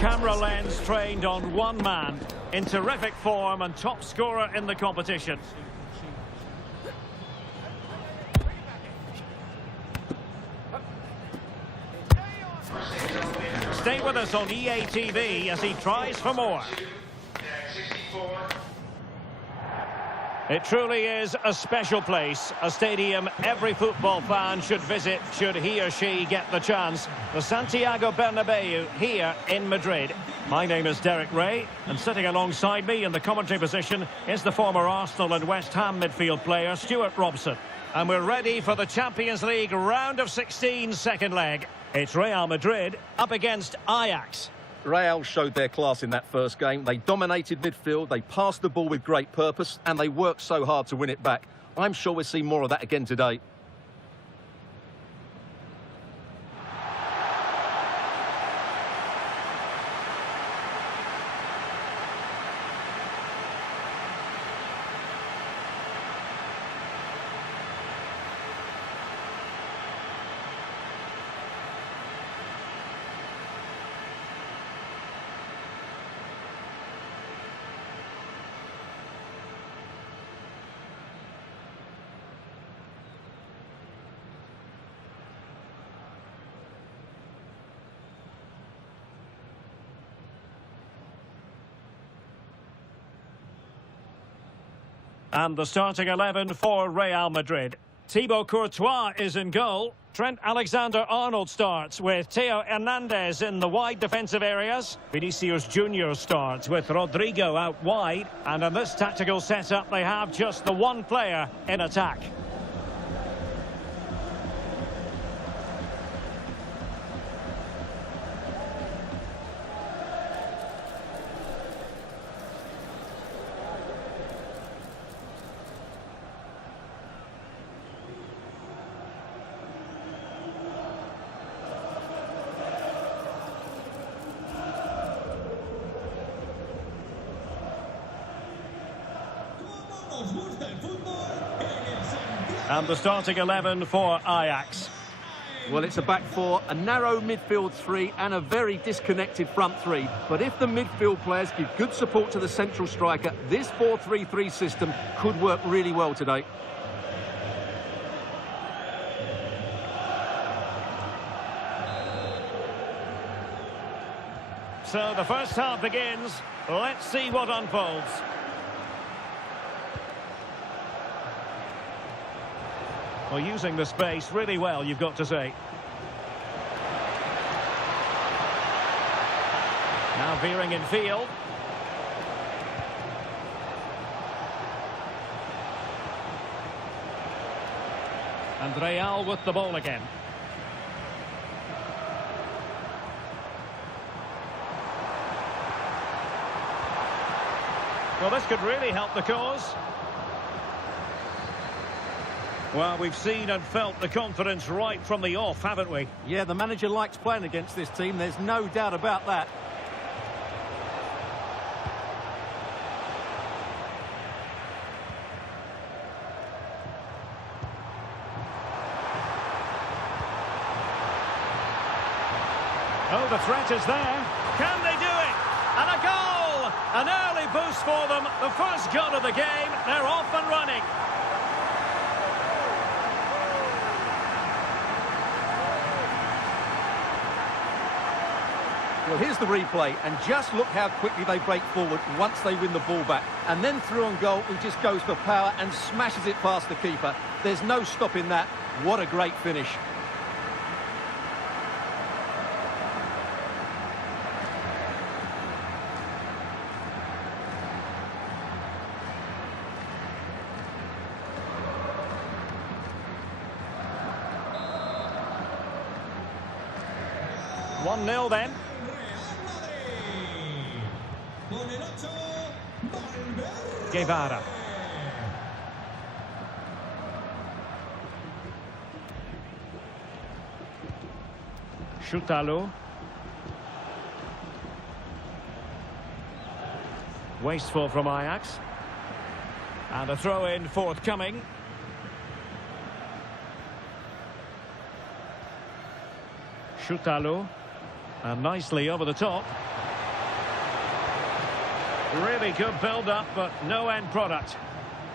camera lens trained on one man, in terrific form and top scorer in the competition. Stay with us on EA TV as he tries for more. It truly is a special place, a stadium every football fan should visit should he or she get the chance. The Santiago Bernabeu here in Madrid. My name is Derek Ray, and sitting alongside me in the commentary position is the former Arsenal and West Ham midfield player Stuart Robson. And we're ready for the Champions League round of 16 second leg. It's Real Madrid up against Ajax. Real showed their class in that first game. They dominated midfield, they passed the ball with great purpose, and they worked so hard to win it back. I'm sure we'll see more of that again today. And the starting 11 for Real Madrid. Thibaut Courtois is in goal. Trent Alexander-Arnold starts with Theo Hernandez in the wide defensive areas. Vinicius Junior starts with Rodrigo out wide. And in this tactical setup, they have just the one player in attack. And the starting 11 for Ajax. Well, it's a back four, a narrow midfield three and a very disconnected front three. But if the midfield players give good support to the central striker, this 4-3-3 system could work really well today. So the first half begins. Let's see what unfolds. Well, using the space really well, you've got to say. Now veering in field. And Real with the ball again. Well, this could really help the cause. Well, we've seen and felt the confidence right from the off, haven't we? Yeah, the manager likes playing against this team, there's no doubt about that. Oh, the threat is there. Can they do it? And a goal! An early boost for them. The first goal of the game. They're off and running. Well, here's the replay, and just look how quickly they break forward once they win the ball back. And then through on goal, he just goes for power and smashes it past the keeper. There's no stopping that. What a great finish. One 0 then. Guevara. Chutalo. Wasteful from Ajax. And a throw-in forthcoming. Chutalo. And nicely over the top. Really good build-up, but no end product.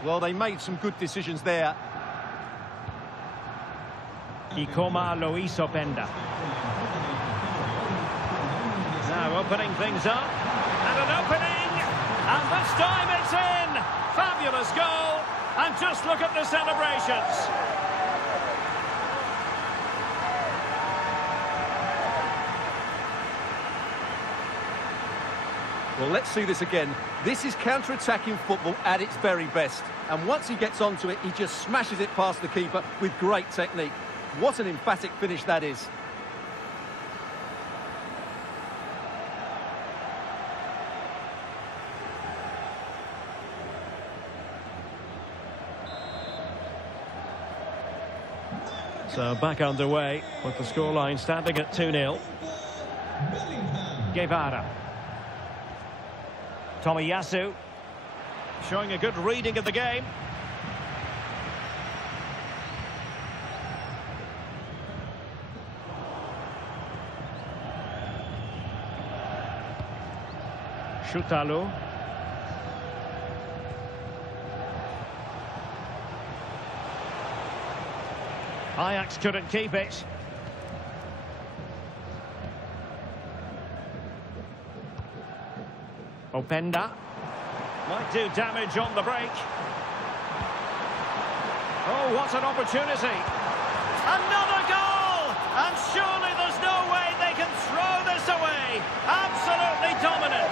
Well, they made some good decisions there. Ikoma Luis Openda. Now opening things up. And an opening! And this time it's in! Fabulous goal! And just look at the celebrations. Well, let's see this again. This is counter-attacking football at its very best. And once he gets onto it, he just smashes it past the keeper with great technique. What an emphatic finish that is. So back underway with the scoreline standing at 2-0. Guevara. Tomiyasu showing a good reading of the game. Shutalu. Ajax couldn't keep it. Openda might do damage on the break. Oh, what an opportunity. Another goal! And surely there's no way they can throw this away. Absolutely dominant.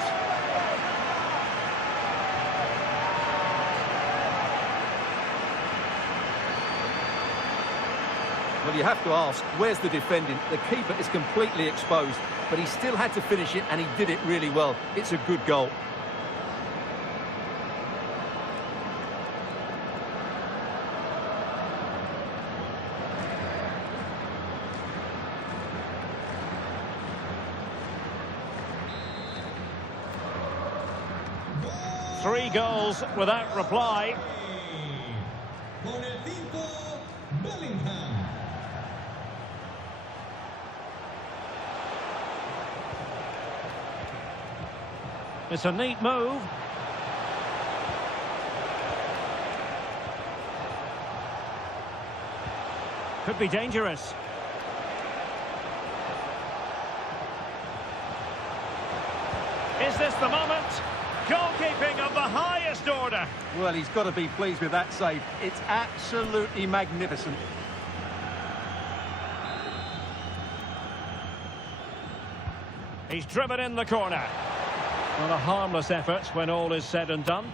Well, you have to ask, where's the defending? The keeper is completely exposed, but he still had to finish it, and he did it really well. It's a good goal. Three goals without reply. It's a neat move. Could be dangerous. Is this the moment? Goalkeeping of the highest order. Well, he's got to be pleased with that save. It's absolutely magnificent. He's driven in the corner. Well, a harmless effort when all is said and done.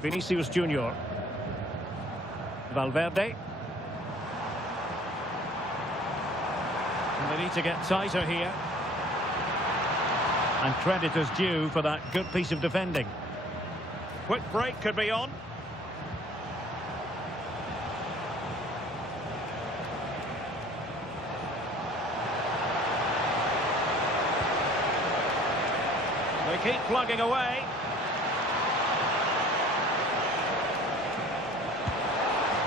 Vinicius Junior. Valverde. And they need to get tighter here. And credit is due for that good piece of defending. Quick break could be on. They keep plugging away.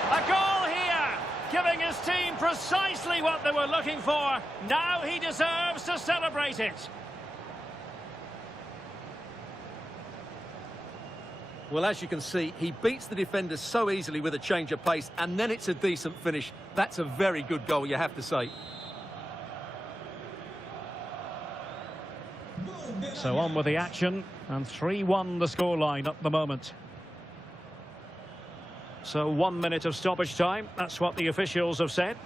A goal here, giving his team precisely what they were looking for. Now he deserves to celebrate it. Well, as you can see, he beats the defender so easily with a change of pace, and then it's a decent finish. That's a very good goal, you have to say. So on with the action, and 3-1 the scoreline at the moment. So 1 minute of stoppage time, that's what the officials have said.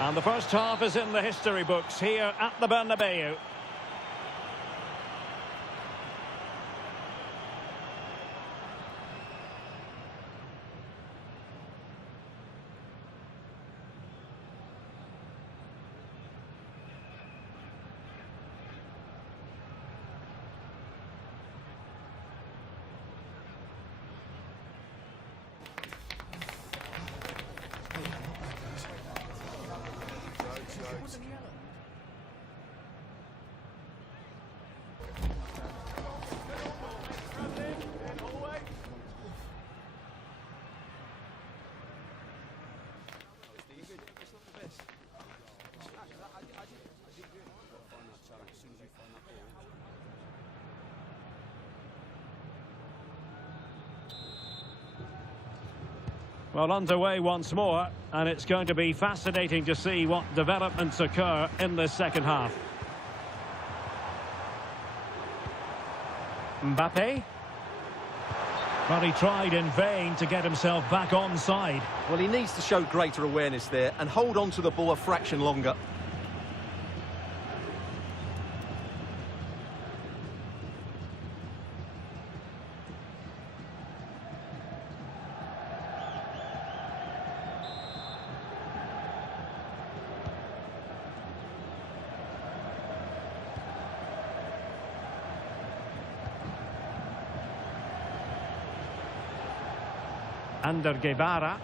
And the first half is in the history books here at the Bernabeu. risk. Well, underway once more, and it's going to be fascinating to see what developments occur in this second half. Mbappe. Well, he tried in vain to get himself back onside. Well, he needs to show greater awareness there and hold on to the ball a fraction longer. Under Guevara.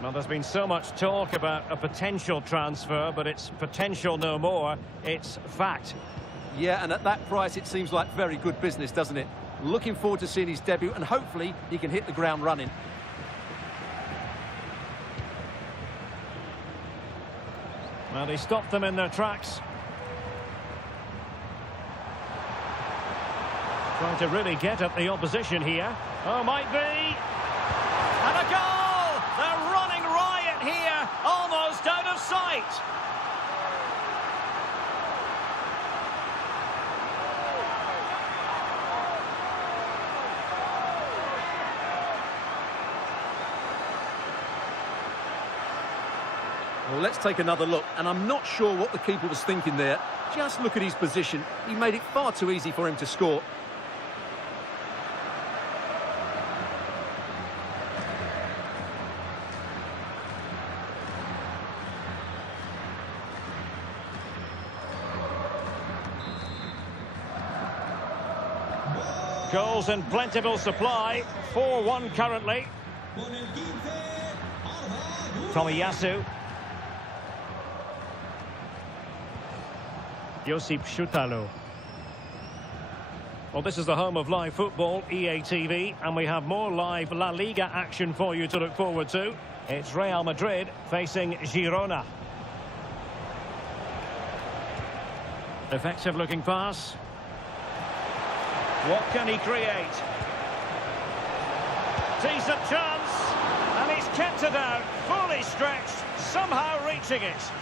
Well, there's been so much talk about a potential transfer, but it's potential no more. It's fact. Yeah, and at that price, it seems like very good business, doesn't it? Looking forward to seeing his debut, and hopefully he can hit the ground running. Well, he stopped them in their tracks. Trying to really get at the opposition here. Oh, might be. And a goal! They're running riot here, almost out of sight. Well, let's take another look, and I'm not sure what the keeper was thinking there. Just look at his position. He made it far too easy for him to score. Goals in plentiful supply. 4-1 currently. Tomiyasu. Josip Šutalo. Well, this is the home of live football, EA TV, and we have more live La Liga action for you to look forward to. It's Real Madrid facing Girona. Effective looking pass. What can he create? Decent chance, and he's kept it out, fully stretched, somehow reaching it.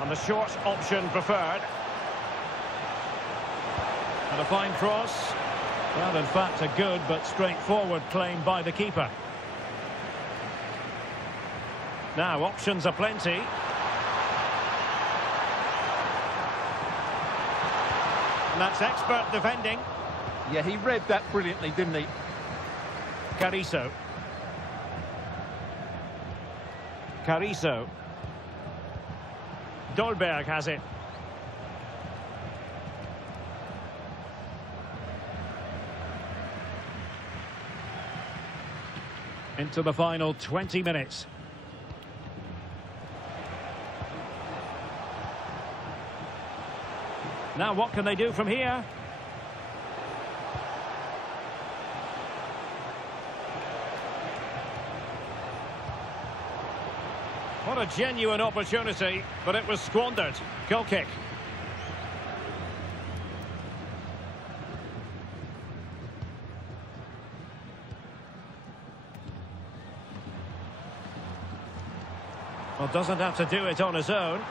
And the short option preferred. And a fine cross. Well, in fact, a good but straightforward claim by the keeper. Now, options are plenty. And that's expert defending. Yeah, he read that brilliantly, didn't he? Carrizo. Carrizo. Dolberg has it. Into the final 20 minutes. Now what can they do from here? What a genuine opportunity, but it was squandered. Goal kick. Well, doesn't have to do it on his own.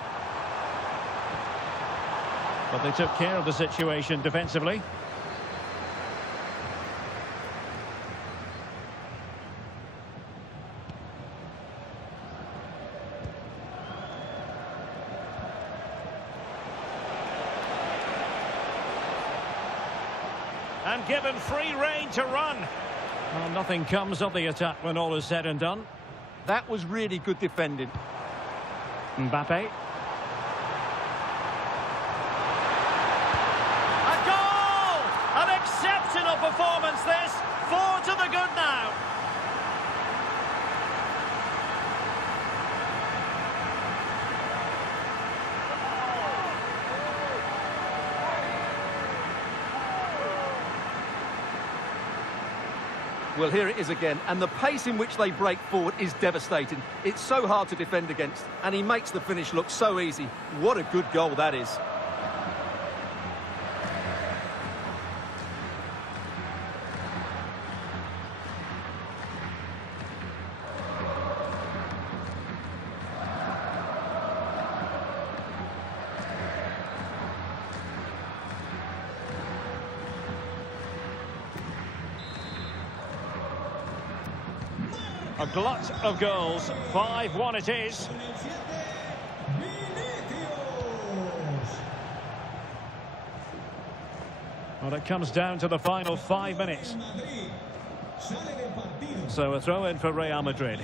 But they took care of the situation defensively. And given free rein to run. Well, nothing comes of the attack when all is said and done. That was really good defending. Mbappe. performance this. 4 to the good now. Well, here it is again, and the pace in which they break forward is devastating. It's so hard to defend against, and he makes the finish look so easy. What a good goal that is. A glut of goals. 5-1 it is. Well, it comes down to the final 5 minutes. So a throw in for Real Madrid.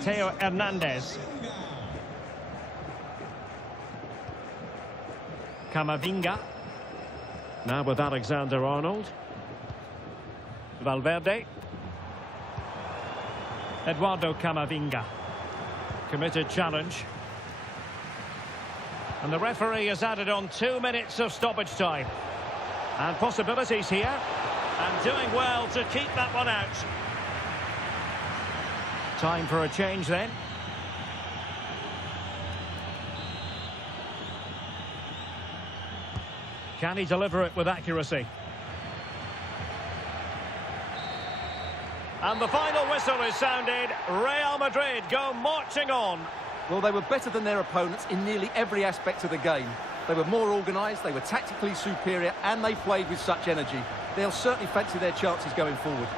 Theo Hernandez. Camavinga. Now with Alexander-Arnold. Valverde. Eduardo Camavinga. Committed challenge. And the referee has added on 2 minutes of stoppage time. And possibilities here. And doing well to keep that one out. Time for a change then. Can he deliver it with accuracy? And the final whistle is sounded. Real Madrid go marching on. Well, they were better than their opponents in nearly every aspect of the game. They were more organised, they were tactically superior, and they played with such energy. They'll certainly fancy their chances going forward.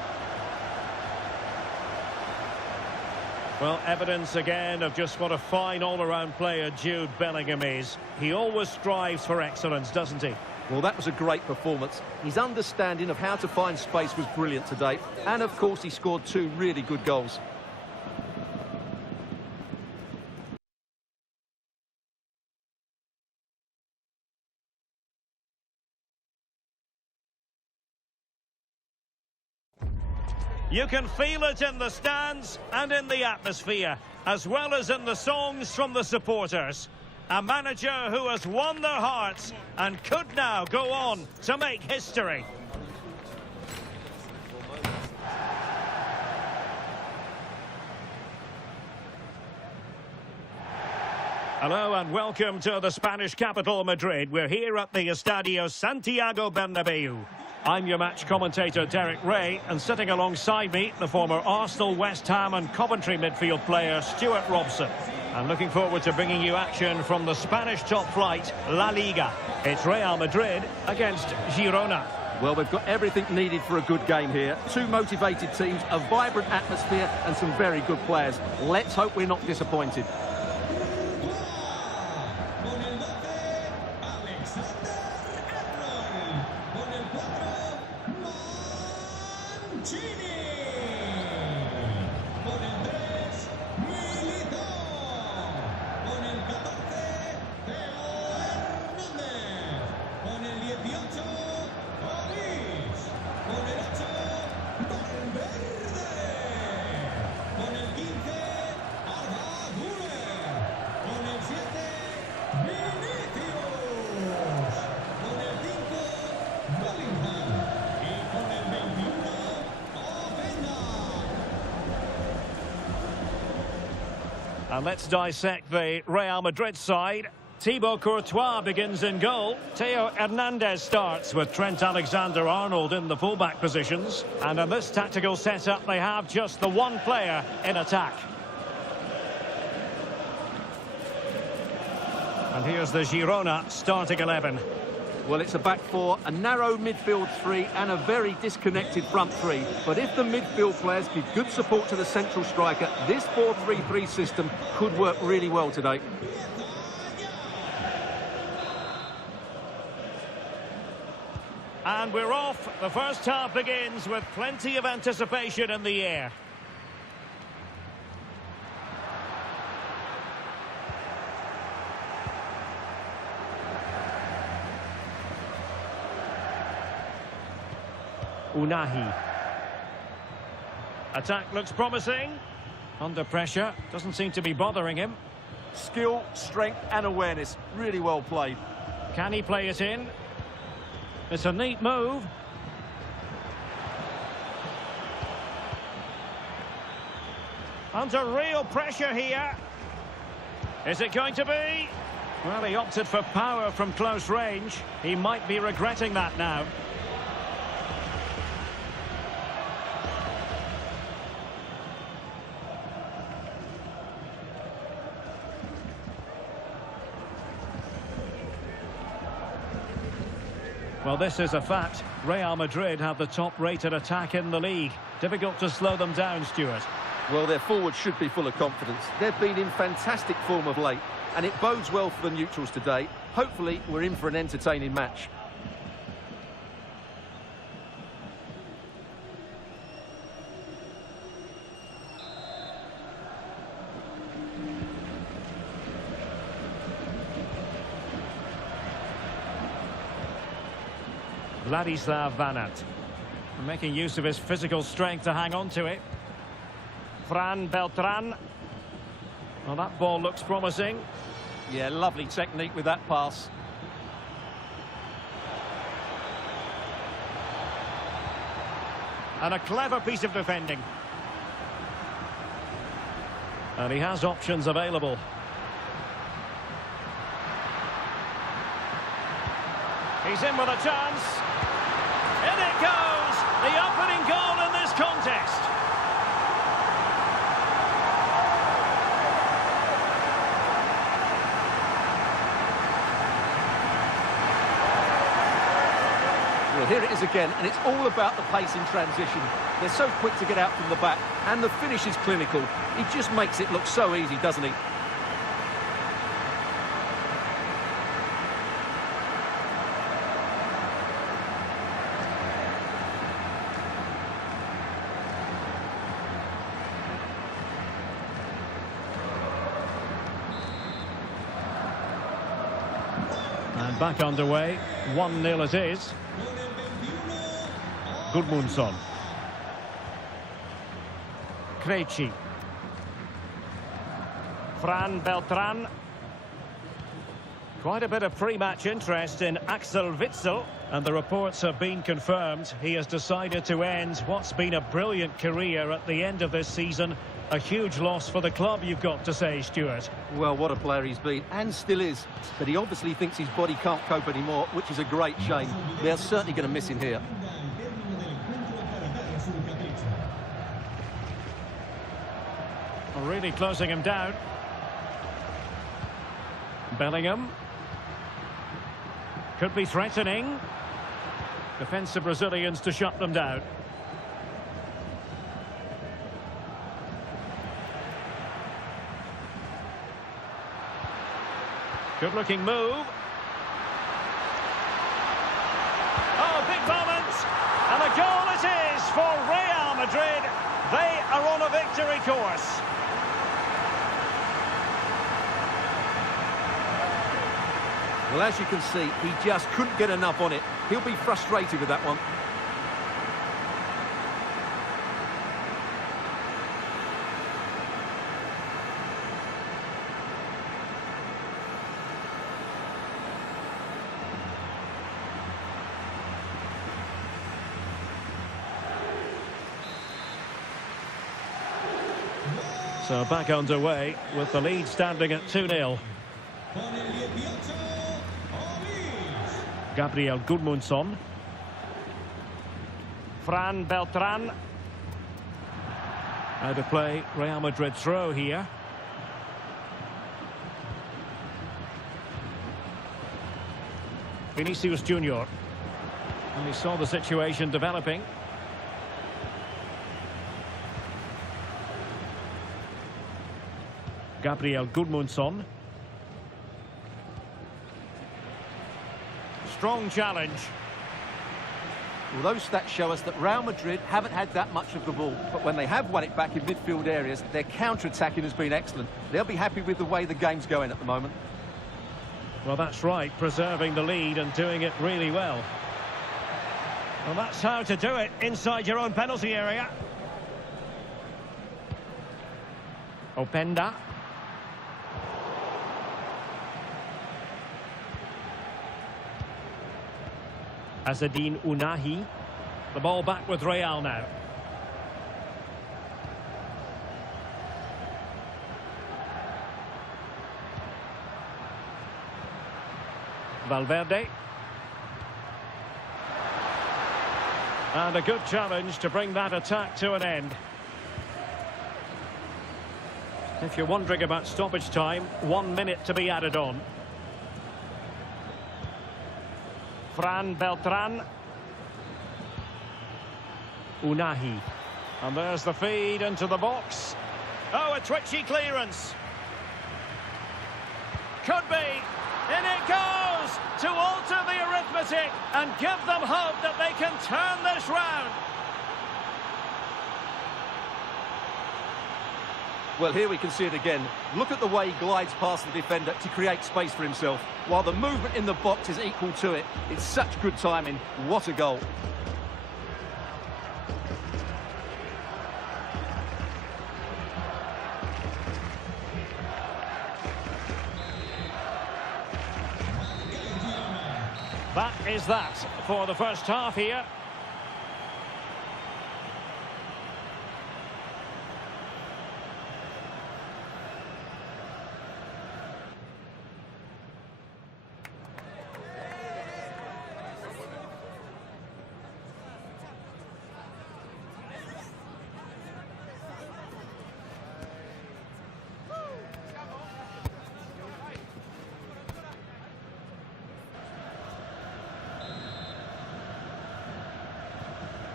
Well, evidence again of just what a fine all-around player Jude Bellingham is. He always strives for excellence, doesn't he? Well, that was a great performance. His understanding of how to find space was brilliant today. And, of course, he scored 2 really good goals. You can feel it in the stands and in the atmosphere, as well as in the songs from the supporters. A manager who has won their hearts and could now go on to make history. Hello and welcome to the Spanish capital, Madrid. We're here at the Estadio Santiago Bernabeu. I'm your match commentator, Derek Ray, and sitting alongside me, the former Arsenal, West Ham and Coventry midfield player, Stuart Robson. I'm looking forward to bringing you action from the Spanish top flight, La Liga. It's Real Madrid against Girona. Well, they've got everything needed for a good game here. 2 motivated teams, a vibrant atmosphere and some very good players. Let's hope we're not disappointed. And let's dissect the Real Madrid side. Thibaut Courtois begins in goal. Theo Hernandez starts with Trent Alexander-Arnold in the fullback positions. And in this tactical setup, they have just the one player in attack. And here's the Girona starting 11. Well, it's a back 4, a narrow midfield 3 and a very disconnected front 3. But if the midfield players give good support to the central striker, this 4-3-3 system could work really well today. And we're off. The first half begins with plenty of anticipation in the air. Unahi. Attack looks promising. Under pressure, doesn't seem to be bothering him. Skill, strength and awareness. Really well played. Can he play it in? It's a neat move. Under real pressure here. Is it going to be? Well, he opted for power from close range. He might be regretting that now. Well, this is a fact. Real Madrid have the top-rated attack in the league. Difficult to slow them down, Stuart. Well, their forwards should be full of confidence. They've been in fantastic form of late, and it bodes well for the neutrals today. Hopefully, we're in for an entertaining match. Vladislav Vanat. Making use of his physical strength to hang on to it. Fran Beltran. Well, that ball looks promising. Yeah, lovely technique with that pass. And a clever piece of defending. And he has options available. He's in with a chance. In it goes! The opening goal in this contest. Well, here it is again, and it's all about the pace in transition. They're so quick to get out from the back, and the finish is clinical. He just makes it look so easy, doesn't he? And back underway, 1-0 it is. Gudmundsson. Krejci. Fran Beltran. Quite a bit of pre-match interest in Axel Witsel, and the reports have been confirmed. He has decided to end what's been a brilliant career at the end of this season. A huge loss for the club, you've got to say, Stuart. Well, what a player he's been, and still is. But he obviously thinks his body can't cope anymore, which is a great shame. They're certainly going to miss him here. Really closing him down. Bellingham. Could be threatening. Defensive Brazilians to shut them down. Good looking move. Oh, big moment. And a goal it is for Real Madrid. They are on a victory course. Well, as you can see, he just couldn't get enough on it. He'll be frustrated with that one. So back underway with the lead standing at 2-0. Gabriel Gudmundsson. Fran Beltran. Out of play, Real Madrid throw here. Vinicius Junior. And he saw the situation developing. Gabriel Gudmundsson. Strong challenge. Well, those stats show us that Real Madrid haven't had that much of the ball, but when they have won it back in midfield areas, their counter-attacking has been excellent. They'll be happy with the way the game's going at the moment. Well, that's right, preserving the lead and doing it really well. Well, that's how to do it inside your own penalty area. Openda. Azzedine Ounahi. The ball back with Real now. Valverde. And a good challenge to bring that attack to an end. If you're wondering about stoppage time, 1 minute to be added on. Fran Beltran. Ounahi. And there's the feed into the box. Oh, a twitchy clearance. Could be. In it goes to alter the arithmetic and give them hope that they can turn this round. Well, here we can see it again. Look at the way he glides past the defender to create space for himself, while the movement in the box is equal to it. It's such good timing. What a goal. That is that for the first half here.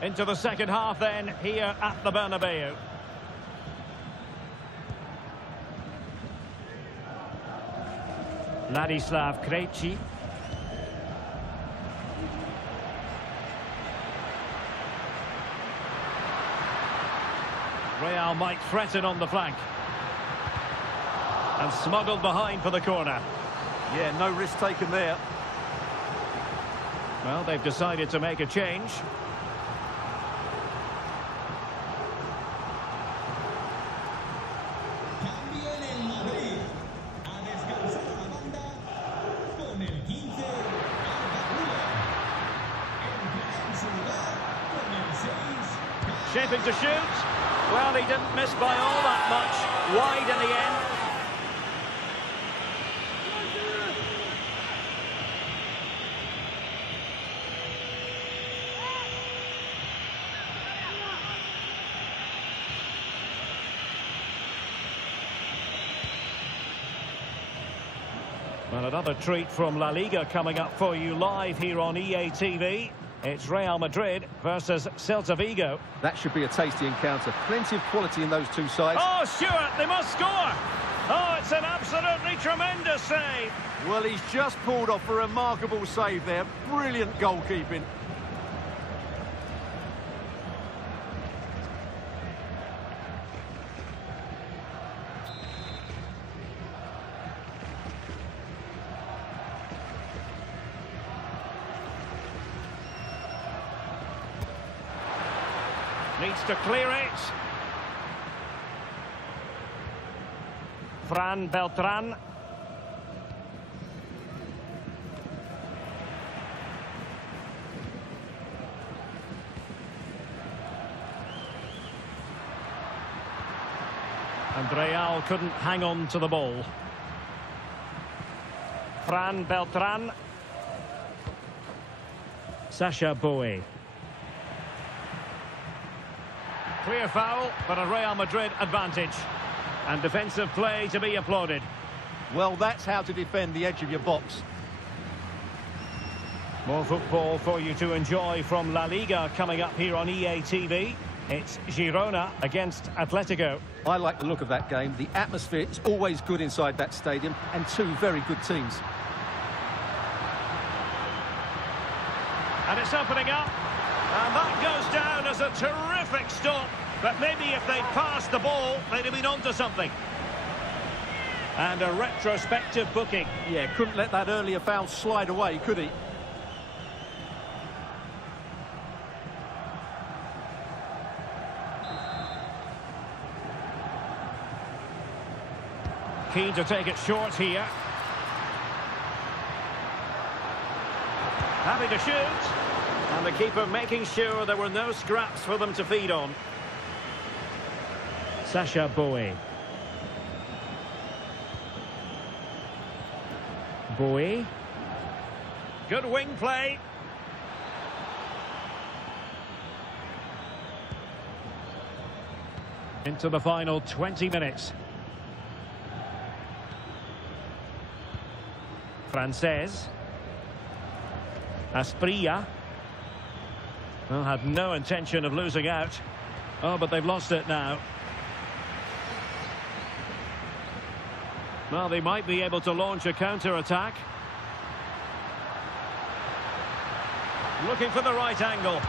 Into the second half then, here at the Bernabeu. Ladislav Krejci. Real might threaten on the flank. And smuggled behind for the corner. Yeah, no risk taken there. Well, they've decided to make a change. Shaping to shoot. Well, he didn't miss by all that much. Wide in the end. Well, another treat from La Liga coming up for you live here on EA TV. It's Real Madrid versus Celta Vigo. That should be a tasty encounter. Plenty of quality in those two sides. Oh, Stuart, they must score. Oh, it's an absolutely tremendous save. Well, he's just pulled off a remarkable save there. Brilliant goalkeeping. Needs to clear it. Fran Beltran. And Real couldn't hang on to the ball. Fran Beltran. Sacha Boey. Clear foul, but a Real Madrid advantage. And defensive play to be applauded. Well, that's how to defend the edge of your box. More football for you to enjoy from La Liga coming up here on EA TV. It's Girona against Atletico. I like the look of that game. The atmosphere is always good inside that stadium, and two very good teams. And it's opening up. And that goes down as a terrific stop. But maybe if they'd passed the ball, they'd have been onto something. And a retrospective booking. Yeah, couldn't let that earlier foul slide away, could he? keen to take it short here. Happy to shoot. And the keeper making sure there were no scraps for them to feed on. Sacha Boey. Boey. Good wing play. Into the final 20 minutes. Frances. Asprilla. Well, had no intention of losing out. Oh, but they've lost it now. Well, they might be able to launch a counter-attack. Looking for the right angle.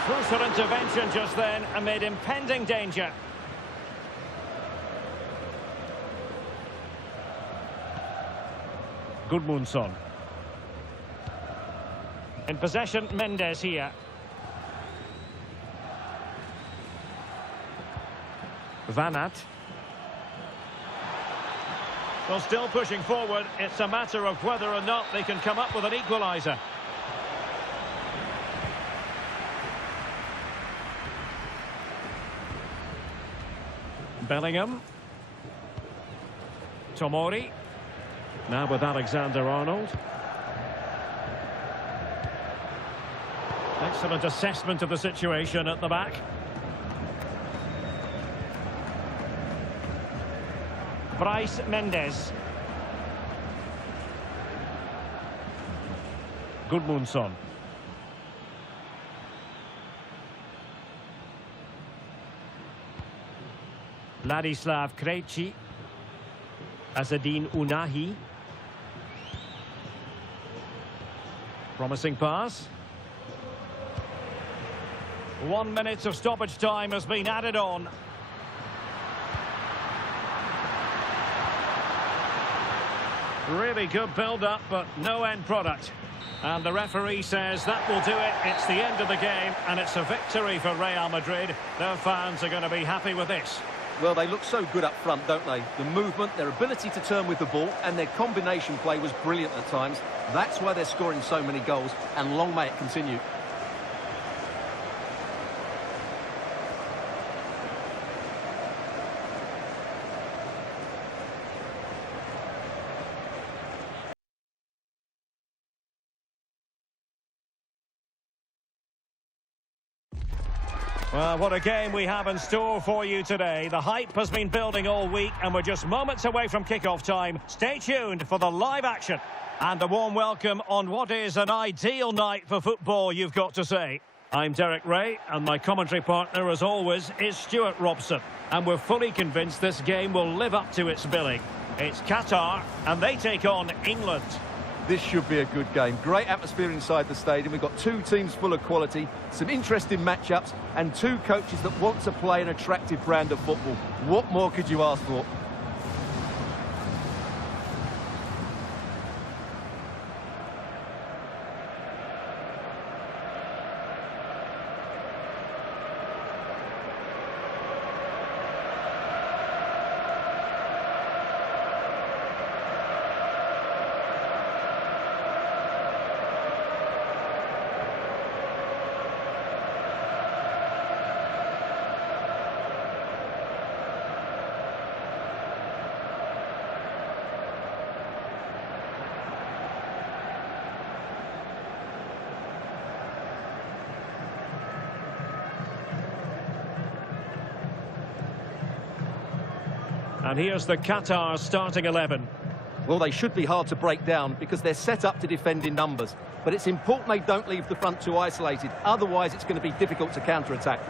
Crucial intervention just then amid impending danger. Gudmundsson. In possession, Mendes here. Van Aert. Well, still pushing forward. It's a matter of whether or not they can come up with an equaliser. Bellingham. Tomori. Now with Alexander-Arnold. Excellent assessment of the situation at the back. Bryce Mendes. Gudmundsson. Ladislav Krejci. Azzedine Ounahi. Promising pass. 1 minute of stoppage time has been added on. Really good build-up, but no end product. And the referee says that will do it. It's the end of the game, and it's a victory for Real Madrid. Their fans are going to be happy with this. Well, they look so good up front, don't they? The movement, their ability to turn with the ball, and their combination play was brilliant at times. That's why they're scoring so many goals, and long may it continue. Well, what a game we have in store for you today. The hype has been building all week and we're just moments away from kick-off time. Stay tuned for the live action. And a warm welcome on what is an ideal night for football, you've got to say. I'm Derek Ray and my commentary partner, as always, is Stuart Robson. And we're fully convinced this game will live up to its billing. It's Qatar and they take on England. This should be a good game. Great atmosphere inside the stadium. We've got two teams full of quality, some interesting matchups, and two coaches that want to play an attractive brand of football. What more could you ask for? And here's the Qatar starting 11. Well, they should be hard to break down because they're set up to defend in numbers. But it's important they don't leave the front too isolated. Otherwise, it's going to be difficult to counter-attack.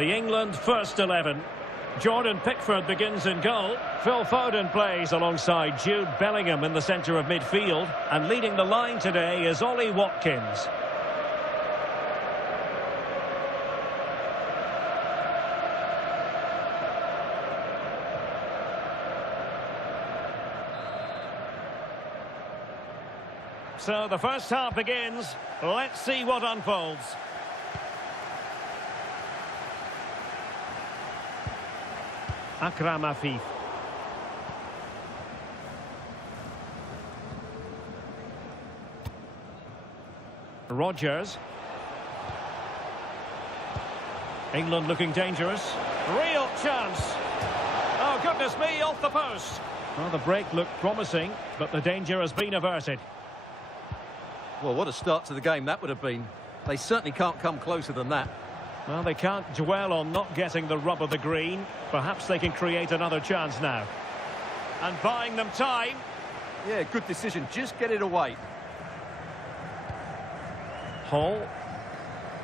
The England first 11. Jordan Pickford begins in goal. Phil Foden plays alongside Jude Bellingham in the centre of midfield. And leading the line today is Ollie Watkins. So the first half begins. Let's see what unfolds. Akram Afif. Rodgers. England looking dangerous. Real chance. Oh, goodness me, off the post. Well, the break looked promising, but the danger has been averted. Well, what a start to the game that would have been. They certainly can't come closer than that. Well, they can't dwell on not getting the rub of the green. Perhaps they can create another chance now. And buying them time. Yeah, good decision. Just get it away. Hall.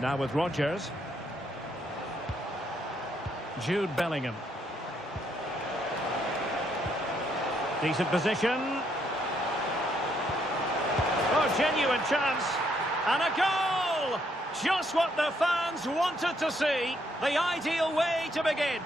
Now with Rodgers. Jude Bellingham. Decent position. Oh, genuine chance. And a goal! Just what the fans wanted to see. The ideal way to begin.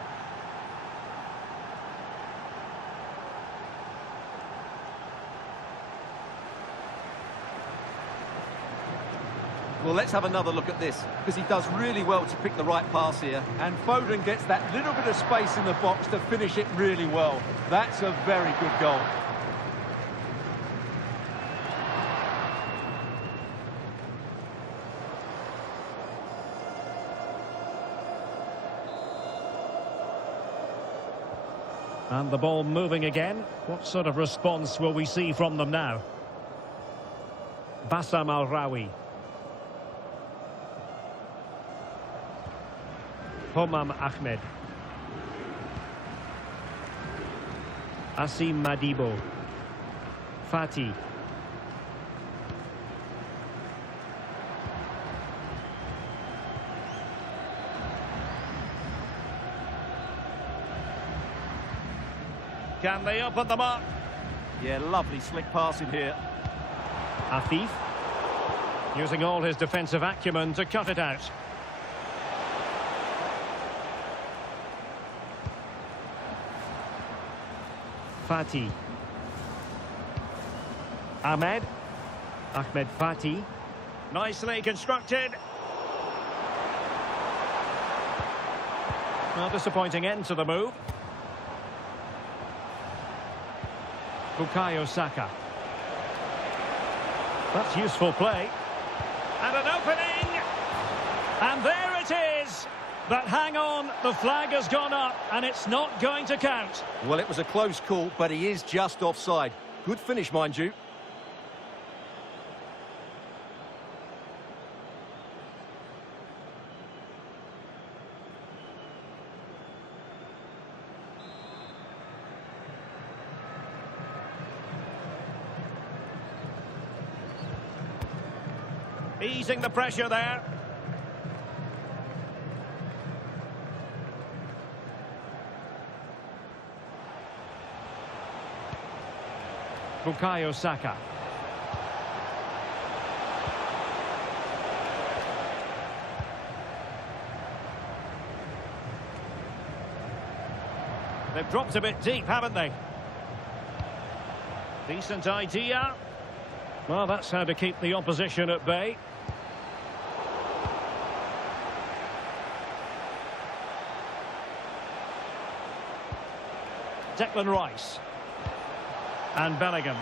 Well, let's have another look at this, because he does really well to pick the right pass here. And Foden gets that little bit of space in the box to finish it really well. That's a very good goal. And the ball moving again. What sort of response will we see from them now? Bassam Al-Rawi. Homam Ahmed. Asim Madibo. Fati. Can they open them up? Yeah, lovely slick passing here. Afif. Using all his defensive acumen to cut it out. Fati. Ahmed Fati. Nicely constructed. Well, disappointing end to the move. Bukayo Saka. That's useful play. And an opening. And there it is. But hang on, the flag has gone up and it's not going to count. Well, it was a close call, but he is just offside. Good finish, mind you. Easing the pressure there. Bukayo Saka. They've dropped a bit deep, haven't they? Decent idea. Well, that's how to keep the opposition at bay. Declan Rice. And Bellingham.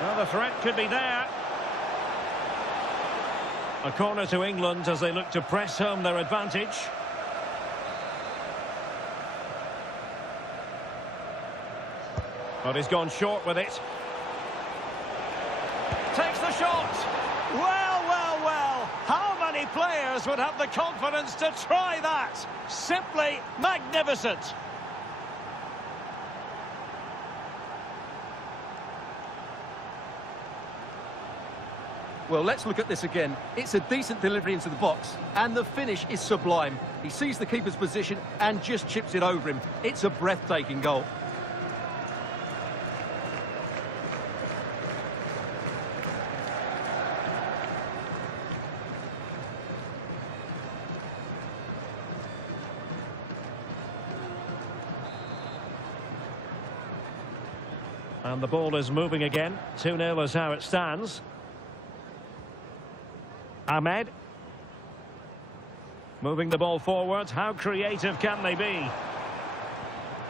Well, the threat could be there. A corner to England as they look to press home their advantage. But he's gone short with it. Takes the shot. Well, well, well. How many players would have the confidence to try that? Simply magnificent. Well, let's look at this again. It's a decent delivery into the box, and the finish is sublime. He sees the keeper's position and just chips it over him. It's a breathtaking goal. And the ball is moving again. 2-0 is how it stands. Ahmed. Moving the ball forward. How creative can they be?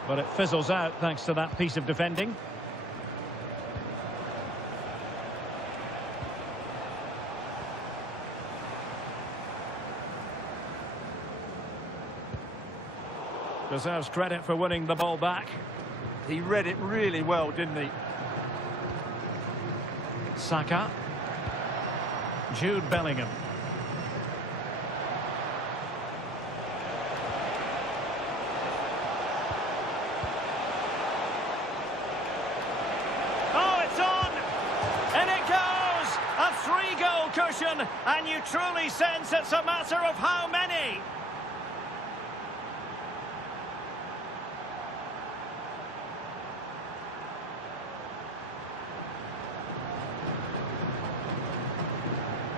But it fizzles out thanks to that piece of defending. Deserves credit for winning the ball back. He read it really well, didn't he? Saka. Jude Bellingham. Oh, it's on! And it goes! A 3-goal cushion, and you truly sense it's a matter of how many.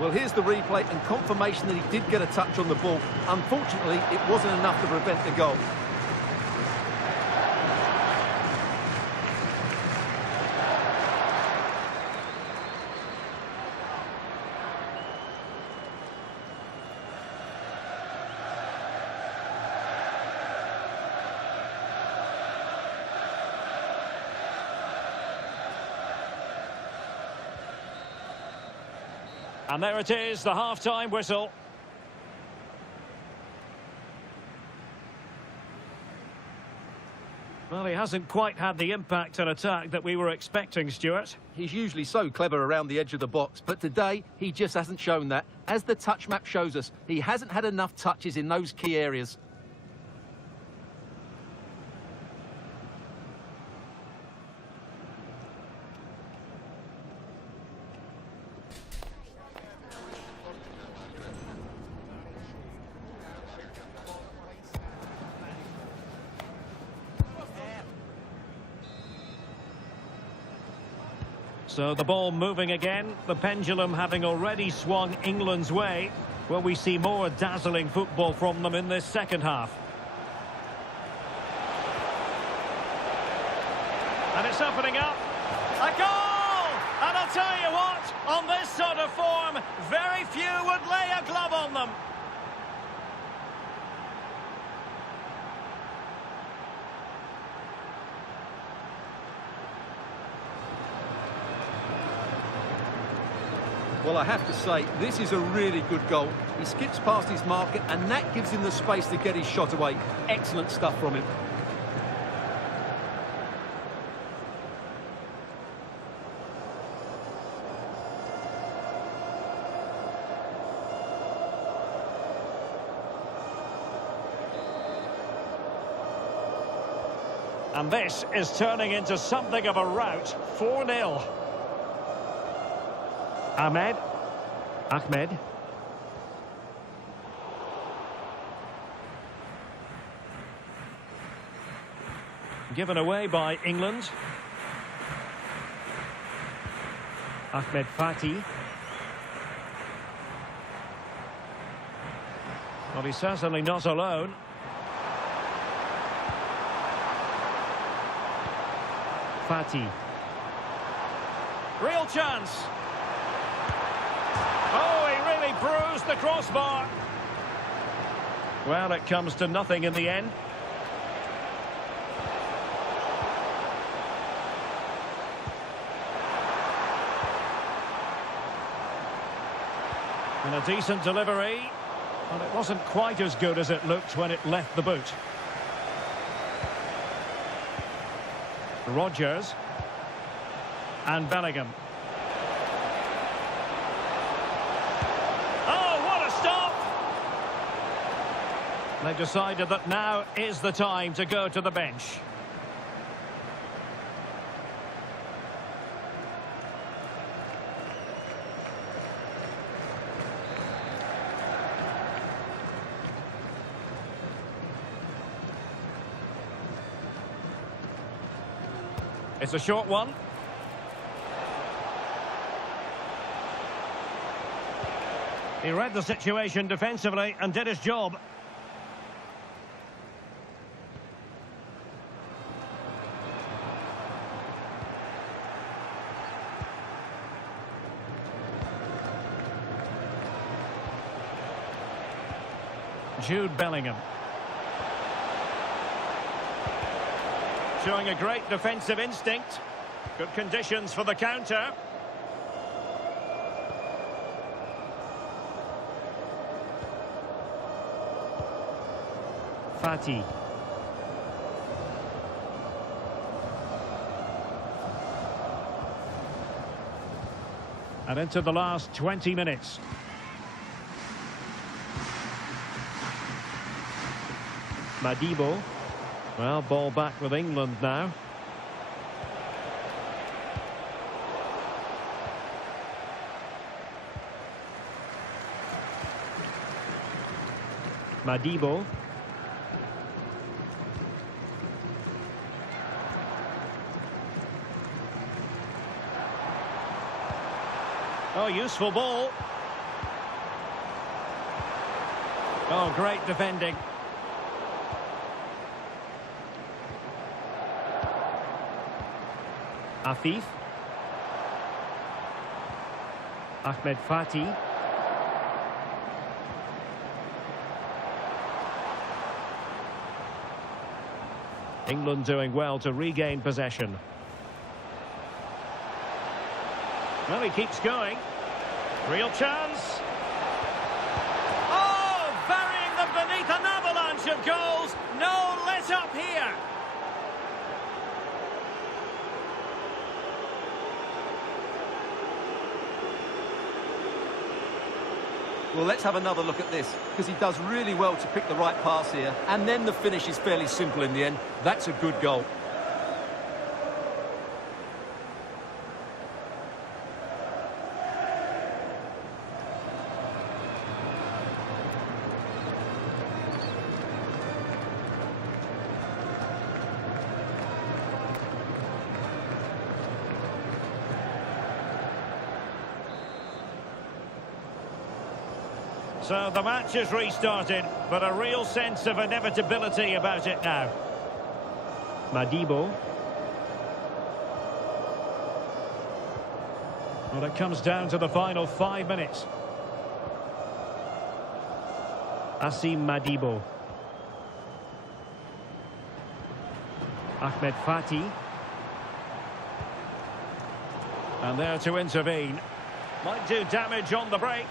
Well, here's the replay and confirmation that he did get a touch on the ball. Unfortunately, it wasn't enough to prevent the goal. And there it is, the half-time whistle. Well, he hasn't quite had the impact and attack that we were expecting, Stuart. He's usually so clever around the edge of the box, but today he just hasn't shown that. As the touch map shows us, he hasn't had enough touches in those key areas. So the ball moving again, the pendulum having already swung England's way. Will we see more dazzling football from them in this second half? And it's opening up. A goal! And I'll tell you what, on this sort of form, very few would lay a glove on them. Well, I have to say, this is a really good goal. He skips past his marker, and that gives him the space to get his shot away. Excellent stuff from him. And this is turning into something of a rout. 4-0. Ahmed. Given away by England. Ahmed Fati. Well, he's certainly not alone. Fati. Real chance. Oh, he really bruised the crossbar. Well, it comes to nothing in the end. And a decent delivery. But it wasn't quite as good as it looked when it left the boot. Rodgers. And Bellingham. They've decided that now is the time to go to the bench. It's a short one. He read the situation defensively and did his job. Jude Bellingham. Showing a great defensive instinct. Good conditions for the counter. Fati. And into the last 20 minutes. Madibo. Well, ball back with England now. Madibo. Oh, useful ball. Oh, great defending. Afif. Ahmed Fati. England doing well to regain possession. Well, he keeps going. Real chance. Oh, burying them beneath an avalanche of goals. No let up here. Well, let's have another look at this, because he does really well to pick the right pass here, and then the finish is fairly simple in the end. That's a good goal. So the match is restarted, but a real sense of inevitability about it now. Madibo. Well, it comes down to the final 5 minutes. Asim Madibo. Ahmed Fati. And there to intervene. Might do damage on the break.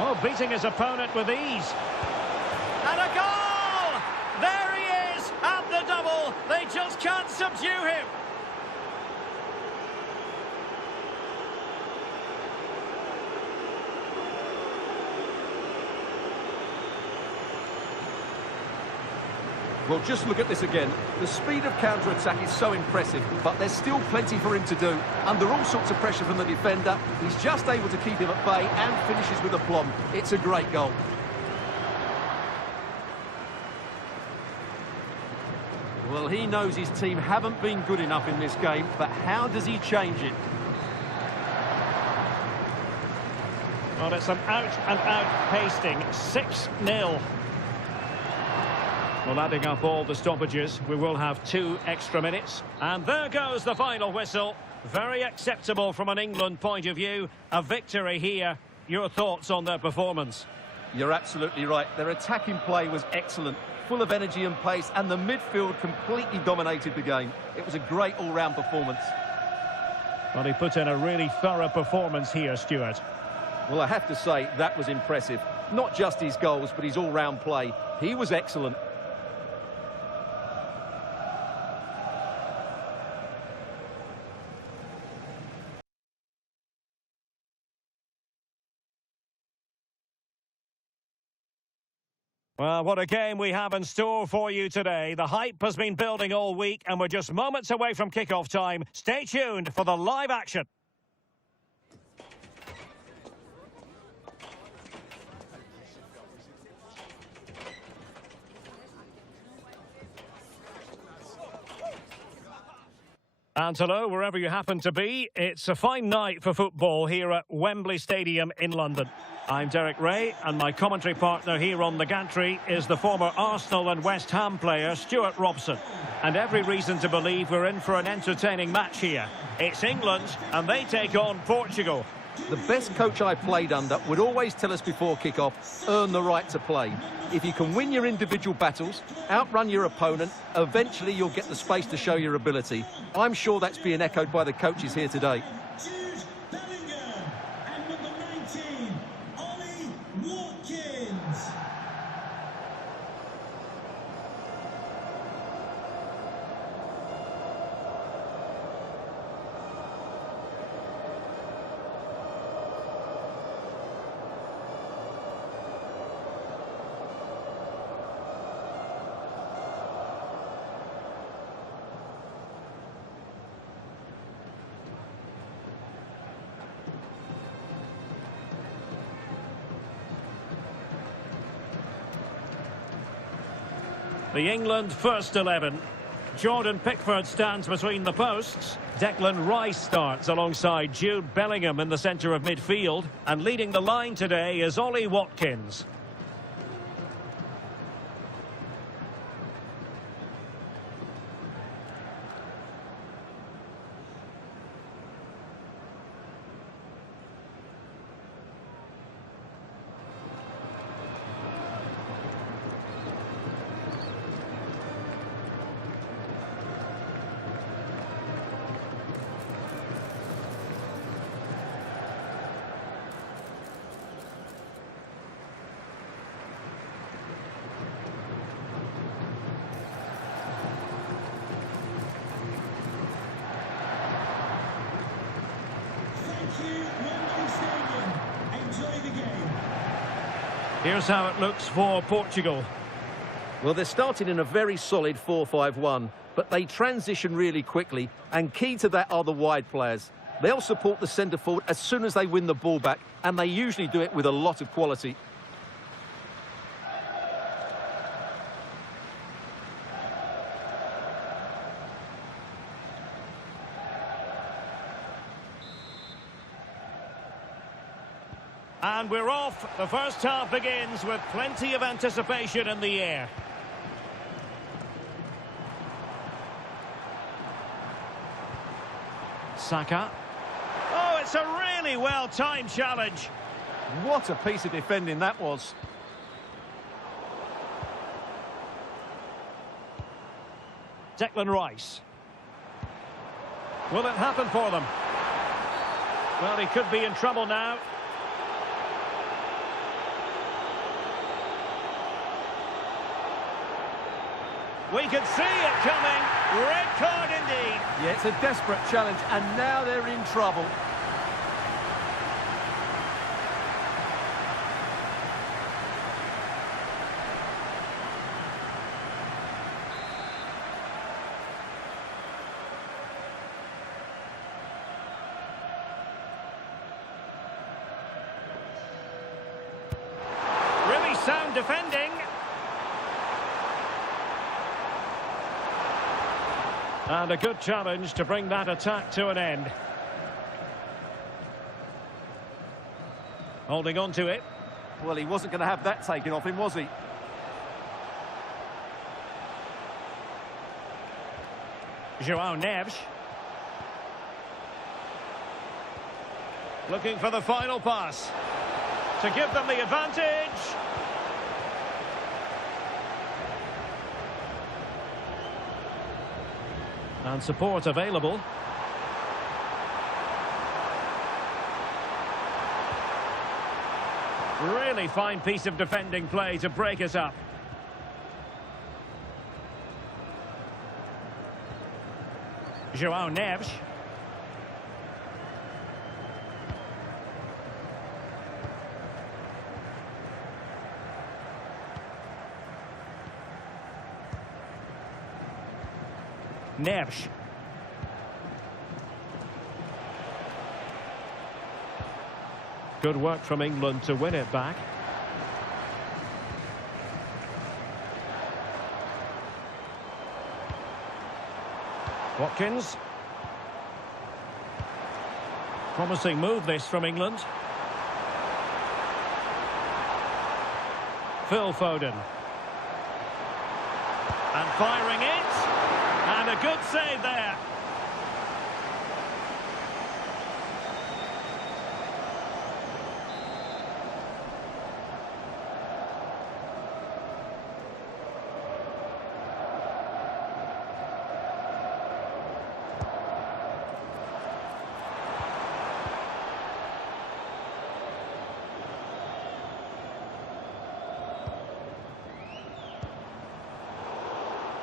Oh, beating his opponent with ease. And a goal! There he is at the double. They just can't subdue him. Well, just look at this again. The speed of counter-attack is so impressive, but there's still plenty for him to do. Under all sorts of pressure from the defender, he's just able to keep him at bay and finishes with aplomb. It's a great goal. Well, he knows his team haven't been good enough in this game, but how does he change it? Well, it's an out-and-out pasting. 6-0. Well, adding up all the stoppages, we will have 2 extra minutes. And there goes the final whistle. Very acceptable from an England point of view. A victory here. Your thoughts on their performance? You're absolutely right. Their attacking play was excellent, full of energy and pace, and the midfield completely dominated the game. It was a great all-round performance. Well, he put in a really thorough performance here, Stuart. Well, I have to say, that was impressive. Not just his goals, but his all-round play. He was excellent. Well, what a game we have in store for you today. The hype has been building all week, and we're just moments away from kickoff time. Stay tuned for the live action. And hello, wherever you happen to be. It's a fine night for football here at Wembley Stadium in London. I'm Derek Ray, and my commentary partner here on the gantry is the former Arsenal and West Ham player, Stuart Robson. And every reason to believe we're in for an entertaining match here. It's England, and they take on Portugal. The best coach I played under would always tell us before kick-off, earn the right to play. If you can win your individual battles, outrun your opponent, eventually you'll get the space to show your ability. I'm sure that's being echoed by the coaches here today. The England first 11. Jordan Pickford stands between the posts. Declan Rice starts alongside Jude Bellingham in the centre of midfield. And leading the line today is Ollie Watkins. Here's how it looks for Portugal. Well, they're starting in a very solid 4-5-1, but they transition really quickly, and key to that are the wide players. They'll support the centre forward as soon as they win the ball back, and they usually do it with a lot of quality. And we're off. The first half begins with plenty of anticipation in the air. Saka. Oh, it's a really well-timed challenge. What a piece of defending that was. Declan Rice. Will it happen for them? Well, he could be in trouble now. We could see it coming. Red card indeed. Yeah, it's a desperate challenge, and now they're in trouble. Really sound defending. And a good challenge to bring that attack to an end. Holding on to it. Well, he wasn't going to have that taken off him, was he? João Neves. Looking for the final pass. To give them the advantage. And support available. Really fine piece of defending play to break us up. João Neves. Neves. Good work from England to win it back. Watkins. Promising move this from England. Phil Foden. And firing it. And a good save there.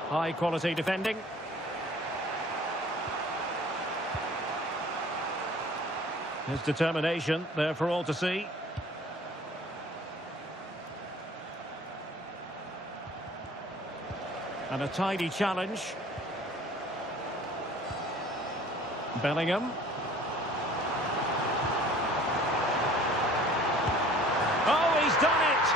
High quality defending. His determination there for all to see. And a tidy challenge. Bellingham. Oh, he's done it!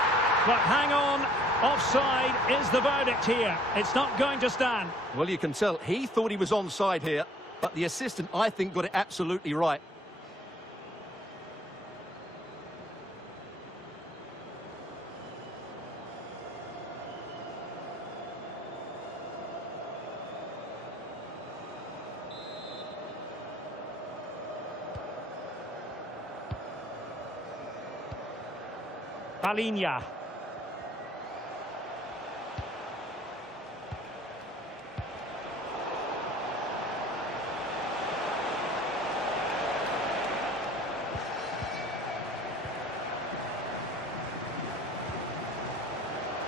But hang on. Offside is the verdict here. It's not going to stand. Well, you can tell he thought he was onside here, but the assistant, I think, got it absolutely right. Palinha.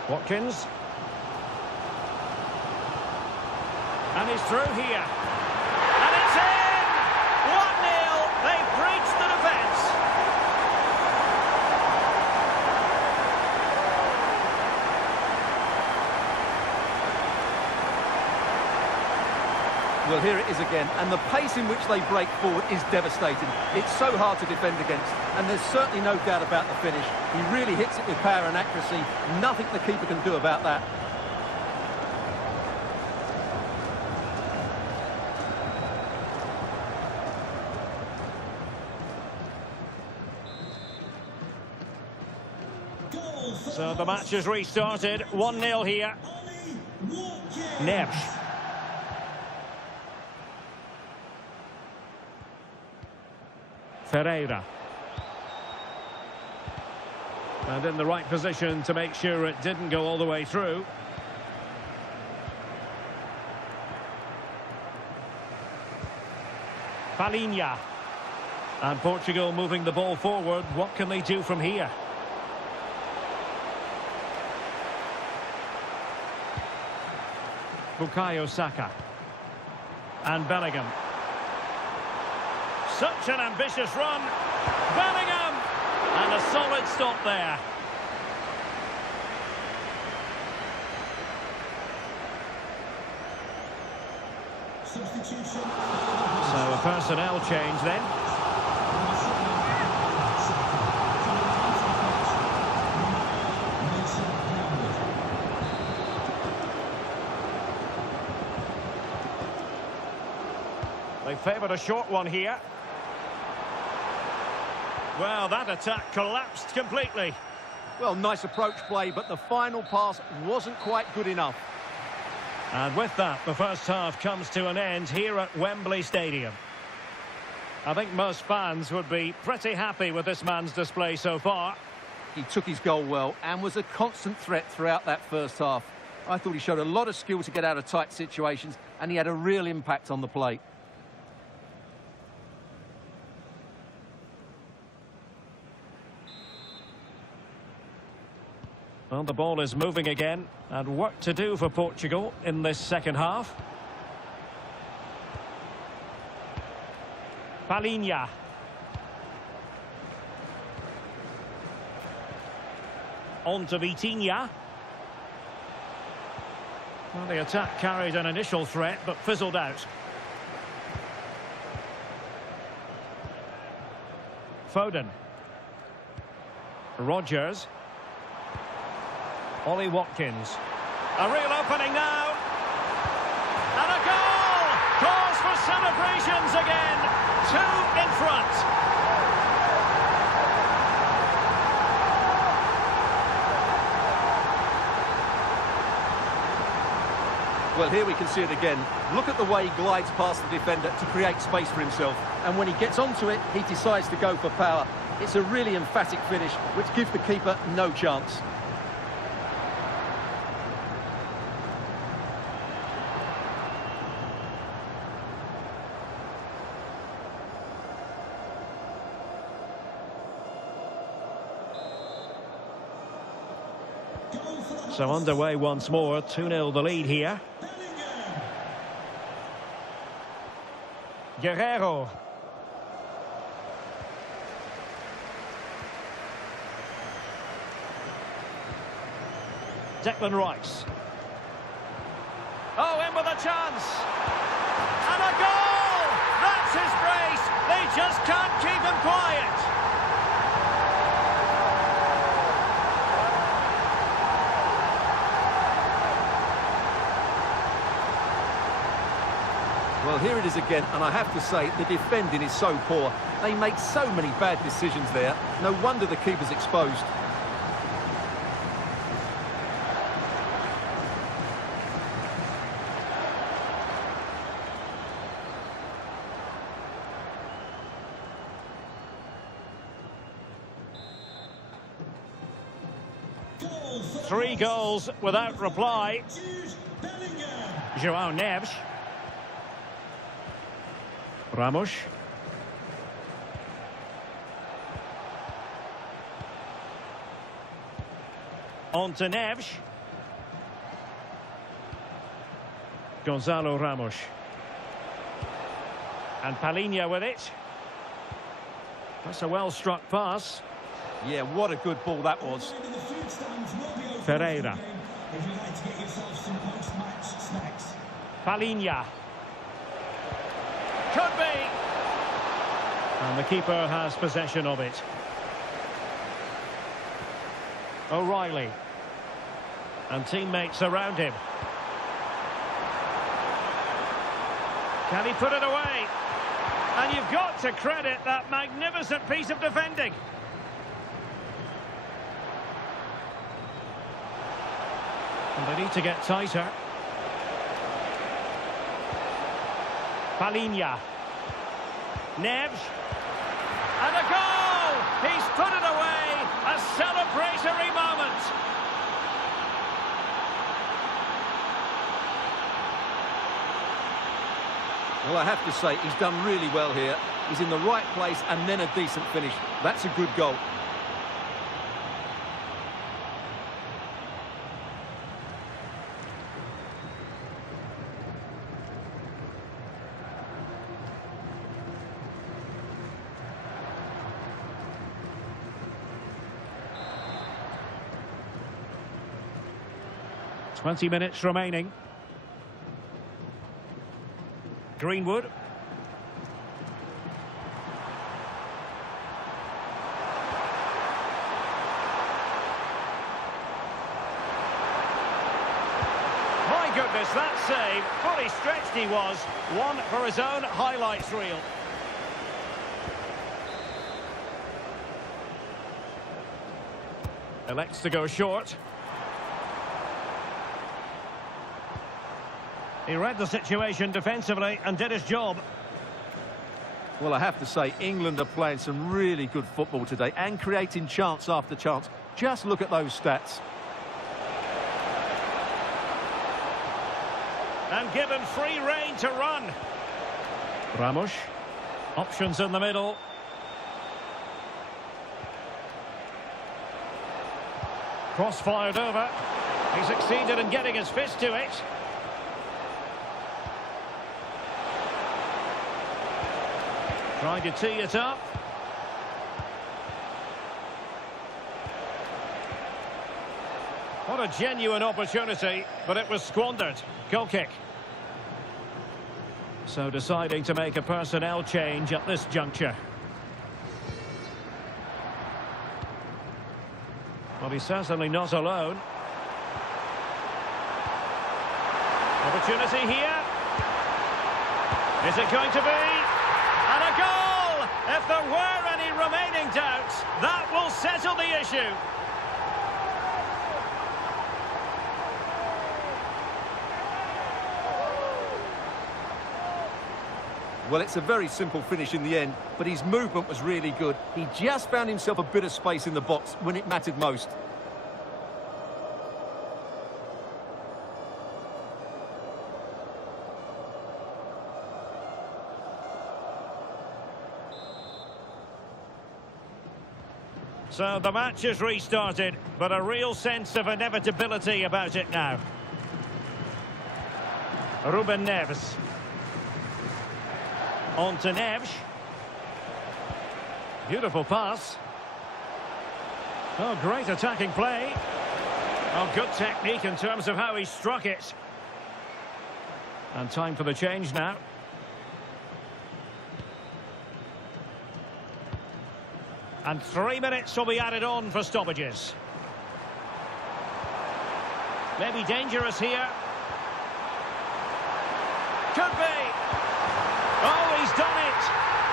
Watkins. And he's through here. And it's in! 1-0. They've breached the defence. Well, here it is again, and the pace in which they break forward is devastating. It's so hard to defend against, and there's certainly no doubt about the finish. He really hits it with power and accuracy. Nothing the keeper can do about that. So the match has restarted. 1-0 here. Neves. Ferreira. And in the right position to make sure it didn't go all the way through. Palinha. And Portugal moving the ball forward. What can they do from here? Bukayo Saka. And Bellingham. Such an ambitious run. Bellingham! And a solid stop there. Substitution. So a personnel change then. They favoured a short one here. Well, that attack collapsed completely. Well, nice approach play, but the final pass wasn't quite good enough. And with that, the first half comes to an end here at Wembley Stadium. I think most fans would be pretty happy with this man's display so far. He took his goal well and was a constant threat throughout that first half. I thought he showed a lot of skill to get out of tight situations, and he had a real impact on the plate. Well, the ball is moving again, and work to do for Portugal in this second half. Palinha. On to Vitinha. Well, the attack carried an initial threat, but fizzled out. Foden. Rodgers. Ollie Watkins. A real opening now. And a goal! Calls for celebrations again. 2 in front. Well, here we can see it again. Look at the way he glides past the defender to create space for himself. And when he gets onto it, he decides to go for power. It's a really emphatic finish, which gives the keeper no chance. So underway once more, 2-0 the lead here. Guerrero. Declan Rice. Oh, in with a chance. And a goal! That's his brace. They just can't keep him quiet. Well, here it is again, and I have to say, the defending is so poor. They make so many bad decisions there. No wonder the keeper's exposed. Three goals without reply. João Neves. Ramos. On to Neves. Gonzalo Ramos. And Palhinha with it. That's a well-struck pass. Yeah, what a good ball that was. Ferreira. Palhinha. Could be. And the keeper has possession of it. O'Reilly. And teammates around him. Can he put it away? And you've got to credit that magnificent piece of defending. And they need to get tighter. Palhinha. Neves. And a goal! He's put it away! A celebratory moment! Well, I have to say, he's done really well here. He's in the right place and then a decent finish. That's a good goal. Twenty minutes remaining. Greenwood. My goodness, that save. Fully stretched he was. One for his own highlights reel. Elects to go short. He read the situation defensively and did his job. Well, I have to say, England are playing some really good football today and creating chance after chance. Just look at those stats. And given free rein to run. Ramos. Options in the middle. Cross fired over. He succeeded in getting his fist to it. Trying to tee it up. What a genuine opportunity, but it was squandered. Goal kick. So deciding to make a personnel change at this juncture. Well, he's certainly not alone. Opportunity here. Is it going to be? And a goal! If there were any remaining doubts, that will settle the issue. Well, it's a very simple finish in the end, but his movement was really good. He just found himself a bit of space in the box when it mattered most. So the match is restarted, but a real sense of inevitability about it now. Ruben Neves. On to Neves. Beautiful pass. Oh, great attacking play. Oh, good technique in terms of how he struck it. And time for the change now. And 3 minutes will be added on for stoppages. Maybe dangerous here. Could be. Oh, he's done it.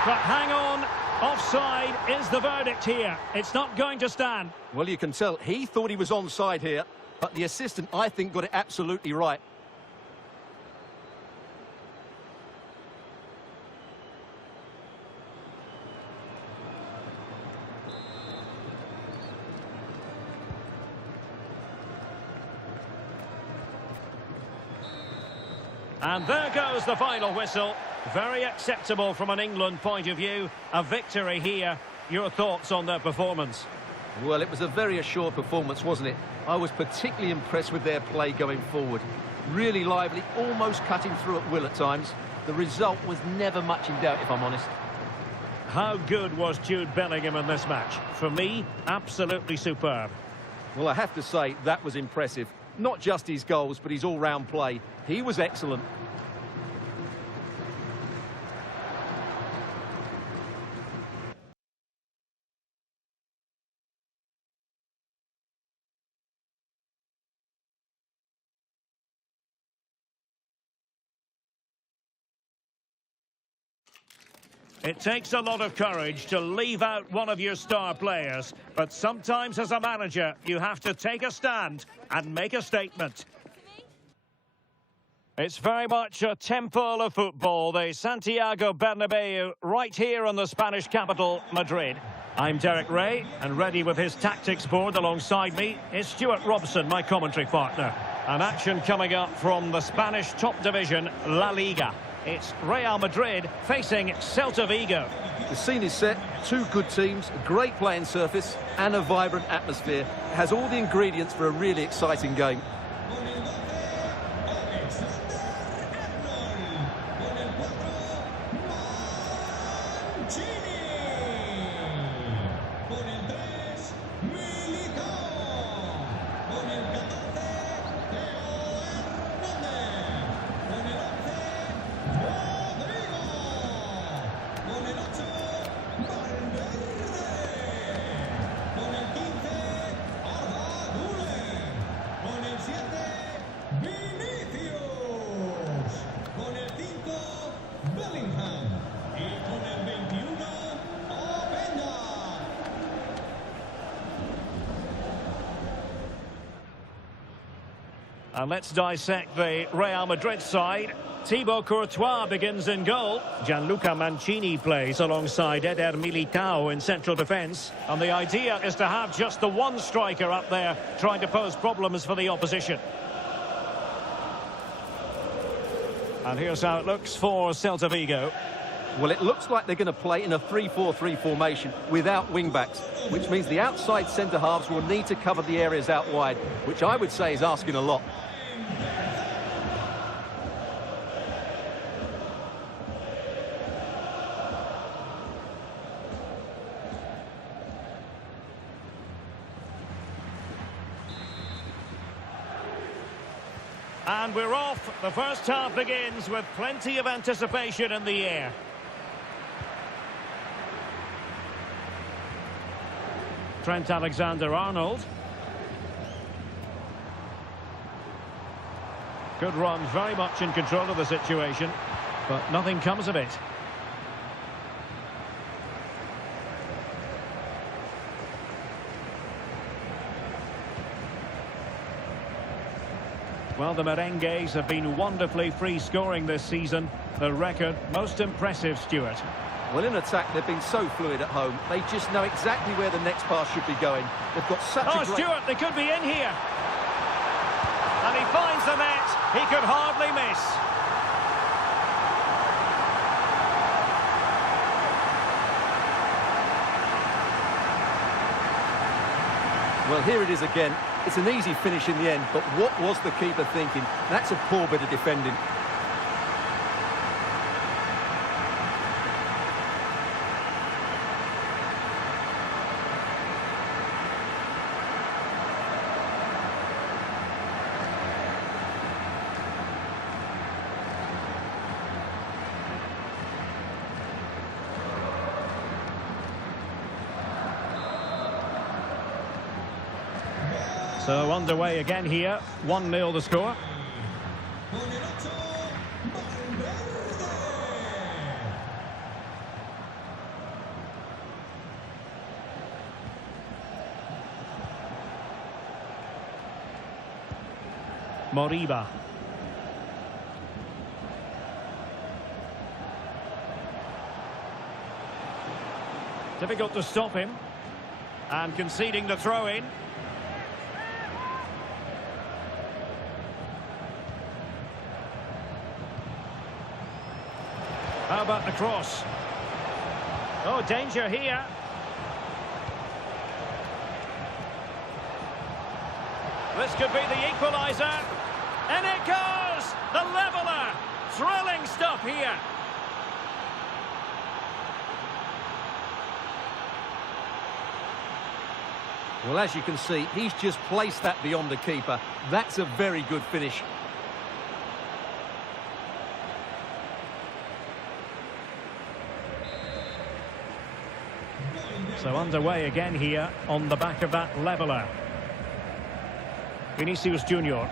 But hang on. Offside is the verdict here. It's not going to stand. Well, you can tell he thought he was onside here, but the assistant, I think, got it absolutely right. And there goes the final whistle. Very acceptable from an England point of view. A victory here. Your thoughts on their performance? Well, it was a very assured performance, wasn't it? I was particularly impressed with their play going forward. Really lively, almost cutting through at will at times. The result was never much in doubt, if I'm honest. How good was Jude Bellingham in this match? For me, absolutely superb. Well, I have to say, that was impressive. Not just his goals, but his all-round play. He was excellent. It takes a lot of courage to leave out one of your star players, but sometimes as a manager, you have to take a stand and make a statement. It's very much a temple of football, the Santiago Bernabeu, right here in the Spanish capital, Madrid. I'm Derek Ray, and ready with his tactics board alongside me is Stuart Robson, my commentary partner. An action coming up from the Spanish top division, La Liga. It's Real Madrid facing Celta Vigo. The scene is set, two good teams, a great playing surface and a vibrant atmosphere. It has all the ingredients for a really exciting game. And let's dissect the Real Madrid side. Thibaut Courtois begins in goal. Gianluca Mancini plays alongside Eder Militao in central defence. And the idea is to have just the one striker up there trying to pose problems for the opposition. And here's how it looks for Celta Vigo. Well, it looks like they're going to play in a 3-4-3 formation without wing-backs, which means the outside centre-halves will need to cover the areas out wide, which I would say is asking a lot. And we're off. The first half begins with plenty of anticipation in the air. Trent Alexander-Arnold. Good run, very much in control of the situation, but nothing comes of it. Well, the Merengues have been wonderfully free-scoring this season. The record, most impressive, Stuart. Well, in attack, they've been so fluid at home. They just know exactly where the next pass should be going. They've got such a great... Stuart, they could be in here. And he finds the net. He could hardly miss. Well, here it is again. It's an easy finish in the end, but what was the keeper thinking? That's a poor bit of defending. So underway again here, 1-0 the score. Moriba. Difficult to stop him. And conceding the throw-in. How about the cross? Oh, danger here. This could be the equaliser. And it goes! The leveller! Thrilling stuff here. Well, as you can see, he's just placed that beyond the keeper. That's a very good finish. So underway again here on the back of that leveller. Vinicius Junior.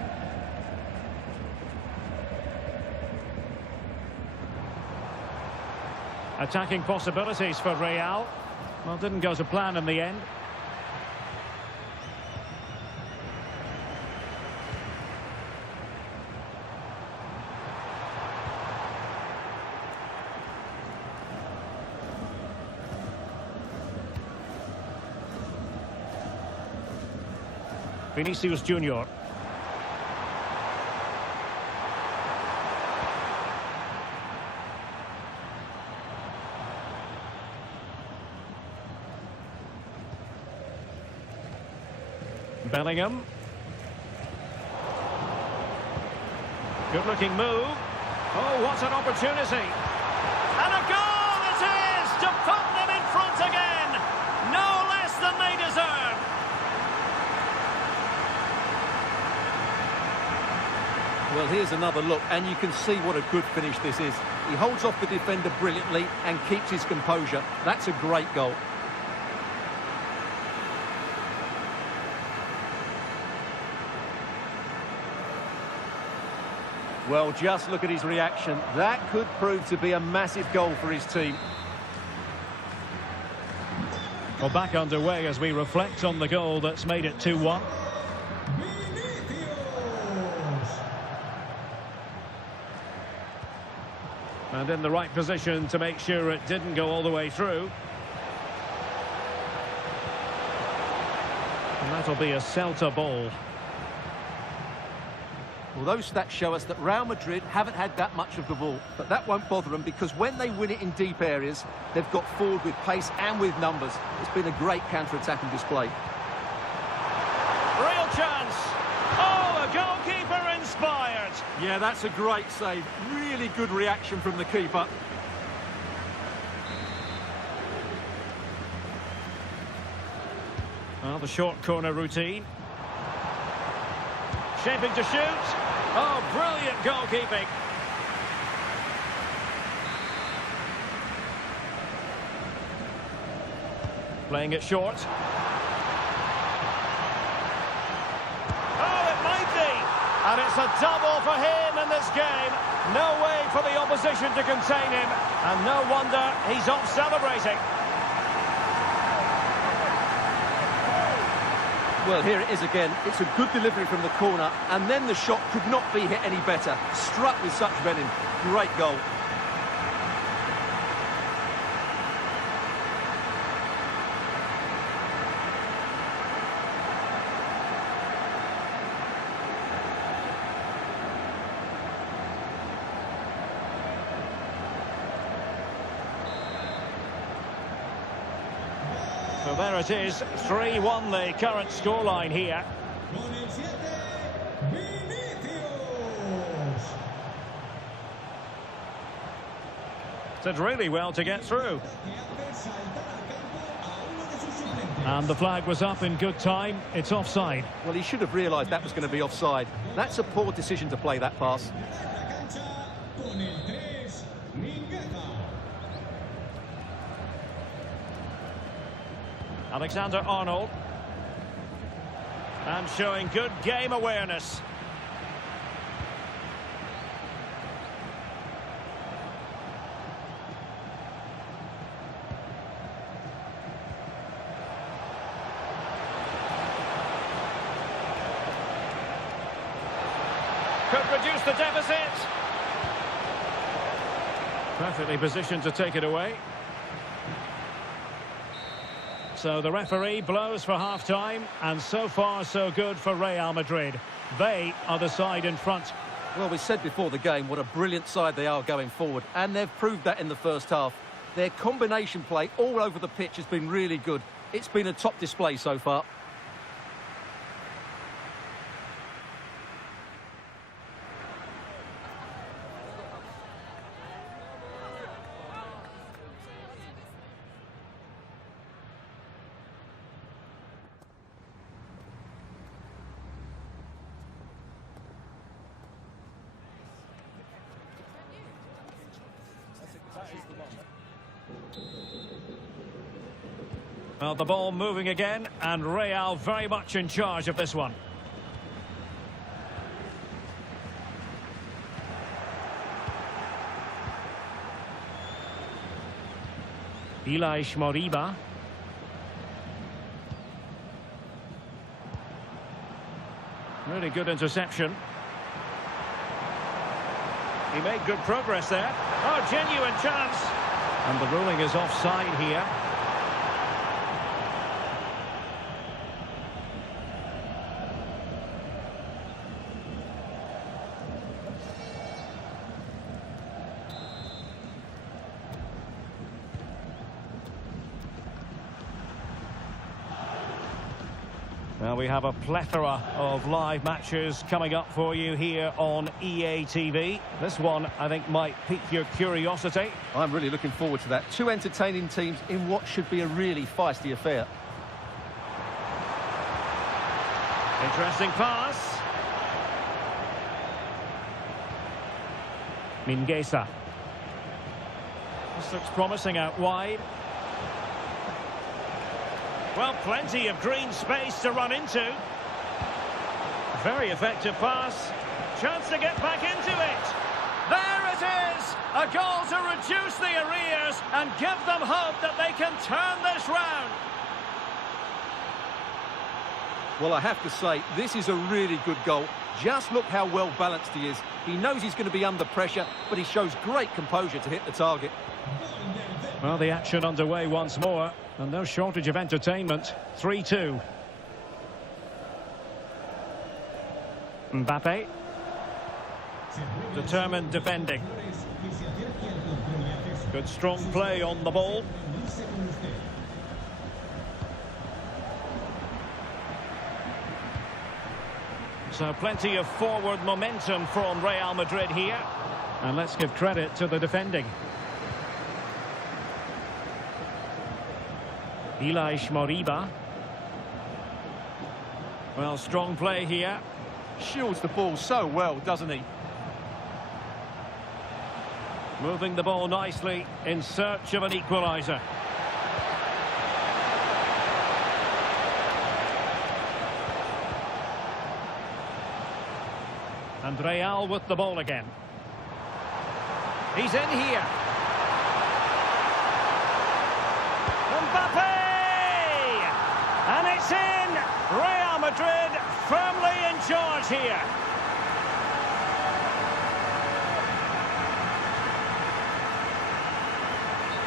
Attacking possibilities for Real. Well, didn't go to plan in the end. Vinicius Junior. Bellingham. Good looking move. Oh, what an opportunity. And a goal it is to put them in front again. No less than they deserve. Well, here's another look, and you can see what a good finish this is. He holds off the defender brilliantly and keeps his composure. That's a great goal. Well, just look at his reaction. That could prove to be a massive goal for his team. Well, back underway as we reflect on the goal that's made it 2-1. And in the right position to make sure it didn't go all the way through. And that'll be a Celta ball. Well, those stats show us that Real Madrid haven't had that much of the ball, but that won't bother them because when they win it in deep areas, they've got forward with pace and with numbers. It's been a great counter-attacking display. Real chance. Oh, a goalkeeper inspired. Yeah, that's a great save. Really good reaction from the keeper. Well, the short corner routine. Shaping to shoot. Oh, brilliant goalkeeping. Playing it short. Oh, it might be. And it's a double for him in this game. No way for the opposition to contain him. And no wonder he's off celebrating. Well, here it is again. It's a good delivery from the corner, and then the shot could not be hit any better. Struck with such venom. Great goal. So there it is, 3-1 the current scoreline here. Did really well to get through. And the flag was up in good time. It's offside. Well, he should have realised that was going to be offside. That's a poor decision to play that pass. Alexander-Arnold. And showing good game awareness. Could reduce the deficit. Perfectly positioned to take it away. So the referee blows for half-time, and so far so good for Real Madrid. They are the side in front. Well, we said before the game what a brilliant side they are going forward, and they've proved that in the first half. Their combination play all over the pitch has been really good. It's been a top display so far. Well, the ball moving again, and Real very much in charge of this one. Moriba. Really good interception. He made good progress there. Oh, genuine chance. And the ruling is offside here. Well, we have a plethora of live matches coming up for you here on EA TV. This one, I think, might pique your curiosity. I'm really looking forward to that. Two entertaining teams in what should be a really feisty affair. Interesting pass. Mingueza. This looks promising out wide. Well, plenty of green space to run into. Very effective pass. Chance to get back into it. There it is! A goal to reduce the arrears and give them hope that they can turn this round. Well, I have to say, this is a really good goal. Just look how well balanced he is. He knows he's going to be under pressure, but he shows great composure to hit the target. Well, the action underway once more, and no shortage of entertainment. 3-2. Mbappe. Determined defending. Good strong play on the ball. So plenty of forward momentum from Real Madrid here. And let's give credit to the defending. Moriba. Well, strong play here. Shields the ball so well, doesn't he? Moving the ball nicely in search of an equaliser. And Real with the ball again. He's in here. Mbappe! And it's in! Real Real Madrid firmly in charge here.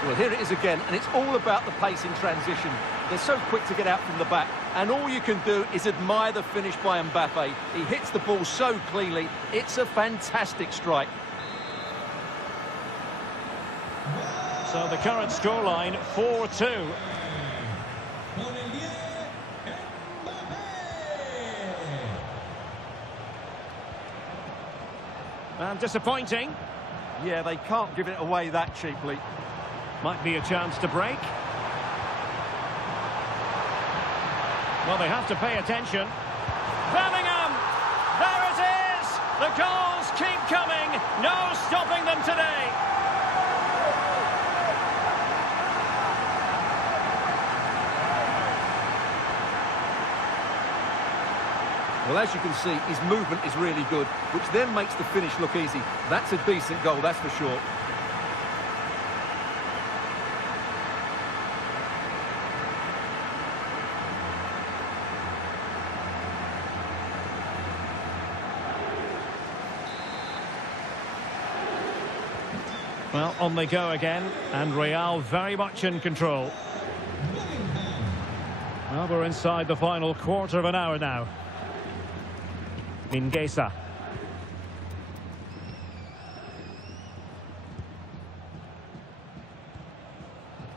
Well, here it is again, and it's all about the pace in transition. They're so quick to get out from the back, and all you can do is admire the finish by Mbappe. He hits the ball so cleanly. It's a fantastic strike. So the current scoreline, 4-2. And disappointing. Yeah, they can't give it away that cheaply. Might be a chance to break. Well, they have to pay attention. Bellingham! There it is! The goals keep coming. No stopping them today. Well, as you can see, his movement is really good, which then makes the finish look easy. That's a decent goal, that's for sure. Well, on they go again, and Real very much in control. Well, we're inside the final quarter of an hour now. Mingueza.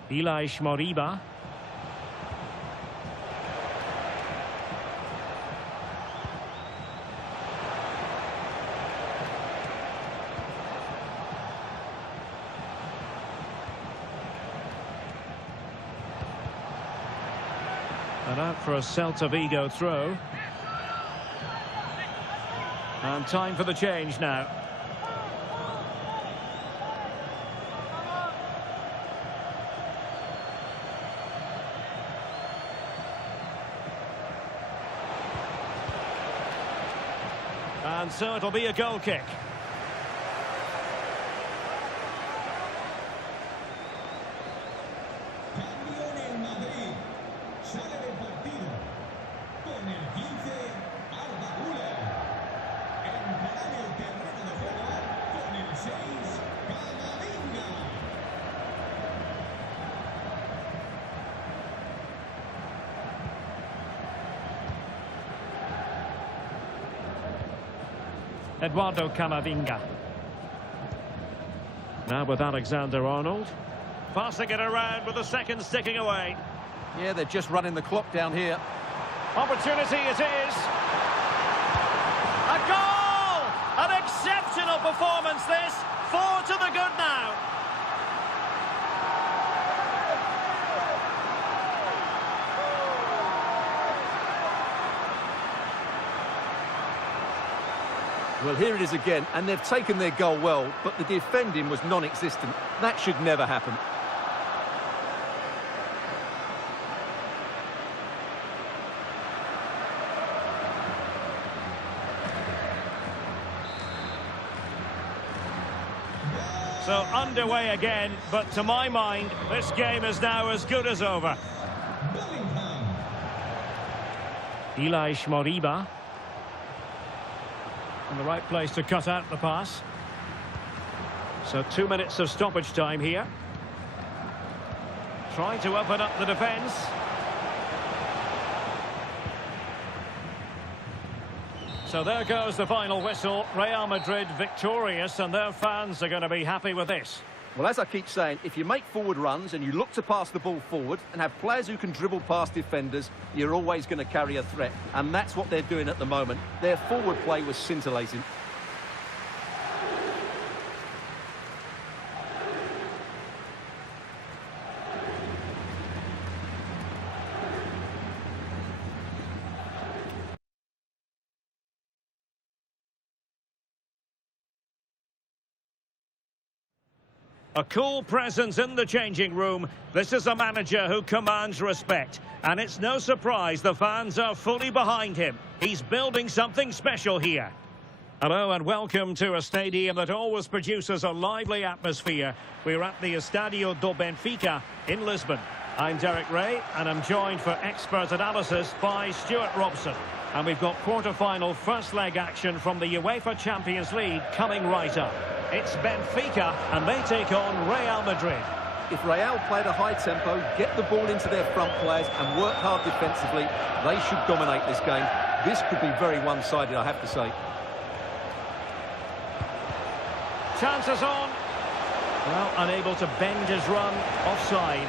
Moriba. And out for a Celta Vigo throw. And time for the change now. And so it'll be a goal kick. Eduardo Camavinga. Now with Alexander-Arnold. Passing it around with the seconds ticking away. Yeah, they're just running the clock down here. Opportunity it is. A goal! An exceptional performance this. 4 to the good now. Well, here it is again, and they've taken their goal well, but the defending was non-existent. That should never happen. So underway again, but to my mind, this game is now as good as over. Moriba. In the right place to cut out the pass. So 2 minutes of stoppage time here. Trying to open up the defence. So there goes the final whistle. Real Madrid victorious, and their fans are going to be happy with this. Well, as I keep saying, if you make forward runs and you look to pass the ball forward and have players who can dribble past defenders, you're always going to carry a threat. And that's what they're doing at the moment. Their forward play was scintillating. A cool presence in the changing room. This is a manager who commands respect. And it's no surprise the fans are fully behind him. He's building something special here. Hello and welcome to a stadium that always produces a lively atmosphere. We're at the Estadio do Benfica in Lisbon. I'm Derek Ray, and I'm joined for expert analysis by Stuart Robson. And we've got quarter-final first leg action from the UEFA Champions League coming right up. It's Benfica, and they take on Real Madrid. If Real play at a high tempo, get the ball into their front players and work hard defensively, they should dominate this game. This could be very one-sided, I have to say. Chances on. Well, unable to bend his run, offside.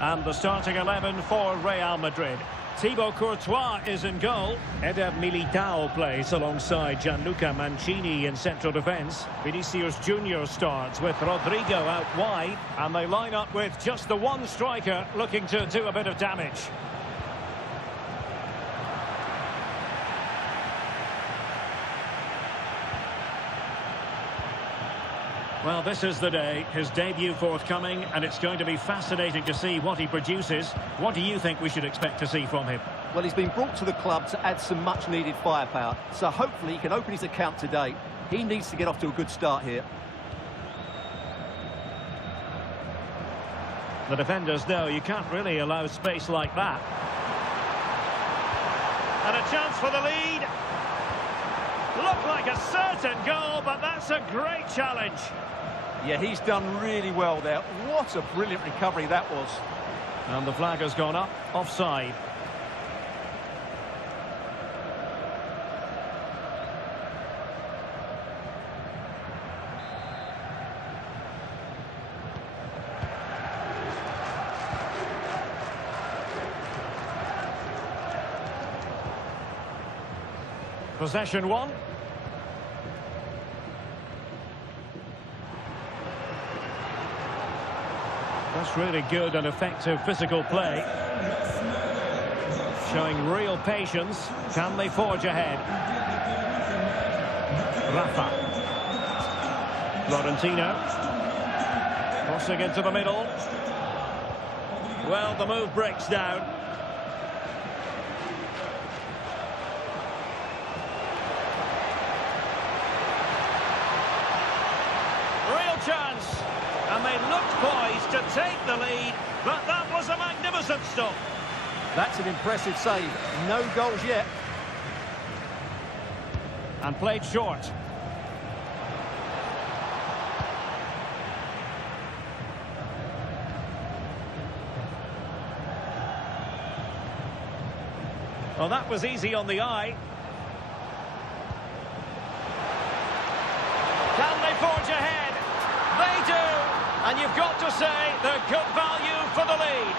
And the starting 11 for Real Madrid. Thibaut Courtois is in goal. Eder Militao plays alongside Gianluca Mancini in central defence. Vinicius Junior starts with Rodrigo out wide. And they line up with just the one striker looking to do a bit of damage. Well, this is the day, his debut forthcoming, and it's going to be fascinating to see what he produces. What do you think we should expect to see from him? Well, he's been brought to the club to add some much-needed firepower, so hopefully he can open his account today. He needs to get off to a good start here. The defenders know you can't really allow space like that. And a chance for the lead. Looked like a certain goal, but that's a great challenge. Yeah, he's done really well there. What a brilliant recovery that was. And the flag has gone up, offside. Possession one. That's really good and effective physical play. Showing real patience. Can they forge ahead? Rafa. Florentino. Crossing into the middle. Well, the move breaks down. Real chance. And they looked poised to take the lead, but that was a magnificent stop. That's an impressive save. No goals yet. And played short. Well, that was easy on the eye. Can they forge ahead? They do! And you've got to say they're good value for the lead.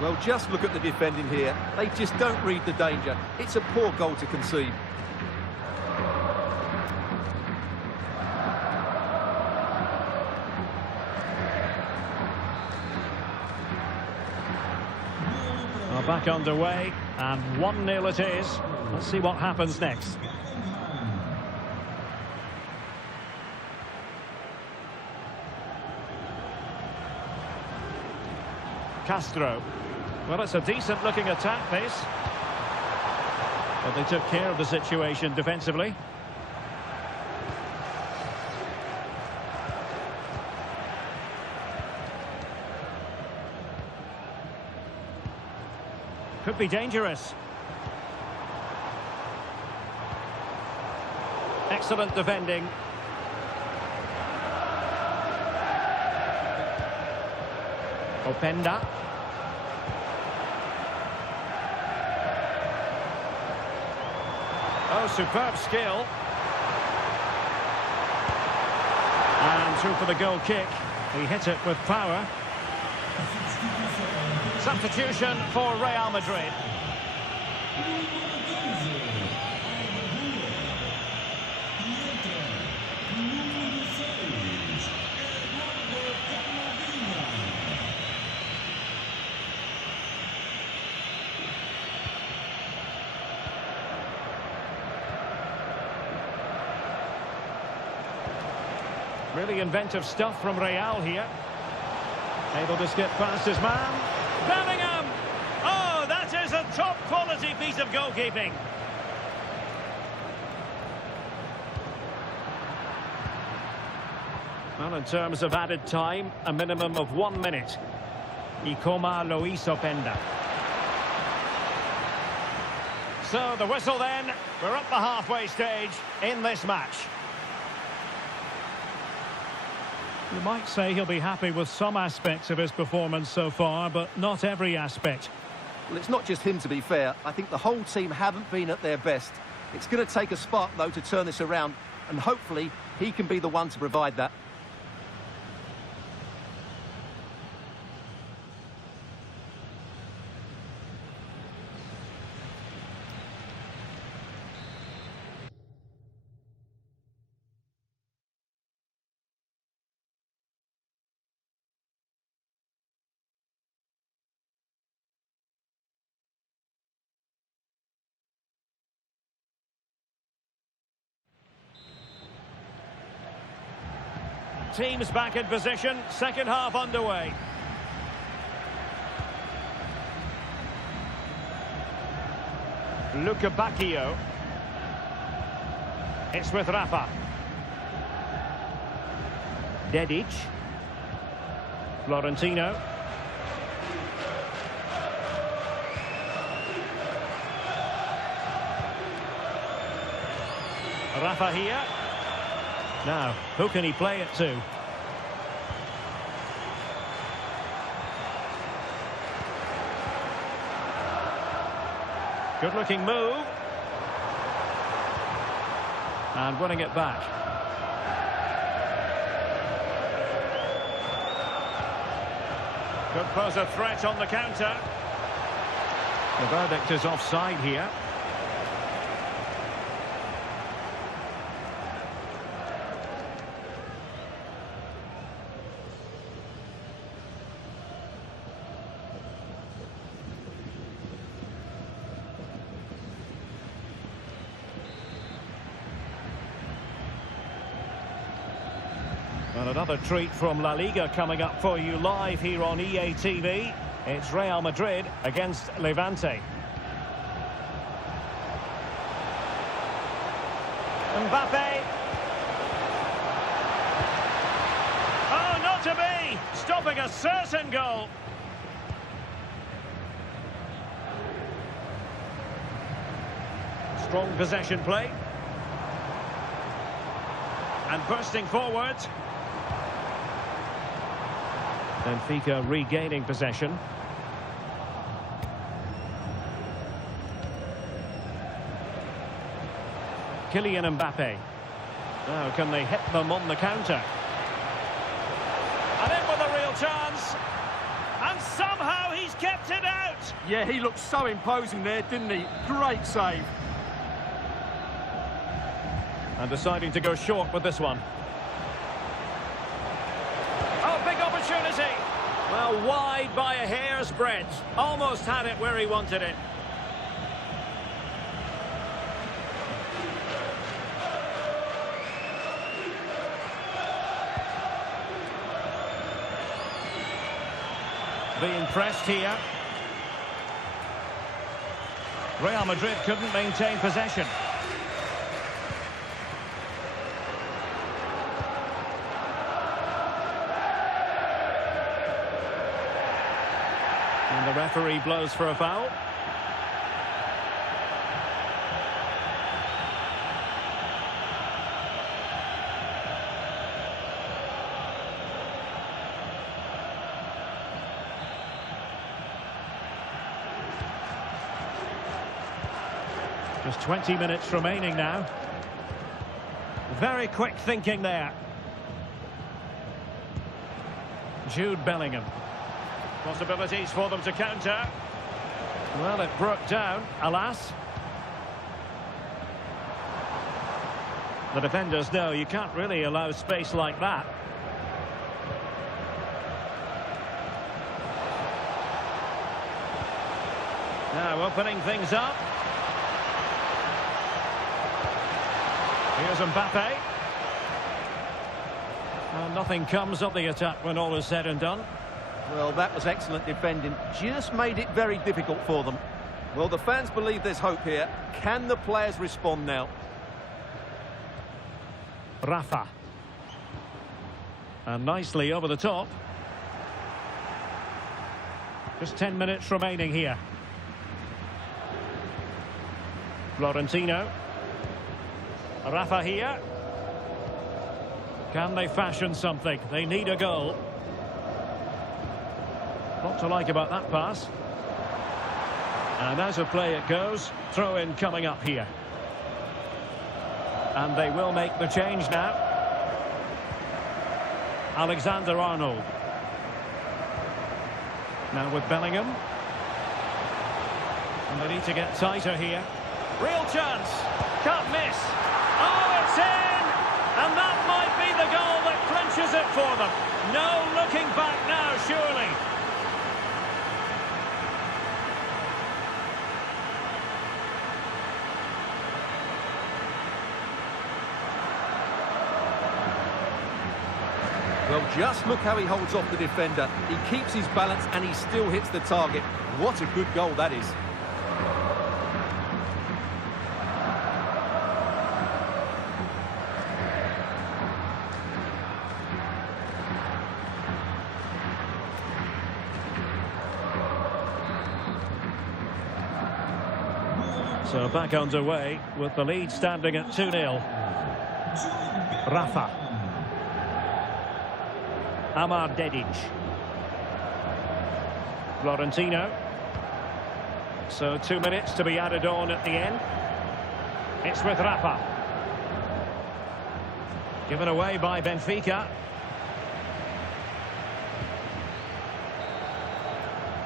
Well, just look at the defending here. They just don't read the danger. It's a poor goal to concede. Back underway, and 1-0 it is. Let's see what happens next. Castro. Well, it's a decent-looking attack, this. But they took care of the situation defensively. Could be dangerous. Excellent defending. Openda. Oh, superb skill. And through for the goal kick. He hit it with power. Substitution for Real Madrid. Really inventive stuff from Real here. Able to skip past his man. Bellingham! Oh, that is a top-quality piece of goalkeeping. Well, in terms of added time, a minimum of 1 minute. Ikoma Lois Openda. So the whistle then. We're up the halfway stage in this match. You might say he'll be happy with some aspects of his performance so far, but not every aspect. Well, it's not just him, to be fair. I think the whole team haven't been at their best. It's going to take a spark, though, to turn this around, and hopefully he can be the one to provide that. Teams back in position, second half underway. Luka Bacchio. It's with Rafa. Dedic. Florentino. Rafa here. Now, who can he play it to? Good-looking move. And winning it back. Could pose a threat on the counter. The verdict is offside here. And another treat from La Liga coming up for you live here on EA TV. It's Real Madrid against Levante. Mbappe. Oh, not to be! Stopping a certain goal. Strong possession play. And bursting forward. Benfica regaining possession. Kylian Mbappe. Now can they hit them on the counter? And in with a real chance. And somehow he's kept it out. Yeah, he looked so imposing there, didn't he? Great save. And deciding to go short with this one. Oh, big opportunity. Well, wide by a hair's breadth. Almost had it where he wanted it. Being pressed here. Real Madrid couldn't maintain possession. And the referee blows for a foul. Just 20 minutes remaining now. Very quick thinking there. Jude Bellingham. Possibilities for them to counter. Well, it broke down, alas. The defenders know you can't really allow space like that. Now opening things up. Here's Mbappe. And nothing comes of the attack when all is said and done. Well, that was excellent defending. Just made it very difficult for them. Well, the fans believe there's hope here. Can the players respond now? Rafa. And nicely over the top. Just 10 minutes remaining here. Florentino. Rafa here. Can they fashion something? They need a goal. What to like about that pass. And as a play it goes. Throw in coming up here. And they will make the change now. Alexander-Arnold. Now with Bellingham. And they need to get tighter here. Real chance. Can't miss. Oh, it's in! And that might be the goal that clinches it for them. No looking back now, surely. Well, just look how he holds off the defender. He keeps his balance and he still hits the target. What a good goal that is. So back underway with the lead standing at 2-0. Rafa. Amar Dedic. Florentino. So 2 minutes to be added on at the end. It's with Rafa. Given away by Benfica.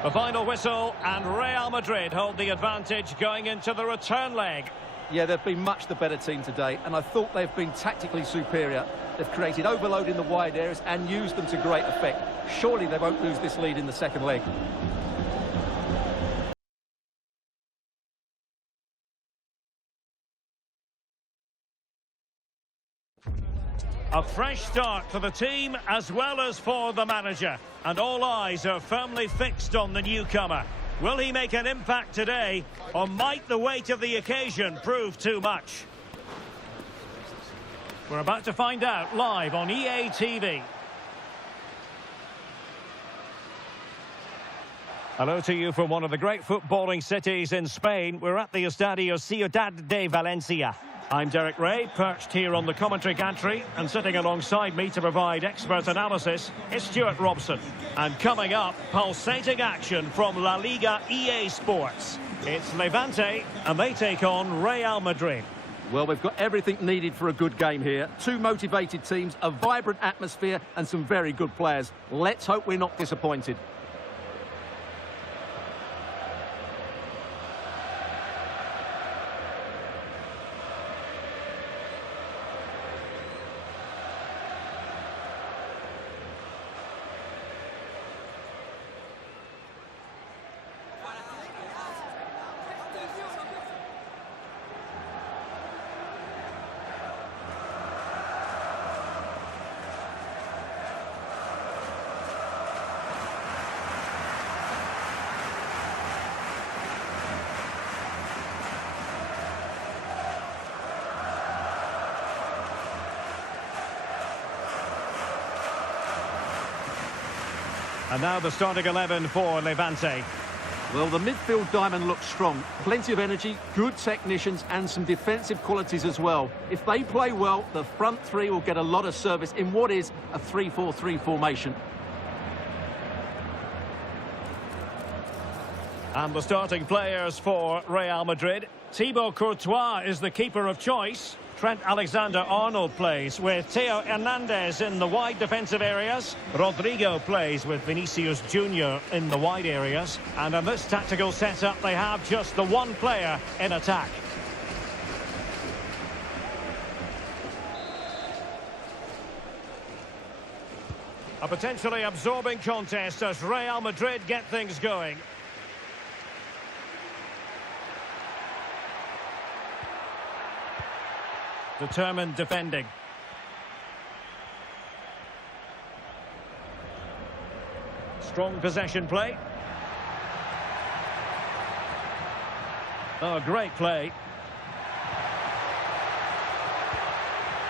The final whistle, and Real Madrid hold the advantage going into the return leg. Yeah, they've been much the better team today, and I thought they've been tactically superior. They've created overload in the wide areas and used them to great effect. Surely they won't lose this lead in the second leg. A fresh start for the team as well as for the manager. And all eyes are firmly fixed on the newcomer. Will he make an impact today, or might the weight of the occasion prove too much? We're about to find out live on EA TV. Hello to you from one of the great footballing cities in Spain. We're at the Estadio Ciudad de Valencia. I'm Derek Ray, perched here on the commentary gantry, and sitting alongside me to provide expert analysis is Stuart Robson. And coming up, pulsating action from La Liga EA Sports. It's Levante, and they take on Real Madrid. Well, we've got everything needed for a good game here. Two motivated teams, a vibrant atmosphere, and some very good players. Let's hope we're not disappointed. And now the starting 11 for Levante. Well, the midfield diamond looks strong. Plenty of energy, good technicians, and some defensive qualities as well. If they play well, the front three will get a lot of service in what is a 3-4-3 formation. And the starting players for Real Madrid. Thibaut Courtois is the keeper of choice. Trent Alexander-Arnold plays with Theo Hernandez in the wide defensive areas. Rodrigo plays with Vinicius Junior in the wide areas. And in this tactical setup, they have just the one player in attack. A potentially absorbing contest as Real Madrid get things going. Determined defending. Strong possession play. Oh, great play.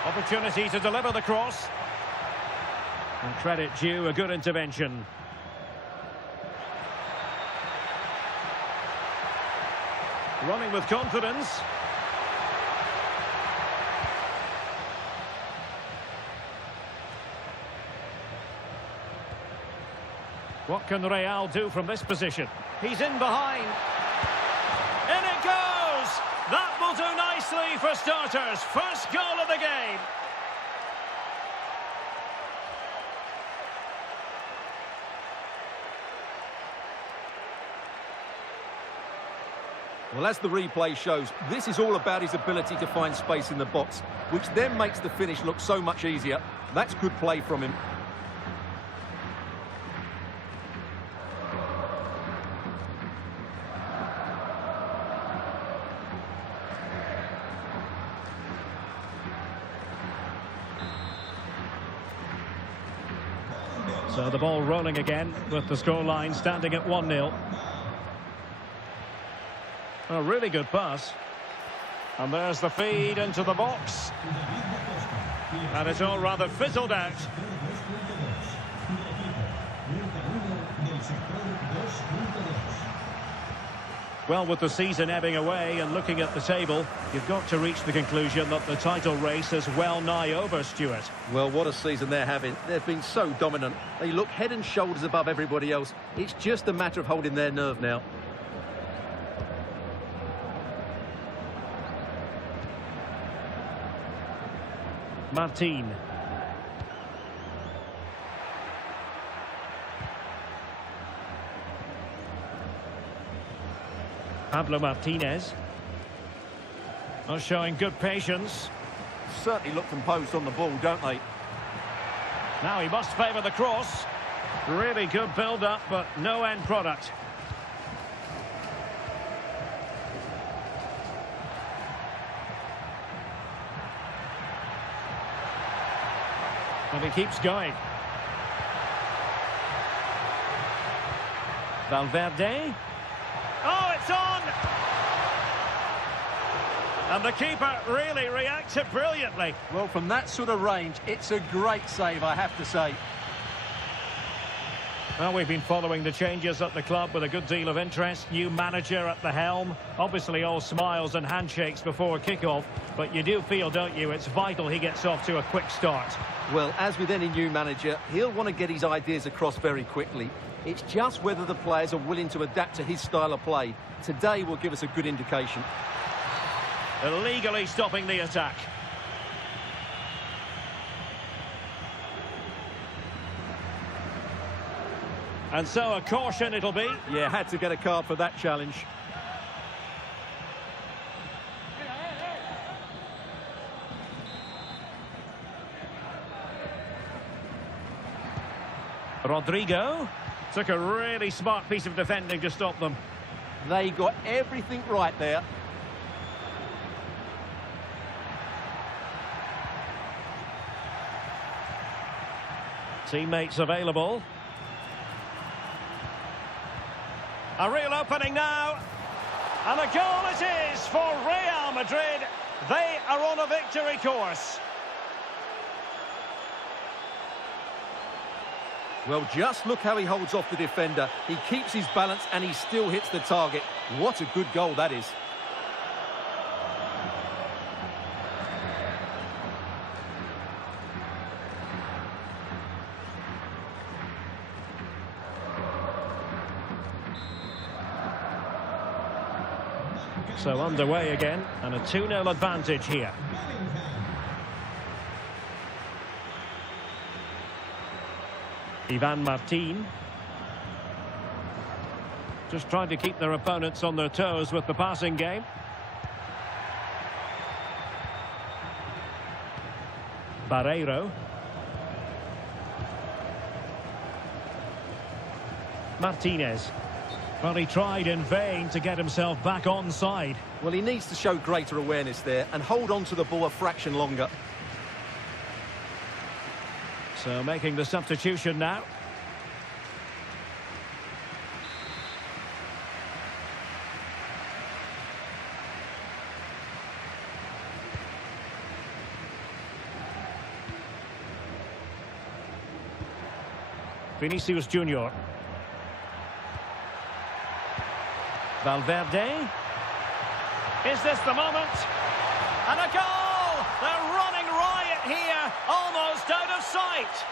Opportunity to deliver the cross. And credit due, a good intervention. Running with confidence. What can Real do from this position? He's in behind. In it goes! That will do nicely for starters. First goal of the game. Well, as the replay shows, this is all about his ability to find space in the box, which then makes the finish look so much easier. That's good play from him. So the ball rolling again with the scoreline standing at 1-0. A really good pass. And there's the feed into the box. And it's all rather fizzled out. Well, with the season ebbing away and looking at the table, you've got to reach the conclusion that the title race is well nigh over, Stuart. Well, what a season they're having. They've been so dominant. They look head and shoulders above everybody else. It's just a matter of holding their nerve now. Martin. Pablo Martinez. Oh, showing good patience. Certainly look composed on the ball, don't they? Now he must favour the cross. Really good build-up, but no end product. And he keeps going. Valverde. Oh, it's on! And the keeper really reacted brilliantly. Well, from that sort of range, it's a great save, I have to say. Well, we've been following the changes at the club with a good deal of interest. New manager at the helm. Obviously all smiles and handshakes before kick-off. But you do feel, don't you, it's vital he gets off to a quick start. Well, as with any new manager, he'll want to get his ideas across very quickly. It's just whether the players are willing to adapt to his style of play. Today will give us a good indication. Illegally stopping the attack. And so a caution it'll be. Yeah, had to get a card for that challenge. Rodrigo took a really smart piece of defending to stop them. They got everything right there. Teammates available. A real opening now. And a goal it is for Real Madrid. They are on a victory course. Well, just look how he holds off the defender. He keeps his balance and he still hits the target. What a good goal that is. So underway again, and a 2-0 advantage here. Ivan Martin. Just trying to keep their opponents on their toes with the passing game. Barreiro. Martinez. Well, he tried in vain to get himself back onside. Well, he needs to show greater awareness there and hold on to the ball a fraction longer. So making the substitution now. Vinicius Junior. Valverde. Is this the moment? And a goal! They're running riot here, almost out of sight.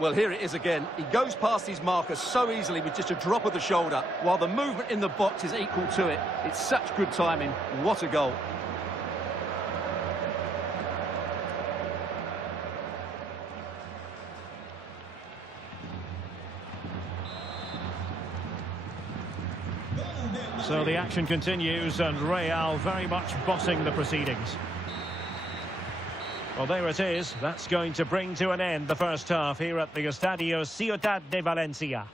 Well, here it is again. He goes past his marker so easily with just a drop of the shoulder, while the movement in the box is equal to it. It's such good timing. What a goal. So the action continues, and Real very much bossing the proceedings. Well, there it is. That's going to bring to an end the first half here at the Estadio Ciutat de Valencia.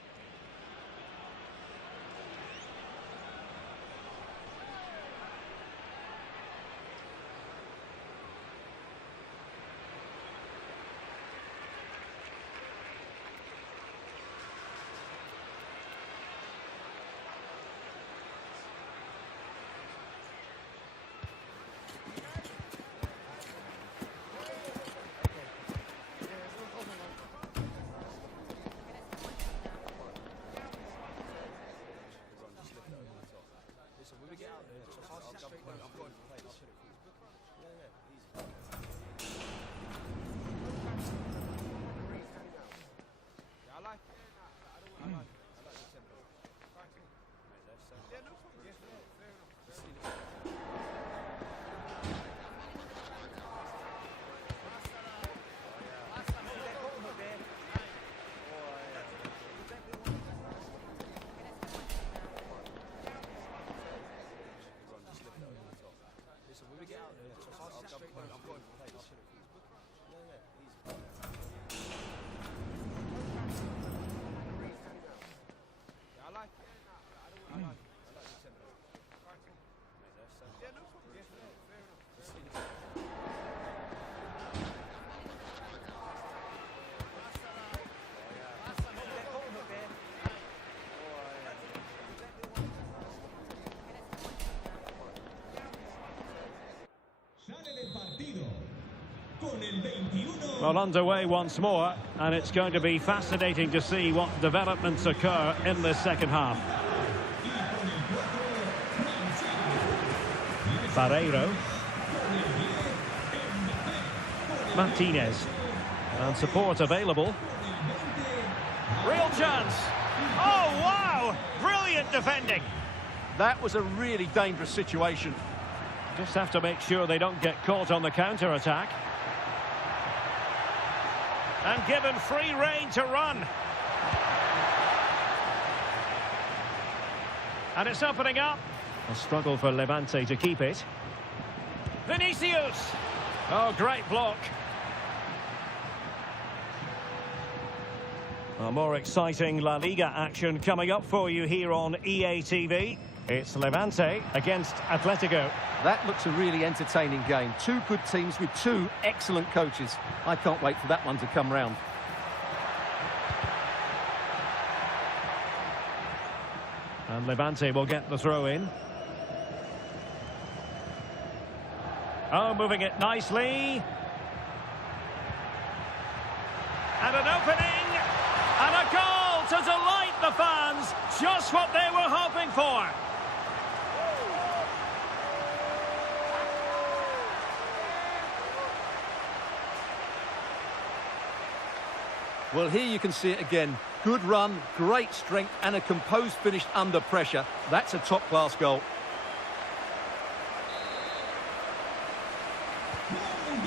Well, underway once more, and it's going to be fascinating to see what developments occur in this second half. Barreiro. Martinez. And support available. Real chance. Oh, wow! Brilliant defending. That was a really dangerous situation. Just have to make sure they don't get caught on the counter-attack. And given free rein to run. And it's opening up. A struggle for Levante to keep it. Vinicius! Oh, great block. More exciting La Liga action coming up for you here on EA TV. It's Levante against Atletico. That looks a really entertaining game. Two good teams with two excellent coaches. I can't wait for that one to come round. And Levante will get the throw in. Oh, moving it nicely. And an opening. And a goal to delight the fans. Just what they were hoping for. Well, here you can see it again. Good run, great strength, and a composed finish under pressure. That's a top-class goal.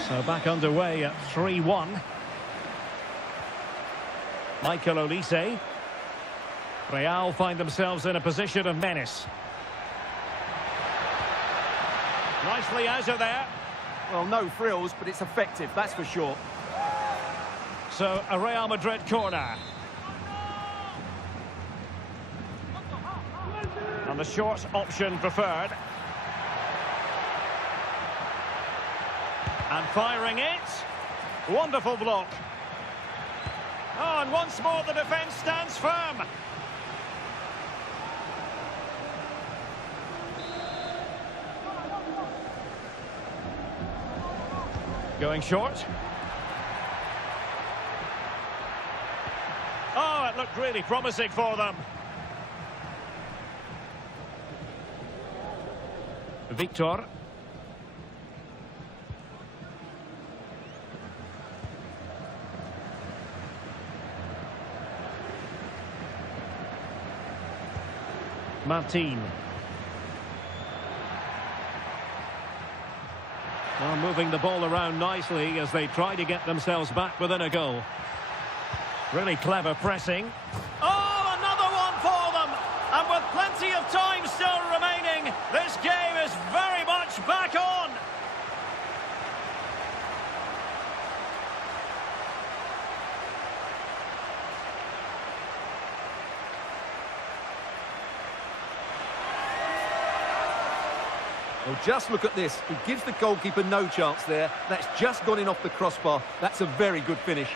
So back underway at 3-1. Michael Olise. Real find themselves in a position of menace. Nicely out of there. Well, no frills, but it's effective, that's for sure. So, a Real Madrid corner. And the short option preferred. And firing it. Wonderful block. Oh, and once more the defence stands firm. Going short. Oh, it looked really promising for them. Victor. Martin. Well, moving the ball around nicely as they try to get themselves back within a goal. Really clever pressing. Oh, another one for them! And with plenty of time still remaining, this game is very much back on! Well, just look at this. He gives the goalkeeper no chance there. That's just gone in off the crossbar. That's a very good finish.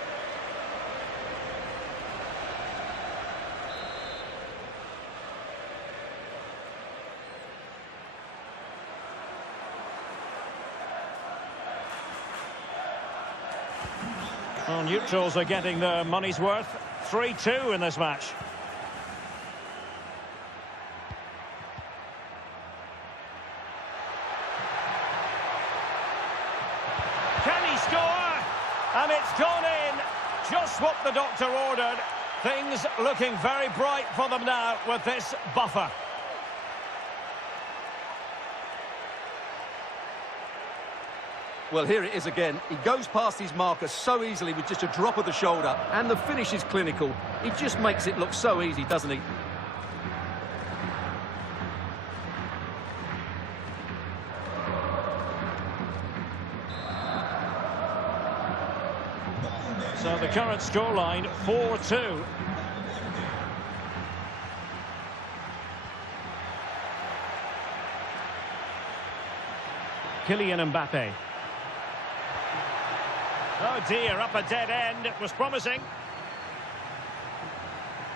Well, neutrals are getting their money's worth. 3-2 in this match. Can he score? And it's gone in. Just what the doctor ordered. Things looking very bright for them now with this buffer. Well, here it is again. He goes past his marker so easily with just a drop of the shoulder. And the finish is clinical. He just makes it look so easy, doesn't he? So the current scoreline, 4-2. Kylian Mbappe. Oh dear, up a dead end. It was promising.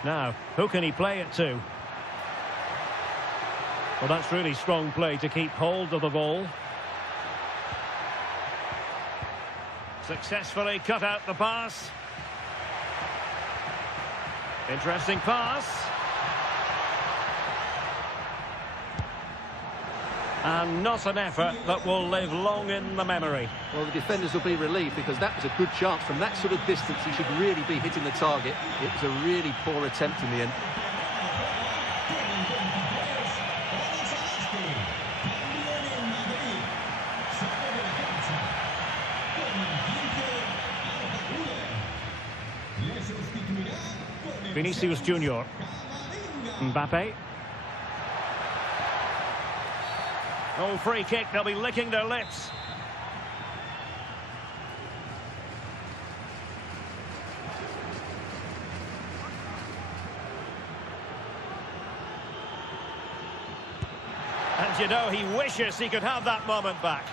Now, who can he play it to? Well, that's really strong play to keep hold of the ball. Successfully cut out the pass. Interesting pass. And not an effort that will live long in the memory. Well, the defenders will be relieved because that was a good chance. From that sort of distance, he should really be hitting the target. It was a really poor attempt in the end. Vinicius Junior. Mbappe. Oh, free kick, they'll be licking their lips. And you know, he wishes he could have that moment back.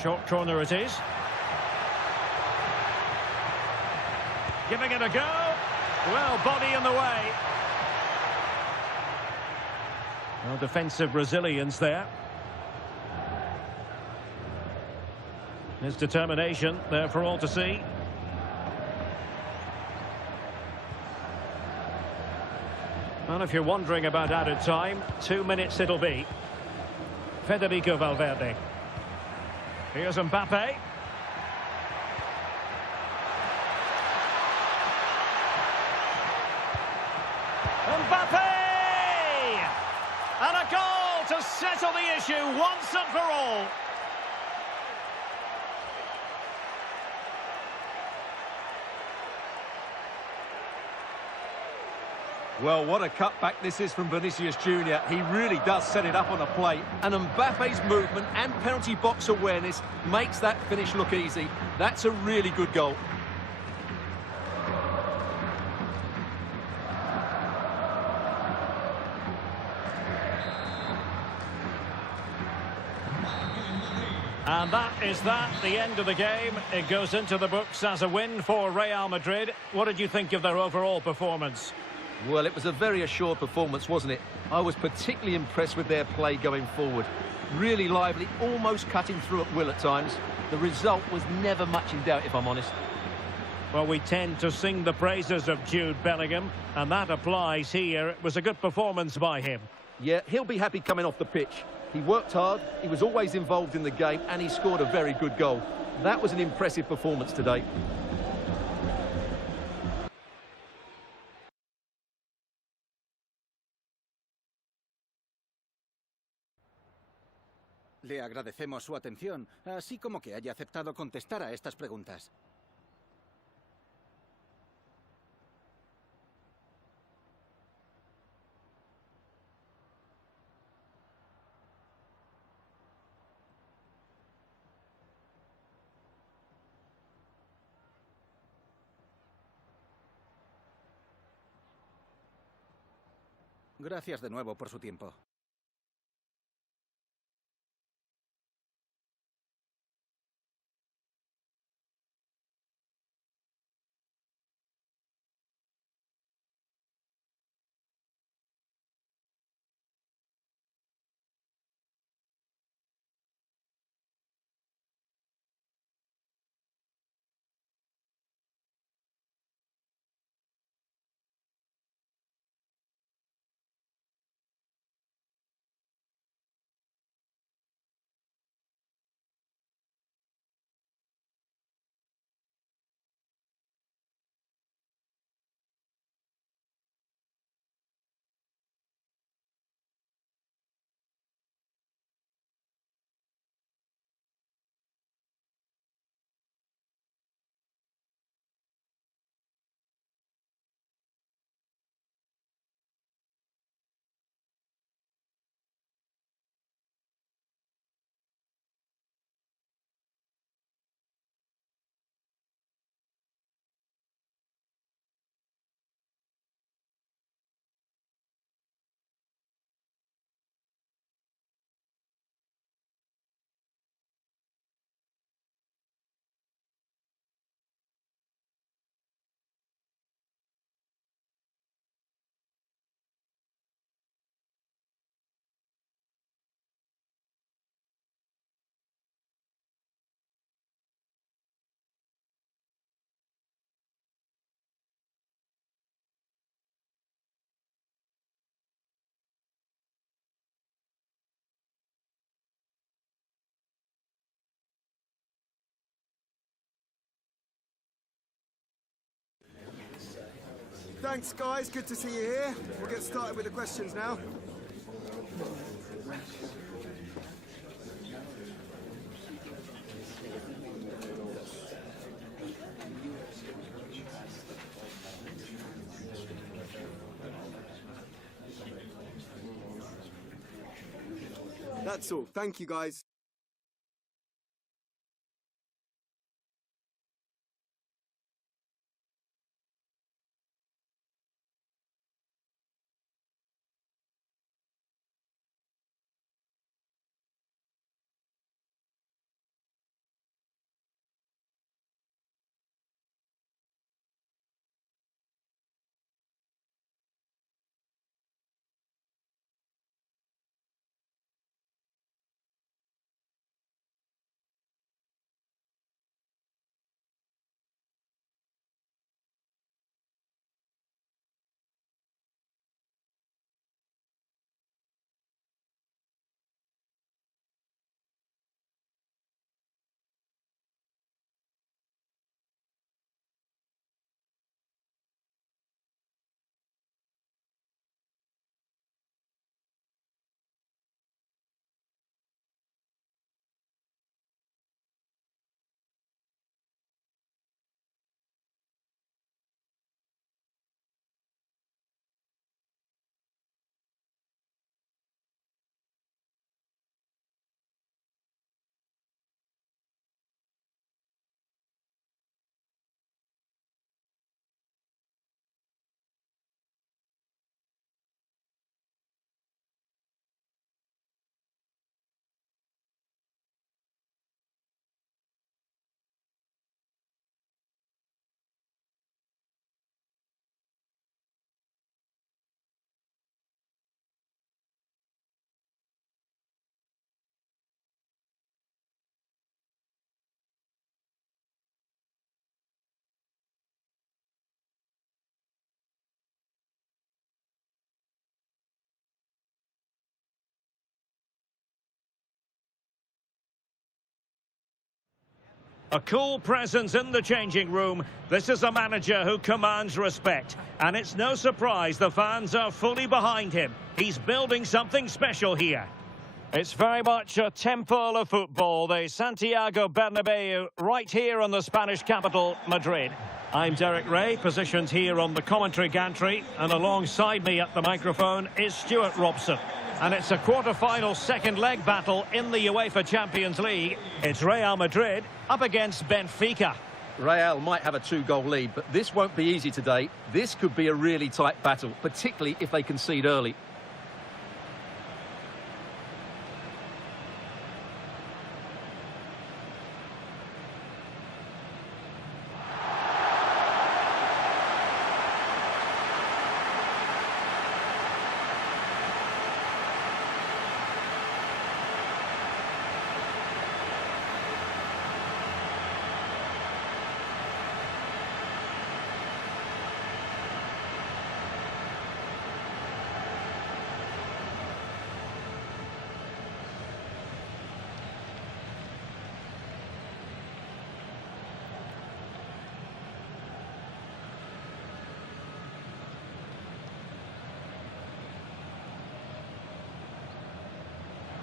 Short corner it is. Giving it a go. Well, body in the way. Well, defensive resilience there. His determination there for all to see. Well, if you're wondering about added time, 2 minutes it'll be. Federico Valverde. Here's Mbappe. Mbappe! And a goal to settle the issue once and for all. Well, what a cutback this is from Vinicius Junior. He really does set it up on a plate. And Mbappe's movement and penalty box awareness makes that finish look easy. That's a really good goal. And that is the end of the game. It goes into the books as a win for Real Madrid. What did you think of their overall performance? Well, it was a very assured performance, wasn't it? I was particularly impressed with their play going forward. Really lively, almost cutting through at will at times. The result was never much in doubt, if I'm honest. Well, we tend to sing the praises of Jude Bellingham, and that applies here. It was a good performance by him. Yeah, he'll be happy coming off the pitch. He worked hard, he was always involved in the game, and he scored a very good goal. That was an impressive performance today. Le agradecemos su atención, así como que haya aceptado contestar a estas preguntas. Gracias de nuevo por su tiempo. Thanks, guys. Good to see you here. We'll get started with the questions now. That's all. Thank you, guys. A cool presence in the changing room. This is a manager who commands respect. And it's no surprise the fans are fully behind him. He's building something special here. It's very much a temple of football, the Santiago Bernabeu, right here in the Spanish capital, Madrid. I'm Derek Ray, positioned here on the commentary gantry, and alongside me at the microphone is Stuart Robson. And it's a quarter-final second leg battle in the UEFA Champions League. It's Real Madrid up against Benfica. Real might have a 2-goal lead, but this won't be easy today. This could be a really tight battle, particularly if they concede early.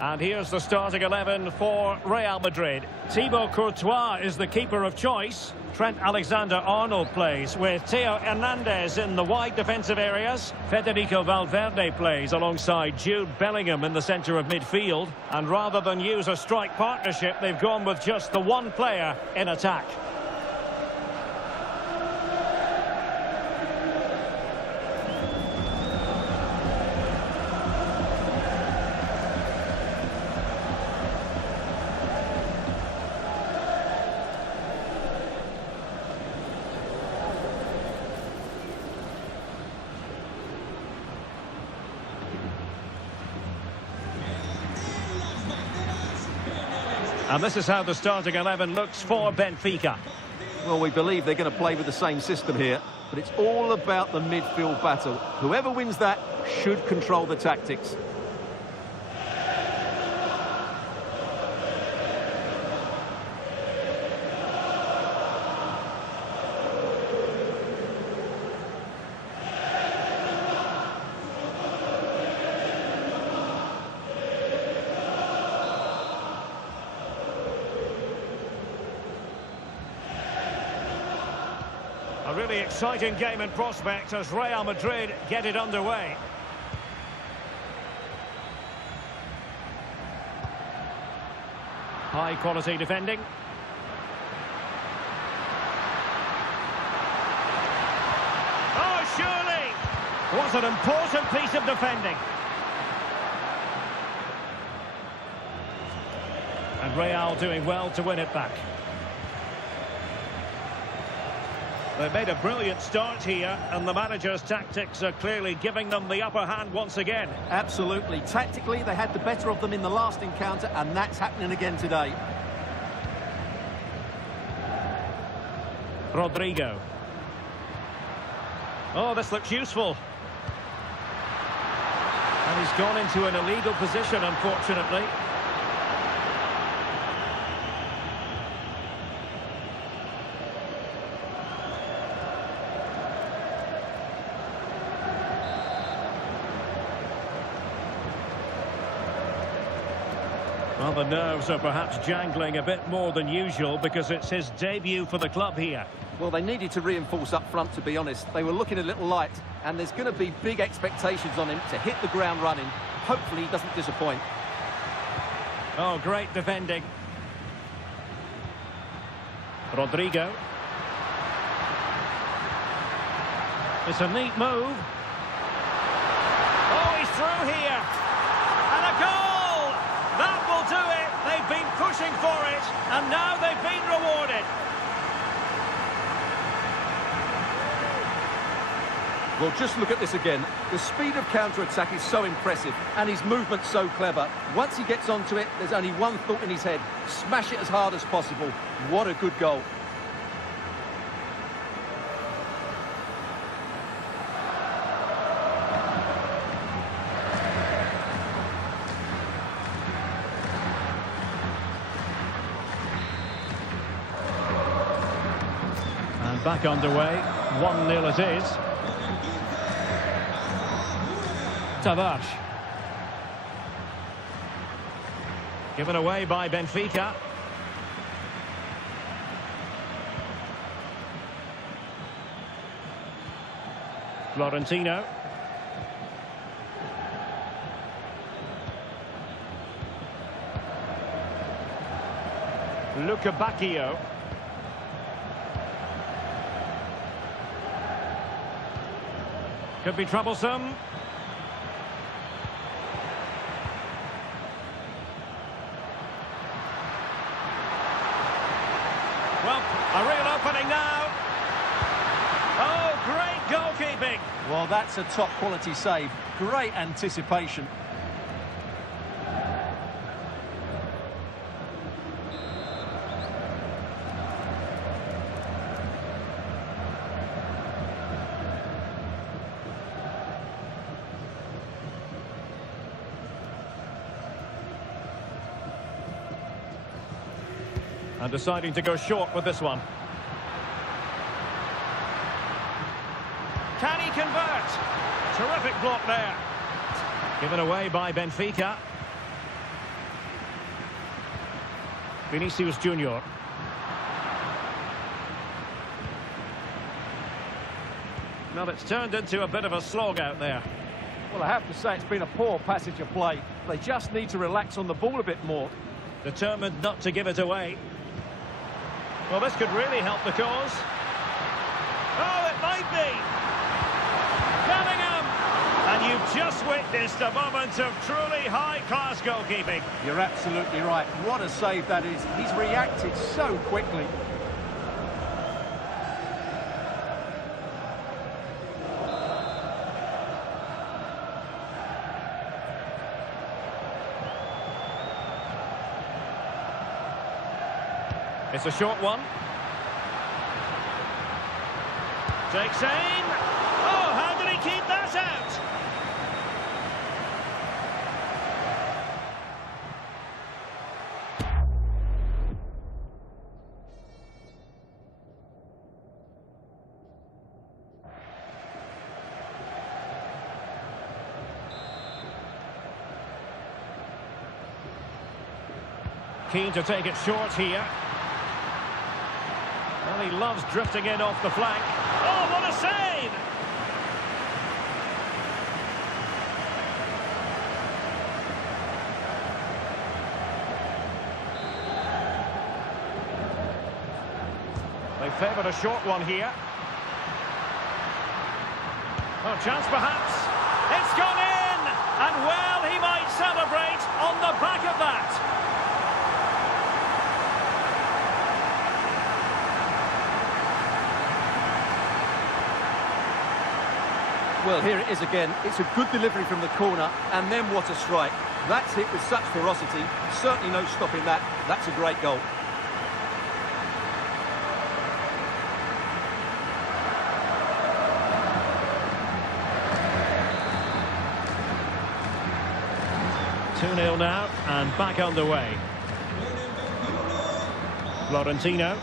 And here's the starting 11 for Real Madrid. Thibaut Courtois is the keeper of choice. Trent Alexander-Arnold plays with Theo Hernandez in the wide defensive areas. Federico Valverde plays alongside Jude Bellingham in the centre of midfield. And rather than use a strike partnership, they've gone with just the one player in attack. And this is how the starting 11 looks for Benfica. Well, we believe they're going to play with the same system here, but it's all about the midfield battle. Whoever wins that should control the tactics. A really exciting game in prospect as Real Madrid get it underway. High quality defending. Oh, surely! What an important piece of defending. And Real doing well to win it back. They've made a brilliant start here, and the manager's tactics are clearly giving them the upper hand once again. Absolutely. Tactically, they had the better of them in the last encounter, and that's happening again today. Rodrigo. Oh, this looks useful. And he's gone into an illegal position, unfortunately. Well, the nerves are perhaps jangling a bit more than usual because it's his debut for the club here. Well, they needed to reinforce up front, to be honest. They were looking a little light, and there's going to be big expectations on him to hit the ground running. Hopefully he doesn't disappoint. Oh, great defending. Rodrigo. It's a neat move. Oh, he's through here. And a goal! That will do it. They've been pushing for it, and now they've been rewarded. Well, just look at this again. The speed of counter-attack is so impressive, and his movement so clever. Once he gets onto it, there's only one thought in his head. Smash it as hard as possible. What a good goal. And back underway. 1-0 it is. Tavares. Given away by Benfica. Florentino. Luca Bacchio. Could be troublesome. Well, a real opening now. Oh, great goalkeeping. Well, that's a top-quality save. Great anticipation. And deciding to go short with this one. Can he convert? Terrific block there. Given away by Benfica. Vinicius Junior. Well, it's turned into a bit of a slog out there. Well, I have to say it's been a poor passage of play. They just need to relax on the ball a bit more. Determined not to give it away. Well, this could really help the cause. Oh, it might be. Bellingham! And you've just witnessed a moment of truly high-class goalkeeping. You're absolutely right. What a save that is. He's reacted so quickly. It's a short one. Takes aim. Oh, how did he keep that out? Keen to take it short here. Well, he loves drifting in off the flank. Oh, what a save! They favoured a short one here. Oh, chance perhaps. It's gone in! And well, he might celebrate on the back of that. Well, here it is again. It's a good delivery from the corner, and then what a strike. That's hit with such ferocity. Certainly no stopping that. That's a great goal. Two 2-0 now, and back underway. Florentino.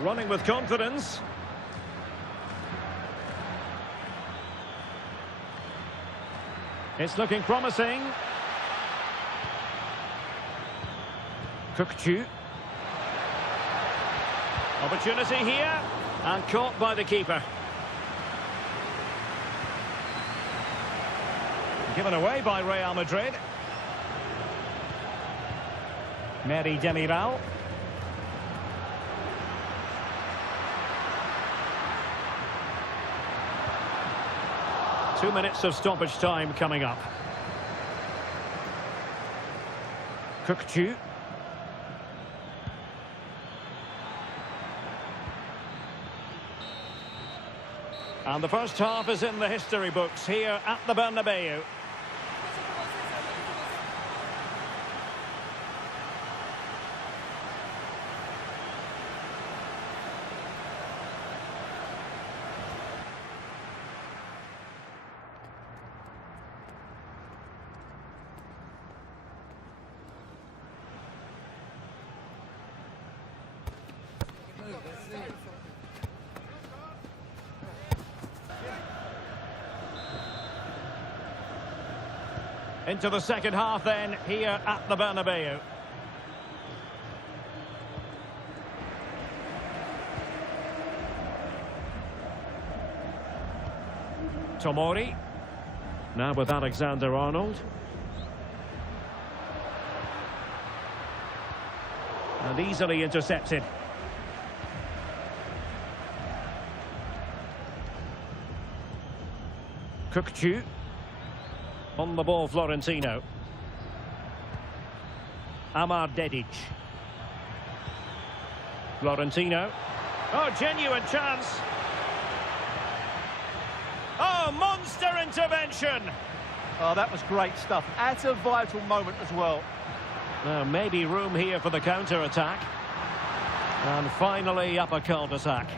Running with confidence. It's looking promising. Kukçu. Opportunity here, and caught by the keeper. Given away by Real Madrid. Meri Demiral. Two minutes of stoppage time coming up. Kukçu. And the first half is in the history books here at the Bernabeu. Into the second half then, here at the Bernabeu. Tomori. Now with Alexander-Arnold. And easily intercepted. Kukçu. On the ball, Florentino. Amar Dedic. Florentino. Oh, genuine chance. Oh, monster intervention. Oh, that was great stuff. At a vital moment as well. Now, maybe room here for the counter-attack. And finally, up a cul-de-sac.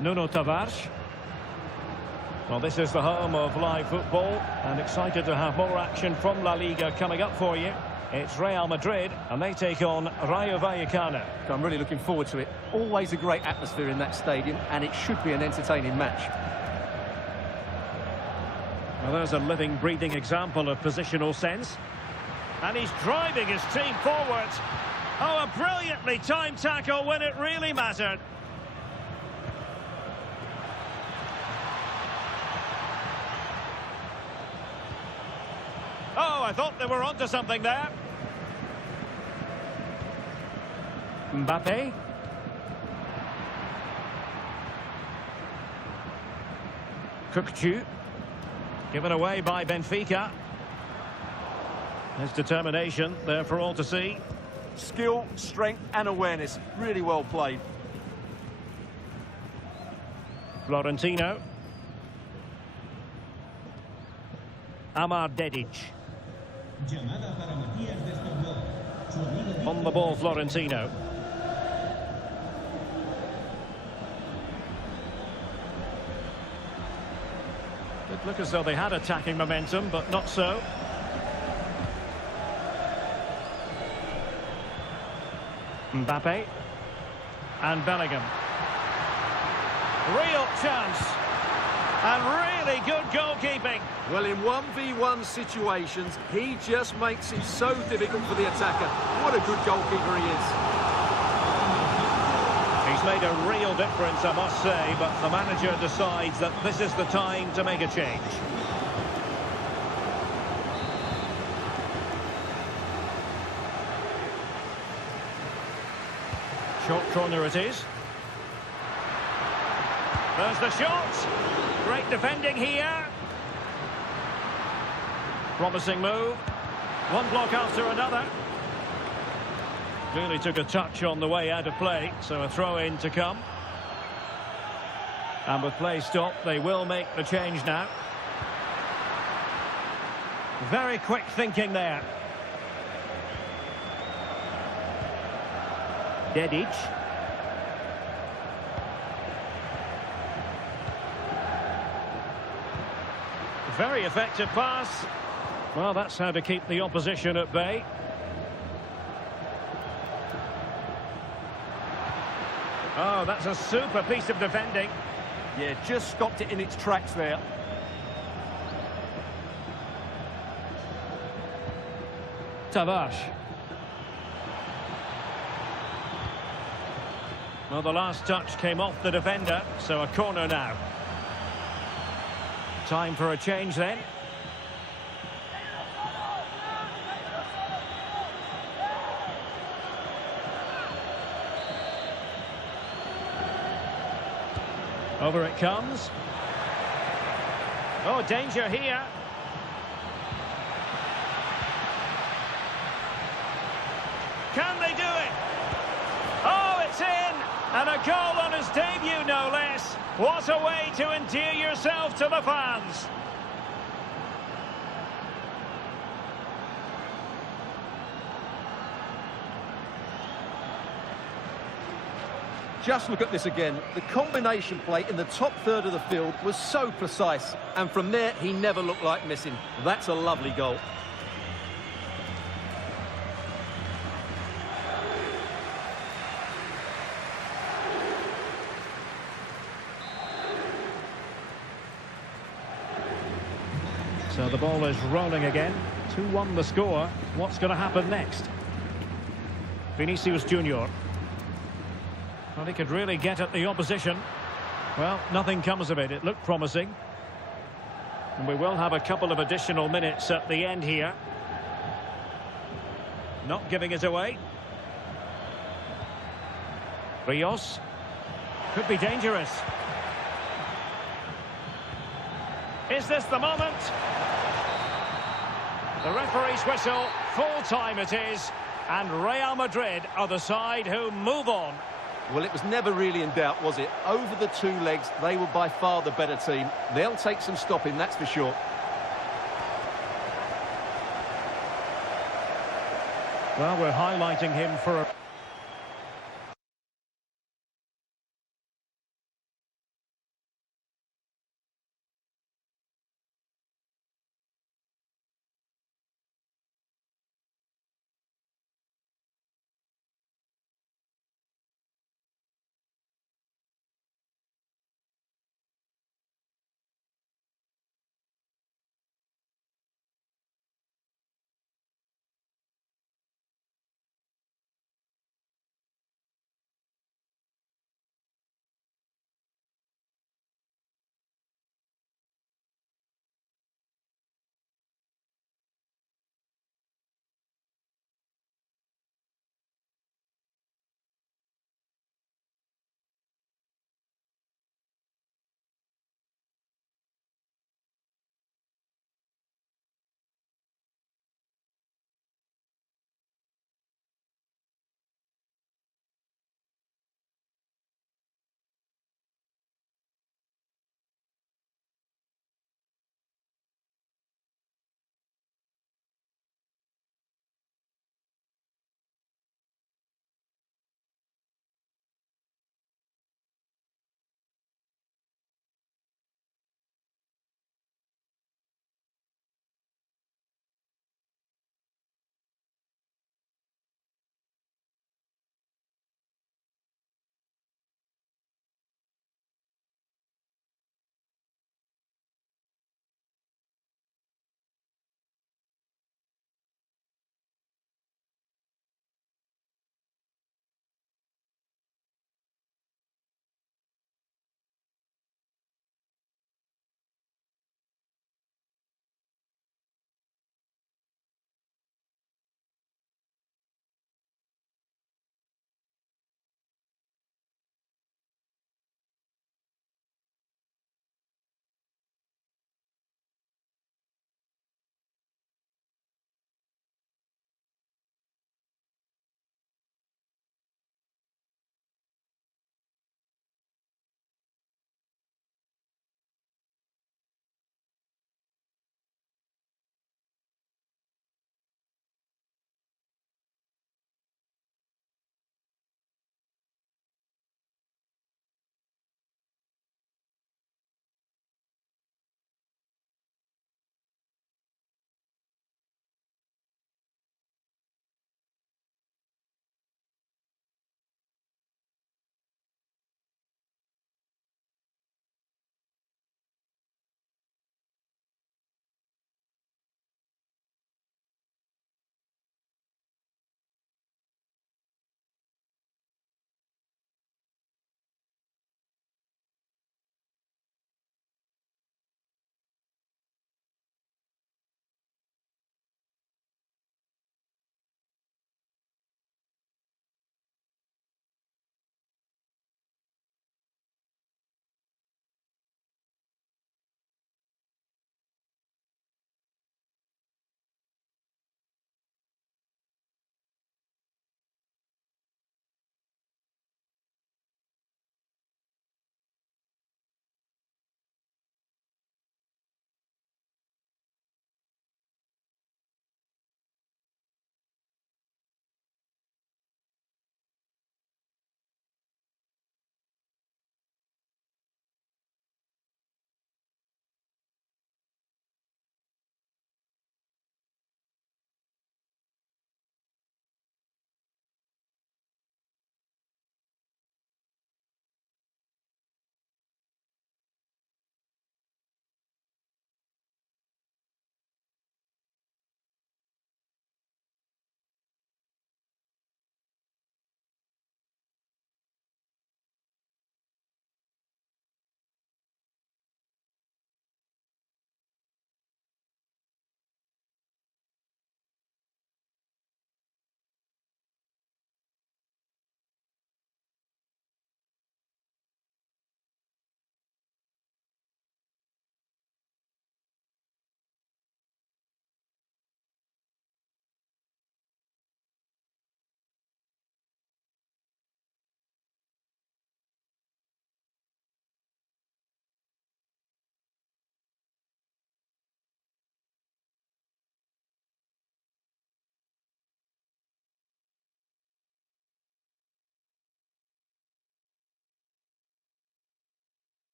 Nuno Tavares. Well, this is the home of live football, and excited to have more action from La Liga coming up for you. It's Real Madrid, and they take on Rayo Vallecano. I'm really looking forward to it. Always a great atmosphere in that stadium, and it should be an entertaining match. Well, there's a living, breathing example of positional sense. And he's driving his team forward. Oh, a brilliantly timed tackle when it really mattered. Oh, I thought they were onto something there. Mbappe. Kukçu. Given away by Benfica. His determination there for all to see. Skill, strength and awareness. Really well played. Florentino. Amar Dedic. On the ball, Florentino. Did look as though they had attacking momentum, but not so. Mbappe. And Bellingham. Real chance. And really good goalkeeping. Well, in 1v1 situations, he just makes it so difficult for the attacker. What a good goalkeeper he is. He's made a real difference, I must say, but the manager decides that this is the time to make a change. Short corner it is. There's the shot. Great defending here. Promising move. One block after another. Really took a touch on the way out of play, so a throw-in to come. And with play stopped, they will make the change now. Very quick thinking there. Dedic. Very effective pass. Well, that's how to keep the opposition at bay. Oh, that's a super piece of defending. Yeah, just stopped it in its tracks there. Tavares. Well, the last touch came off the defender, so a corner now. Time for a change then. Over it comes. Oh, danger here. Can they do it? Oh, it's in! And a goal on his debut, no less. What a way to endear yourself to the fans. Just look at this again. The combination play in the top third of the field was so precise. And from there, he never looked like missing. That's a lovely goal. So the ball is rolling again. 2-1 the score. What's going to happen next? Vinicius Junior. Well, he could really get at the opposition. Well, nothing comes of it. It looked promising. And we will have a couple of additional minutes at the end here. Not giving it away. Rios. Could be dangerous. Is this the moment? The referee's whistle. Full time it is. And Real Madrid are the side who move on. Well, it was never really in doubt, was it? Over the two legs, they were by far the better team. They'll take some stopping, that's for sure. Well, we're highlighting him for a...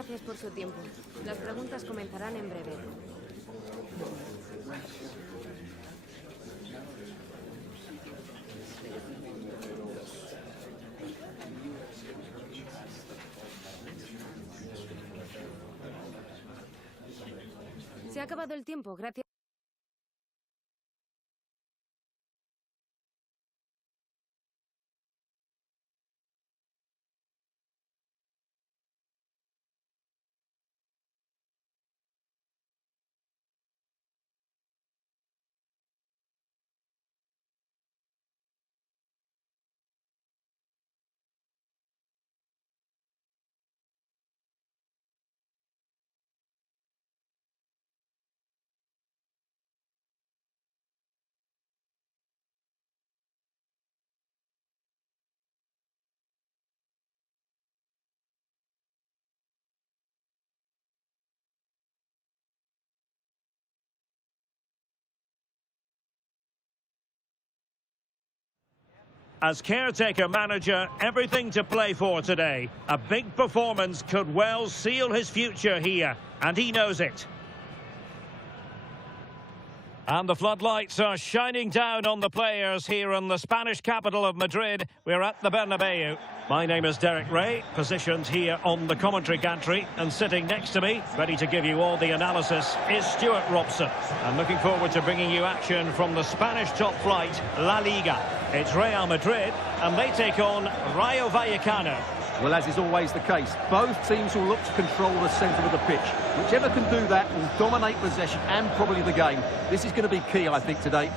gracias por su tiempo. Las preguntas comenzarán en breve. Se ha acabado el tiempo, gracias. As caretaker manager, everything to play for today. A big performance could well seal his future here, and he knows it. And the floodlights are shining down on the players here in the Spanish capital of Madrid. We're at the Bernabeu. My name is Derek Ray, positioned here on the commentary gantry, and sitting next to me, ready to give you all the analysis, is Stuart Robson. I'm looking forward to bringing you action from the Spanish top flight, La Liga. It's Real Madrid, and they take on Rayo Vallecano. Well, as is always the case, both teams will look to control the centre of the pitch. Whichever can do that will dominate possession and probably the game. This is going to be key, I think, today.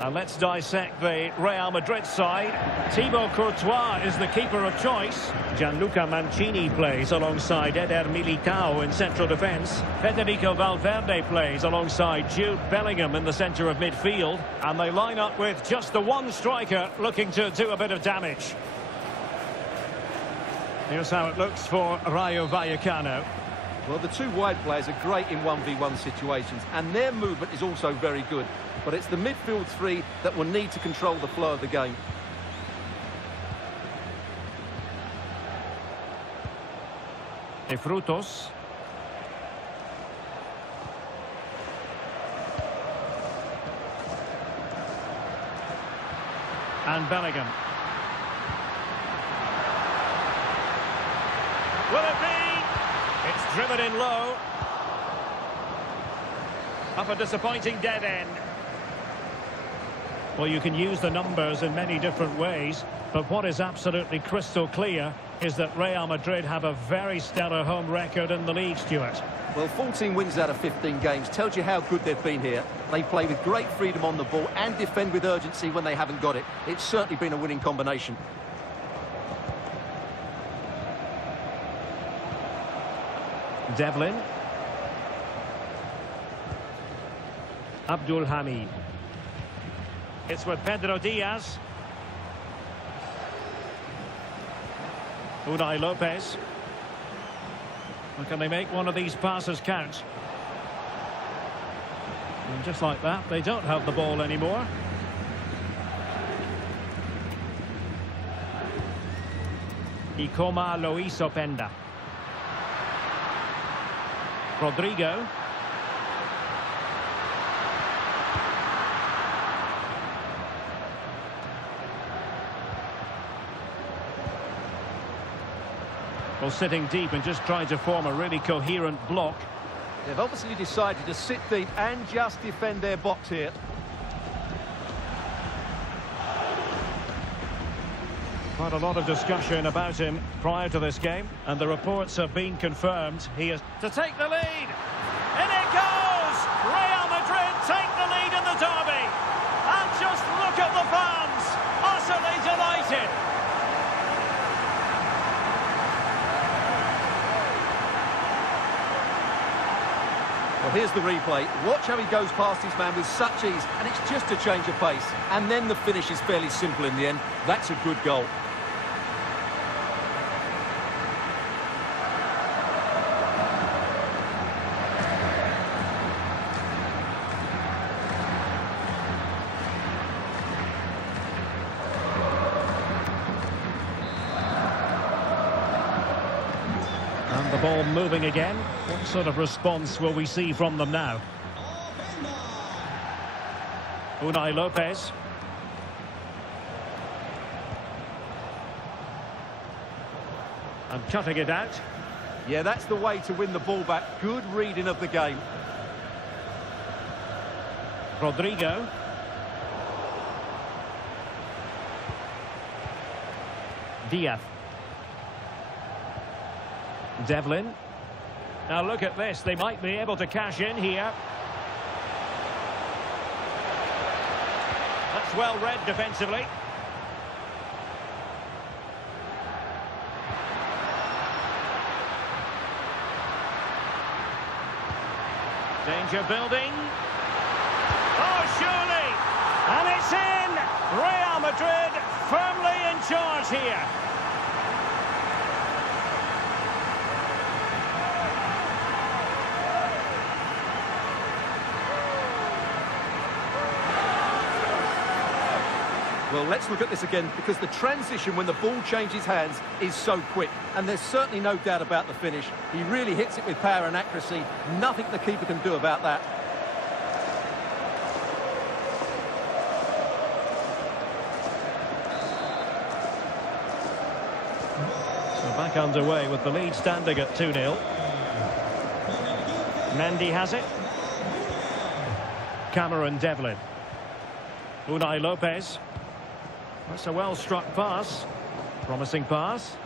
And let's dissect the Real Madrid side. Thibaut Courtois is the keeper of choice. Gianluca Mancini plays alongside Eder Militao in central defence. Federico Valverde plays alongside Jude Bellingham in the centre of midfield. And they line up with just the one striker looking to do a bit of damage. Here's how it looks for Rayo Vallecano. Well, the two wide players are great in 1v1 situations, and their movement is also very good. But it's the midfield three that will need to control the flow of the game. Frutos. And Bellingham. Will it be? It's driven in low. Up a disappointing dead end. Well, you can use the numbers in many different ways, but what is absolutely crystal clear is that Real Madrid have a very stellar home record in the league, Stuart. Well, 14 wins out of 15 games tells you how good they've been here. They play with great freedom on the ball and defend with urgency when they haven't got it. It's certainly been a winning combination. Devlin. Abdul Hamid. It's with Pedro Diaz. Unai Lopez. And can they make one of these passes count? And just like that, they don't have the ball anymore. Ikoma Loiso Penda. Rodrigo. Well, sitting deep and just trying to form a really coherent block. They've obviously decided to sit deep and just defend their box here. Quite a lot of discussion about him prior to this game, and the reports have been confirmed. He is to take the lead. In it goes! Well, here's the replay. Watch how he goes past his man with such ease, and it's just a change of pace. And then the finish is fairly simple in the end. That's a good goal. And the ball moving again. What sort of response will we see from them now? Unai Lopez. And cutting it out. Yeah, that's the way to win the ball back. Good reading of the game. Rodrigo. Diaz. Devlin. Now look at this, they might be able to cash in here. That's well read defensively. Danger building. Oh, surely! And it's in! Real Madrid firmly in charge here. Well, let's look at this again, because the transition when the ball changes hands is so quick. And there's certainly no doubt about the finish. He really hits it with power and accuracy. Nothing the keeper can do about that. So back underway with the lead standing at 2-0. Mendy has it. Cameron Devlin. Unai Lopez. That's a well-struck pass. Promising pass.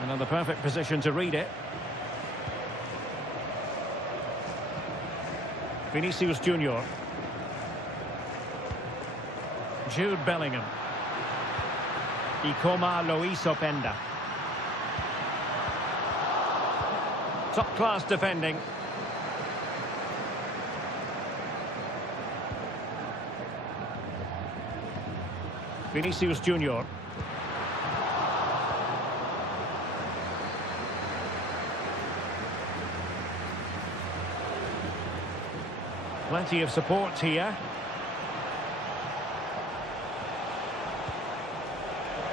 And in the perfect position to read it. Vinicius Junior. Jude Bellingham. Ikoma Loiso Penda. Top-class defending. Vinicius Junior. Plenty of support here.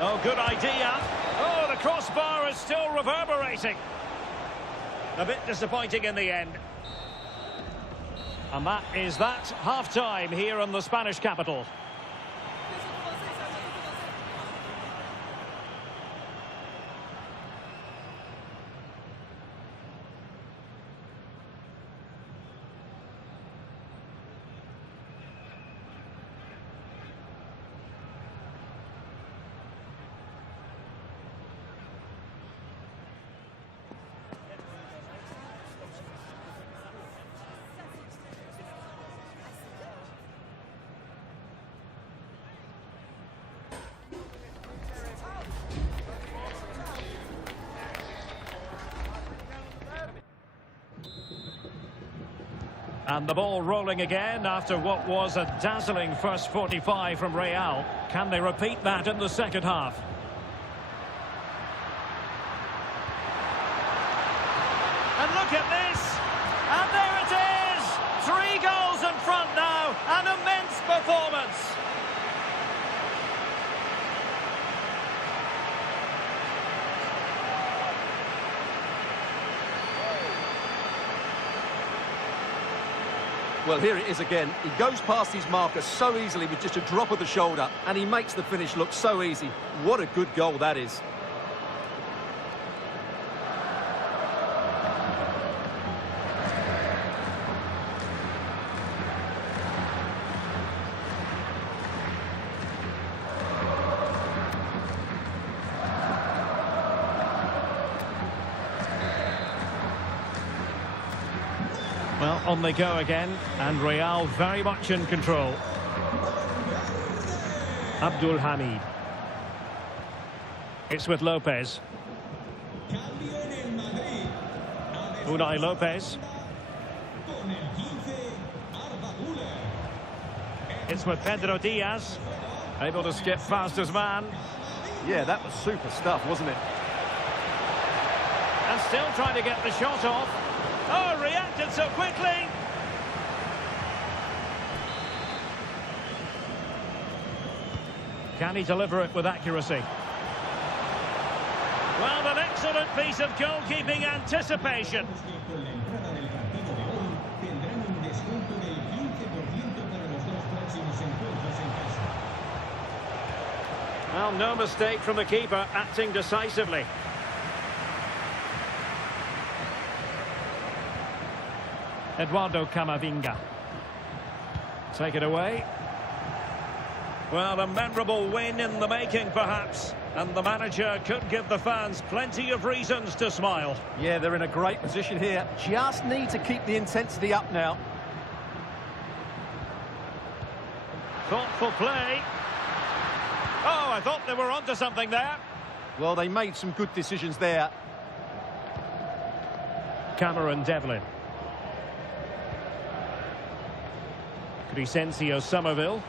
Oh, good idea. Oh, the crossbar is still reverberating. A bit disappointing in the end. And that is that. Half-time here in the Spanish capital. And the ball rolling again after what was a dazzling first 45 from Real. Can they repeat that in the second half? And look at this! And there it is! 3 goals in front now! An immense performance! Well, here it is again. He goes past his marker so easily with just a drop of the shoulder, and he makes the finish look so easy. What a good goal that is. Well, on they go again, and Real very much in control. Abdul Hamid. It's with Lopez. Unai Lopez. It's with Pedro Diaz, able to skip past his man. Yeah, that was super stuff, wasn't it? And still trying to get the shot off. Oh, reacted so quickly. Can he deliver it with accuracy? Well, an excellent piece of goalkeeping anticipation. Well, no mistake from the keeper, acting decisively. Eduardo Camavinga. Take it away. Well, a memorable win in the making, perhaps. And the manager could give the fans plenty of reasons to smile. Yeah, they're in a great position here. Just need to keep the intensity up now. Thoughtful play. Oh, I thought they were onto something there. Well, they made some good decisions there. Cameron Devlin. Crescencio Somerville.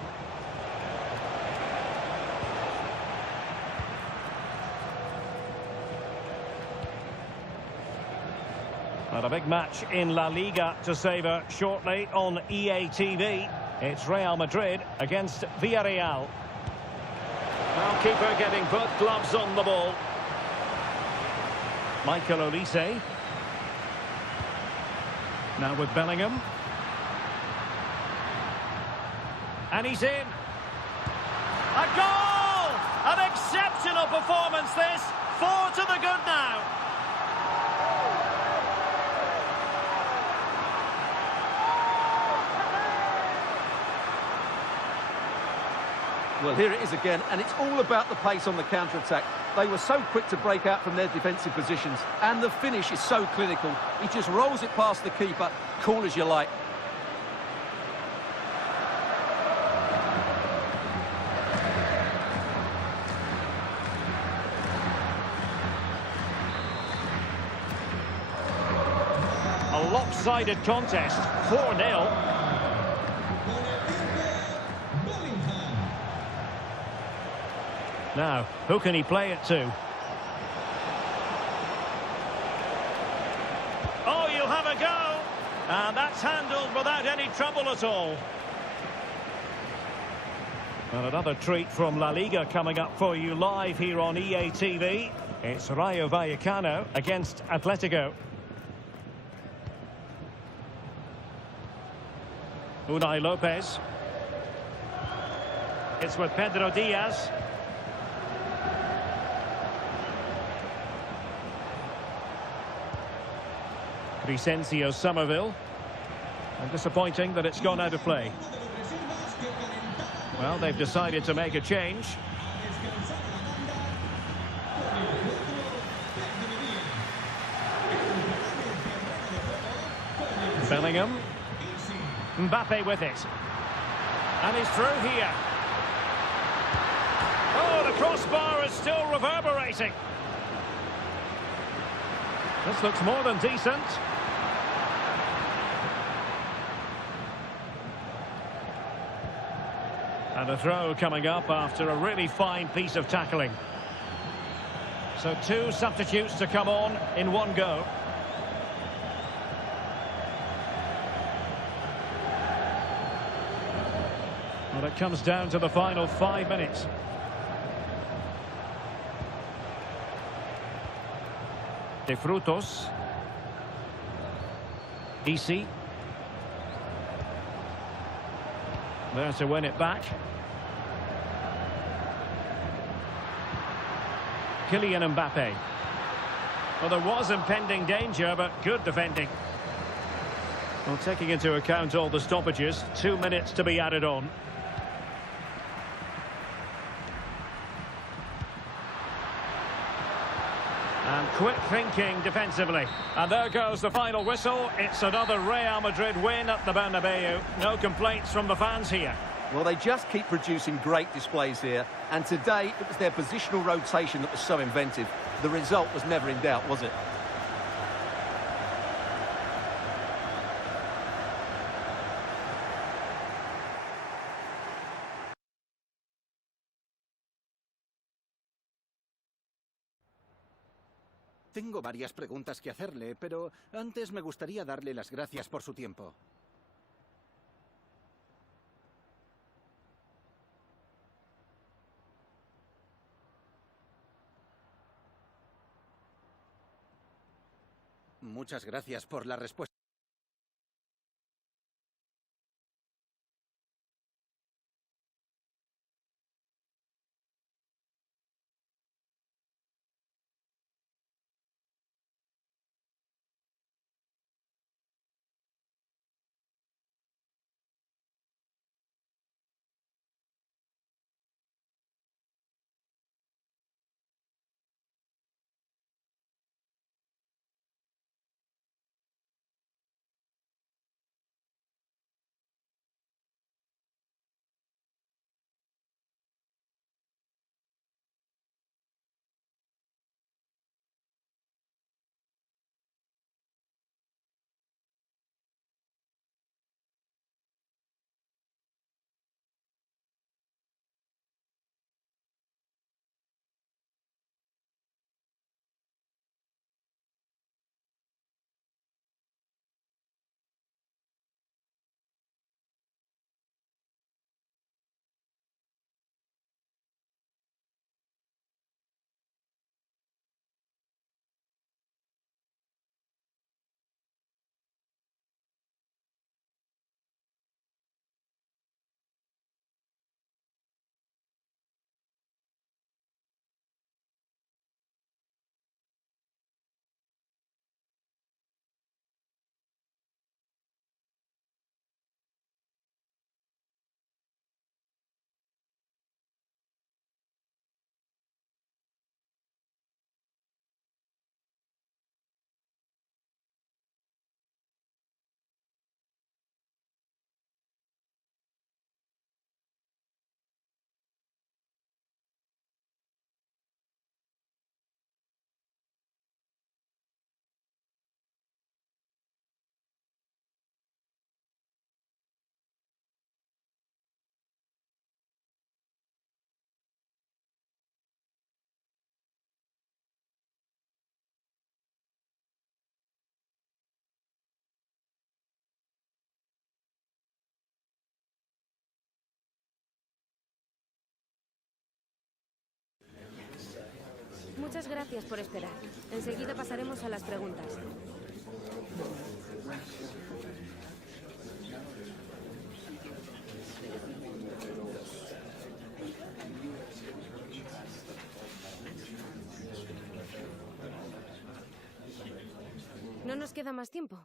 And a big match in La Liga to savour shortly on EA TV. It's Real Madrid against Villarreal. Well, keeper getting both gloves on the ball. Michael Olise. Now with Bellingham. And he's in. A goal! An exceptional performance this. 4 to the good now. Well, here it is again, and it's all about the pace on the counter-attack. They were so quick to break out from their defensive positions, and the finish is so clinical. He just rolls it past the keeper, cool as you like. A lopsided contest, 4-0. Now, who can he play it to? Oh, you'll have a go. And that's handled without any trouble at all. And another treat from La Liga coming up for you live here on EA TV. It's Rayo Vallecano against Atletico. Unai Lopez. It's with Pedro Diaz. Crescencio Somerville. And disappointing that it's gone out of play. Well, they've decided to make a change. Bellingham. Mbappe with it. And he's through here. Oh, the crossbar is still reverberating. This looks more than decent. And a throw coming up after a really fine piece of tackling. So 2 substitutes to come on in one go. Well, it comes down to the final 5 minutes. De Frutos. Easy. There to win it back. Kylian Mbappe. Well, there was impending danger, but good defending. Well, taking into account all the stoppages, 2 minutes to be added on. And quick thinking defensively. And there goes the final whistle. It's another Real Madrid win at the Bernabeu. No complaints from the fans here. Well, they just keep producing great displays here. And today, it was their positional rotation that was so inventive. The result was never in doubt, was it? Tengo varias preguntas que hacerle, pero antes me gustaría darle las gracias por su tiempo. Muchas gracias por la respuesta. Muchas gracias por esperar. Enseguida pasaremos a las preguntas. No nos queda más tiempo.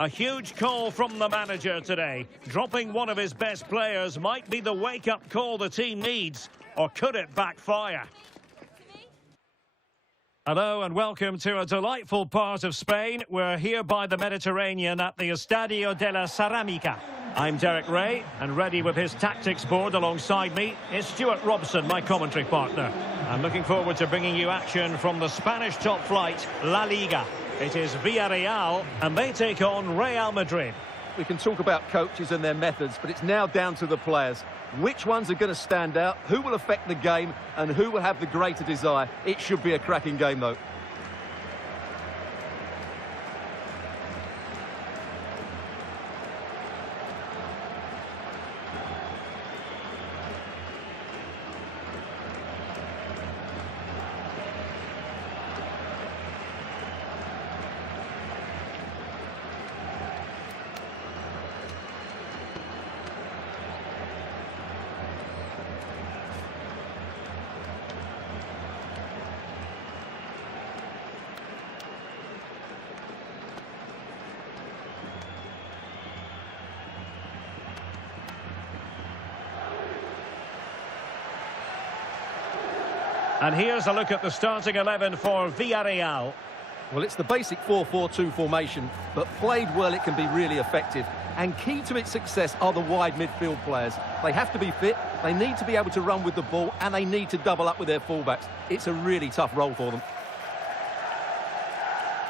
A huge call from the manager today. Dropping one of his best players might be the wake-up call the team needs, or could it backfire? Hello and welcome to a delightful part of Spain. We're here by the Mediterranean at the Estadio de la Ceramica. I'm Derek Ray, and ready with his tactics board alongside me is Stuart Robson, my commentary partner. I'm looking forward to bringing you action from the Spanish top flight, La Liga. It is Villarreal, and they take on Real Madrid. We can talk about coaches and their methods, but it's now down to the players. Which ones are going to stand out, who will affect the game, and who will have the greater desire? It should be a cracking game, though. And here's a look at the starting 11 for Villarreal. Well, it's the basic 4-4-2 formation, but played well it can be really effective. And key to its success are the wide midfield players. They have to be fit, they need to be able to run with the ball, and they need to double up with their fullbacks. It's a really tough role for them.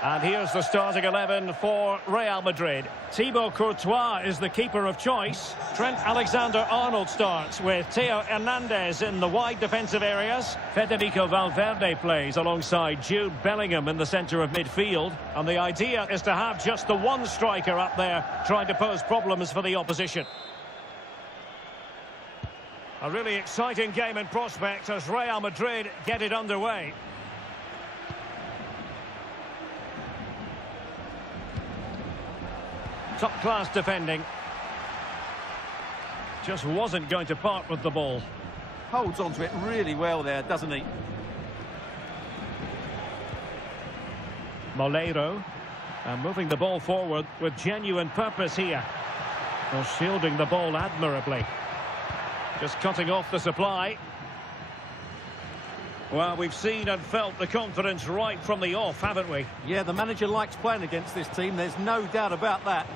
And here's the starting 11 for Real Madrid. Thibaut Courtois is the keeper of choice. Trent Alexander-Arnold starts with Theo Hernandez in the wide defensive areas. Federico Valverde plays alongside Jude Bellingham in the centre of midfield. And the idea is to have just the one striker up there trying to pose problems for the opposition. A really exciting game in prospect as Real Madrid get it underway. Top-class defending. Just wasn't going to part with the ball. Holds on to it really well there, doesn't he? Moleiro. And moving the ball forward with genuine purpose here. Well, shielding the ball admirably. Just cutting off the supply. Well, we've seen and felt the confidence right from the off, haven't we? Yeah, the manager likes playing against this team, there's no doubt about that.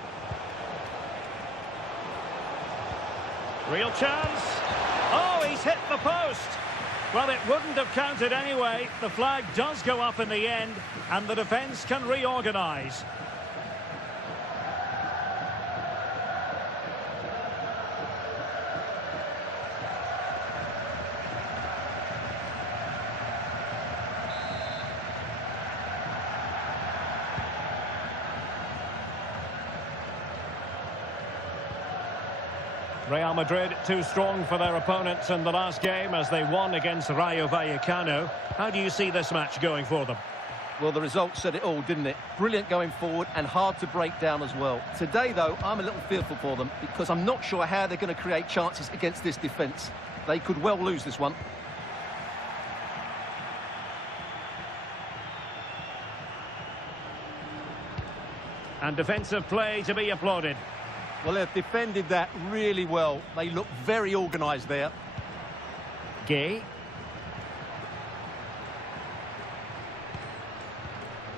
Real chance. Oh, he's hit the post. Well, it wouldn't have counted anyway. The flag does go up in the end, and the defence can reorganise. Real Madrid too strong for their opponents in the last game as they won against Rayo Vallecano. How do you see this match going for them? Well, the result said it all, didn't it? Brilliant going forward and hard to break down as well. Today, though, I'm a little fearful for them because I'm not sure how they're going to create chances against this defence. They could well lose this one. And defensive play to be applauded. Well, they've defended that really well. They look very organised there. Gay.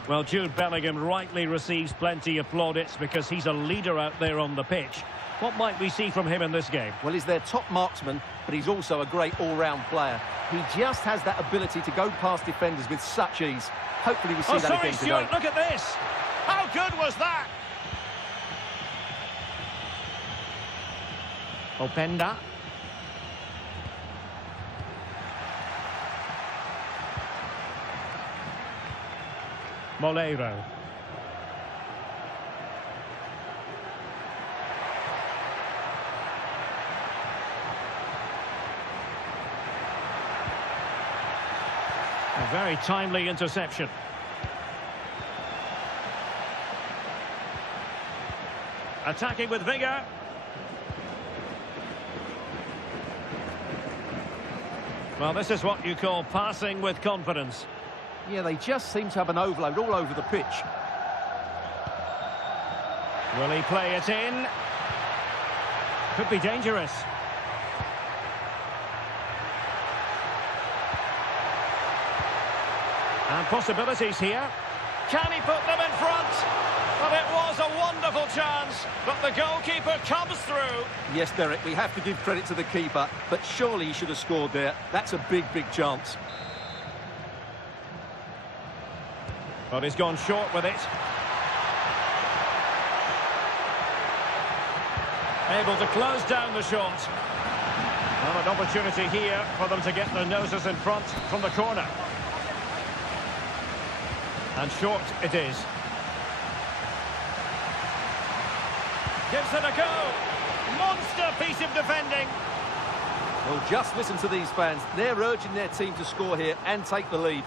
Well, Jude Bellingham rightly receives plenty of plaudits because he's a leader out there on the pitch. What might we see from him in this game? Well, he's their top marksman, but he's also a great all-round player. He just has that ability to go past defenders with such ease. Hopefully we see that again today. Stuart, look at this. How good was that? Openda. Moleiro. A very timely interception. Attacking with vigour. Well, this is what you call passing with confidence. Yeah, they just seem to have an overload all over the pitch. Will he play it in? Could be dangerous. And possibilities here. Can he put them in front? But it was a wonderful chance, but the goalkeeper comes through. Yes, Derek, we have to give credit to the keeper, but surely he should have scored there. That's a big, big chance. But he's gone short with it. Able to close down the shot. Well, an opportunity here for them to get their noses in front from the corner. And short it is. Gives it a go. Monster piece of defending. Well, just listen to these fans. They're urging their team to score here and take the lead.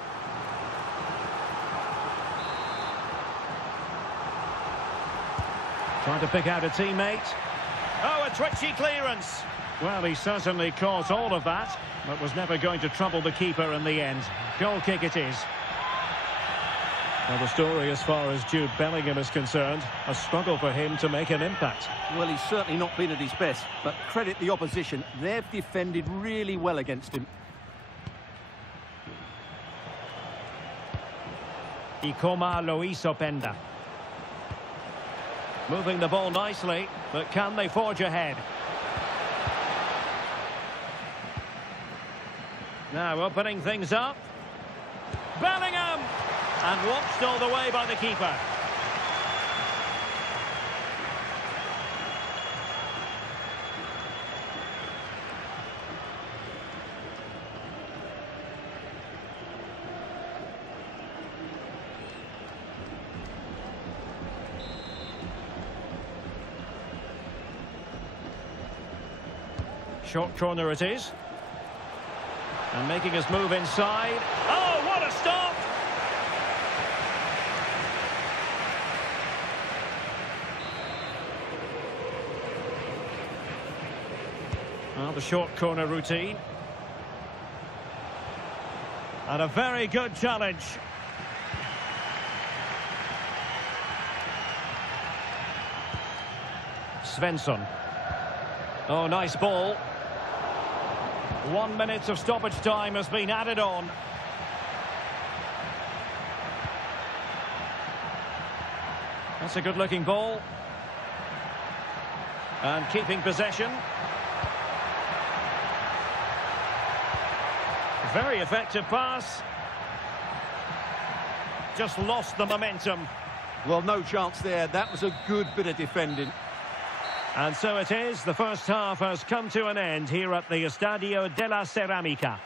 Trying to pick out a teammate. Oh, a twitchy clearance. Well, he certainly caused all of that, but was never going to trouble the keeper in the end. Goal kick it is. Well, the story as far as Jude Bellingham is concerned, a struggle for him to make an impact. Well, he's certainly not been at his best, but credit the opposition. They've defended really well against him. Ikoma Luis Openda. Moving the ball nicely, but can they forge ahead? Now opening things up. Bellingham! And watched all the way by the keeper. Short corner it is. And making his move inside. Oh, what a stop! Well, the short corner routine. And a very good challenge. Svensson. Oh, nice ball. 1 minute of stoppage time has been added on. That's a good-looking ball. And keeping possession. Very effective pass. Just lost the momentum. Well, no chance there. That was a good bit of defending. And so it is. The first half has come to an end here at the Estadio de la Ceramica.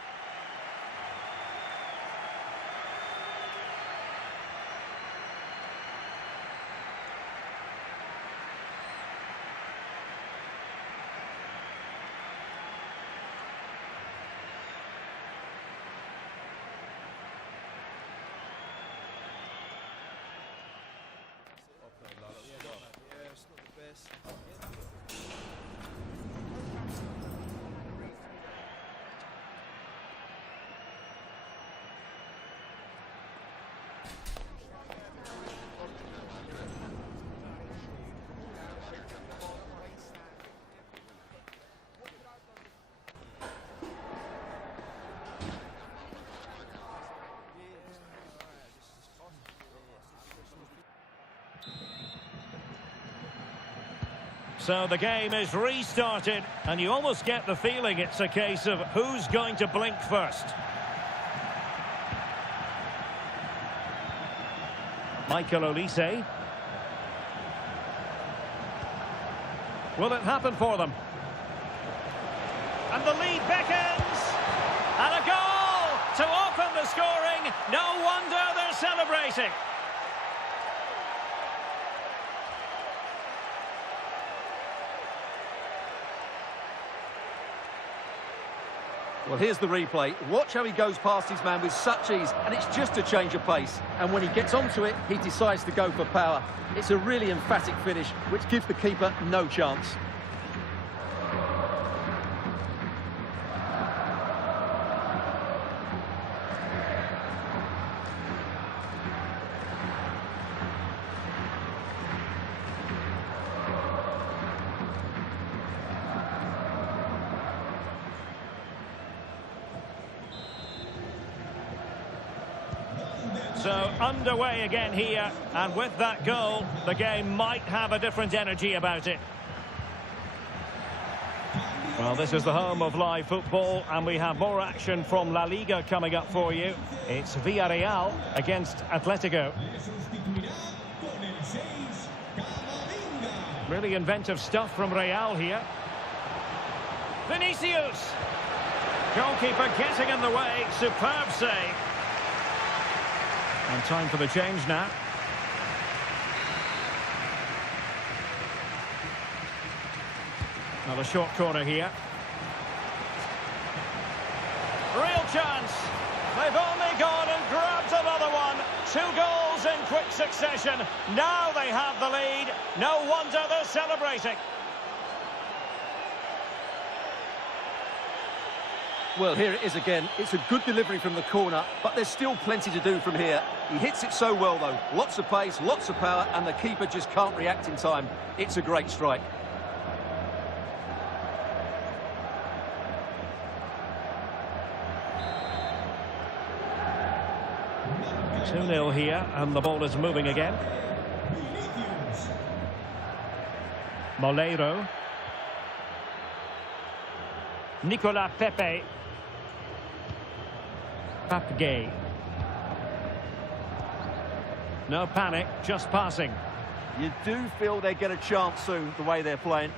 So the game is restarted, and you almost get the feeling it's a case of who's going to blink first. Michael Olise. Will it happen for them? And the lead beckons! And a goal to open the scoring. No wonder they're celebrating. Well, here's the replay. Watch how he goes past his man with such ease, and it's just a change of pace. And when he gets onto it, he decides to go for power. It's a really emphatic finish, which gives the keeper no chance. So underway again here, and with that goal, the game might have a different energy about it. Well, this is the home of live football, and we have more action from La Liga coming up for you. It's Villarreal against Atletico. Really inventive stuff from Real here. Vinicius! Goalkeeper getting in the way, superb save. And time for the change now. Another short corner here. Real chance. They've only gone and grabbed another one. 2 goals in quick succession. Now they have the lead. No wonder they're celebrating. Well, here it is again. It's a good delivery from the corner, but there's still plenty to do from here. He hits it so well, though. Lots of pace, lots of power, and the keeper just can't react in time. It's a great strike. 2-0 here, and the ball is moving again. Moleiro. Nicolas Pepe. Papgay. No panic, just passing. You do feel they get a chance soon, the way they're playing.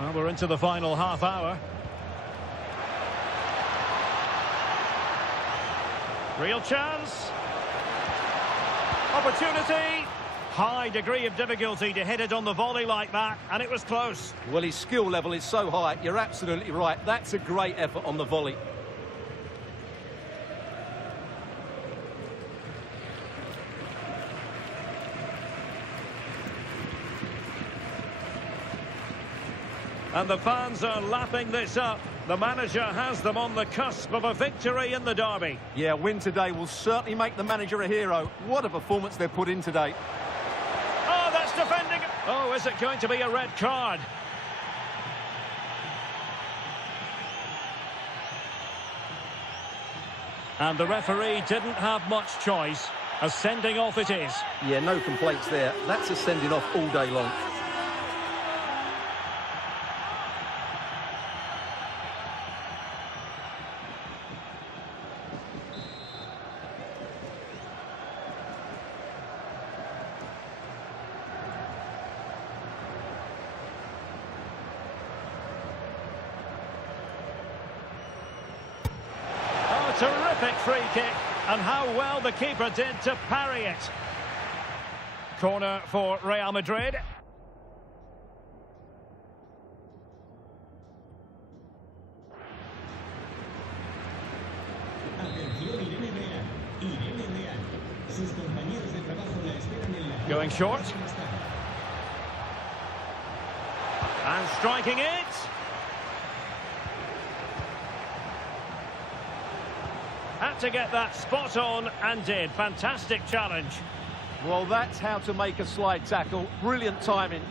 Well, we're into the final half hour. Real chance. Opportunity. High degree of difficulty to hit it on the volley like that, and it was close. Well, his skill level is so high. You're absolutely right. That's a great effort on the volley. And the fans are lapping this up. The manager has them on the cusp of a victory in the derby. Yeah, win today will certainly make the manager a hero. What a performance they've put in today. Oh, that's defending. Oh, is it going to be a red card? And the referee didn't have much choice. A sending off it is. Yeah, no complaints there. That's a sending off all day long. Terrific free kick, and how well the keeper did to parry it. Corner for Real Madrid. Going short. And striking it. Had to get that spot on and did. Fantastic challenge. Well, that's how to make a slide tackle. Brilliant timing.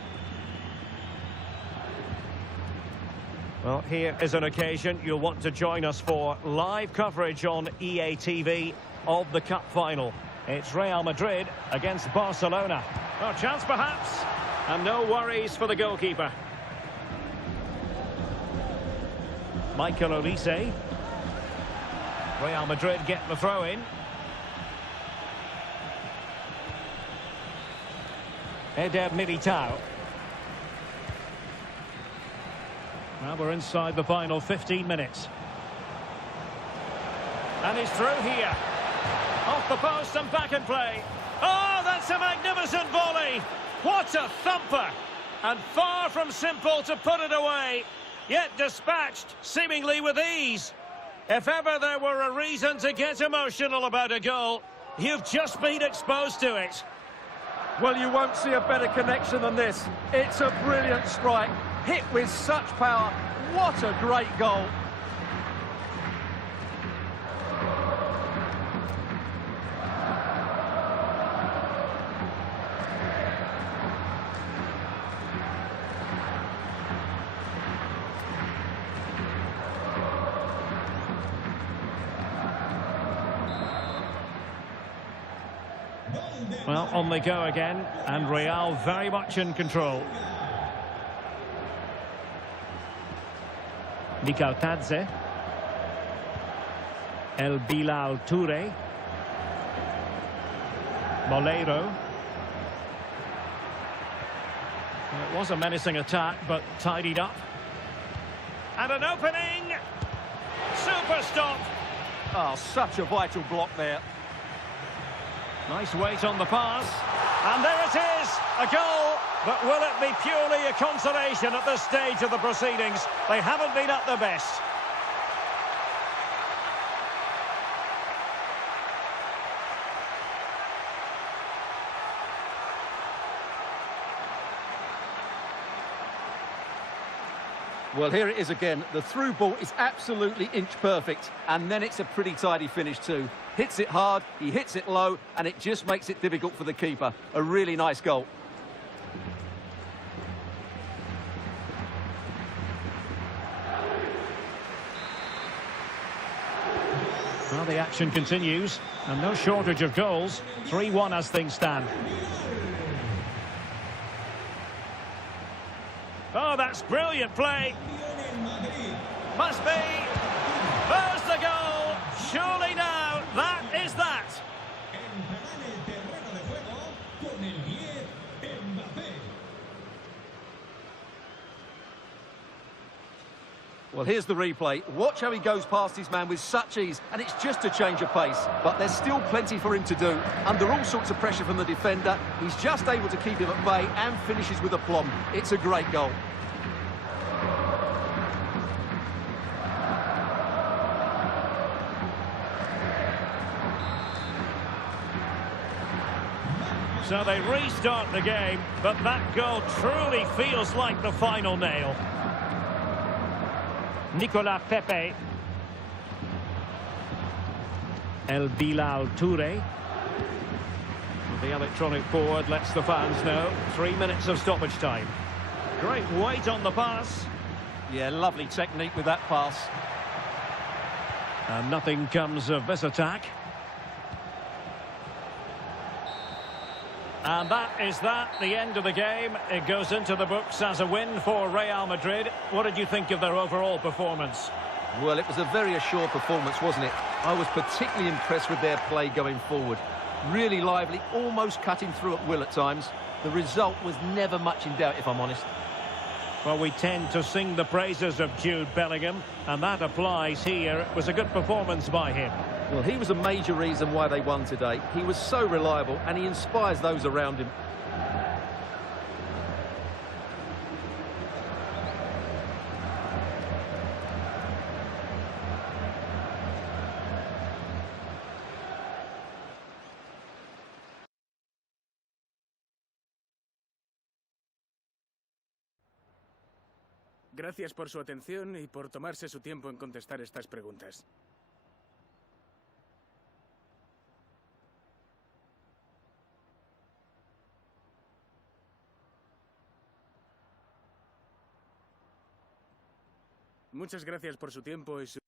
Well, here is an occasion you'll want to join us for live coverage on EA TV of the Cup final. It's Real Madrid against Barcelona. Oh, chance perhaps. And no worries for the goalkeeper. Michael Olise. Real Madrid get the throw in. Eder Militao. Well, we're inside the final 15 minutes. And he's through here. Off the post and back in play. Oh, that's a magnificent volley. What a thumper. And far from simple to put it away. Yet dispatched seemingly with ease. If ever there were a reason to get emotional about a goal, you've just been exposed to it. Well, you won't see a better connection than this. It's a brilliant strike, hit with such power. What a great goal. Well, on they go again, and Real very much in control. Nikaltadze. El Bilal Toure. Moleiro. It was a menacing attack, but tidied up. And an opening! Super stop! Oh, such a vital block there. Nice weight on the pass. And there it is! A goal! But will it be purely a consolation at this stage of the proceedings? They haven't been at their best. Well, here it is again. The through ball is absolutely inch perfect, and then it's a pretty tidy finish too. Hits it hard, he hits it low, and it just makes it difficult for the keeper. A really nice goal. Well, the action continues, and no shortage of goals. 3-1 as things stand. Oh, that's brilliant play. Must be. There's the goal. Surely now, that is that. Well, here's the replay. Watch how he goes past his man with such ease, and it's just a change of pace. But there's still plenty for him to do. Under all sorts of pressure from the defender, he's just able to keep him at bay and finishes with aplomb. It's a great goal. So they restart the game, but that goal truly feels like the final nail. Nicolas Pepe. El Bilal Toure. The electronic board lets the fans know 3 minutes of stoppage time. Great weight on the pass. Yeah, lovely technique with that pass. And nothing comes of this attack. And that is the end of the game. It goes into the books as a win for Real Madrid. What did you think of their overall performance? Well, it was a very assured performance, wasn't it? I was particularly impressed with their play going forward. Really lively, almost cutting through at will at times. The result was never much in doubt, if I'm honest. Well, we tend to sing the praises of Jude Bellingham, and that applies here. It was a good performance by him. Well, he was a major reason why they won today. He was so reliable, and he inspires those around him. Gracias por su atención y por tomarse su tiempo en contestar estas preguntas. Muchas gracias por su tiempo y su...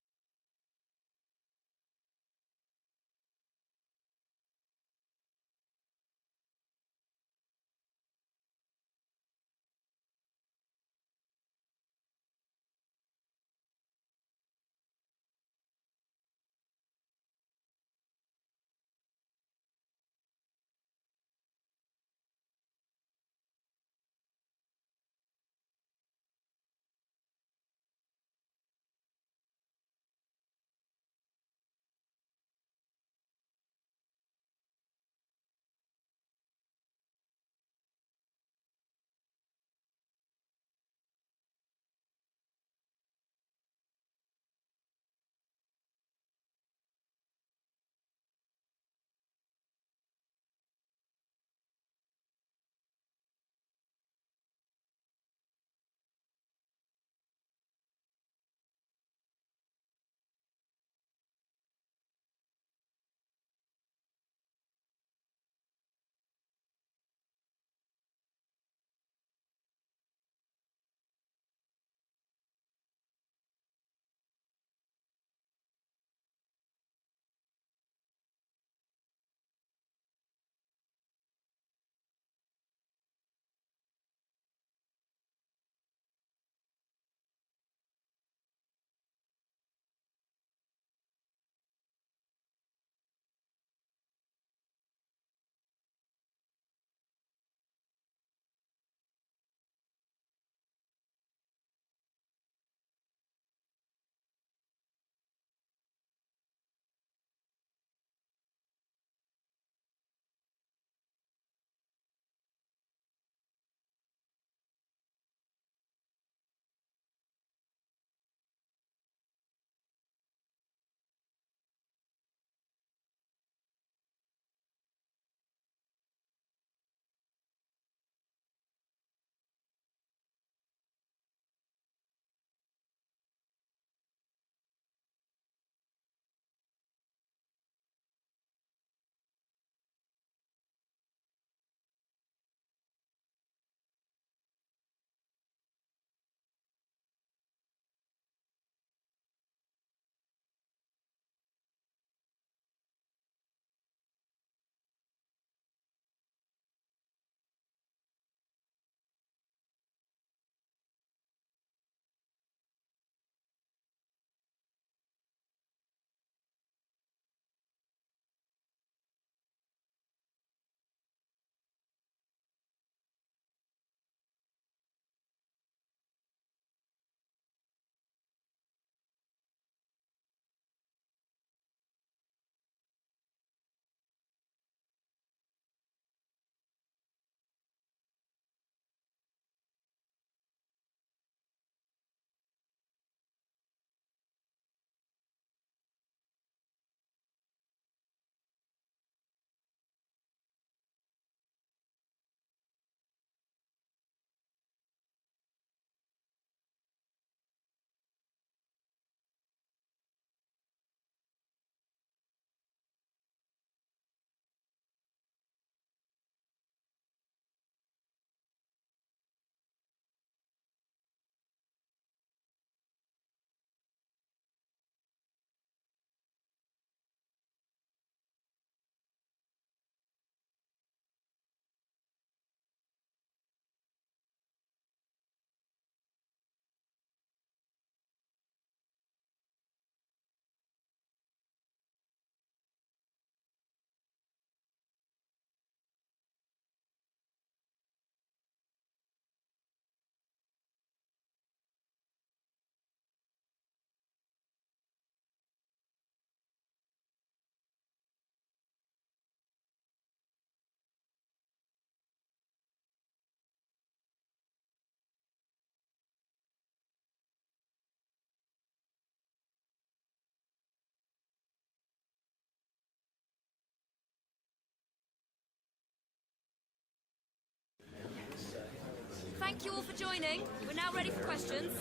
Thank you all for joining. We're now ready for questions.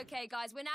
Okay, guys, we're now...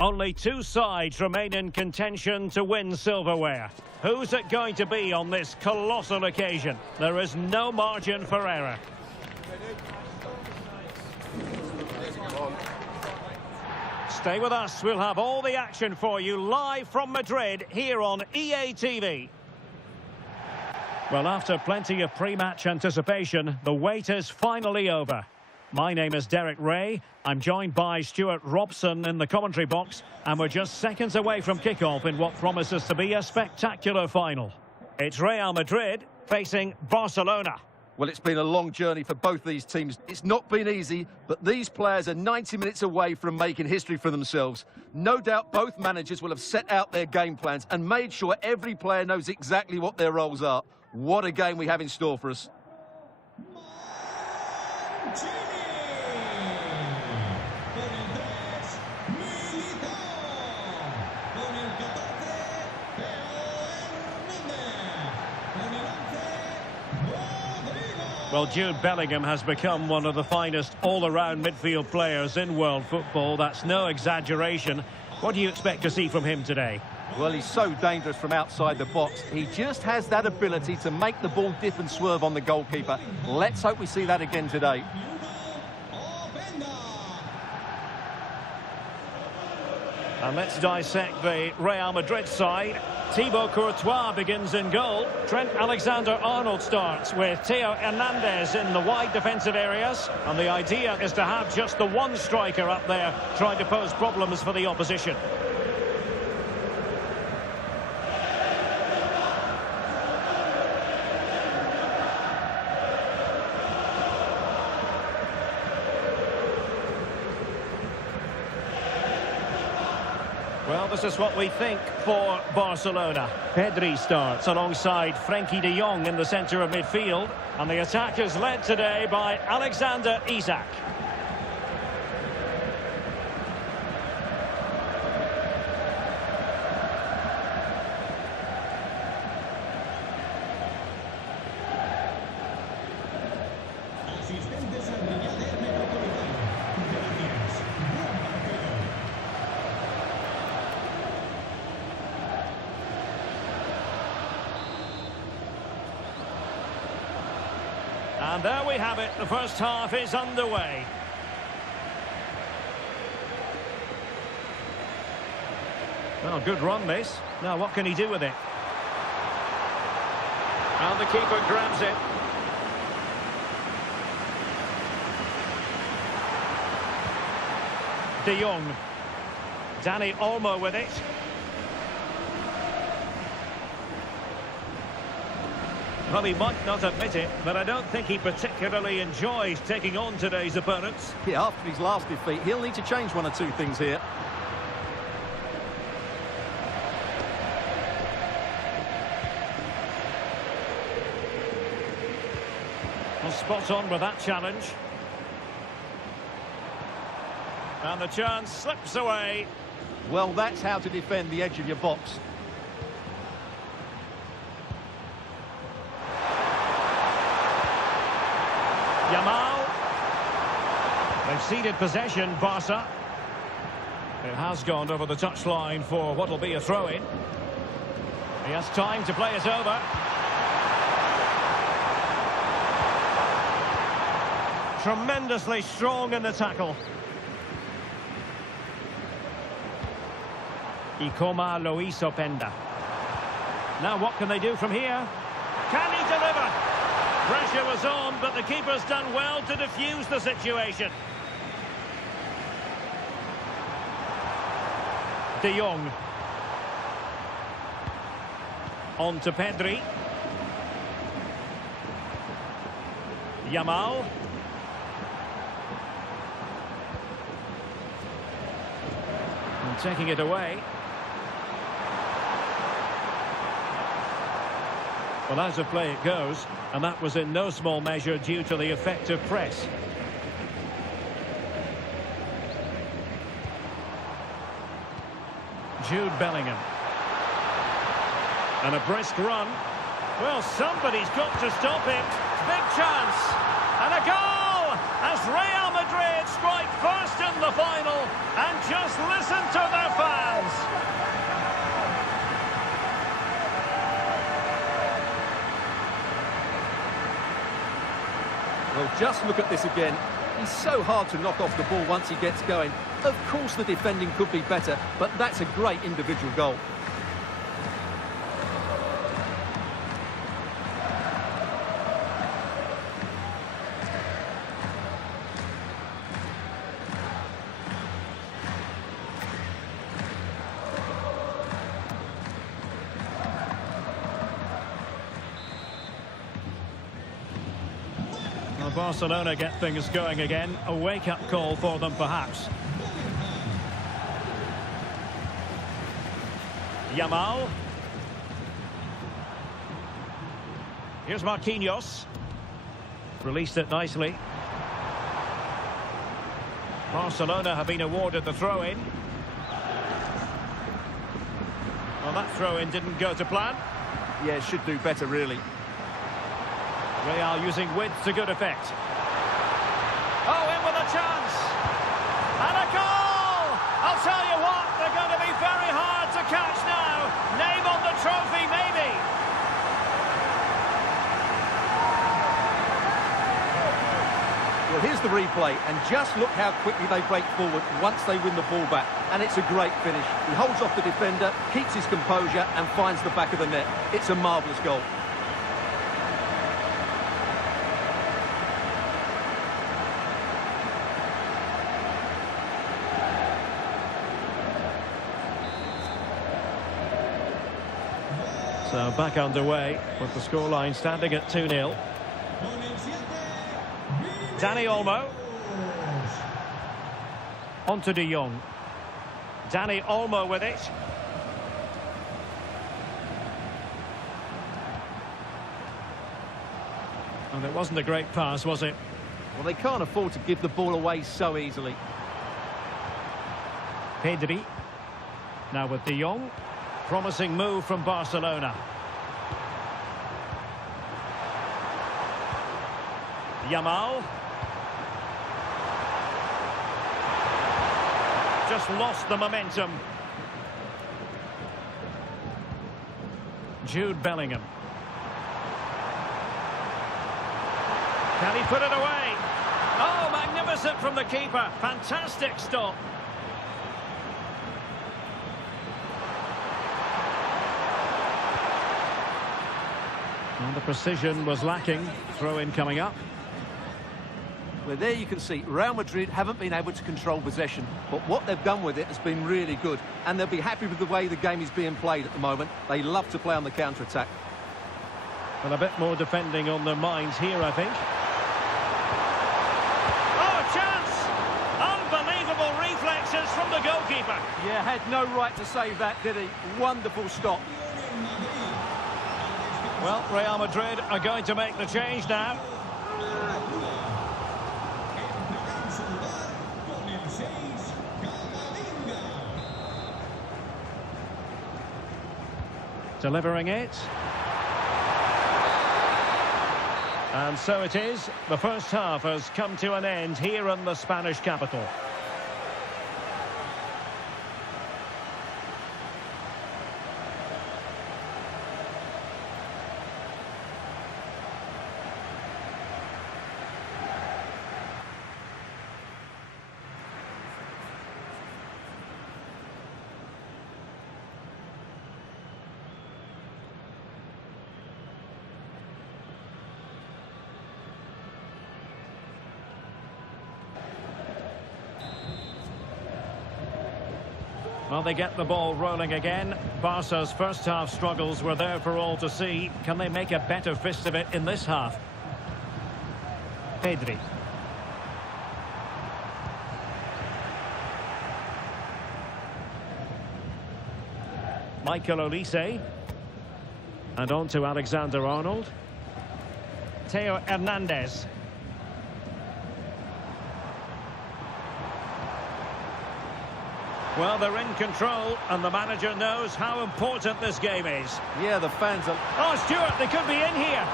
Only two sides remain in contention to win silverware. Who's it going to be on this colossal occasion? There is no margin for error. Stay with us, we'll have all the action for you live from Madrid here on EA TV. Well, after plenty of pre-match anticipation, the wait is finally over. My name is Derek Ray. I'm joined by Stuart Robson in the commentary box, and we're just seconds away from kickoff in what promises to be a spectacular final. It's Real Madrid facing Barcelona. Well, it's been a long journey for both these teams. It's not been easy, but these players are 90 minutes away from making history for themselves. No doubt both managers will have set out their game plans and made sure every player knows exactly what their roles are. What a game we have in store for us. Well, Jude Bellingham has become one of the finest all-around midfield players in world football. That's no exaggeration. What do you expect to see from him today? Well, he's so dangerous from outside the box. He just has that ability to make the ball dip and swerve on the goalkeeper. Let's hope we see that again today. And let's dissect the Real Madrid side. Thibaut Courtois begins in goal. Trent Alexander-Arnold starts with Theo Hernandez in the wide defensive areas. And the idea is to have just the one striker up there trying to pose problems for the opposition. Well, this is what we think for Barcelona. Pedri starts alongside Frenkie de Jong in the centre of midfield. And the attack is led today by Alexander Isak. And there we have it. The first half is underway. Well, good run, this. Now, what can he do with it? And the keeper grabs it. De Jong. Dani Olmo with it. Well, he might not admit it, but I don't think he particularly enjoys taking on today's opponents. Yeah, after his last defeat, he'll need to change one or two things here. Well, spot on with that challenge. And the chance slips away. Well, that's how to defend the edge of your box. Yamal. They've ceded possession, Barca. It has gone over the touchline for what will be a throw-in. He has time to play it over. Tremendously strong in the tackle. Ikoma Luis Openda. Now what can they do from here? Can he deliver? Pressure was on, but the keeper's done well to defuse the situation. De Jong. On to Pedri. Yamal. And taking it away. Well, out of play it goes, and that was in no small measure due to the effective press. Jude Bellingham. And a brisk run. Well, somebody's got to stop it. Big chance. And a goal! As Real Madrid strike first in the final. And just listen to their fans. Well, just look at this again. He's so hard to knock off the ball once he gets going. Of course the defending could be better, but that's a great individual goal. Barcelona get things going again. A wake-up call for them, perhaps. Yamal. Here's Marquinhos. Released it nicely. Barcelona have been awarded the throw-in. Well, that throw-in didn't go to plan. Yeah, should do better, really. Real using width to good effect. Oh, in with a chance. And a goal! I'll tell you what, they're going to be very hard to catch now. Name on the trophy, maybe. Well, here's the replay, and just look how quickly they break forward once they win the ball back. And it's a great finish. He holds off the defender, keeps his composure, and finds the back of the net. It's a marvellous goal. So back underway with the scoreline standing at 2-0. Dani Olmo. On to De Jong. Dani Olmo with it. And it wasn't a great pass, was it? Well, they can't afford to give the ball away so easily. Pedri. Now with De Jong. Promising move from Barcelona. Yamal. Just lost the momentum. Jude Bellingham. Can he put it away? Oh, magnificent from the keeper. Fantastic stop. And the precision was lacking. Throw-in coming up. Well, there you can see Real Madrid haven't been able to control possession, but what they've done with it has been really good, and they'll be happy with the way the game is being played at the moment. They love to play on the counter-attack. Well, a bit more defending on their minds here, I think. Oh, chance! Unbelievable reflexes from the goalkeeper. Yeah, had no right to save that, did he? Wonderful stop. Well, Real Madrid are going to make the change now. Delivering it. And so it is. The first half has come to an end here in the Spanish capital. Well, they get the ball rolling again. Barca's first half struggles were there for all to see. Can they make a better fist of it in this half? Pedri. Michael Olise. And on to Alexander-Arnold. Theo Hernandez. Well, they're in control, and the manager knows how important this game is. Yeah, the fans are... Oh, Stuart, they could be in here.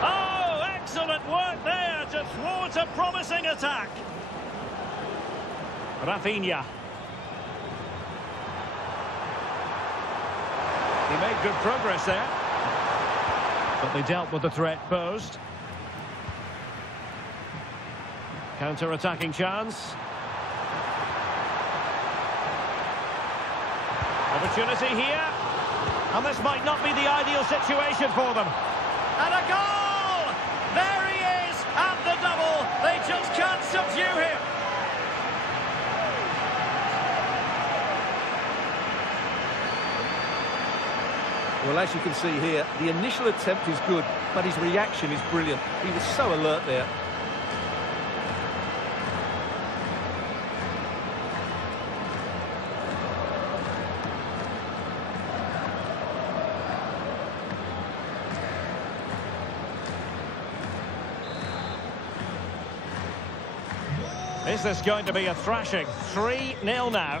Oh, excellent work there to thwart a promising attack. Rafinha. He made good progress there. But they dealt with the threat posed. Counter-attacking chance. Opportunity here. And this might not be the ideal situation for them. And a goal! There he is at the double. They just can't subdue him. Well, as you can see here, the initial attempt is good, but his reaction is brilliant. He was so alert there. Is this going to be a thrashing? 3-0 now.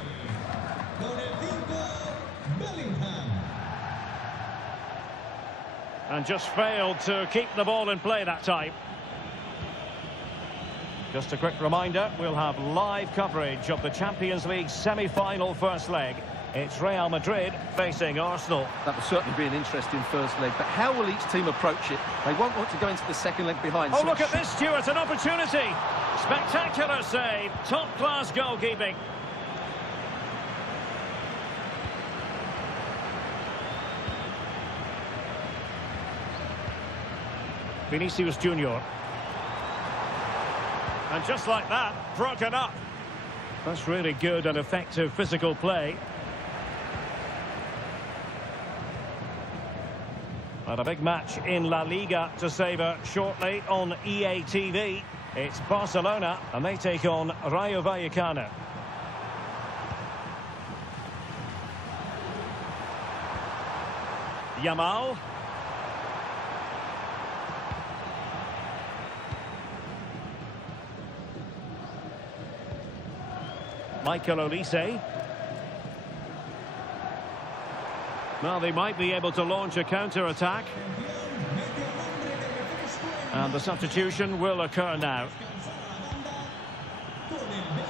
And just failed to keep the ball in play that time. Just a quick reminder, we'll have live coverage of the Champions League semi-final first leg. It's Real Madrid facing Arsenal. That will certainly be an interesting first leg, but how will each team approach it? They won't want to go into the second leg behind. Oh, look at this, Stuart, an opportunity. Spectacular save, top-class goalkeeping. Vinicius Junior. And just like that, broken up. That's really good and effective physical play. And a big match in La Liga to savour shortly on EA TV. It's Barcelona, and they take on Rayo Vallecano. Yamal. Michael Olise. Now they might be able to launch a counter-attack. And the substitution will occur now.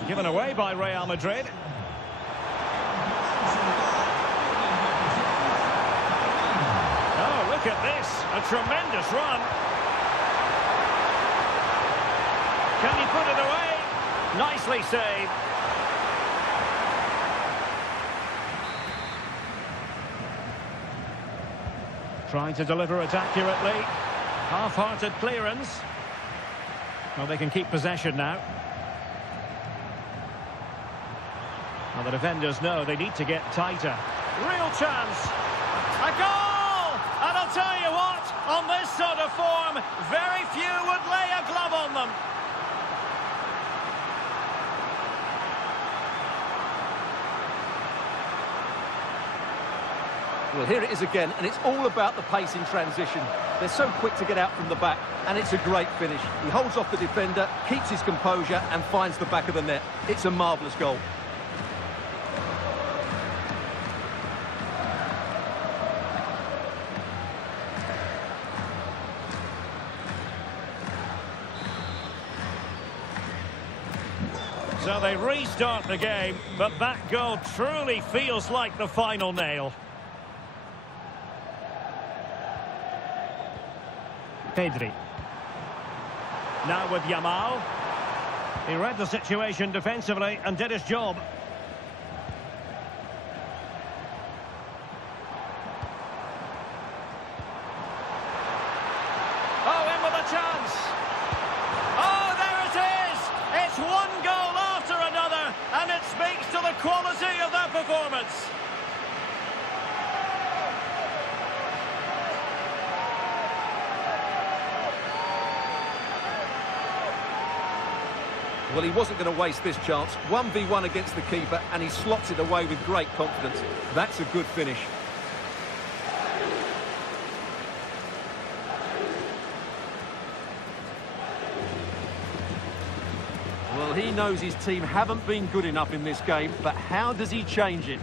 Given away by Real Madrid. Oh, look at this. A tremendous run. Can he put it away? Nicely saved. Trying to deliver it accurately. Half-hearted clearance. Well, they can keep possession now. Well, the defenders know they need to get tighter. Real chance. A goal! And I'll tell you what, on this sort of form, very few would lay a glove on them. Well, here it is again, and it's all about the pace in transition. They're so quick to get out from the back, and it's a great finish. He holds off the defender, keeps his composure, and finds the back of the net. It's a marvellous goal. So they restart the game, but that goal truly feels like the final nail. Pedri. Now with Yamal. He read the situation defensively and did his job. Oh, in with a chance. Oh, there it is. It's one goal after another, and it speaks to the quality of their performance. Well, he wasn't going to waste this chance. 1v1 against the keeper, and he slots it away with great confidence. That's a good finish. Well, he knows his team haven't been good enough in this game, but how does he change it?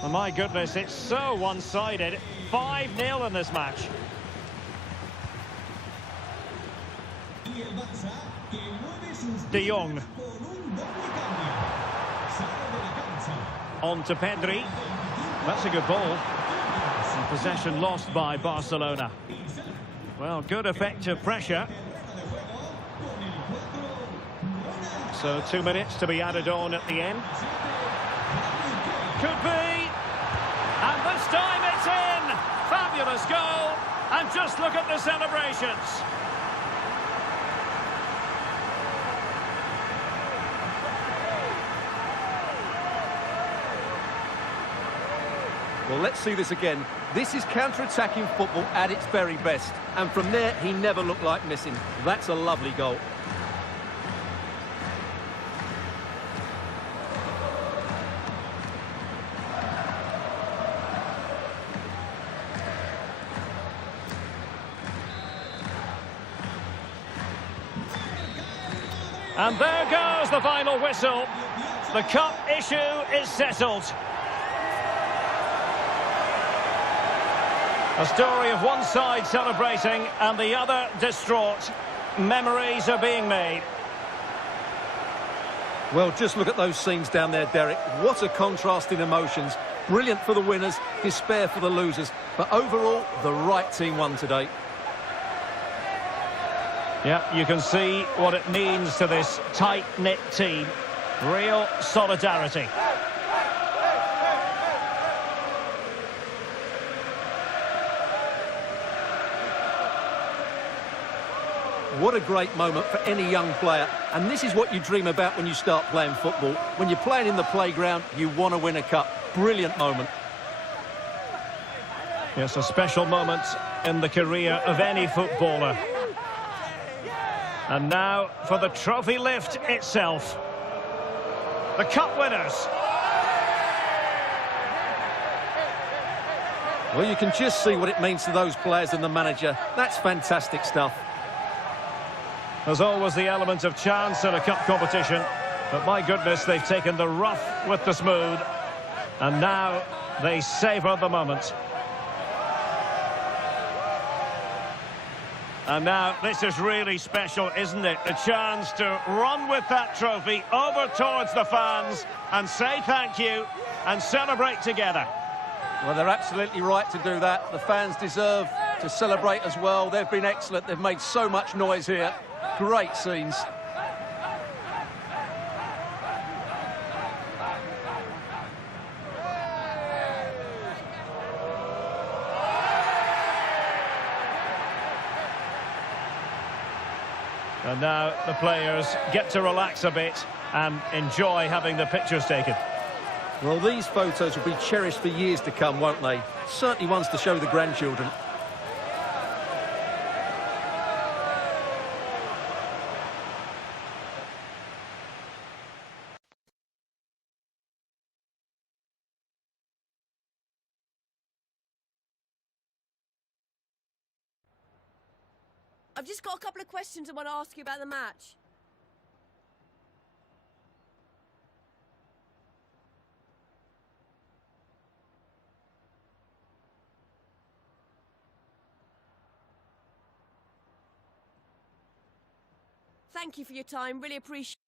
Oh, my goodness, it's so one-sided. 5-0 in this match. De Jong. On to Pedri. That's a good ball. And possession lost by Barcelona. Well, good effective pressure. So 2 minutes to be added on at the end. Could be. And this time it's in. Fabulous goal. And just look at the celebrations. Well, let's see this again. This is counter-attacking football at its very best. And from there, he never looked like missing. That's a lovely goal. And there goes the final whistle. The cup issue is settled. A story of one side celebrating and the other distraught. Memories are being made. Well, just look at those scenes down there, Derek. What a contrast in emotions. Brilliant for the winners, despair for the losers. But overall, the right team won today. Yeah, you can see what it means to this tight-knit team. Real solidarity. What a great moment for any young player. And this is what you dream about when you start playing football. When you're playing in the playground, you want to win a cup. Brilliant moment. Yes, a special moment in the career of any footballer. And now for the trophy lift itself. The cup winners. Well, you can just see what it means to those players and the manager. That's fantastic stuff. There's always the element of chance in a cup competition. But my goodness, they've taken the rough with the smooth. And now they savour the moment. And now, this is really special, isn't it? The chance to run with that trophy over towards the fans and say thank you and celebrate together. Well, they're absolutely right to do that. The fans deserve to celebrate as well. They've been excellent. They've made so much noise here. Great scenes. And now the players get to relax a bit and enjoy having the pictures taken. Well, these photos will be cherished for years to come, won't they? Certainly ones to show the grandchildren. I've just got a couple of questions I want to ask you about the match. Thank you for your time. Really appreciate it.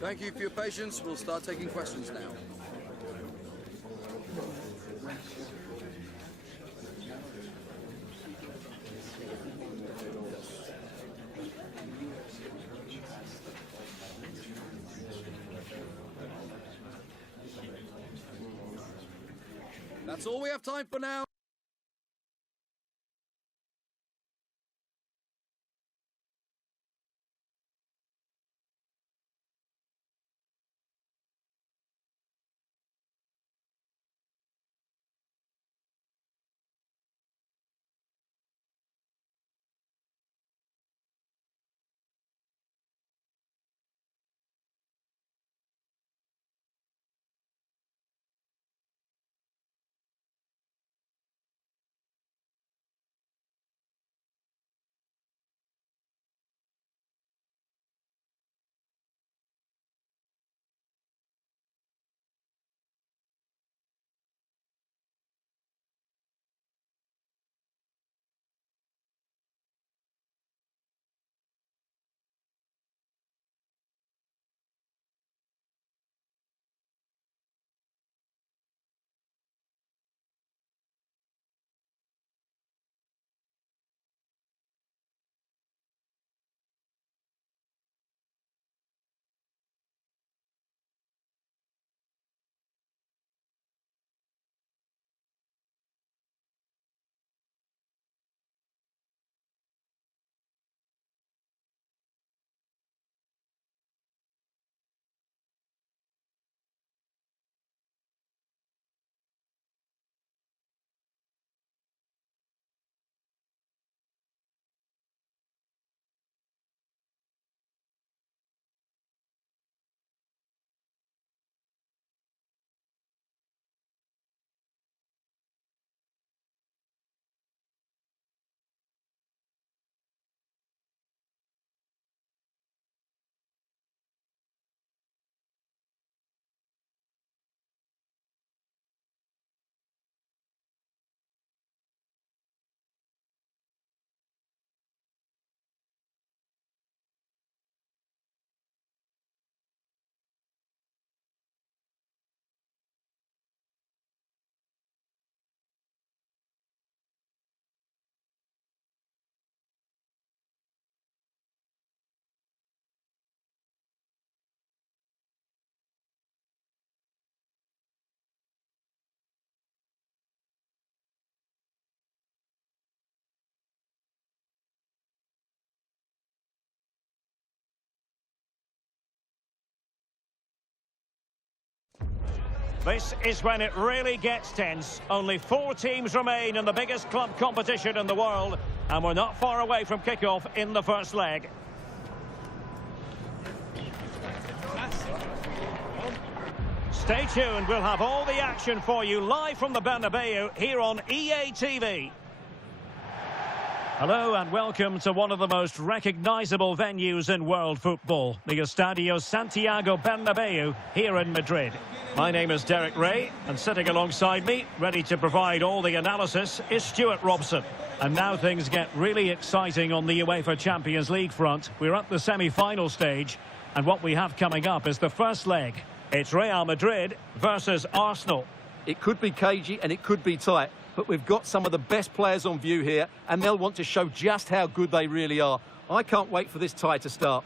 Thank you for your patience. We'll start taking questions now. That's all we have time for now. This is when it really gets tense. Only 4 teams remain in the biggest club competition in the world, and we're not far away from kickoff in the first leg. Stay tuned, we'll have all the action for you live from the Bernabeu here on EA TV. Hello and welcome to one of the most recognisable venues in world football, the Estadio Santiago Bernabeu here in Madrid. My name is Derek Ray, and sitting alongside me, ready to provide all the analysis, is Stuart Robson. And now things get really exciting on the UEFA Champions League front. We're at the semi-final stage, and what we have coming up is the first leg. It's Real Madrid versus Arsenal. It could be cagey and it could be tight, but we've got some of the best players on view here, and they'll want to show just how good they really are. I can't wait for this tie to start.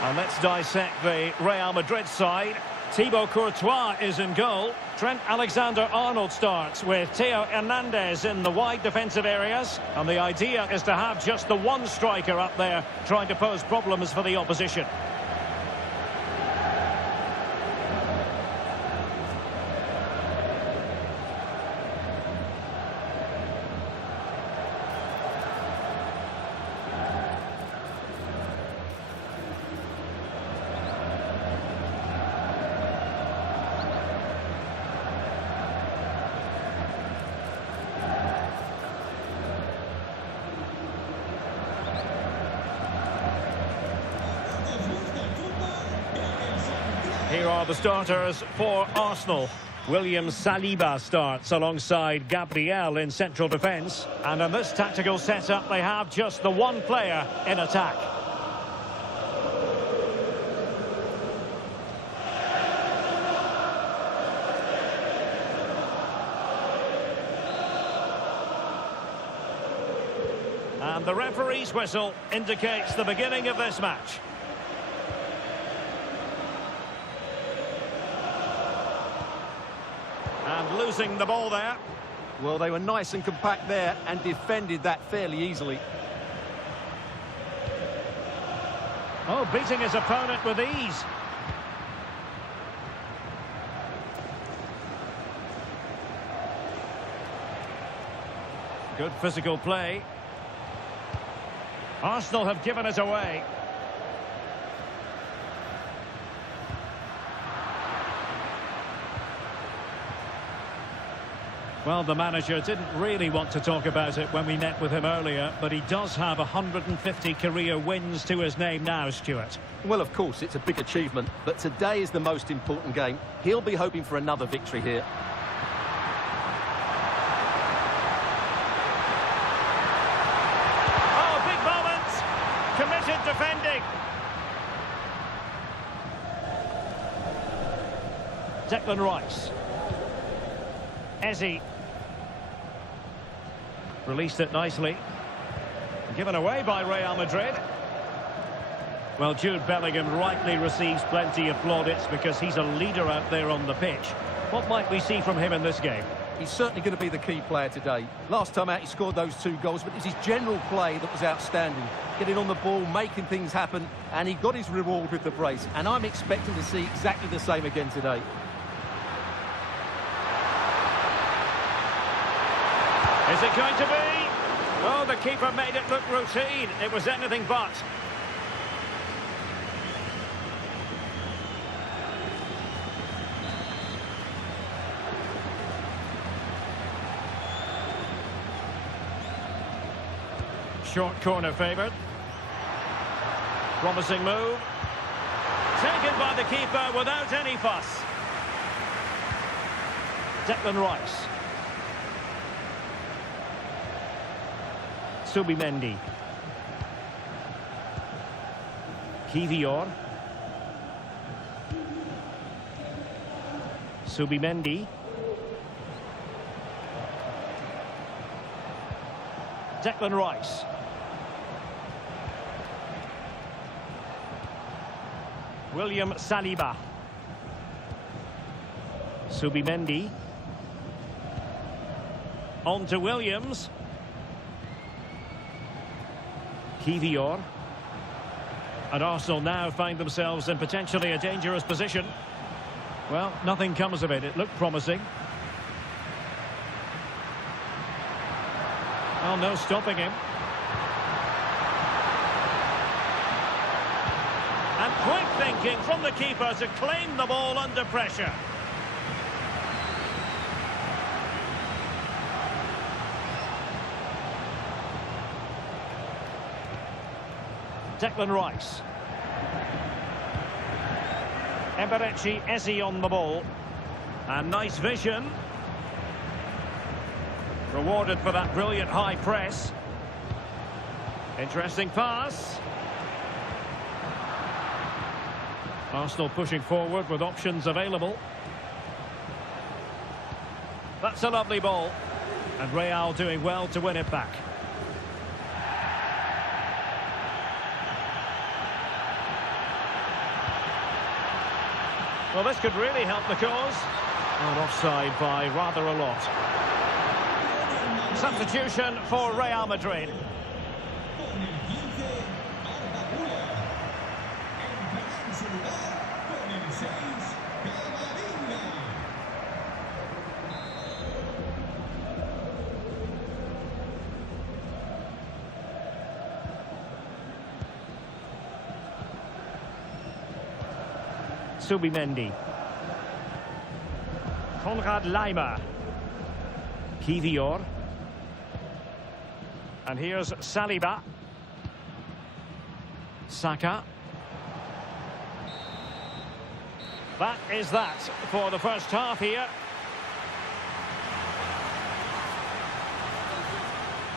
And let's dissect the Real Madrid side. Thibaut Courtois is in goal. Trent Alexander-Arnold starts with Theo Hernandez in the wide defensive areas. And the idea is to have just the one striker up there trying to pose problems for the opposition. Here are the starters for Arsenal. William Saliba starts alongside Gabriel in central defence. And in this tactical setup, they have just the one player in attack. And the referee's whistle indicates the beginning of this match. And losing the ball there. Well, they were nice and compact there and defended that fairly easily. Oh, beating his opponent with ease. Good physical play. Arsenal have given it away. Well, the manager didn't really want to talk about it when we met with him earlier, but he does have 150 career wins to his name now, Stuart. Well, of course, it's a big achievement, but today is the most important game. He'll be hoping for another victory here. Oh, big moment! Committed defending. Declan Rice. Eze. Released it nicely. Given away by Real Madrid. Well, Jude Bellingham rightly receives plenty of plaudits because he's a leader out there on the pitch. What might we see from him in this game? He's certainly going to be the key player today. Last time out, he scored those 2 goals, but it was his general play that was outstanding. Getting on the ball, making things happen, and he got his reward with the brace. And I'm expecting to see exactly the same again today. Is it going to be? Oh, the keeper made it look routine. It was anything but. Short corner favoured. Promising move. Taken by the keeper without any fuss. Declan Rice. Subimendi. Kivior. Subimendi. Declan Rice. William Saliba. Subimendi. On to Williams. Kivior. And Arsenal now find themselves in potentially a dangerous position. Well, nothing comes of it. It looked promising. Well, no stopping him. And quick thinking from the keeper to claim the ball under pressure. Declan Rice. Eberechi Eze on the ball. And nice vision. Rewarded for that brilliant high press. Interesting pass. Arsenal pushing forward with options available. That's a lovely ball. And Real doing well to win it back. Well, this could really help the cause. And offside by rather a lot. Substitution for Real Madrid. Subimendi. Konrad Laimer. Kivior. And here's Saliba. Saka. That is that for the first half here.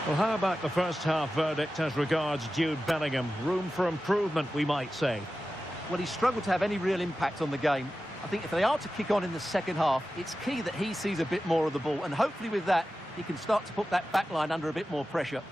Well, how about the first half verdict as regards Jude Bellingham? Room for improvement, we might say. Well, he struggled to have any real impact on the game. I think if they are to kick on in the second half, it's key that he sees a bit more of the ball, and hopefully with that, he can start to put that back line under a bit more pressure.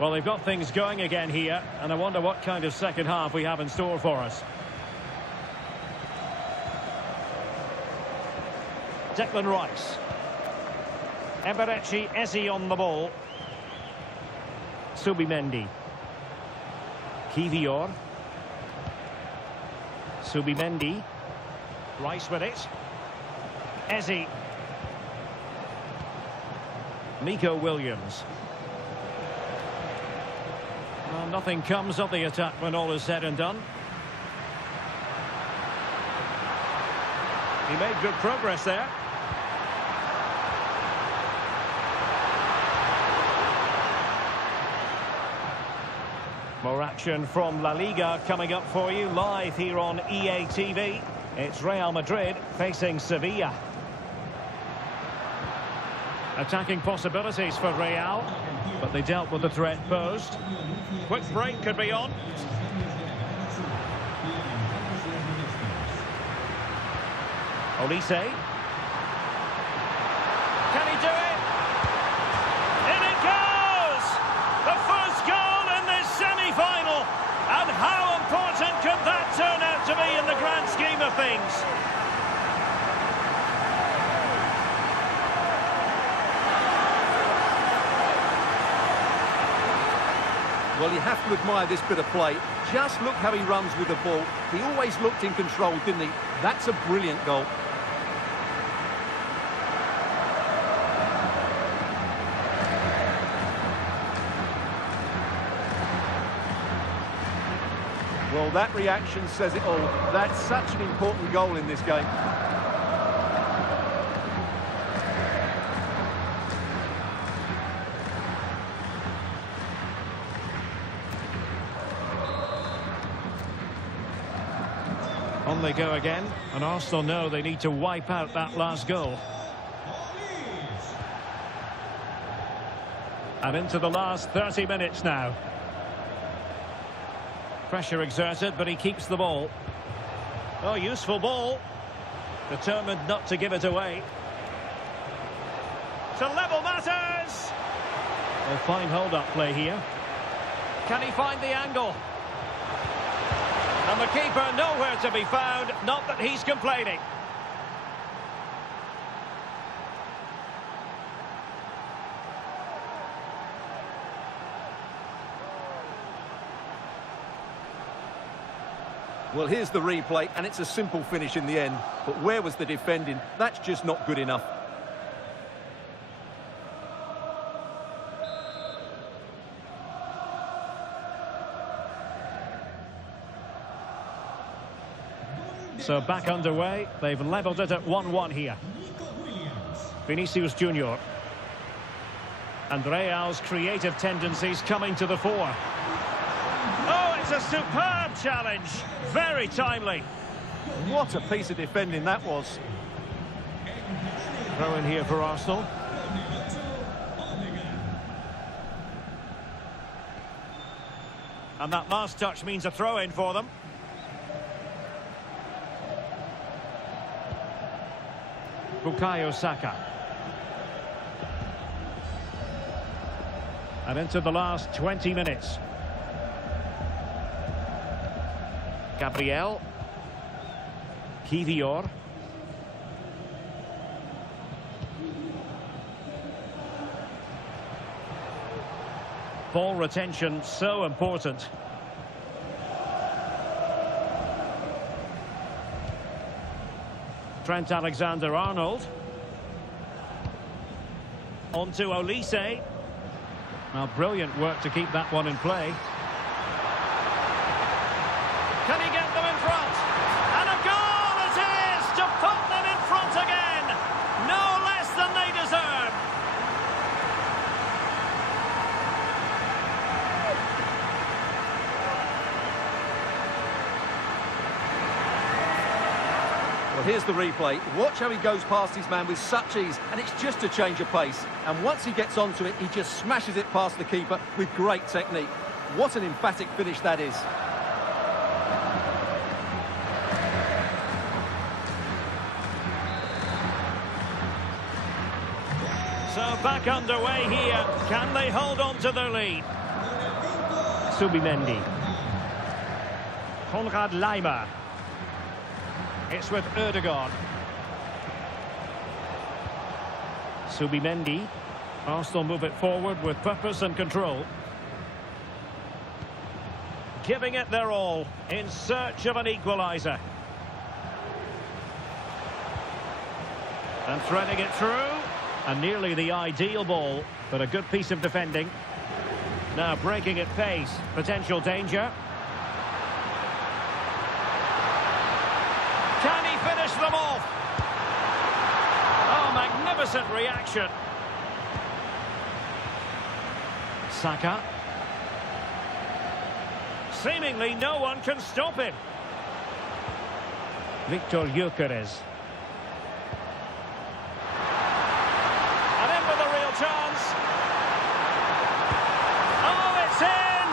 Well, they've got things going again here, and I wonder what kind of second half we have in store for us. Declan Rice. Eberechi Eze on the ball. Subimendi. Kivior. Subimendi. Rice with it. Eze. Nico Williams. Well, nothing comes of the attack when all is said and done. He made good progress there. More action from La Liga coming up for you live here on EA TV. It's Real Madrid facing Sevilla. Attacking possibilities for Real, but they dealt with the threat posed. Quick break could be on. Olise. Can he do it? In it goes! The first goal in this semi-final. And how important could that turn out to be in the grand scheme of things? Well, you have to admire this bit of play. Just look how he runs with the ball. He always looked in control, didn't he? That's a brilliant goal. Well, that reaction says it all. That's such an important goal in this game. On they go again, and Arsenal know they need to wipe out that last goal. And into the last 30 minutes now. Pressure exerted, but he keeps the ball. Oh, useful ball. Determined not to give it away. To level matters! A fine hold-up play here. Can he find the angle? And the keeper nowhere to be found, not that he's complaining. Well, here's the replay, and it's a simple finish in the end. But where was the defending? That's just not good enough. So back underway. They've levelled it at 1-1 here. Vinicius Junior. And Real's creative tendencies coming to the fore. Oh, it's a superb challenge. Very timely. What a piece of defending that was. Throw in here for Arsenal. And that last touch means a throw in for them. Bukayo Saka. And into the last 20 minutes. Gabriel. Kivior. Ball retention so important. Trent Alexander-Arnold. On to Olise. Now, brilliant work to keep that one in play. Can he get them in front? And a goal it is to put them in front again. No less than they deserve. Well, here's the replay. Watch how he goes past his man with such ease, and it's just a change of pace. And once he gets onto it, he just smashes it past the keeper with great technique. What an emphatic finish that is. So back underway here. Can they hold on to their lead? Subimendi. Konrad Laimer. It's with Ødegaard. Subimendi. Arsenal move it forward with purpose and control. Giving it their all in search of an equaliser. And threading it through. And nearly the ideal ball, but a good piece of defending. Now breaking at pace. Potential danger. Can he finish them off? Oh, magnificent reaction. Saka. Seemingly no one can stop him. Victor Gyökeres. And in with a real chance. Oh, it's in!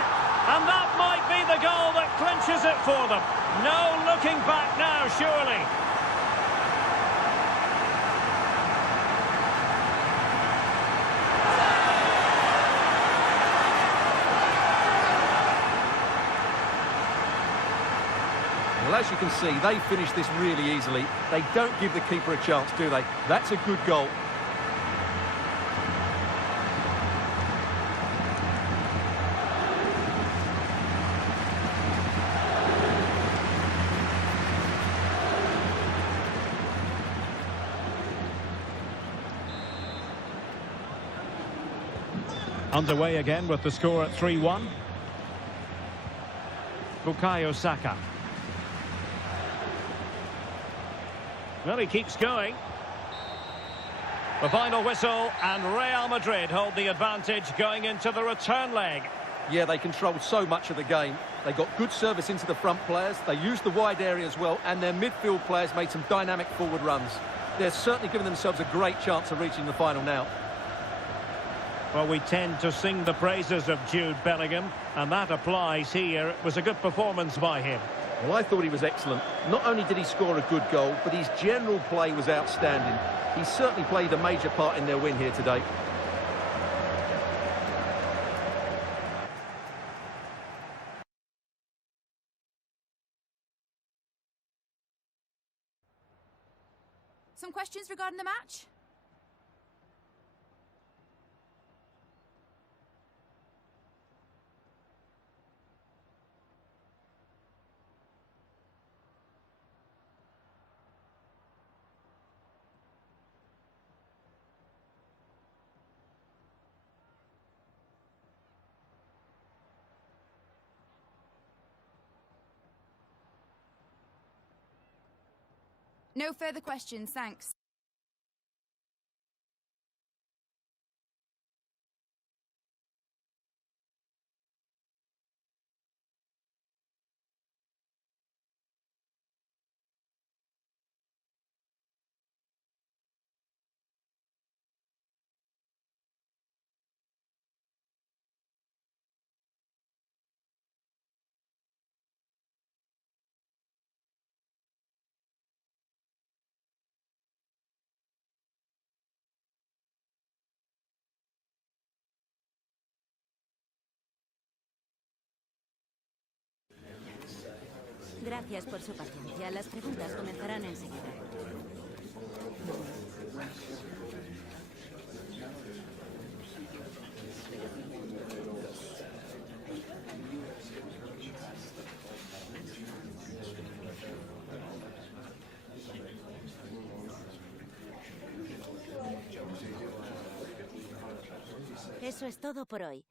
And that might be the goal that clinches it for them. No looking back now, surely. Well, as you can see, they finish this really easily. They don't give the keeper a chance, do they? That's a good goal. Underway again with the score at 3-1. Bukayo Saka. Well, he keeps going. The final whistle, and Real Madrid hold the advantage going into the return leg. Yeah, they controlled so much of the game. They got good service into the front players. They used the wide area as well, and their midfield players made some dynamic forward runs. They're certainly giving themselves a great chance of reaching the final now. Well, we tend to sing the praises of Jude Bellingham, and that applies here. It was a good performance by him. Well, I thought he was excellent. Not only did he score a good goal, but his general play was outstanding. He certainly played a major part in their win here today. Some questions regarding the match? No further questions, thanks. Gracias por su paciencia. Las preguntas comenzarán enseguida. Eso es todo por hoy.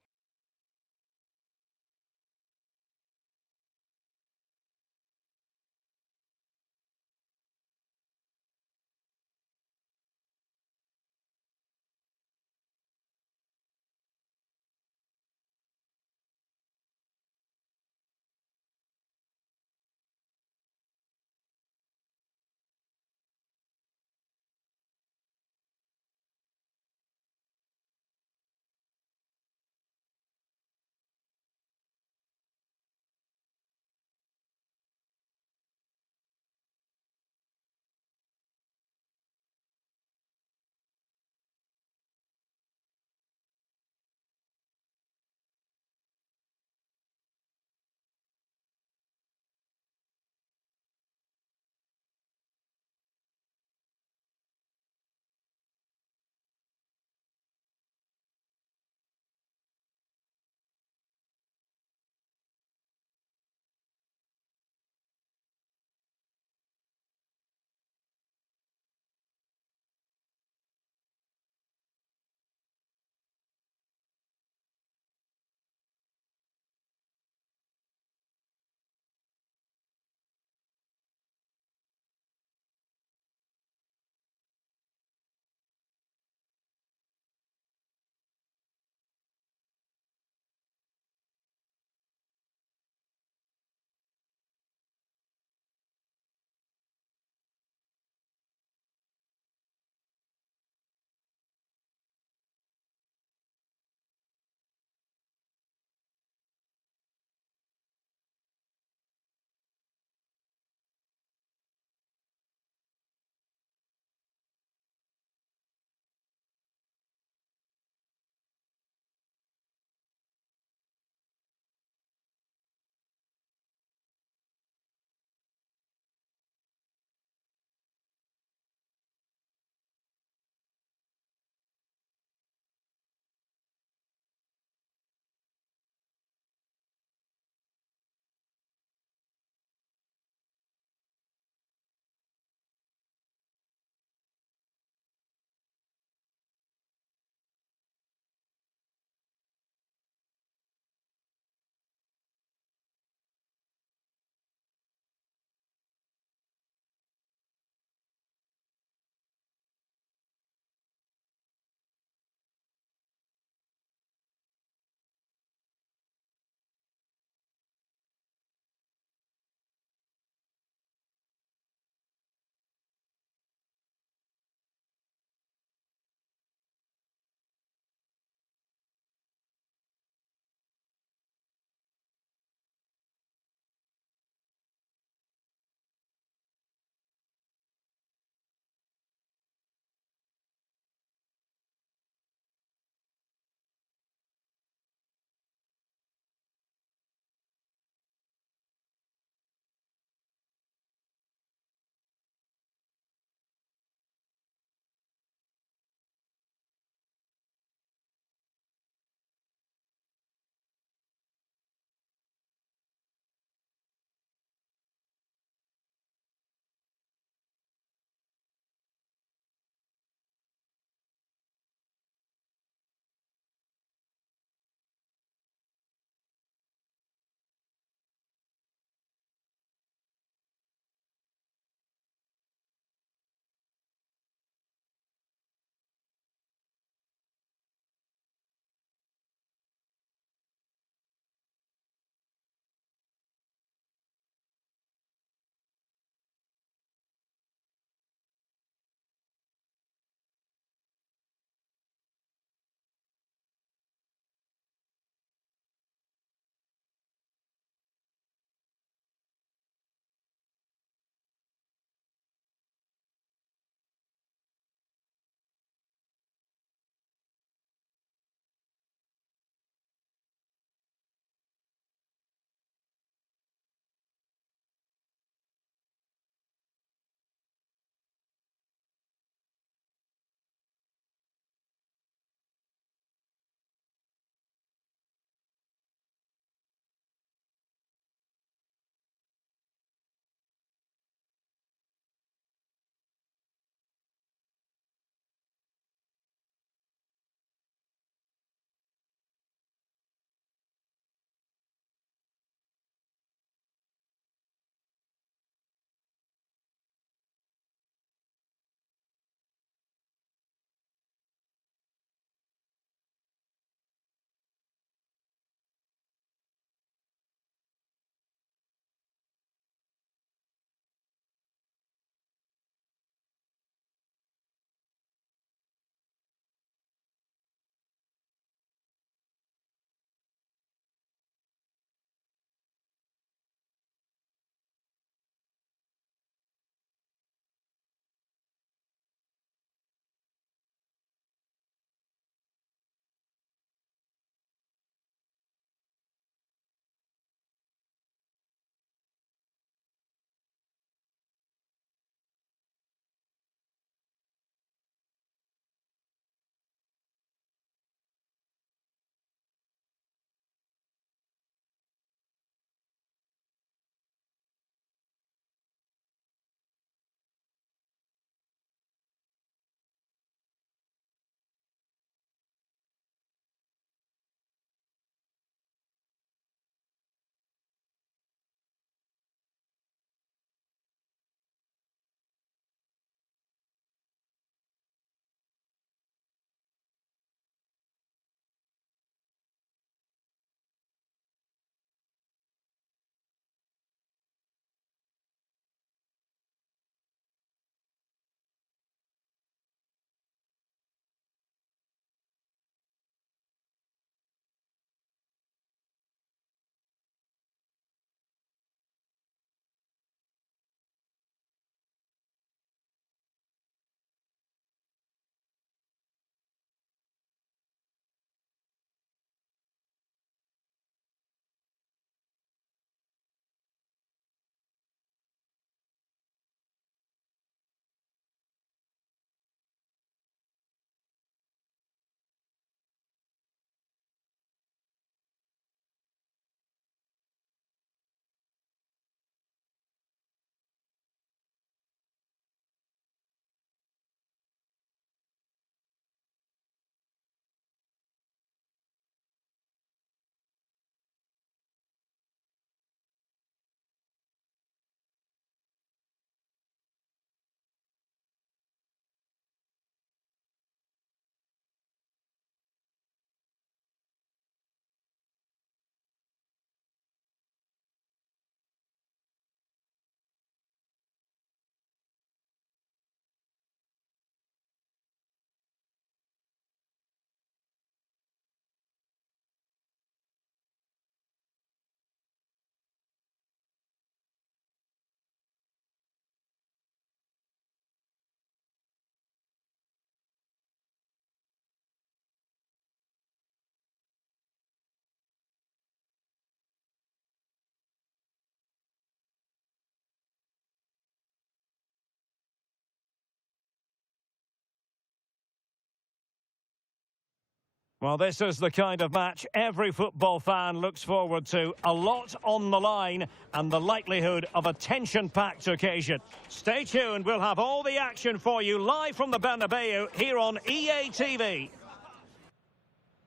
Well, this is the kind of match every football fan looks forward to. A lot on the line and the likelihood of a tension-packed occasion. Stay tuned, we'll have all the action for you live from the Bernabeu here on EA TV.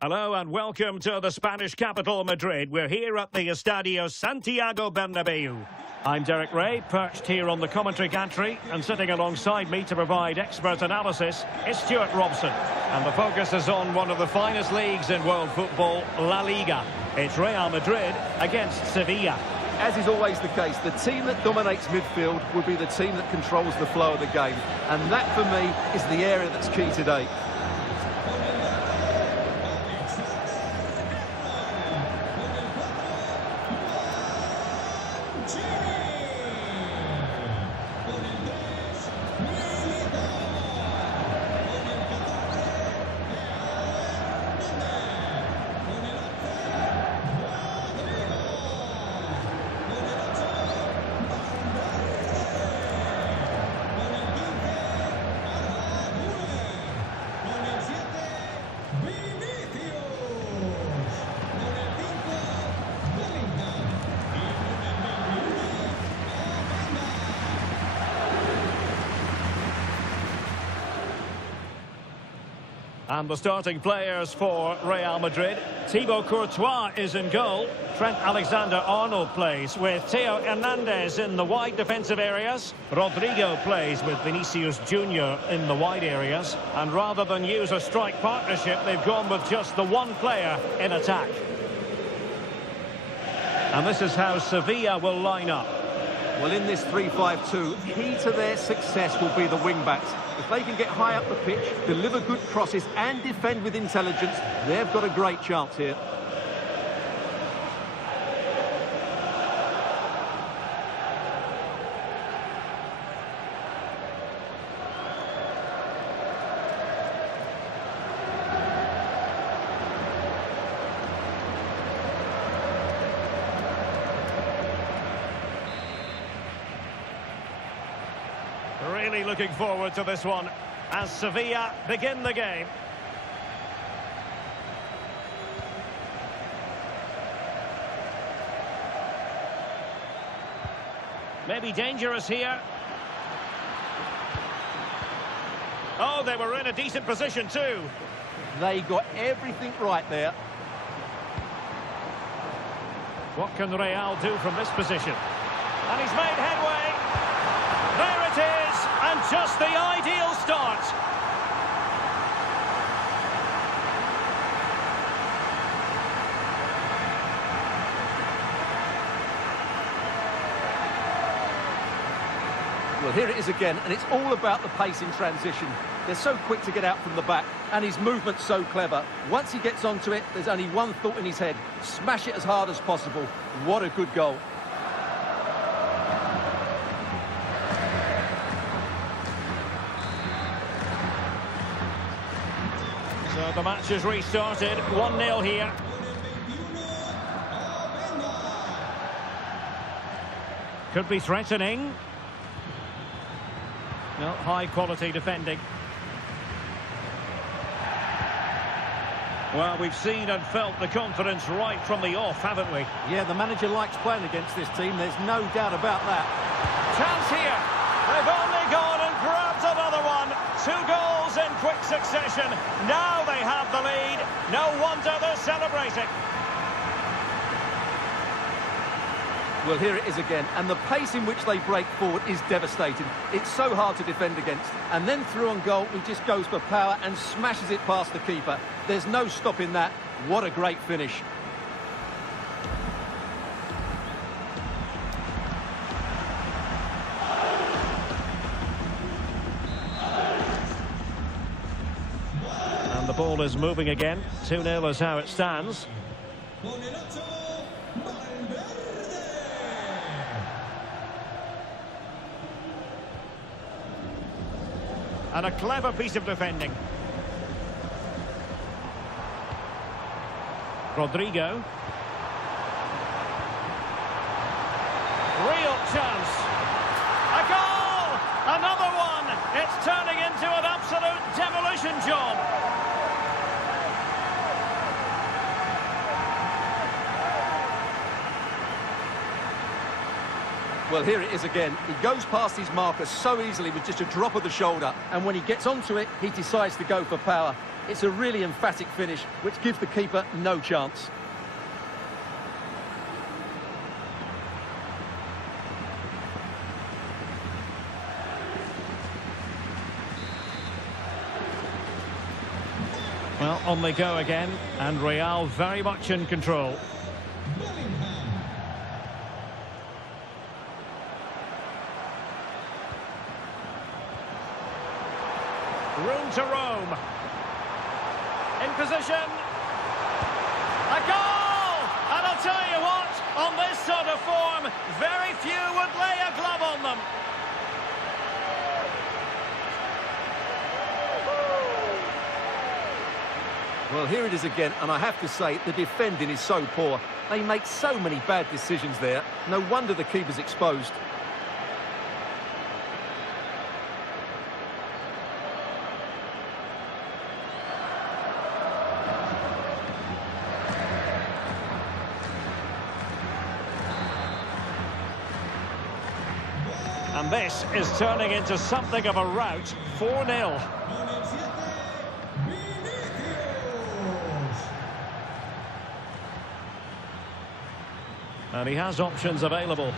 Hello and welcome to the Spanish capital, Madrid. We're here at the Estadio Santiago Bernabeu. I'm Derek Ray, perched here on the commentary gantry, and sitting alongside me to provide expert analysis is Stuart Robson. And the focus is on one of the finest leagues in world football, La Liga. It's Real Madrid against Sevilla. As is always the case, the team that dominates midfield will be the team that controls the flow of the game. And that, for me, is the area that's key today. And the starting players for Real Madrid. Thibaut Courtois is in goal. Trent Alexander-Arnold plays with Theo Hernandez in the wide defensive areas. Rodrigo plays with Vinicius Junior in the wide areas. And rather than use a strike partnership, they've gone with just the one player in attack. And this is how Sevilla will line up. Well, in this 3-5-2, key to their success will be the wing-backs. If they can get high up the pitch, deliver good crosses and defend with intelligence, they've got a great chance here. Really looking forward to this one as Sevilla begin the game. Maybe dangerous here. Oh, they were in a decent position too. They got everything right there. What can Real do from this position? And he's made headway. There it is, and just the ideal start. Well, here it is again, and it's all about the pace in transition. They're so quick to get out from the back, and his movement's so clever. Once he gets onto it, there's only one thought in his head: smash it as hard as possible. What a good goal. So the match has restarted, 1-0 here. Could be threatening. No, high quality defending. Well, we've seen and felt the confidence right from the off, haven't we? Yeah, the manager likes playing against this team, there's no doubt about that. Chance here. They've only gone and grabbed another one. 2 goals in quick succession. Now they have the lead. No wonder they're celebrating. Well, here it is again, and the pace in which they break forward is devastating. It's so hard to defend against. And then through on goal, he just goes for power and smashes it past the keeper. There's no stopping that. What a great finish. And the ball is moving again. 2-0 is how it stands. And a clever piece of defending. Rodrigo. Real chance. A goal! Another one! It's turning into an absolute demolition job. Well, here it is again. He goes past his marker so easily with just a drop of the shoulder. And when he gets onto it, he decides to go for power. It's a really emphatic finish, which gives the keeper no chance. Well, on they go again, and Real very much in control. Room to roam. In position. A goal! And I'll tell you what, on this sort of form, very few would lay a glove on them. Well, here it is again, and I have to say, the defending is so poor. They make so many bad decisions there. No wonder the keeper's exposed. And this is turning into something of a rout, 4-0. And he has options available.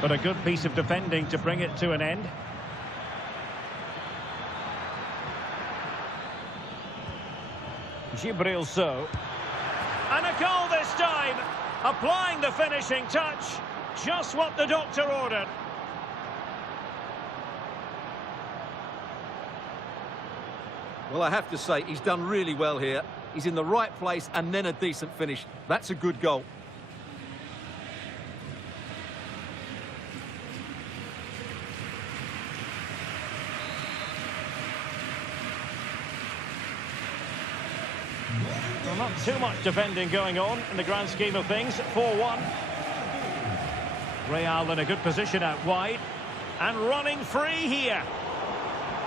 But a good piece of defending to bring it to an end. Gibril So. And a goal this time. Applying the finishing touch. Just what the doctor ordered. Well, I have to say, he's done really well here. He's in the right place and then a decent finish. That's a good goal. Well, not too much defending going on in the grand scheme of things. 4-1. Real in a good position out wide. And running free here.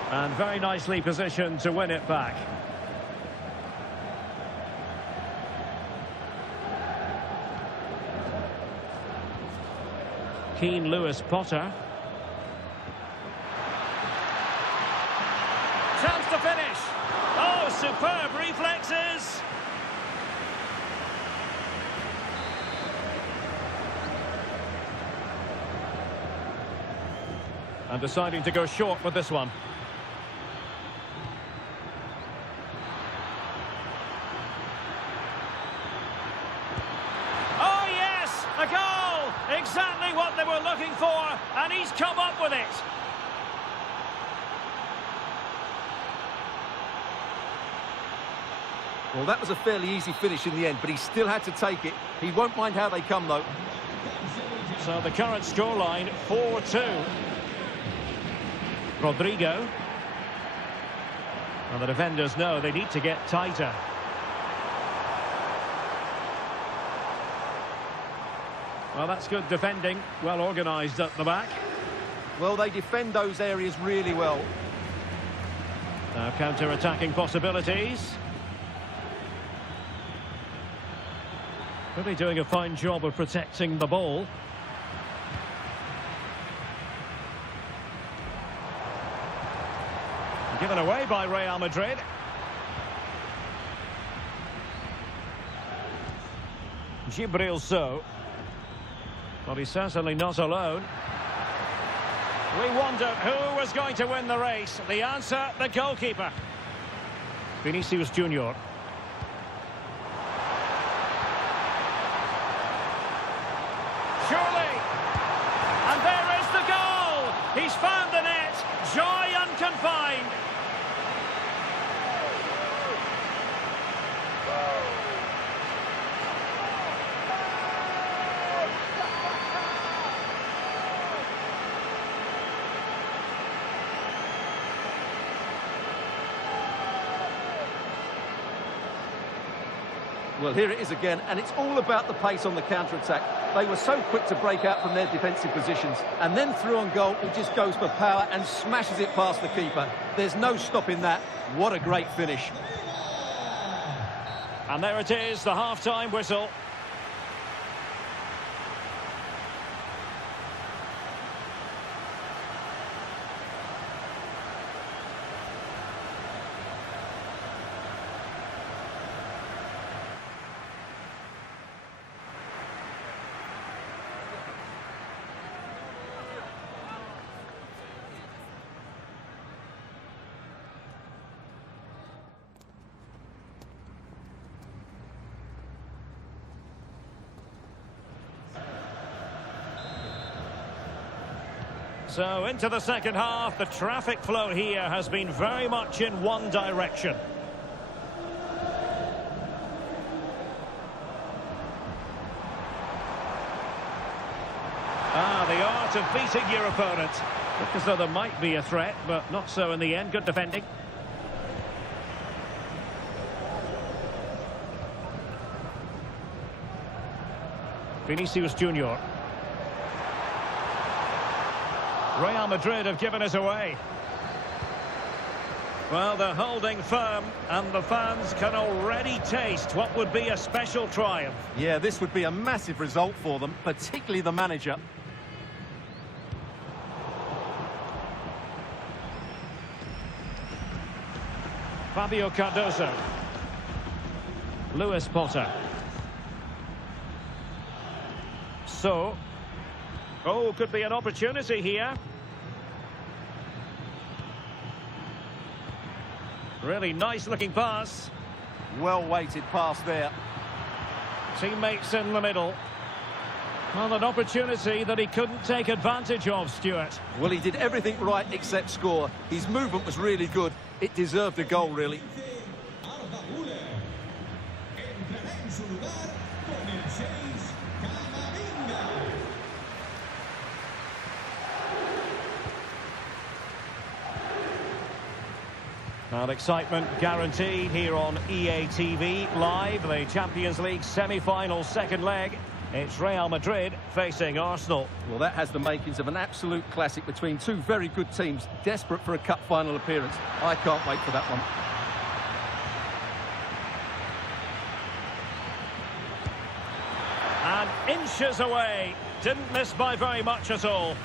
And very nicely positioned to win it back. Keane Lewis Potter. Chance to finish. Oh, superb reflexes. And deciding to go short with this one. Oh, yes! A goal! Exactly what they were looking for, and he's come up with it. Well, that was a fairly easy finish in the end, but he still had to take it. He won't mind how they come, though. So the current scoreline, 4-2. Rodrigo. And the defenders know they need to get tighter. Well, that's good defending. Well organised at the back. Well, they defend those areas really well. Now counter-attacking possibilities. Really doing a fine job of protecting the ball. Given away by Real Madrid. Gibril So. Well, he's certainly not alone. We wondered who was going to win the race. The answer, the goalkeeper. Vinicius Junior. Surely. And there is the goal. He's found the net. Joy unconfined. Well, here it is again, and it's all about the pace on the counter-attack. They were so quick to break out from their defensive positions, and then through on goal, he just goes for power and smashes it past the keeper. There's no stopping that. What a great finish. And there it is, the half-time whistle. So into the second half, the traffic flow here has been very much in one direction. The art of beating your opponent. Look as though there might be a threat, but not so in the end. Good defending. Vinicius Junior. Real Madrid have given us away. Well, they're holding firm, and the fans can already taste what would be a special triumph. Yeah, this would be a massive result for them, particularly the manager. Fabio Cardoso. Lewis Potter. So, could be an opportunity here. Really nice looking pass. Well weighted pass there. Teammates in the middle. Well, an opportunity that he couldn't take advantage of, Stuart. Well, he did everything right except score. His movement was really good. It deserved a goal, really. And excitement guaranteed here on EA TV Live, the Champions League semi-final second leg. It's Real Madrid facing Arsenal. Well, that has the makings of an absolute classic between two very good teams, desperate for a cup final appearance. I can't wait for that one. And inches away. Didn't miss by very much at all.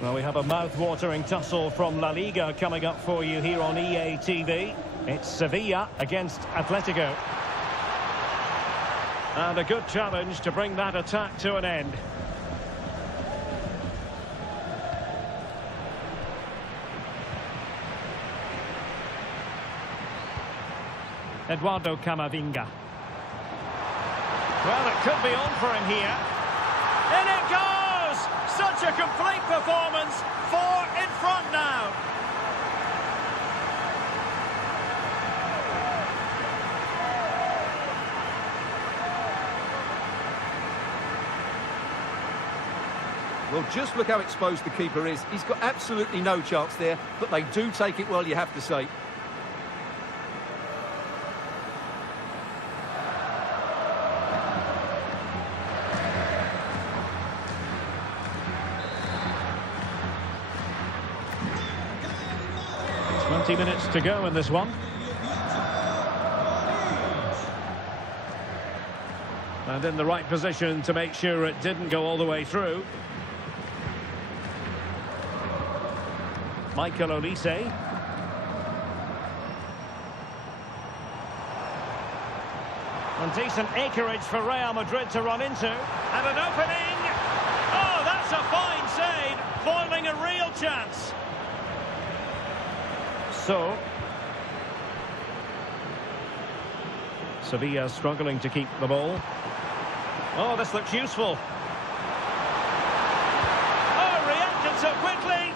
Well, we have a mouth-watering tussle from La Liga coming up for you here on EA TV. It's Sevilla against Atletico. And a good challenge to bring that attack to an end. Eduardo Camavinga. Well, it could be on for him here. In it goes! Such a complete performance. 4 in front now. Well, just look how exposed the keeper is. He's got absolutely no chance there, but they do take it well, you have to say. Minutes to go in this one. And in the right position to make sure it didn't go all the way through. Michael Olise. And decent acreage for Real Madrid to run into. And an opening. Oh, that's a fine save. Foiling a real chance. So, Sevilla struggling to keep the ball. Oh, this looks useful. Oh, reacted so quickly.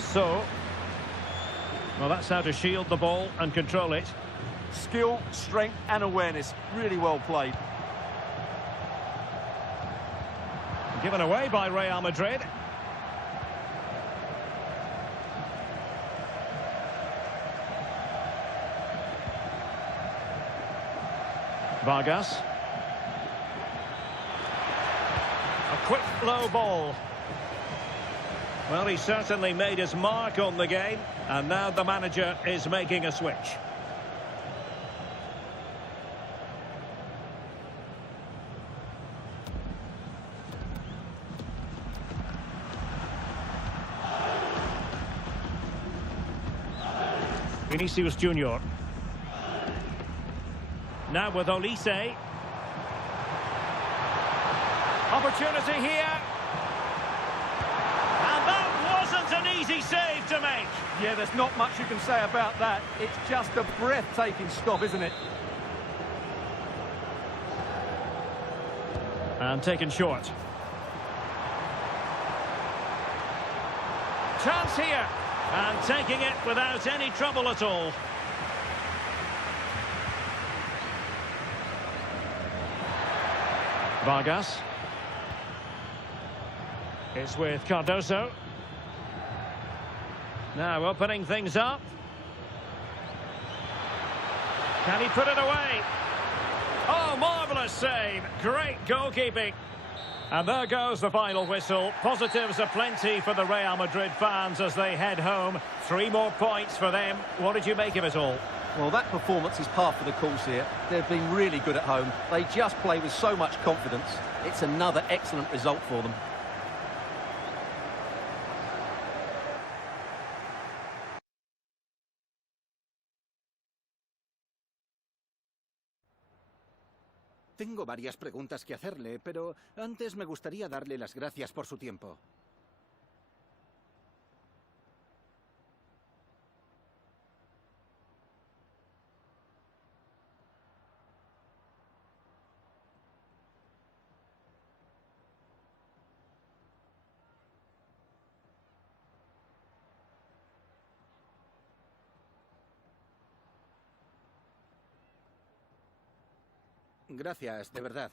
So, well, that's how to shield the ball and control it. Skill, strength and awareness. Really well played. Given away by Real Madrid. Vargas. A quick low ball. Well, he certainly made his mark on the game, and now the manager is making a switch. Vinicius Junior. Now with Olise. Opportunity here. And that wasn't an easy save to make. Yeah, there's not much you can say about that. It's just a breathtaking stop, isn't it? And taken short. Chance here. And taking it without any trouble at all. Vargas. It's with Cardoso. Now opening things up. Can he put it away? Oh, marvellous save. Great goalkeeping. And there goes the final whistle. Positives aplenty for the Real Madrid fans as they head home. 3 more points for them. What did you make of it all? Well, that performance is par for the course here. They've been really good at home. They just play with so much confidence. It's another excellent result for them. Tengo varias preguntas que hacerle, pero antes me gustaría darle las gracias por su tiempo. Gracias, de verdad.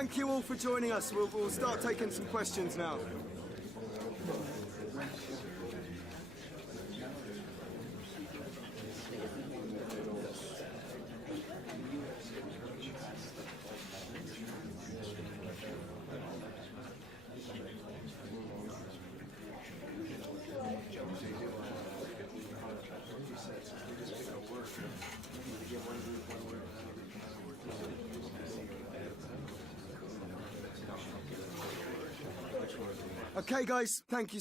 thank you all for joining us. We'll start taking some questions now. Okay, guys, thank you.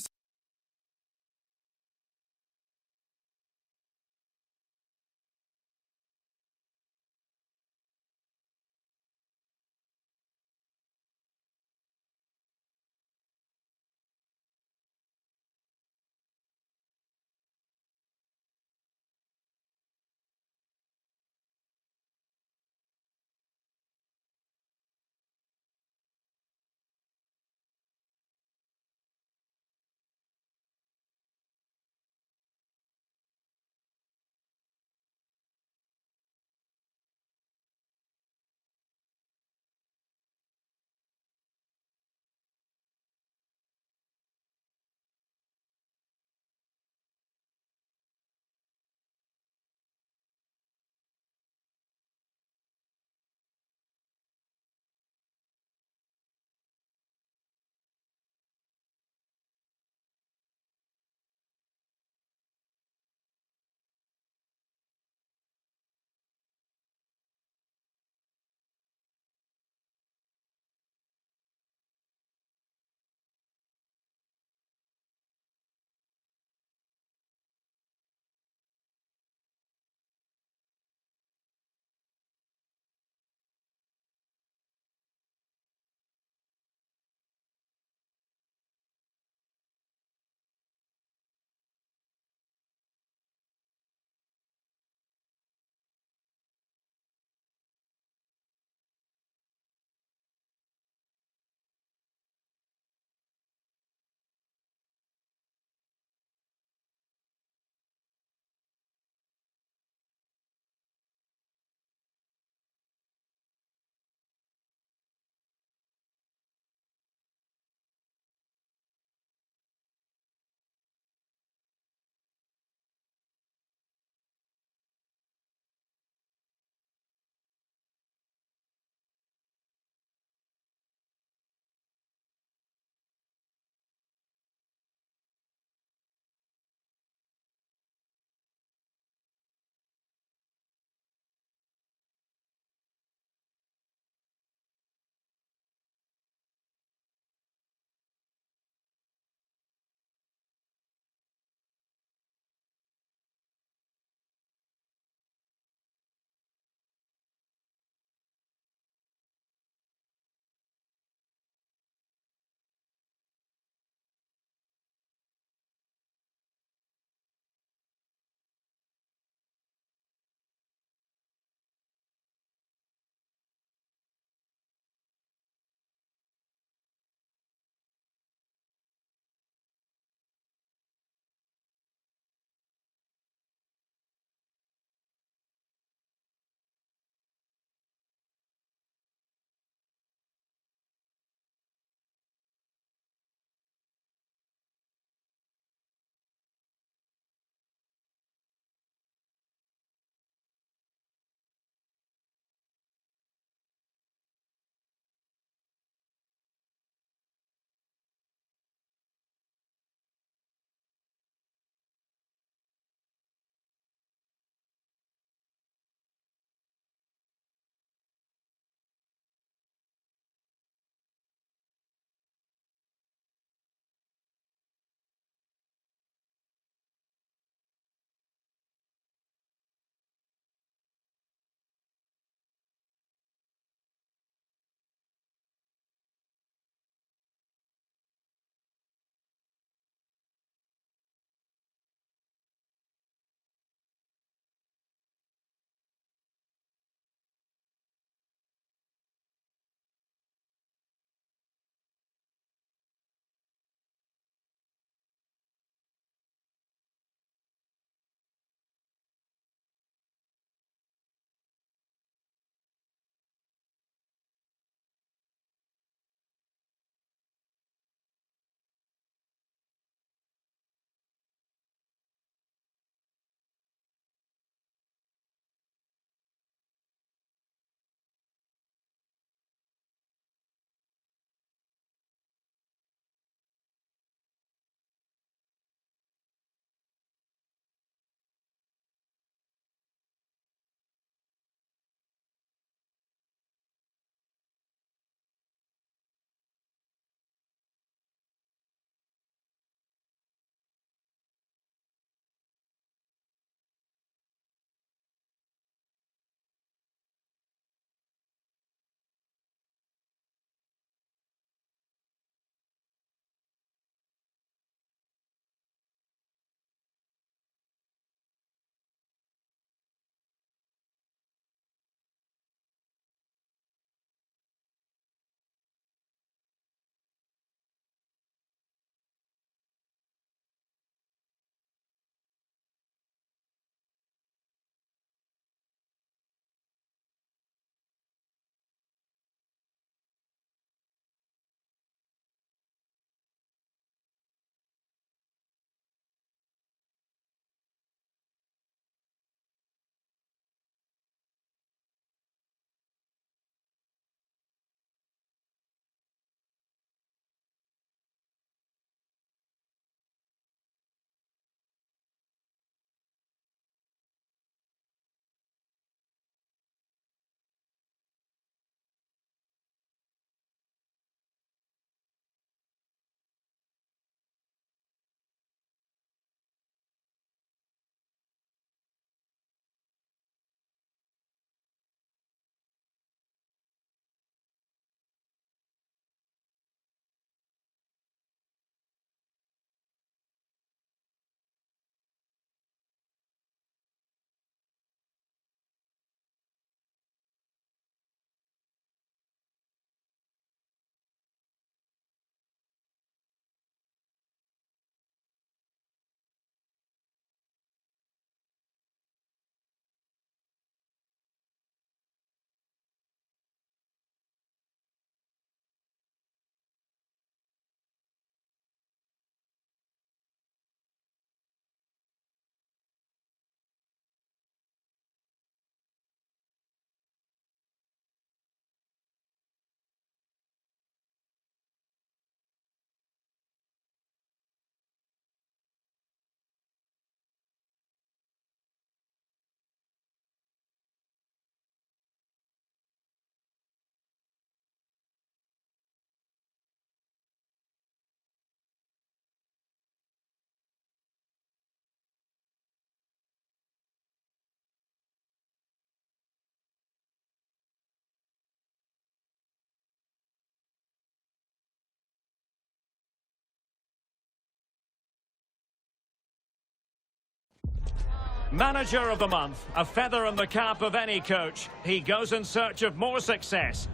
Manager of the month, a feather in the cap of any coach. He goes in search of more success.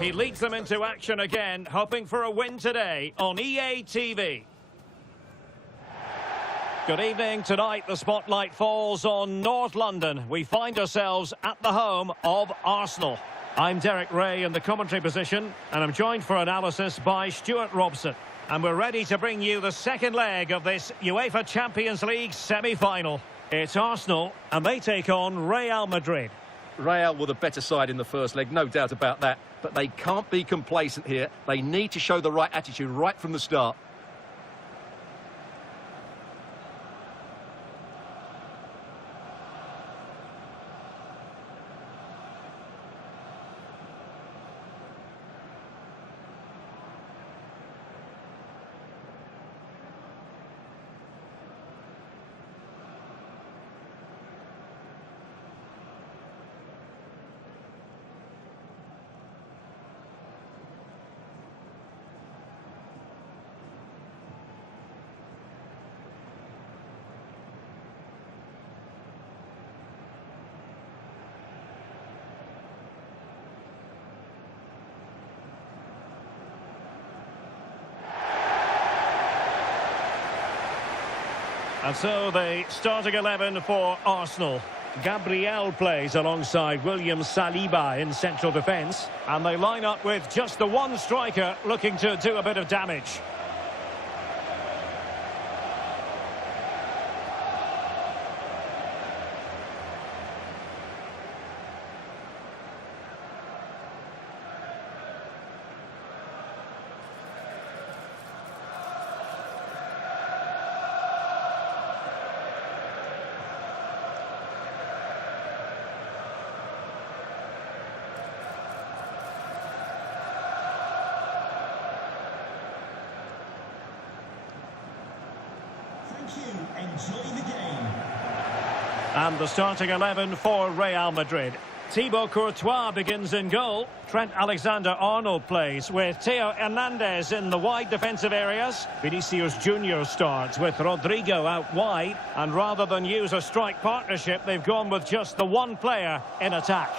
He leads them into action again, hoping for a win today on EA TV. Good evening. Tonight the spotlight falls on North London. We find ourselves at the home of Arsenal. I'm Derek Ray in the commentary position, and I'm joined for analysis by Stuart Robson. And we're ready to bring you the second leg of this UEFA Champions League semi-final. It's Arsenal, and they take on Real Madrid. Real were the better side in the first leg, no doubt about that. But they can't be complacent here. They need to show the right attitude right from the start. And so the starting 11 for Arsenal. Gabriel plays alongside William Saliba in central defence. And they line up with just the one striker looking to do a bit of damage. Enjoy the game. And the starting 11 for Real Madrid. Thibaut Courtois begins in goal. Trent Alexander-Arnold plays with Theo Hernandez in the wide defensive areas. Vinicius Junior starts with Rodrigo out wide. And rather than use a strike partnership, they've gone with just the one player in attack.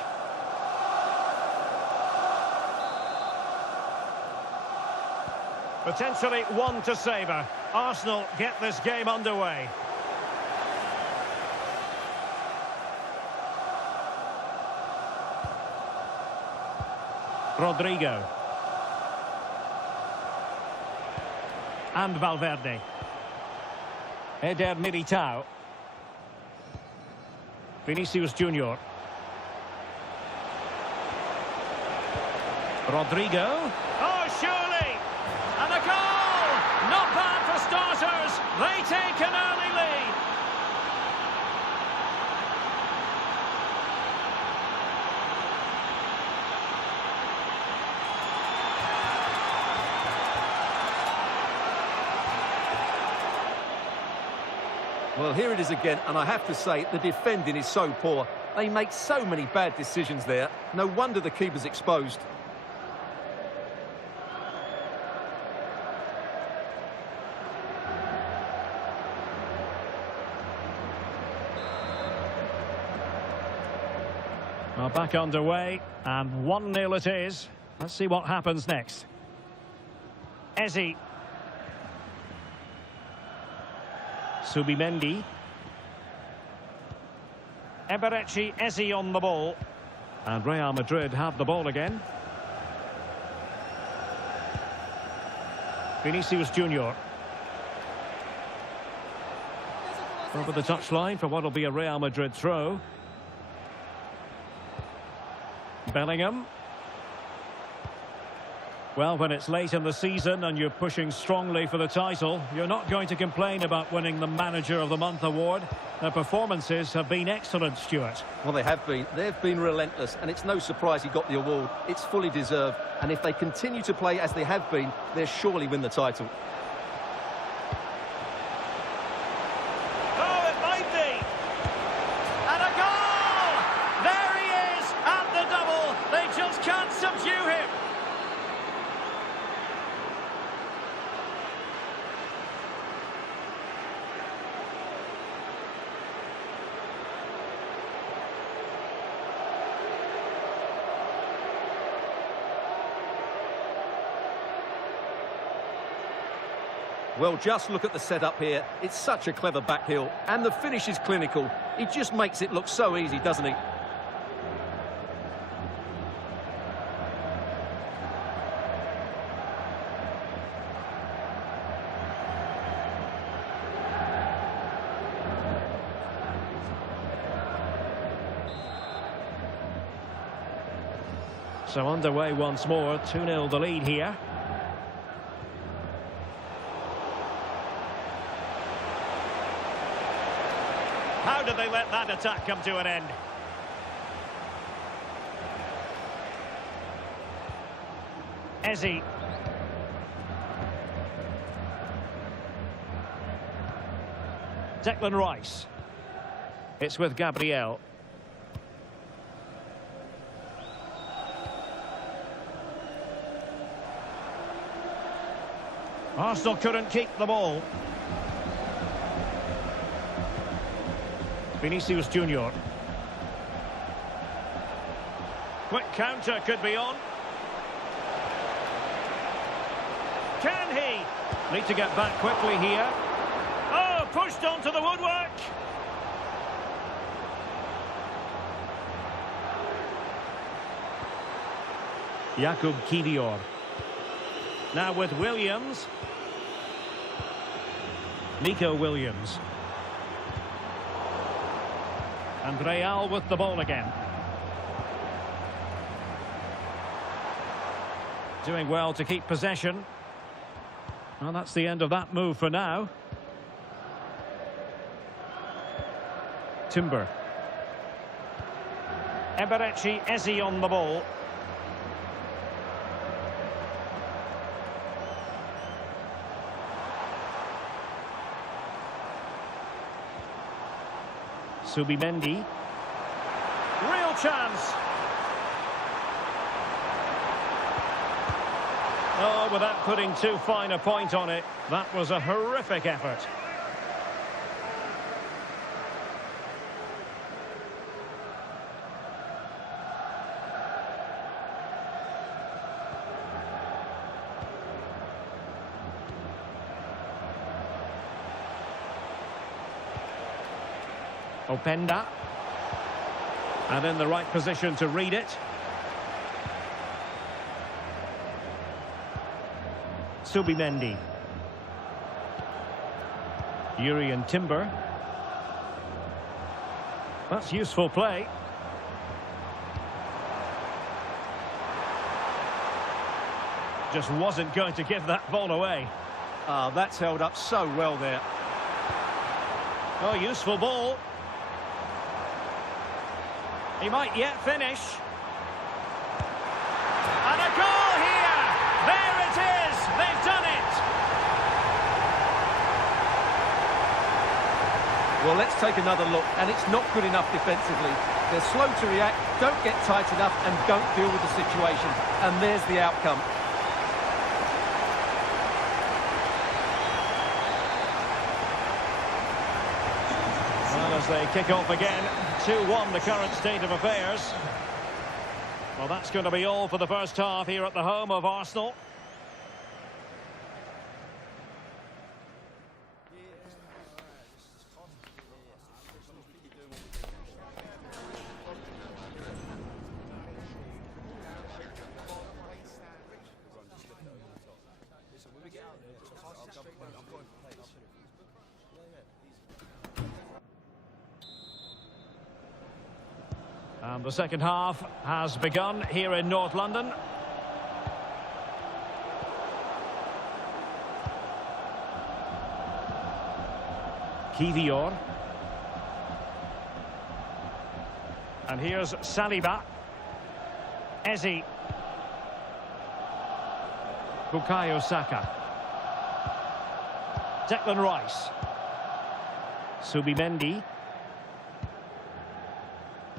Potentially one to savour. Arsenal get this game underway. Rodrigo. And Valverde. Eder Militao. Vinicius Junior. Rodrigo. Oh, surely! And a goal! Not bad for starters. They take an early lead. Well, here it is again, and I have to say, the defending is so poor. They make so many bad decisions there. No wonder the keeper's exposed. Well, back underway, and 1-0 it is. Let's see what happens next. Eze. Subimendi. Eberechi Eze on the ball. And Real Madrid have the ball again. Vinicius Junior. Over the touchline for what will be a Real Madrid throw. Bellingham. Well, when it's late in the season and you're pushing strongly for the title, you're not going to complain about winning the Manager of the Month award. Their performances have been excellent, Stuart. Well, they have been. They've been relentless, and it's no surprise he got the award. It's fully deserved, and if they continue to play as they have been, they'll surely win the title. Oh, it might be! And a goal! There he is, at the double. They just can't subdue him. Well, just look at the setup here. It's such a clever back heel, and the finish is clinical. He just makes it look so easy, doesn't he? So underway once more, 2-0 the lead here. How did they let that attack come to an end? Eze. Declan Rice. It's with Gabriel. Arsenal couldn't keep the ball. Vinicius Junior. Quick counter could be on. Can he? Need to get back quickly here. Oh, pushed onto the woodwork. Jakub Kiwior. Now with Williams. Nico Williams. And Real with the ball again. Doing well to keep possession. Well, that's the end of that move for now. Timber. Eberechi Eze on the ball. Subimendi. Real chance. Oh, without putting too fine a point on it, that was a horrific effort. Openda. And in the right position to read it. Subimendi. Urian Timber. That's useful play. Just wasn't going to give that ball away. That's held up so well there. Oh, useful ball. He might yet finish. And a goal here! There it is! They've done it! Well, let's take another look, and it's not good enough defensively. They're slow to react, don't get tight enough, and don't deal with the situation. And there's the outcome. Well, as they kick off again, 2-1 the current state of affairs. Well, that's going to be all for the first half here at the home of Arsenal. And the second half has begun here in North London. Kiwior. And here's Saliba. Eze. Bukayo Saka. Declan Rice. Subimendi.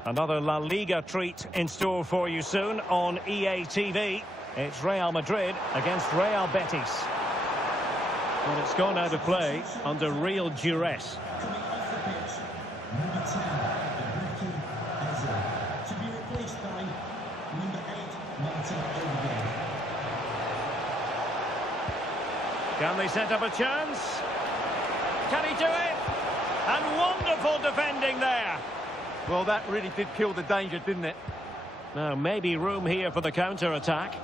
Another La Liga treat in store for you soon on EA TV. It's Real Madrid against Real Betis. And it's gone out of play under real duress. Coming off the pitch, number 10, Ibrahim Eze, to be replaced by number 8, Martin Odegaard. Can they set up a chance? Can he do it? And wonderful defending there. Well, that really did kill the danger, didn't it? Now, maybe room here for the counter-attack.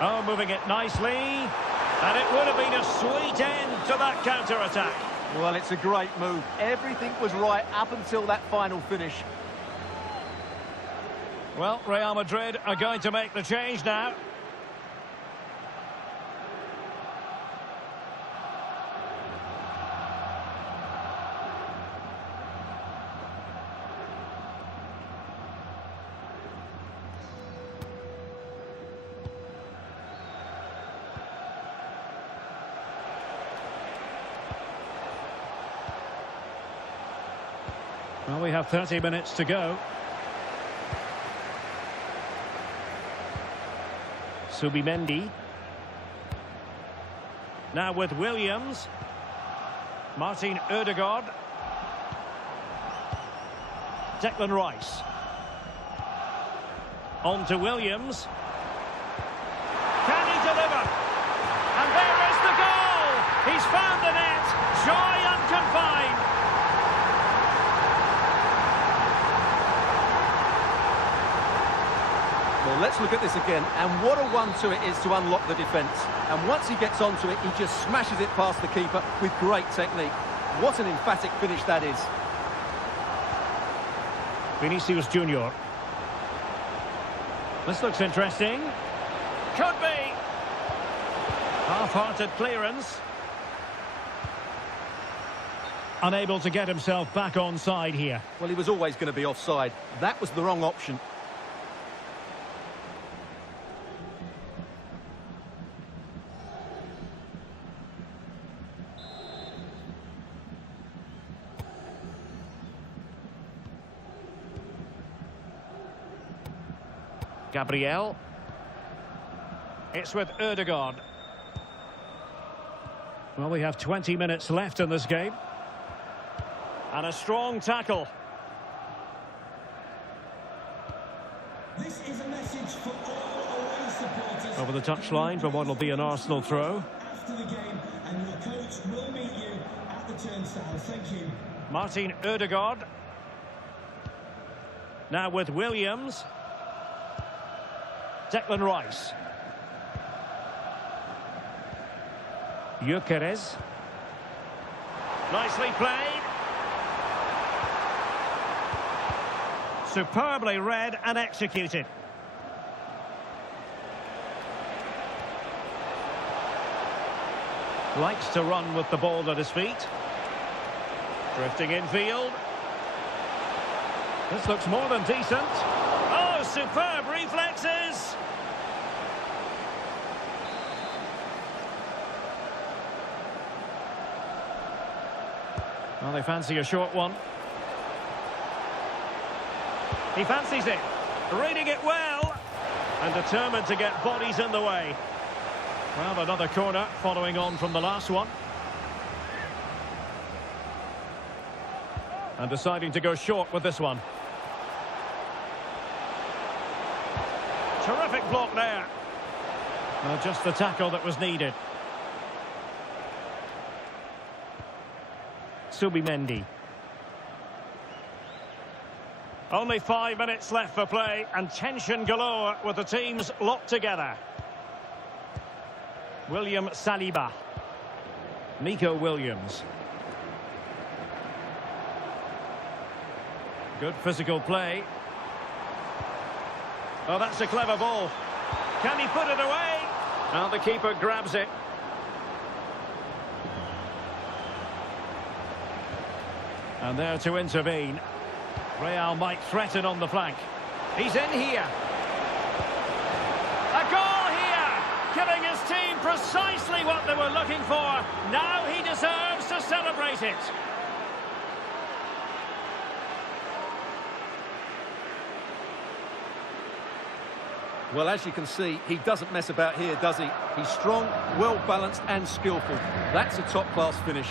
Oh, moving it nicely. And it would have been a sweet end to that counter-attack. Well, it's a great move. Everything was right up until that final finish. Well, Real Madrid are going to make the change now. Well, we have 30 minutes to go. Subimendi. Now with Williams. Martin Ødegaard. Declan Rice. On to Williams. Can he deliver? And there is the goal! He's found the net. Joy unconfined. Well, let's look at this again, and what a 1-2 it is to unlock the defence. And once he gets onto it, he just smashes it past the keeper with great technique. What an emphatic finish that is. Vinicius Junior. This looks interesting. Could be. Half-hearted clearance. Unable to get himself back on side here. Well, he was always going to be offside. That was the wrong option. Gabriel. It's with Ødegaard. Well, we have 20 minutes left in this game. And a strong tackle. This is a message for all away supporters. Over the touchline for what will be an Arsenal throw. After the game, and your coach will meet you at the turnstile. Thank you. Martin Ødegaard. Now with Williams. Declan Rice. Gyökeres. Nicely played. Superbly read and executed. Likes to run with the ball at his feet. Drifting infield. This looks more than decent. Oh, superb reflexes! Well, they fancy a short one. He fancies it. Reading it well. And determined to get bodies in the way. Well, another corner following on from the last one. And deciding to go short with this one. Terrific block there. Well, just the tackle that was needed. Subimendi. Only 5 minutes left for play and tension galore with the teams locked together. William Saliba. Nico Williams. Good physical play. Oh, that's a clever ball. Can he put it away? And the keeper grabs it. And there to intervene. Real might threaten on the flank. He's in here. A goal here! Giving his team precisely what they were looking for. Now he deserves to celebrate it. Well, as you can see, he doesn't mess about here, does he? He's strong, well-balanced and skillful. That's a top-class finish.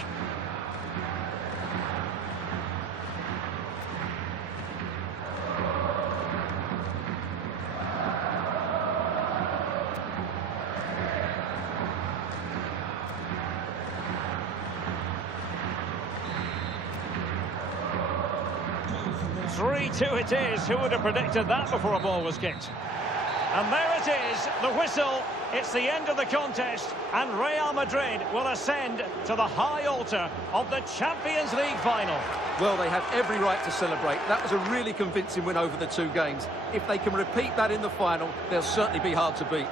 3-2 it is. Who would have predicted that before a ball was kicked? And there it is, the whistle. It's the end of the contest, and Real Madrid will ascend to the high altar of the Champions League final. Well, they have every right to celebrate. That was a really convincing win over the two games. If they can repeat that in the final, they'll certainly be hard to beat.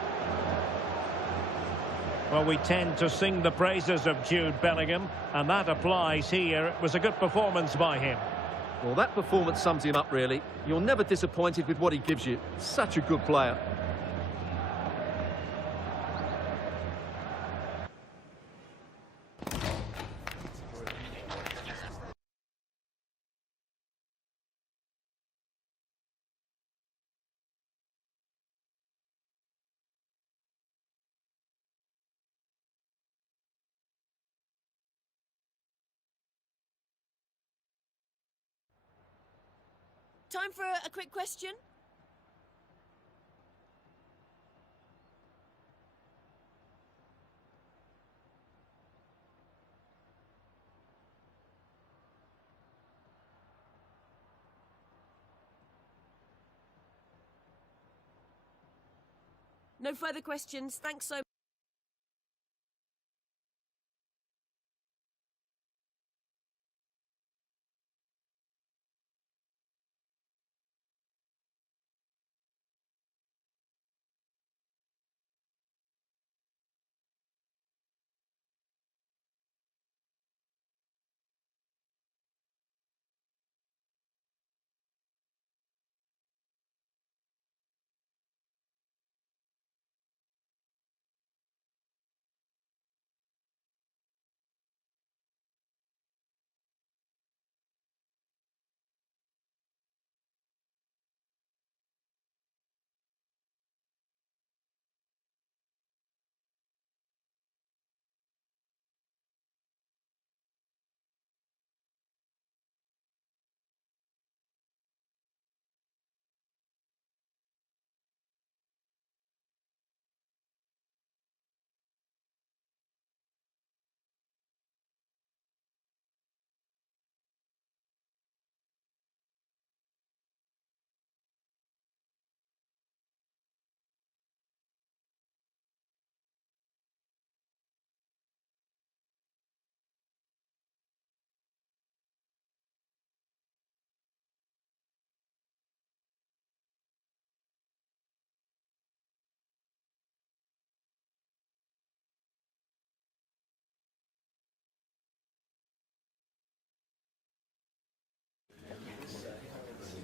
Well, we tend to sing the praises of Jude Bellingham, and that applies here. It was a good performance by him. Well, that performance sums him up, really. You're never disappointed with what he gives you. Such a good player. Time for a quick question? No further questions. Thanks so much.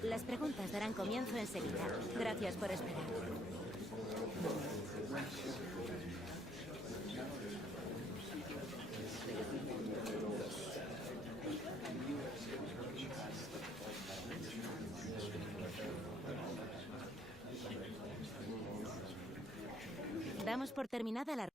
Las preguntas darán comienzo enseguida. Gracias por esperar. Damos por terminada la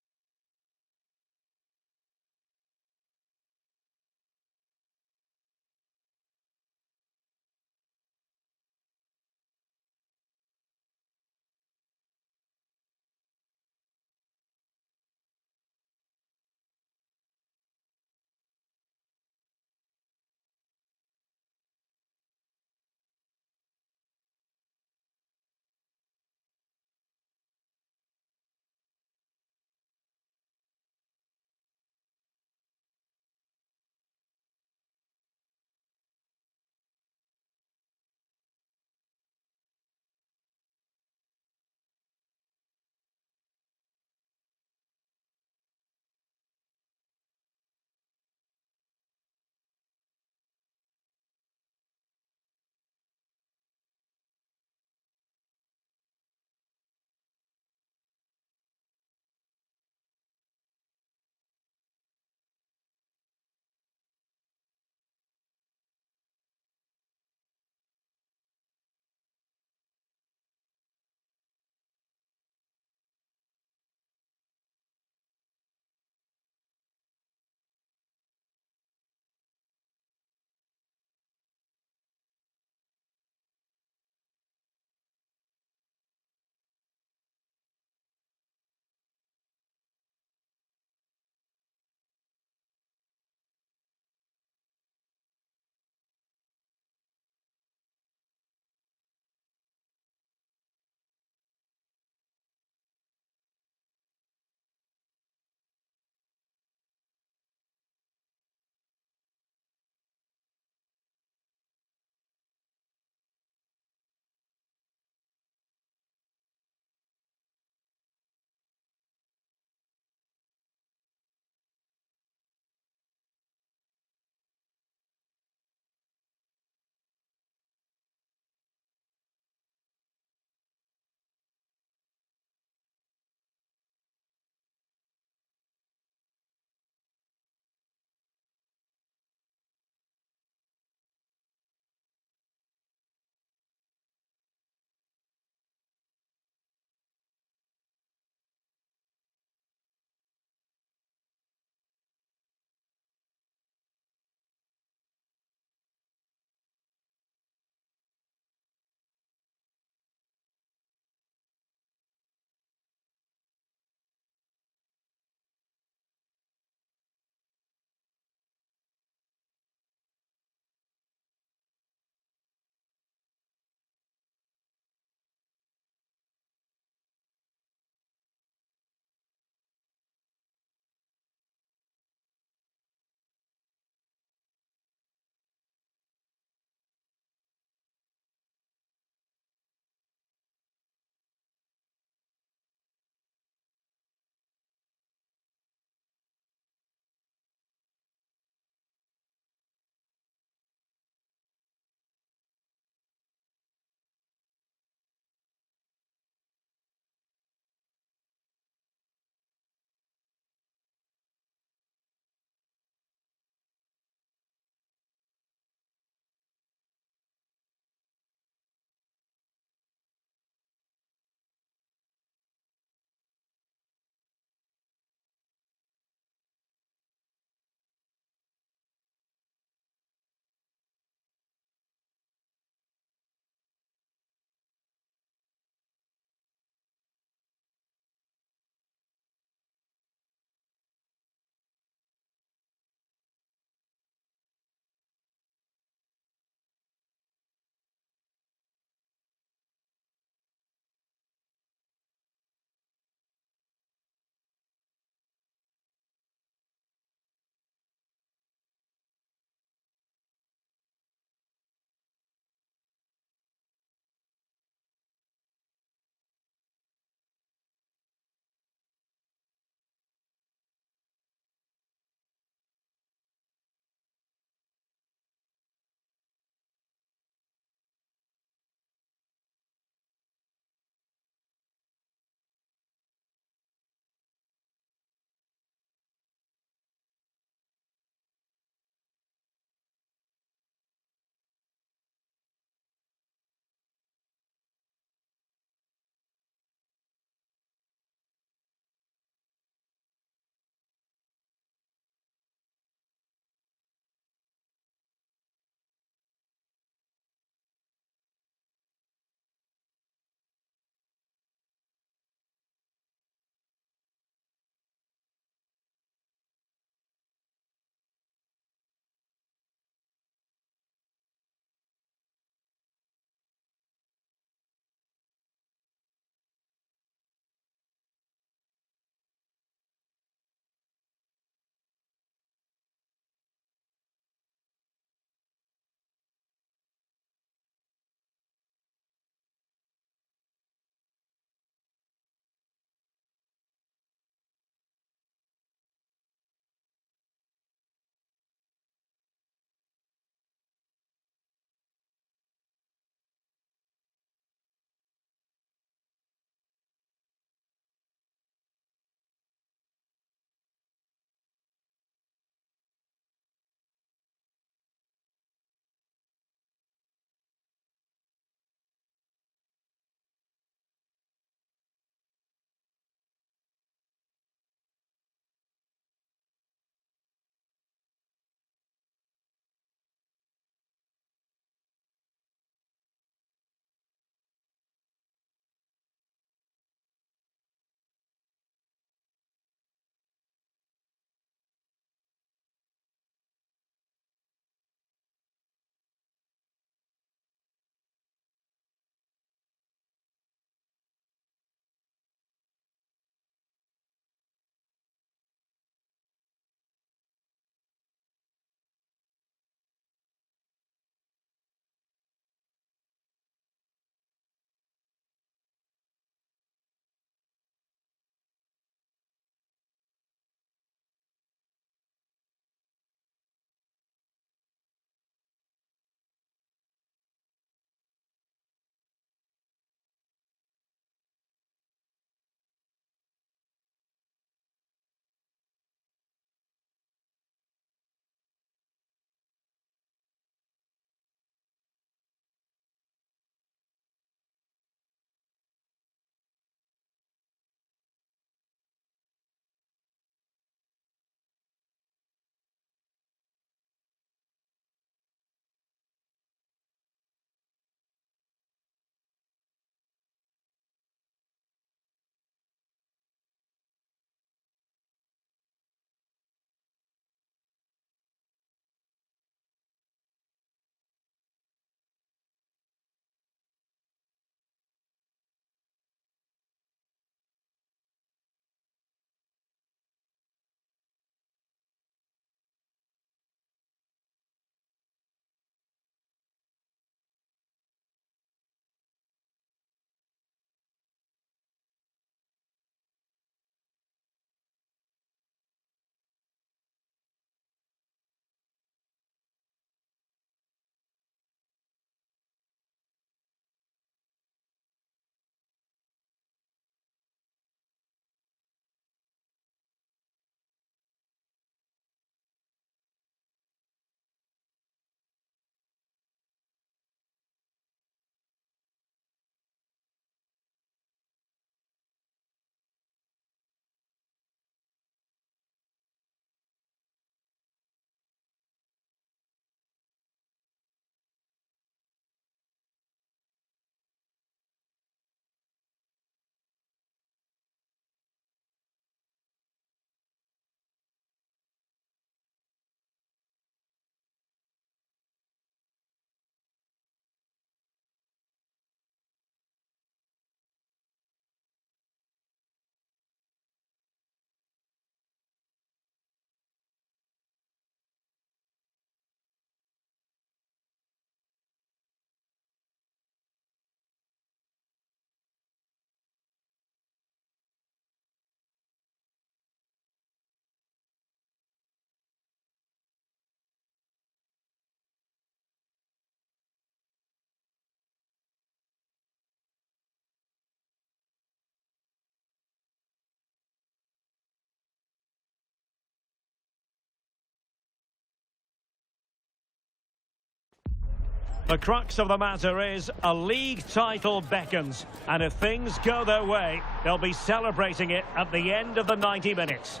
The crux of the matter is a league title beckons, and if things go their way, they'll be celebrating it at the end of the 90 minutes.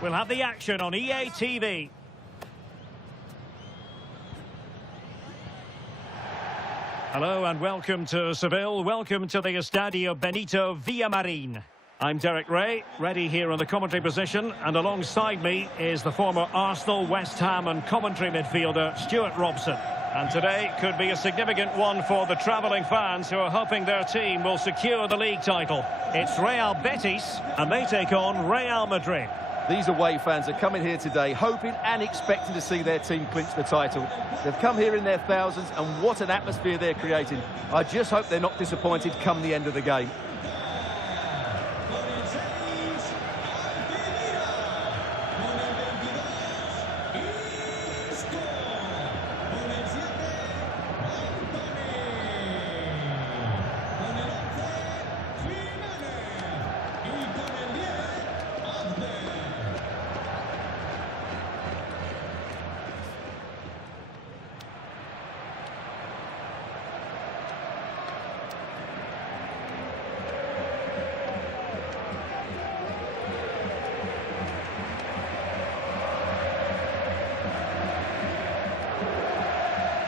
We'll have the action on EA TV. Hello and welcome to Seville. Welcome to the Estadio Benito Villamarín. I'm Derek Ray, ready here in the commentary position, and alongside me is the former Arsenal, West Ham and commentary midfielder Stuart Robson. And today could be a significant one for the travelling fans who are hoping their team will secure the league title. It's Real Betis, and they take on Real Madrid. These away fans are coming here today hoping and expecting to see their team clinch the title. They've come here in their thousands, and what an atmosphere they're creating. I just hope they're not disappointed come the end of the game.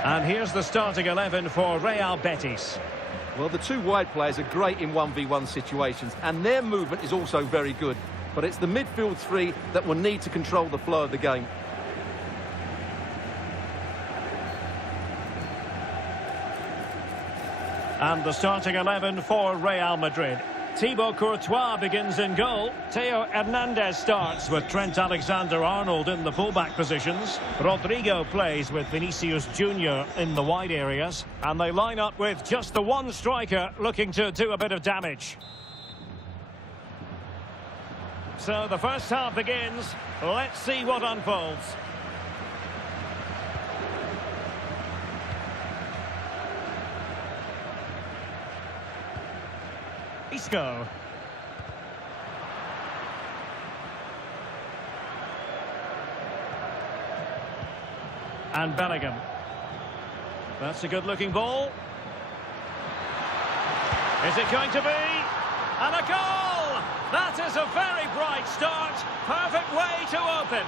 And here's the starting 11 for Real Betis. Well, the two wide players are great in 1v1 situations, and their movement is also very good. But it's the midfield three that will need to control the flow of the game. And the starting 11 for Real Madrid. Thibaut Courtois begins in goal. Theo Hernandez starts with Trent Alexander-Arnold in the fullback positions. Rodrigo plays with Vinicius Junior in the wide areas. And they line up with just the one striker looking to do a bit of damage. So the first half begins. Let's see what unfolds. Isco. And Bellingham. That's a good-looking ball. Is it going to be? And a goal! That is a very bright start. Perfect way to open.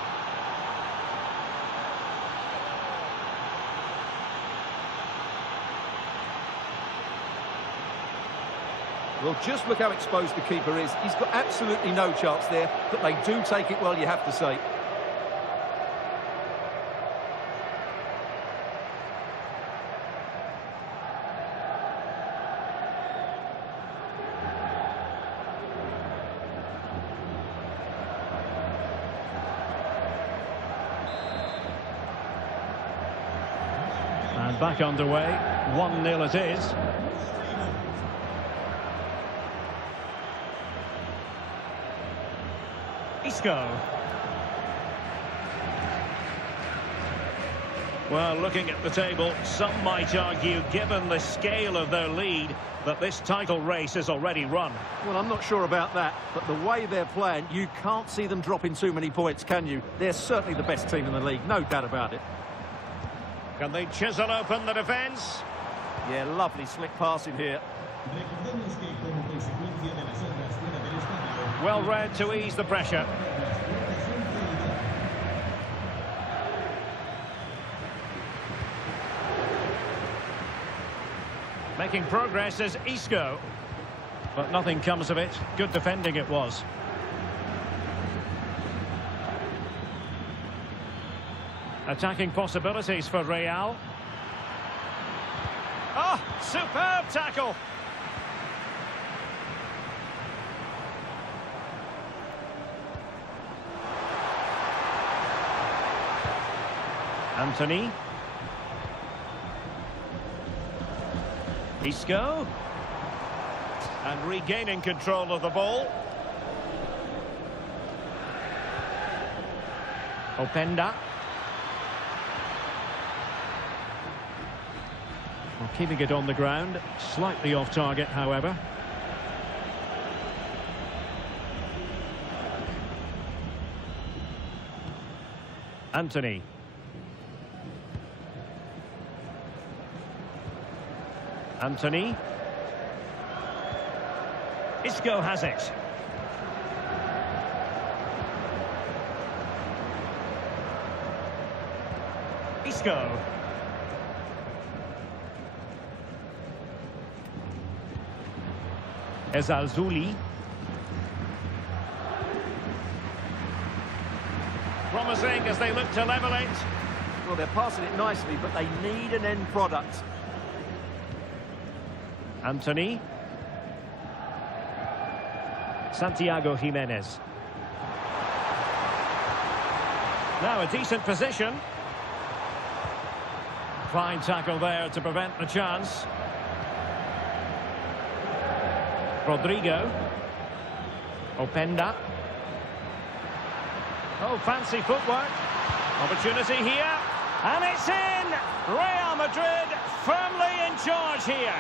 Well, just look how exposed the keeper is. He's got absolutely no chance there, but they do take it well, you have to say. And back underway. 1-0 it is. Isco. Well, looking at the table, some might argue, given the scale of their lead, that this title race is already run. Well, I'm not sure about that, but the way they're playing, you can't see them dropping too many points, can you? They're certainly the best team in the league, no doubt about it. Can they chisel open the defence? Yeah, lovely slick passing here. Well read to ease the pressure. Making progress is Isco. But nothing comes of it. Good defending it was. Attacking possibilities for Real. Oh, superb tackle. Anthony. Isco. And regaining control of the ball. Openda. Well, keeping it on the ground. Slightly off target, however. Anthony. Anthony. Isco has it. Isco. Ezalzouli. Promising as they look to level it. Well, they're passing it nicely, but they need an end product. Anthony. Santiago Jimenez. Now a decent position. Fine tackle there to prevent the chance. Rodrigo. Openda. Oh, fancy footwork. Opportunity here. And it's in! Real Madrid firmly in charge here.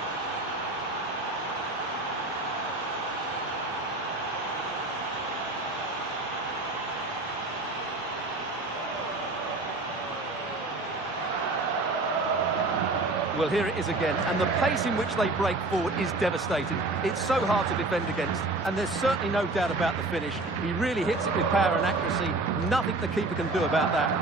Well, here it is again, and the pace in which they break forward is devastating. It's so hard to defend against, and there's certainly no doubt about the finish. He really hits it with power and accuracy. Nothing the keeper can do about that.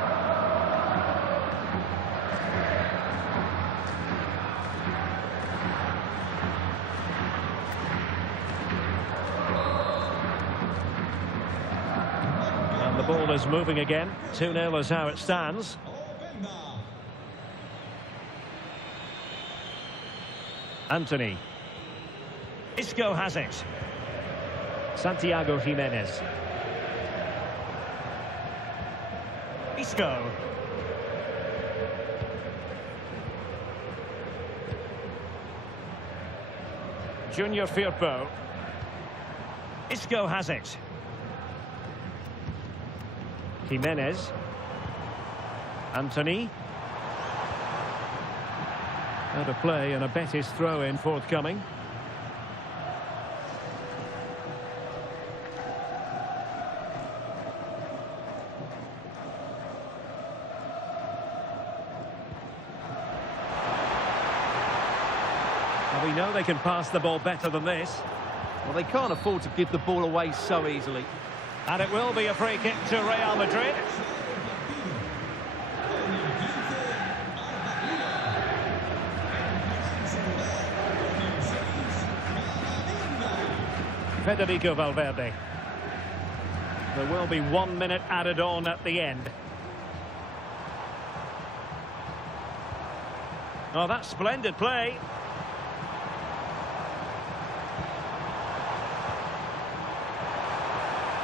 And the ball is moving again. 2-0 is how it stands. Anthony. Isco has it. Santiago Jimenez. Isco. Junior Firpo. Isco has it. Jimenez. Anthony. Out of play and a Betis throw-in forthcoming. Well, we know they can pass the ball better than this. Well, they can't afford to give the ball away so easily. And it will be a free kick to Real Madrid. Federico Valverde. There will be 1 minute added on at the end. Oh, that's splendid play.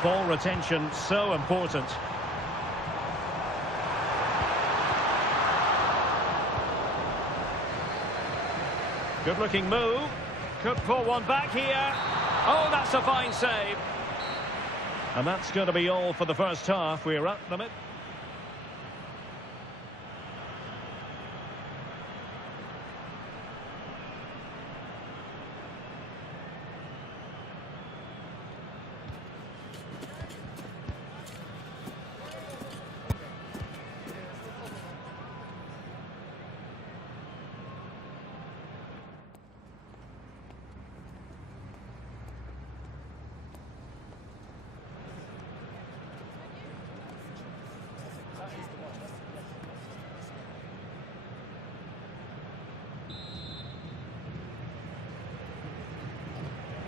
Ball retention so important. Good looking move. Could pull one back here. Oh, that's a fine save. And that's going to be all for the first half. We're at the mid.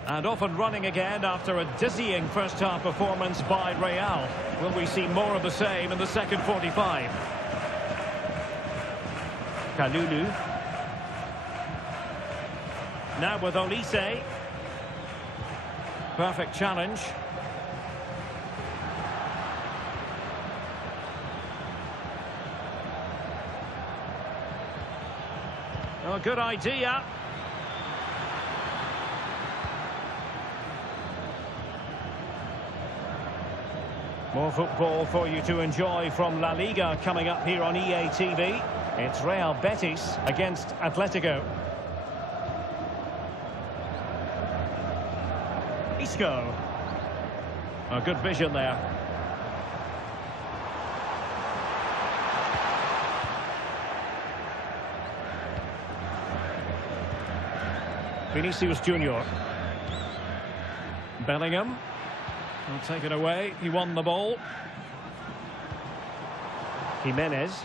And off and running again after a dizzying first-half performance by Real. Will we see more of the same in the second 45? Kalulu. Now with Olise. Perfect challenge. Oh, good idea. More football for you to enjoy from La Liga coming up here on EA TV. It's Real Betis against Atletico. Isco. A good vision there. Vinicius Junior. Bellingham will take it away. He won the ball. Jimenez.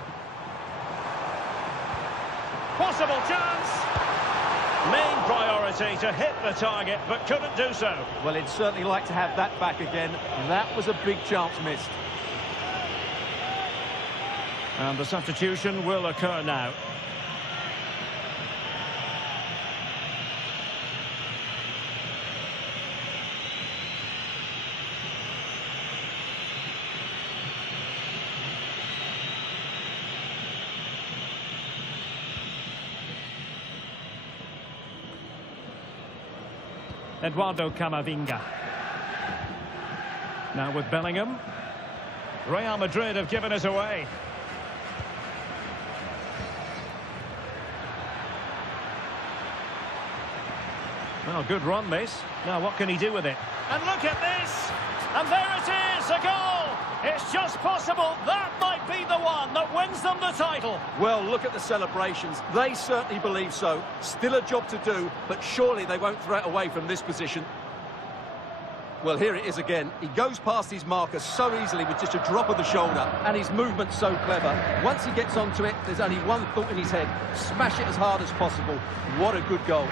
Possible chance. Main priority to hit the target, but couldn't do so. Well, he'd certainly like to have that back again. That was a big chance missed. And the substitution will occur now. Eduardo Camavinga. Now with Bellingham. Real Madrid have given us away. Well, good run this. Now what can he do with it? And look at this! And there it is, a goal! It's just possible that might be the one that wins them the title. Well, look at the celebrations. They certainly believe so. Still a job to do, but surely they won't throw it away from this position. Well, here it is again. He goes past his marker so easily with just a drop of the shoulder, and his movement's so clever. Once he gets onto it, there's only one thought in his head: smash it as hard as possible. What a good goal.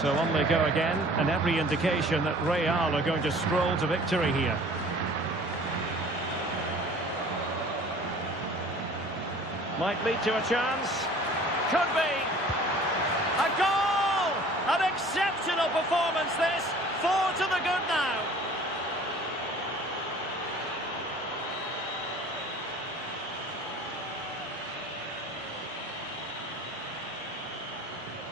So on they go again, and every indication that Real are going to stroll to victory here. Might lead to a chance. Could be. A goal! An exceptional performance this. 4 to the good now.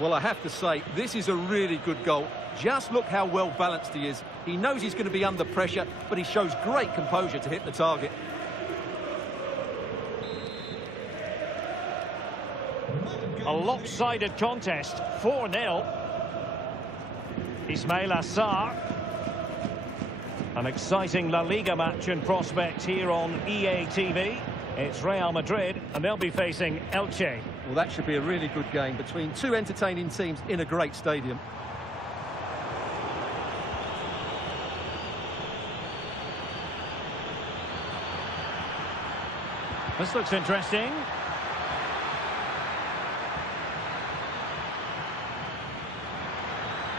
Well, I have to say, this is a really good goal. Just look how well balanced he is. He knows he's going to be under pressure, but he shows great composure to hit the target. A lopsided contest, 4-0. Ismail Assar. An exciting La Liga match in prospect here on EA TV. It's Real Madrid, and they'll be facing Elche. Well, that should be a really good game between two entertaining teams in a great stadium. This looks interesting.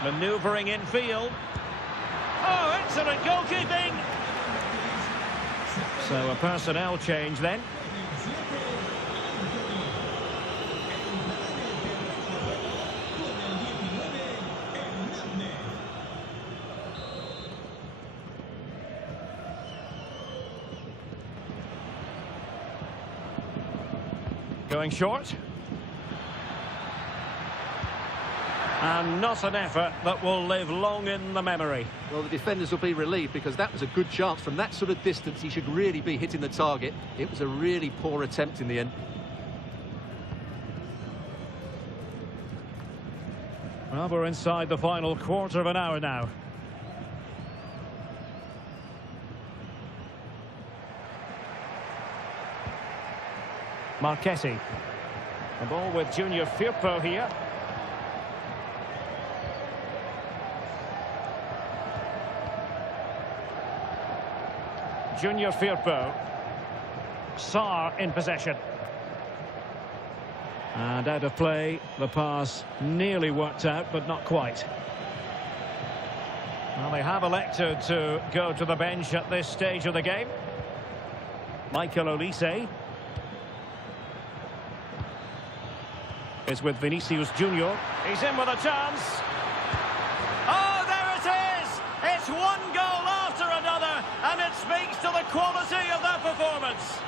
Manoeuvring infield. Oh, excellent goalkeeping! So a personnel change then. Going short. And not an effort that will live long in the memory. Well, the defenders will be relieved because that was a good chance. From that sort of distance, he should really be hitting the target. It was a really poor attempt in the end. Well, we're inside the final quarter of an hour now. Marchetti. The ball with Junior Firpo here. Junior Firpo. Sarr in possession. And out of play, the pass nearly worked out, but not quite. Well, they have elected to go to the bench at this stage of the game. Michael Olise is with Vinicius Junior. He's in with a chance. Oh, there it is! It's one goal after another, and it speaks to the quality of that performance.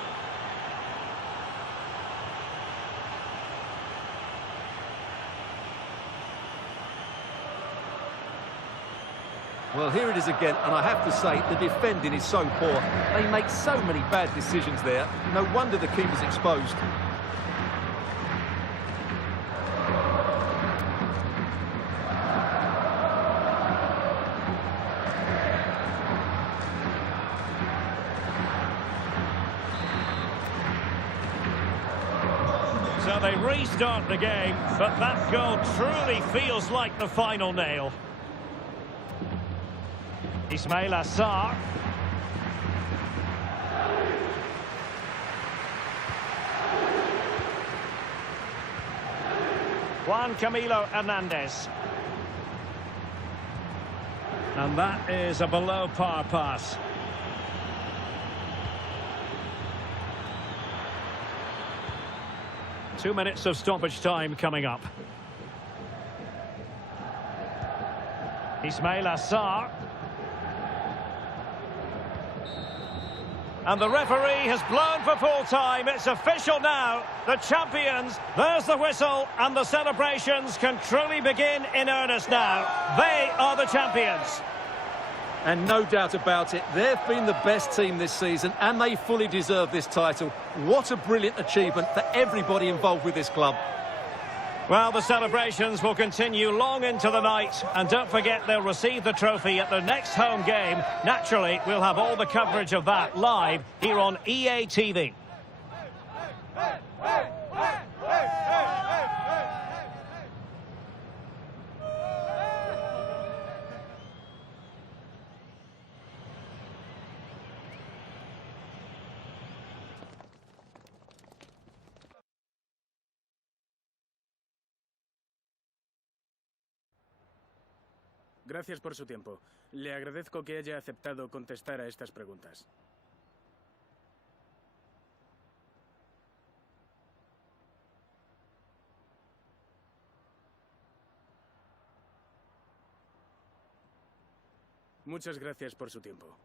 Well, here it is again, and I have to say, the defending is so poor. They make so many bad decisions there. No wonder the keeper's exposed. So they restart the game, but that goal truly feels like the final nail. Ismail Assar. Juan Camilo Hernandez. And that is a below-par pass. Two minutes of stoppage time coming up. Ismail Assar. And the referee has blown for full time. It's official now. The champions, there's the whistle, and the celebrations can truly begin in earnest now. They are the champions. And no doubt about it, they've been the best team this season and they fully deserve this title. What a brilliant achievement for everybody involved with this club. Well, the celebrations will continue long into the night. And don't forget, they'll receive the trophy at their next home game. Naturally, we'll have all the coverage of that live here on EA TV. Gracias por su tiempo. Le agradezco que haya aceptado contestar a estas preguntas. Muchas gracias por su tiempo.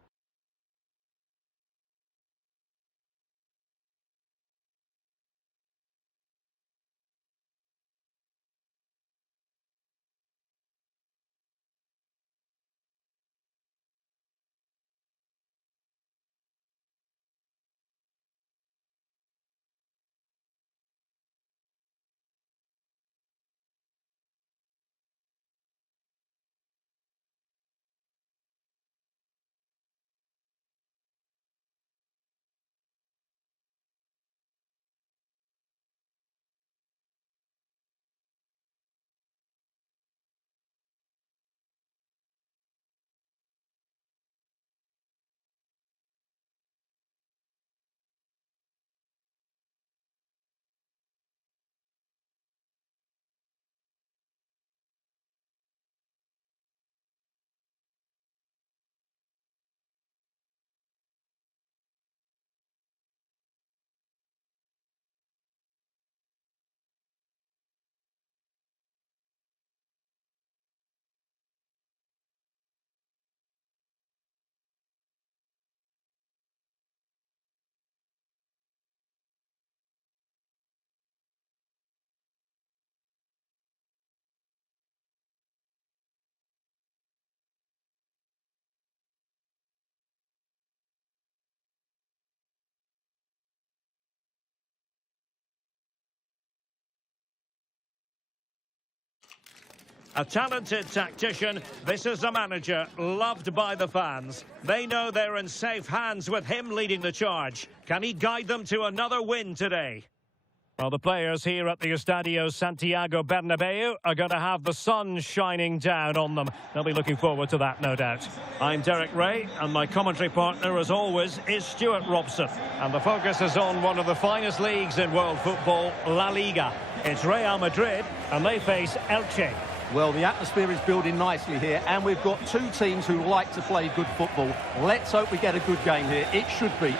A talented tactician, this is a manager loved by the fans. They know they're in safe hands with him leading the charge. Can he guide them to another win today? Well, the players here at the Estadio Santiago Bernabeu are going to have the sun shining down on them. They'll be looking forward to that, no doubt. I'm Derek Ray, and my commentary partner, as always, is Stuart Robson. And the focus is on one of the finest leagues in world football, La Liga. It's Real Madrid, and they face Elche. Well, the atmosphere is building nicely here, and we've got two teams who like to play good football. Let's hope we get a good game here. It should be.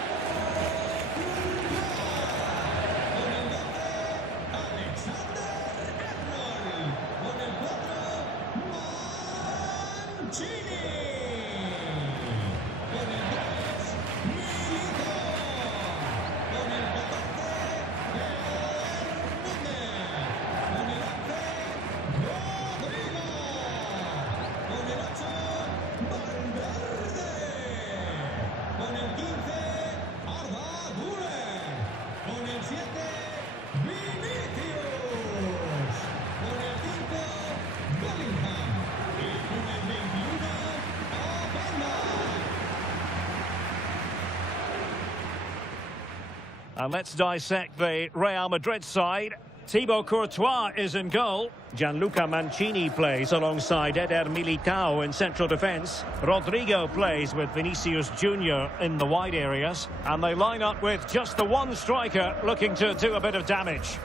And let's dissect the Real Madrid side. Thibaut Courtois is in goal. Gianluca Mancini plays alongside Eder Militao in central defence. Rodrigo plays with Vinicius Junior in the wide areas. And they line up with just the one striker looking to do a bit of damage.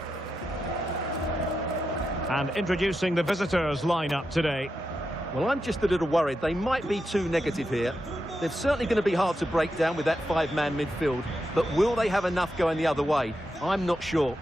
And introducing the visitors lineup today. Well, I'm just a little worried. They might be too negative here. They're certainly going to be hard to break down with that five-man midfield. But will they have enough going the other way? I'm not sure.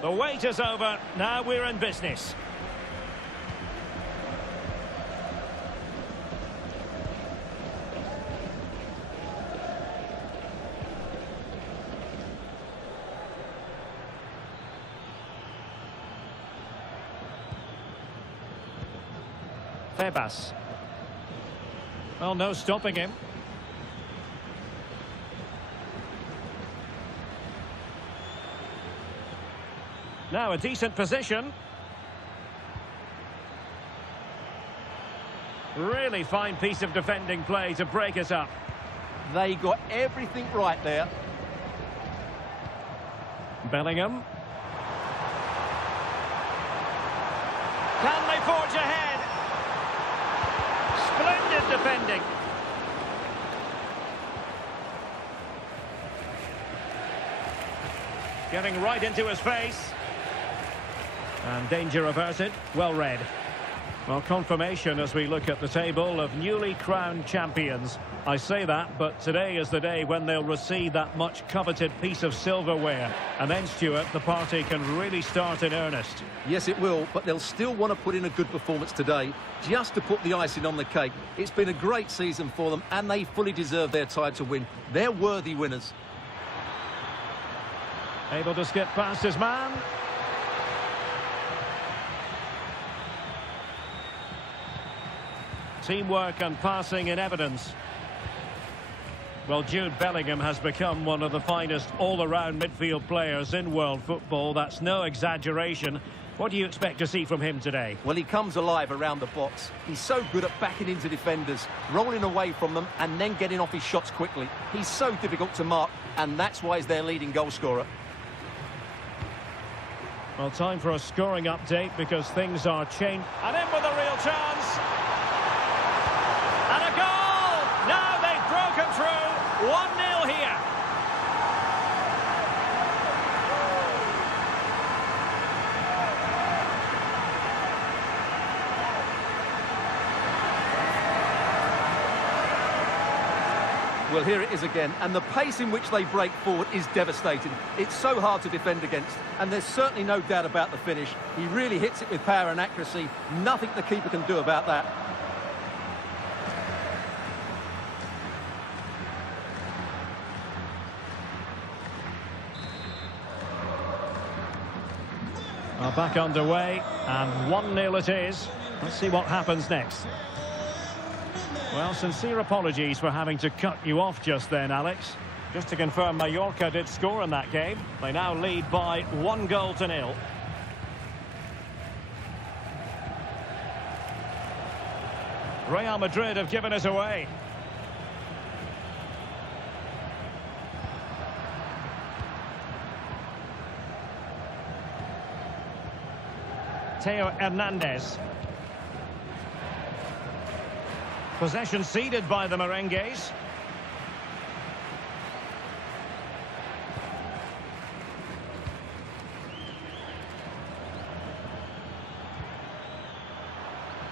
The wait is over. Now we're in business. Febas. Well, no stopping him. Now a decent position. Really fine piece of defending play to break us up. They got everything right there. Bellingham. Can they forge ahead? Splendid defending. Getting right into his face. And danger averted. Well read. Well, confirmation as we look at the table of newly crowned champions. I say that, but today is the day when they'll receive that much coveted piece of silverware. And then, Stuart, the party can really start in earnest. Yes, it will, but they'll still want to put in a good performance today, just to put the icing on the cake. It's been a great season for them, and they fully deserve their title win. They're worthy winners. Able to skip past his man. Teamwork and passing in evidence. Well, Jude Bellingham has become one of the finest all-around midfield players in world football. That's no exaggeration. What do you expect to see from him today? Well, he comes alive around the box. He's so good at backing into defenders, rolling away from them, and then getting off his shots quickly. He's so difficult to mark, and that's why he's their leading goal scorer. Well, time for a scoring update because things are changed. And in with a real chance. And a goal! Now they've broken through. 1-0 here. Well, here it is again, and the pace in which they break forward is devastating. It's so hard to defend against, and there's certainly no doubt about the finish. He really hits it with power and accuracy. Nothing the keeper can do about that. Well, back underway, and 1-0 it is. Let's see what happens next. Well, sincere apologies for having to cut you off just then, Alex. Just to confirm, Mallorca did score in that game. They now lead by 1-0. Real Madrid have given us away. Theo Hernandez. Possession ceded by the Merengues.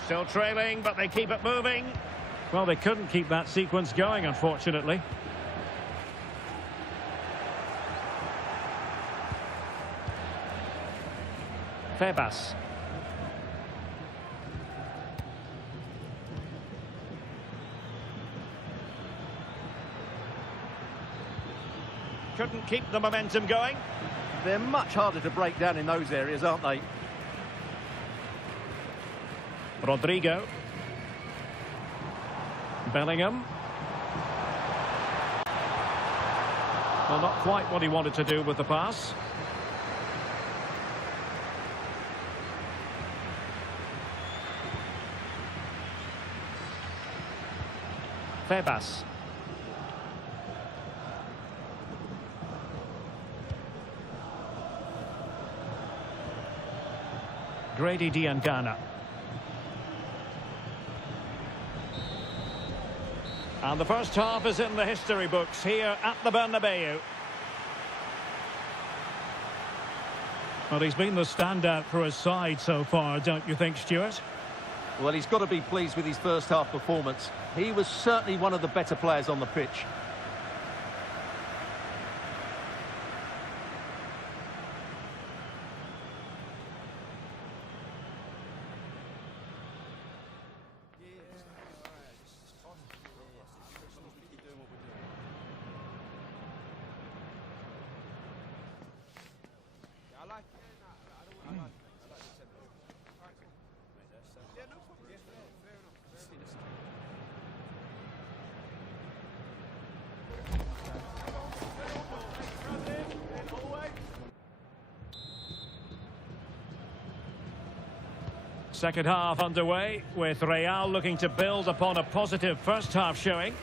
Still trailing, but they keep it moving. Well, they couldn't keep that sequence going, unfortunately. Febas. Couldn't keep the momentum going. They're much harder to break down in those areas, aren't they? Rodrigo. Bellingham. Well, not quite what he wanted to do with the pass. Febas. Grady Diangana. And the first half is in the history books here at the Bernabeu. Well, he's been the standout for his side so far, don't you think, Stuart? Well, he's got to be pleased with his first half performance. He was certainly one of the better players on the pitch. Second half underway, with Real looking to build upon a positive first half showing.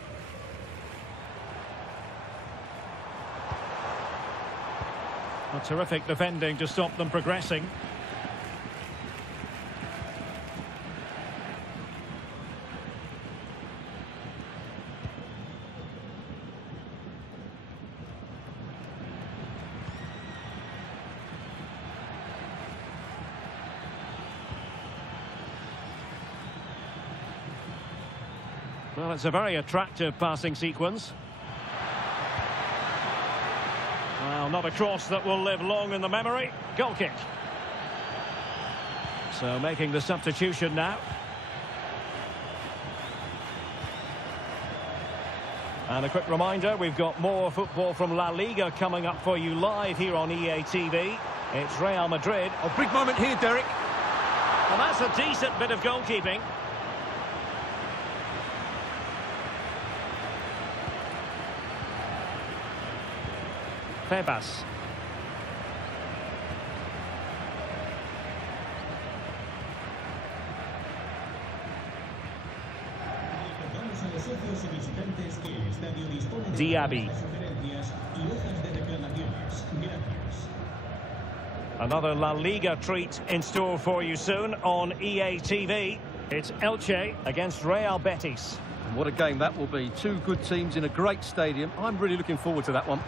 A terrific defending to stop them progressing. Well, it's a very attractive passing sequence. Well, not a cross that will live long in the memory. Goal kick. So making the substitution now. And a quick reminder, we've got more football from La Liga coming up for you live here on EA TV. It's Real Madrid. A big moment here, Derek. Well, that's a decent bit of goalkeeping. Febas. Recordamos a los socios y visitantes que el estadio dispone de Diaby. sugerencias y hojas de reclamaciones. Gracias. Another La Liga treat in store for you soon on EA TV. It's Elche against Real Betis. And what a game that will be. Two good teams in a great stadium. I'm really looking forward to that one.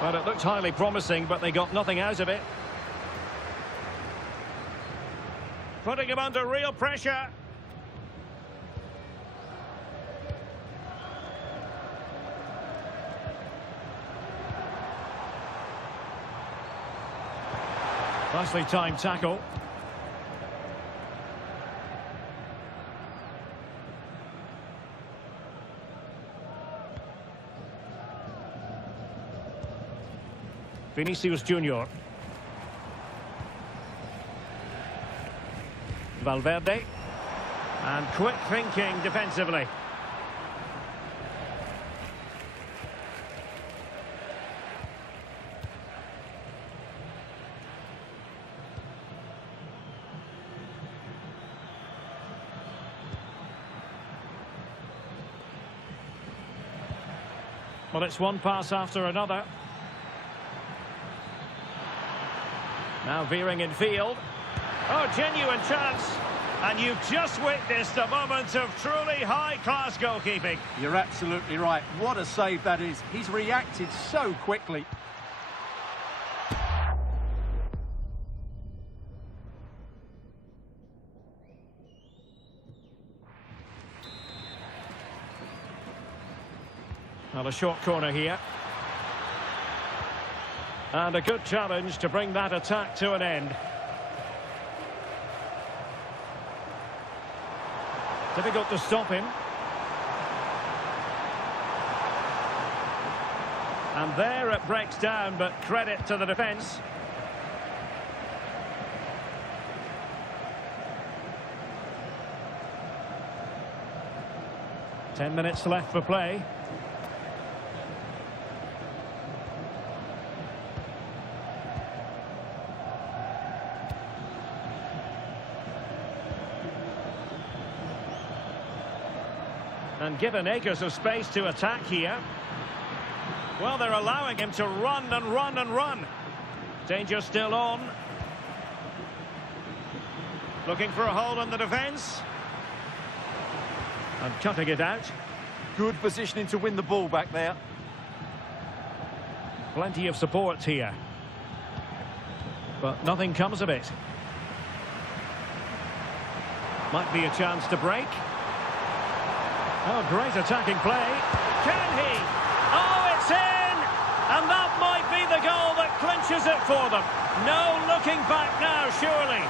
Well, it looked highly promising, but they got nothing out of it. Putting him under real pressure. Nicely timed tackle. Vinicius Junior. Valverde. And quick thinking defensively. Well, it's one pass after another. Now veering in field. Oh, genuine chance. And you've just witnessed a moment of truly high-class goalkeeping. You're absolutely right. What a save that is. He's reacted so quickly. Well, a short corner here. And a good challenge to bring that attack to an end. Difficult to stop him. And there it breaks down, but credit to the defence. Ten minutes left for play. And given acres of space to attack here. Well, they're allowing him to run and run and run. Danger still on. Looking for a hole in the defence. And cutting it out. Good positioning to win the ball back there. Plenty of support here. But nothing comes of it. Might be a chance to break. Oh, great attacking play. Can he? Oh, it's in! And that might be the goal that clinches it for them. No looking back now, surely.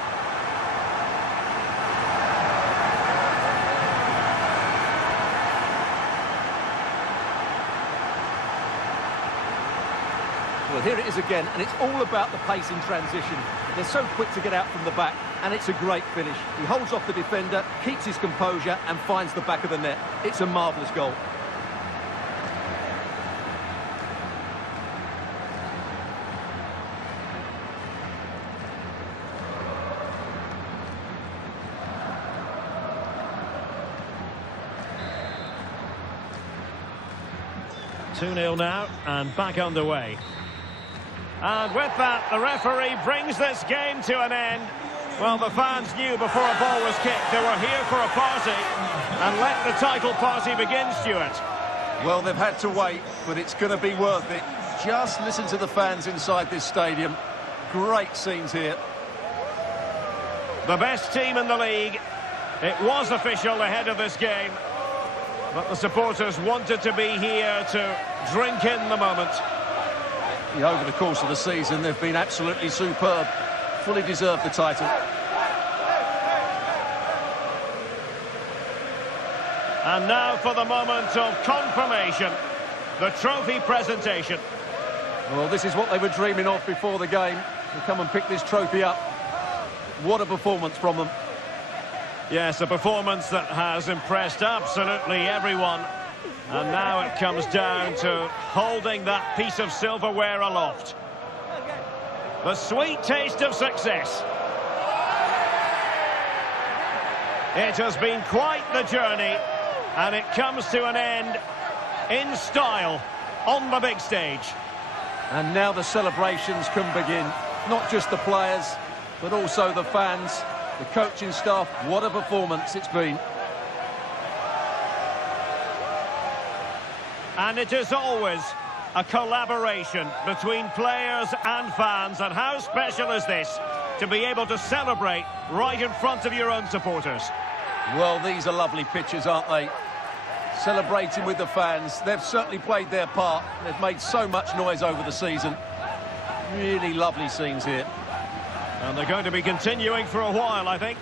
Well, here it is again, and it's all about the pace in transition. They're so quick to get out from the back, and it's a great finish. He holds off the defender, keeps his composure, and finds the back of the net. It's a marvellous goal. Two-nil now, and back underway. And with that, the referee brings this game to an end. Well, the fans knew before a ball was kicked they were here for a party. And let the title party begin, Stuart. Well, they've had to wait, but it's going to be worth it. Just listen to the fans inside this stadium. Great scenes here. The best team in the league. It was official ahead of this game. But the supporters wanted to be here to drink in the moment. Over the course of the season, they've been absolutely superb. Fully deserved the title. And now for the moment of confirmation. The trophy presentation. Well, this is what they were dreaming of before the game. To come and pick this trophy up. What a performance from them. Yes, a performance that has impressed absolutely everyone. And now it comes down to holding that piece of silverware aloft. The sweet taste of success. It has been quite the journey, and it comes to an end in style on the big stage. And now the celebrations can begin. Not just the players, but also the fans, the coaching staff. What a performance it's been. And it is always a collaboration between players and fans. And how special is this to be able to celebrate right in front of your own supporters? Well, these are lovely pictures, aren't they? Celebrating with the fans. They've certainly played their part. They've made so much noise over the season. Really lovely scenes here. And they're going to be continuing for a while, I think.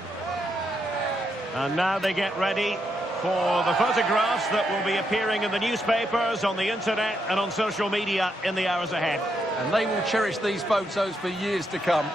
And now they get ready for the photographs that will be appearing in the newspapers, on the internet and on social media in the hours ahead. And they will cherish these photos for years to come.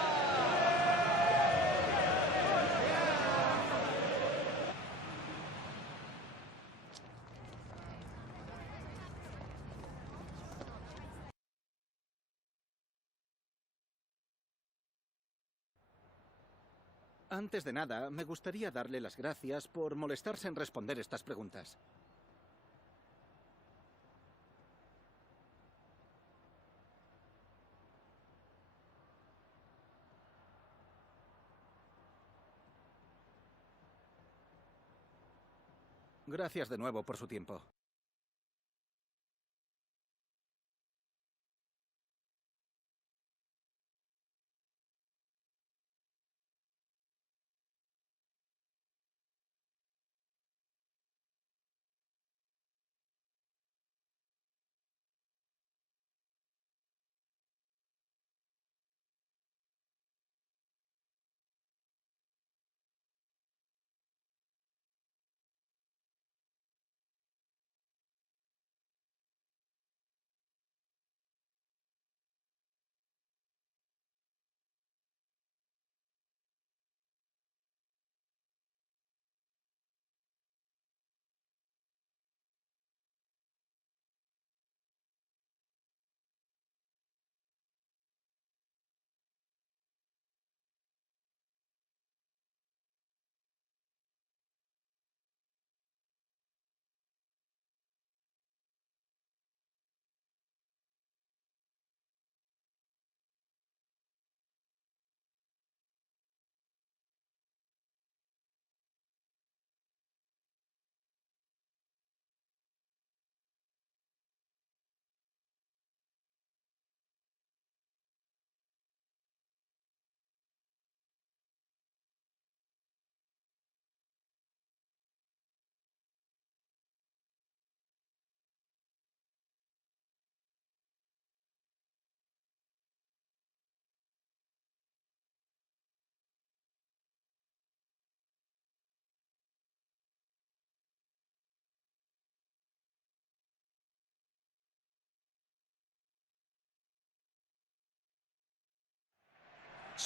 Antes de nada, me gustaría darle las gracias por molestarse en responder estas preguntas. Gracias de nuevo por su tiempo.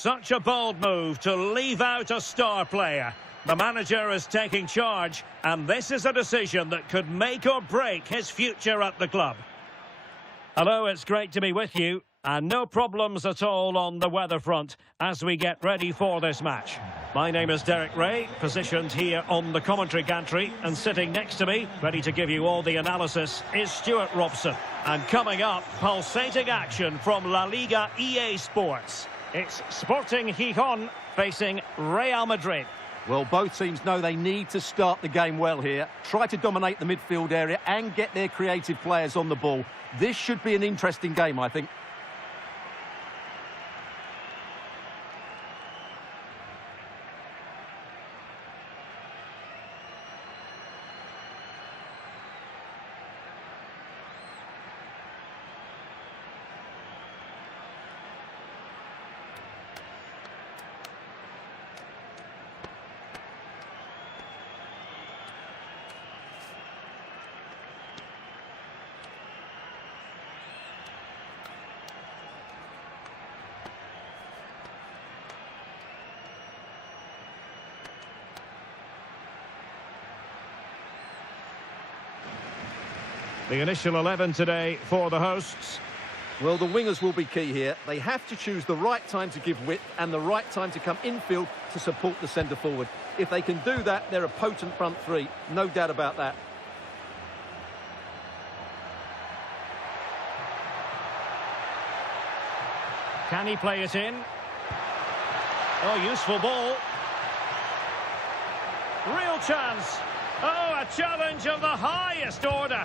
Such a bold move to leave out a star player. The manager is taking charge, and this is a decision that could make or break his future at the club. Hello, it's great to be with you, and no problems at all on the weather front as we get ready for this match. My name is Derek Ray, positioned here on the commentary gantry, and sitting next to me, ready to give you all the analysis, is Stuart Robson. And coming up, pulsating action from La Liga EA Sports. It's Sporting Gijón facing Real Madrid. Well, both teams know they need to start the game well here. Try to dominate the midfield area and get their creative players on the ball. This should be an interesting game, I think. The initial 11 today for the hosts. Well, the wingers will be key here. They have to choose the right time to give width and the right time to come infield to support the centre forward. If they can do that, they're a potent front three. No doubt about that. Can he play it in? Oh, useful ball. Real chance. Oh, a challenge of the highest order.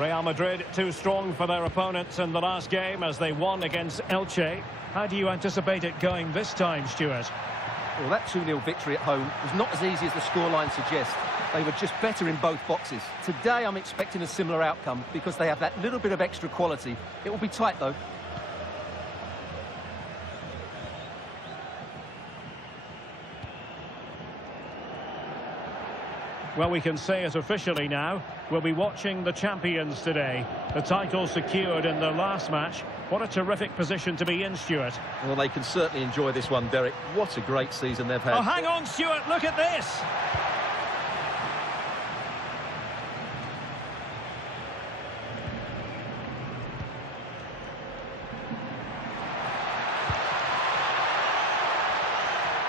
Real Madrid too strong for their opponents in the last game as they won against Elche. How do you anticipate it going this time, Stuart? Well, that 2-0 victory at home was not as easy as the scoreline suggests. They were just better in both boxes. Today I'm expecting a similar outcome because they have that little bit of extra quality. It will be tight though. Well, we can say it officially now. We'll be watching the champions today. The title secured in their last match. What a terrific position to be in, Stuart. Well, they can certainly enjoy this one, Derek. What a great season they've had. Oh, hang on, Stuart, look at this.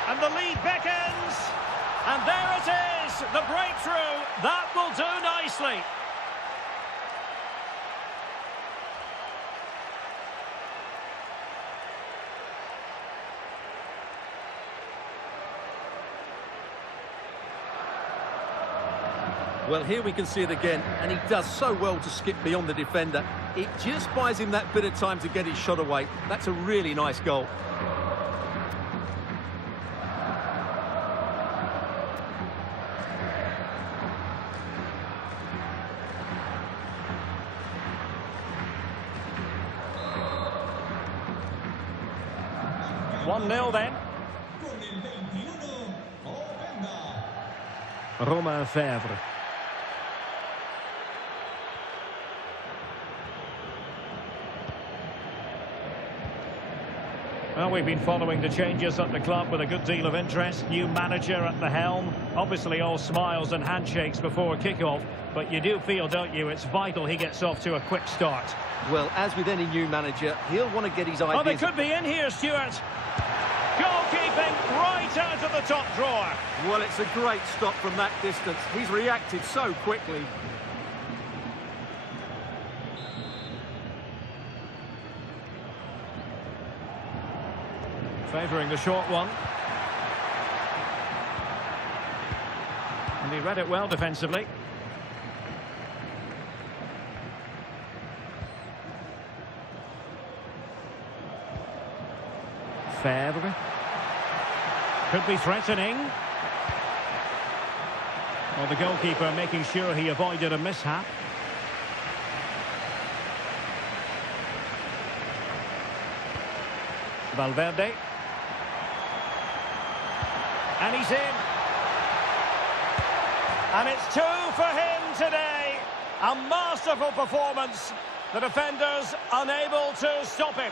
And the lead beckons. And there it is, the breakthrough. That will do nicely. Well, here we can see it again, and he does so well to skip beyond the defender. It just buys him that bit of time to get his shot away. That's a really nice goal. Nil then. Romain Fèvre. Well, we've been following the changes at the club with a good deal of interest. New manager at the helm. Obviously all smiles and handshakes before kick-off. But you do feel, don't you, it's vital he gets off to a quick start. Well, as with any new manager, he'll want to get his ideas... Oh, they could be in here, Stuart. Goalkeeping right out of the top drawer. Well, it's a great stop from that distance. He's reacted so quickly. Favouring the short one. And he read it well defensively. Fèvre. Could be threatening. Well, the goalkeeper making sure he avoided a mishap. Valverde. And he's in. And it's 2 for him today. A masterful performance. The defenders unable to stop him.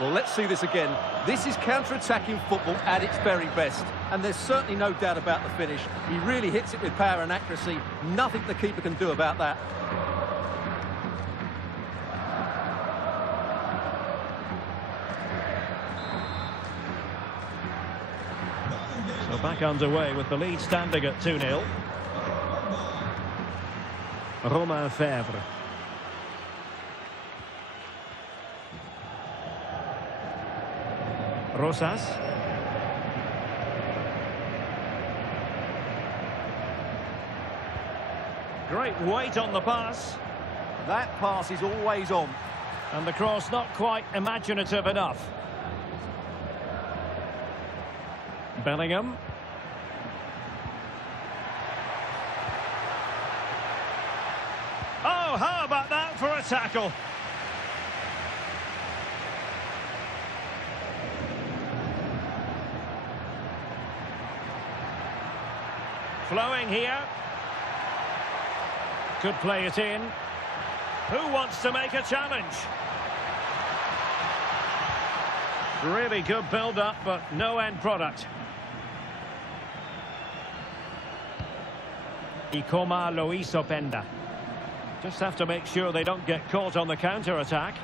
Well, let's see this again. This is counter-attacking football at its very best. And there's certainly no doubt about the finish. He really hits it with power and accuracy. Nothing the keeper can do about that. So back underway with the lead standing at 2-0. Romain Fèvre. Rosas. Great weight on the pass. That pass is always on. And the cross not quite imaginative enough. Bellingham. Oh, how about that for a tackle? Flowing here. Could play it in. Who wants to make a challenge? Really good build-up, but no end product. Ikoma Luis Openda. Just have to make sure they don't get caught on the counter-attack.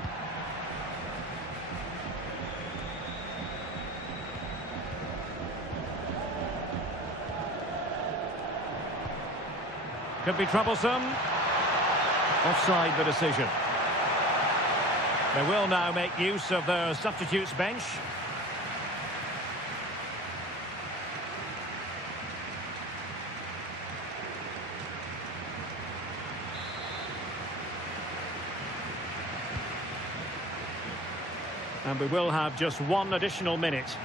Could be troublesome. Offside the decision. They will now make use of their substitutes bench. And we will have just one additional minute.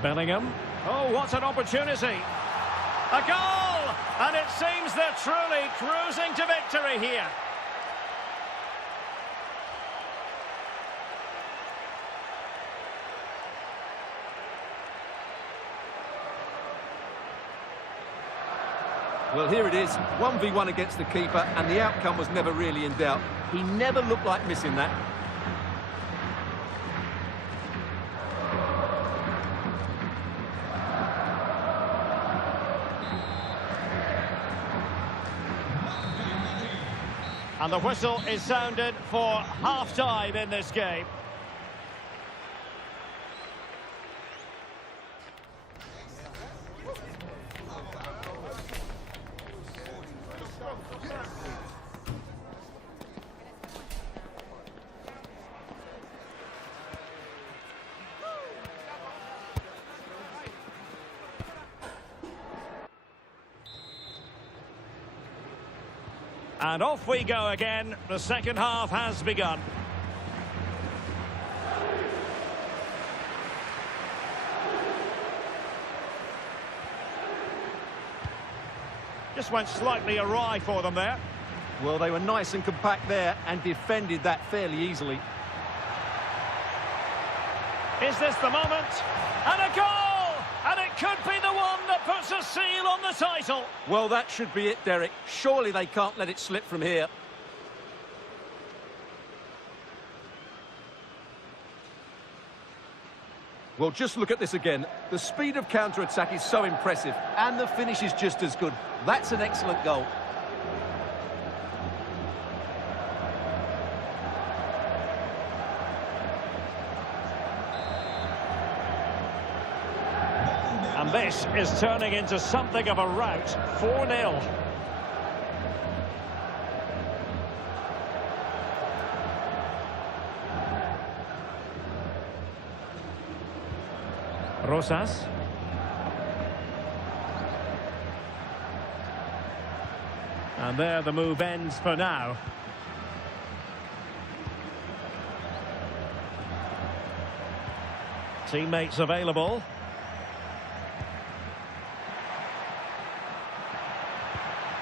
Bellingham. Oh, what an opportunity. A goal! And it seems they're truly cruising to victory here. Well, here it is, 1v1 against the keeper, and the outcome was never really in doubt. He never looked like missing that. And the whistle is sounded for half-time in this game. And off we go again. The second half has begun. Just went slightly awry for them there. Well, they were nice and compact there and defended that fairly easily. Is this the moment? And a goal! And it could be the one that puts a seal on the title. Well, that should be it, Derek. Surely they can't let it slip from here. Well, just look at this again. The speed of counter-attack is so impressive, and the finish is just as good. That's an excellent goal. And this is turning into something of a rout. 4-0. Rosas. And there the move ends for now. Teammates available.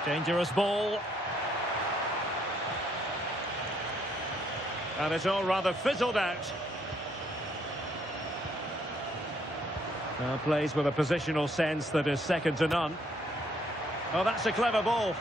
Dangerous ball. And it's all rather fizzled out. Plays with a positional sense that is second to none. Oh, that's a clever ball.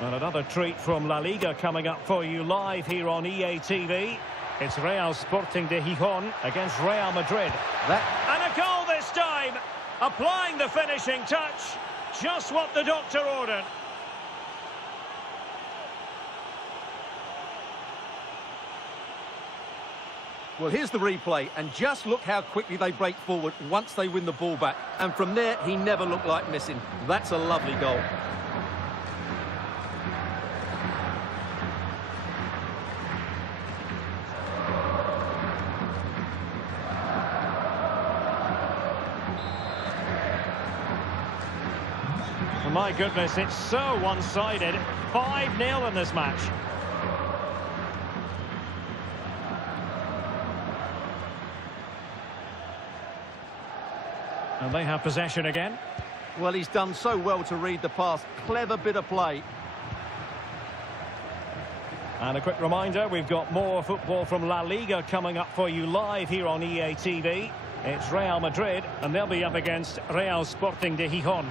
And another treat from La Liga coming up for you live here on EA TV. It's Real Sporting de Gijón against Real Madrid. And a goal this time, applying the finishing touch. Just what the doctor ordered. Well, here's the replay, and just look how quickly they break forward once they win the ball back. And from there, he never looked like missing. That's a lovely goal. My goodness, it's so one-sided. 5-0 in this match. And they have possession again. Well, he's done so well to read the pass. Clever bit of play. And a quick reminder, we've got more football from La Liga coming up for you live here on EA TV. It's Real Madrid, and they'll be up against Real Sporting de Gijón.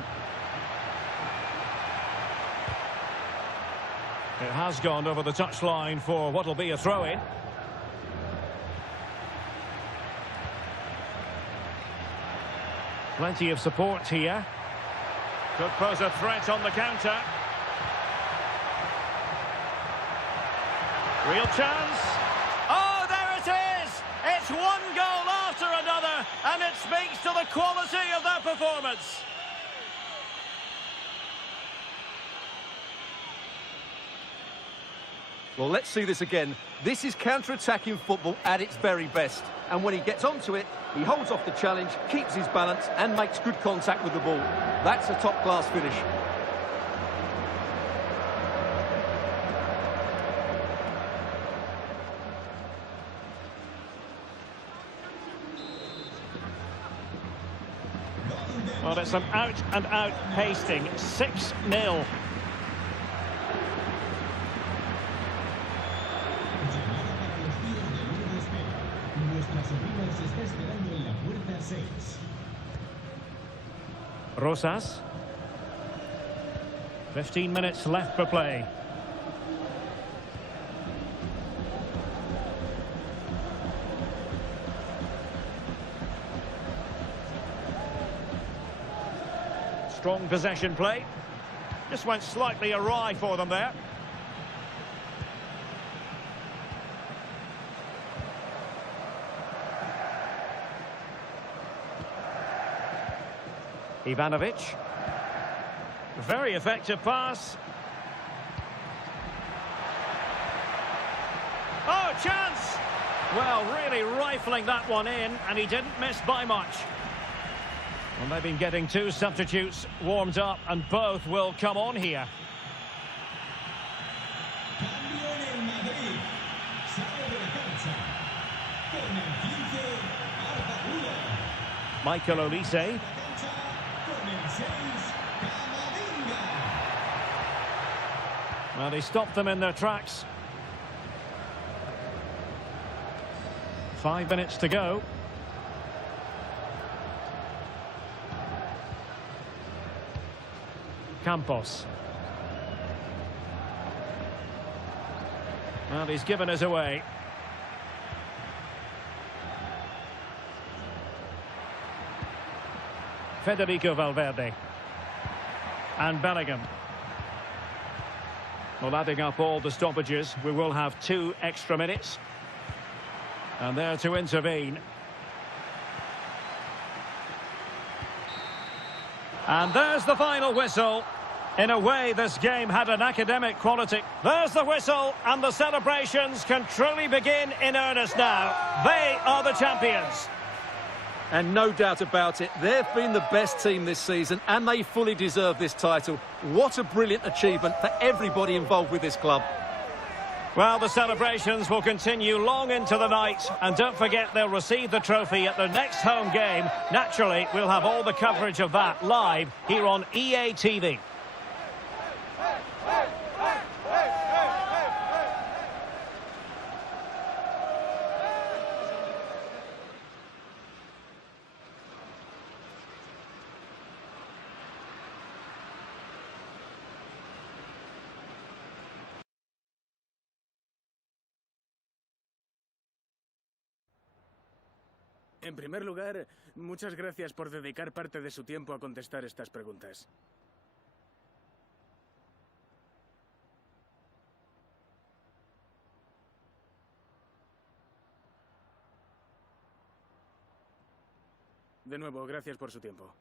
It has gone over the touchline for what will be a throw-in. Plenty of support here. Could pose a threat on the counter. Real chance. Oh, there it is! It's one goal after another, and it speaks to the quality of that performance. Well, let's see this again. This is counter-attacking football at its very best. And when he gets onto it, he holds off the challenge, keeps his balance, and makes good contact with the ball. That's a top-class finish. Well, it's an out-and-out pasting. 6-0. Rosas. 15 minutes left for play. Strong possession play. Just went slightly awry for them there. Ivanovic. Very effective pass. Oh, chance! Well, really rifling that one in, and he didn't miss by much. Well, they've been getting two substitutes warmed up, and both will come on here. Michael Olise. Well, he stopped them in their tracks. 5 minutes to go. Campos. Well, he's given us away. Federico Valverde. And Bellingham. Well, adding up all the stoppages, we will have 2 extra minutes. And there to intervene. And there's the final whistle. In a way, this game had an academic quality. There's the whistle, and the celebrations can truly begin in earnest now. They are the champions. And no doubt about it, they've been the best team this season, and they fully deserve this title. What a brilliant achievement for everybody involved with this club. Well, the celebrations will continue long into the night, and don't forget they'll receive the trophy at their next home game. Naturally, we'll have all the coverage of that live here on EA TV. En primer lugar, muchas gracias por dedicar parte de su tiempo a contestar estas preguntas. De nuevo, gracias por su tiempo.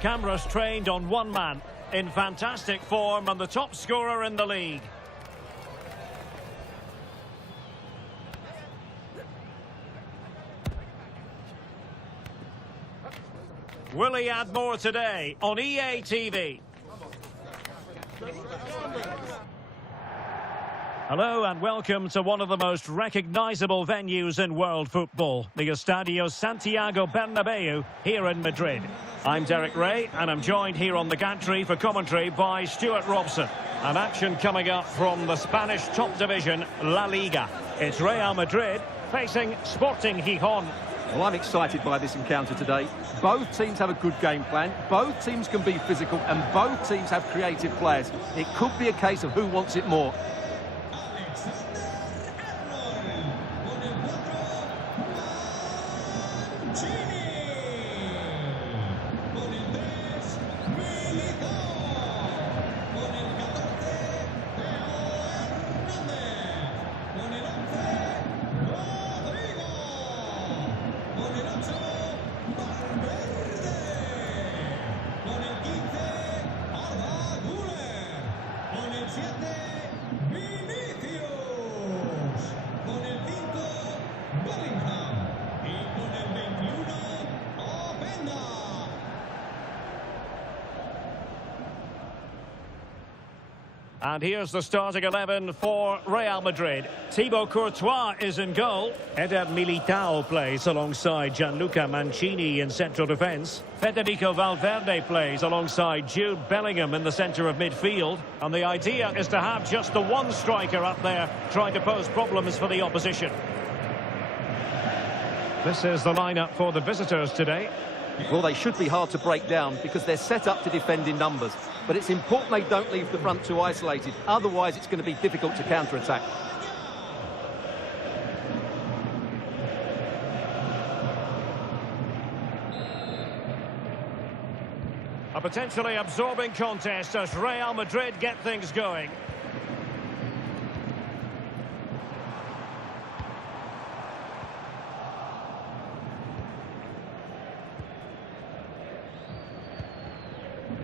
Cameras trained on one man, in fantastic form and the top scorer in the league. Will he add more today on EA TV? Hello and welcome to one of the most recognisable venues in world football, the Estadio Santiago Bernabéu here in Madrid. I'm Derek Ray and I'm joined here on the gantry for commentary by Stuart Robson. An action coming up from the Spanish top division, La Liga. It's Real Madrid facing Sporting Gijón. Well, I'm excited by this encounter today. Both teams have a good game plan, both teams can be physical and both teams have creative players. It could be a case of who wants it more. And here's the starting 11 for Real Madrid. Thibaut Courtois is in goal. Eder Militao plays alongside Gianluca Mancini in central defence. Federico Valverde plays alongside Jude Bellingham in the centre of midfield. And the idea is to have just the one striker up there trying to pose problems for the opposition. This is the lineup for the visitors today. Well, they should be hard to break down because they're set up to defend in numbers. But it's important they don't leave the front too isolated. Otherwise, it's going to be difficult to counter-attack. A potentially absorbing contest as Real Madrid get things going.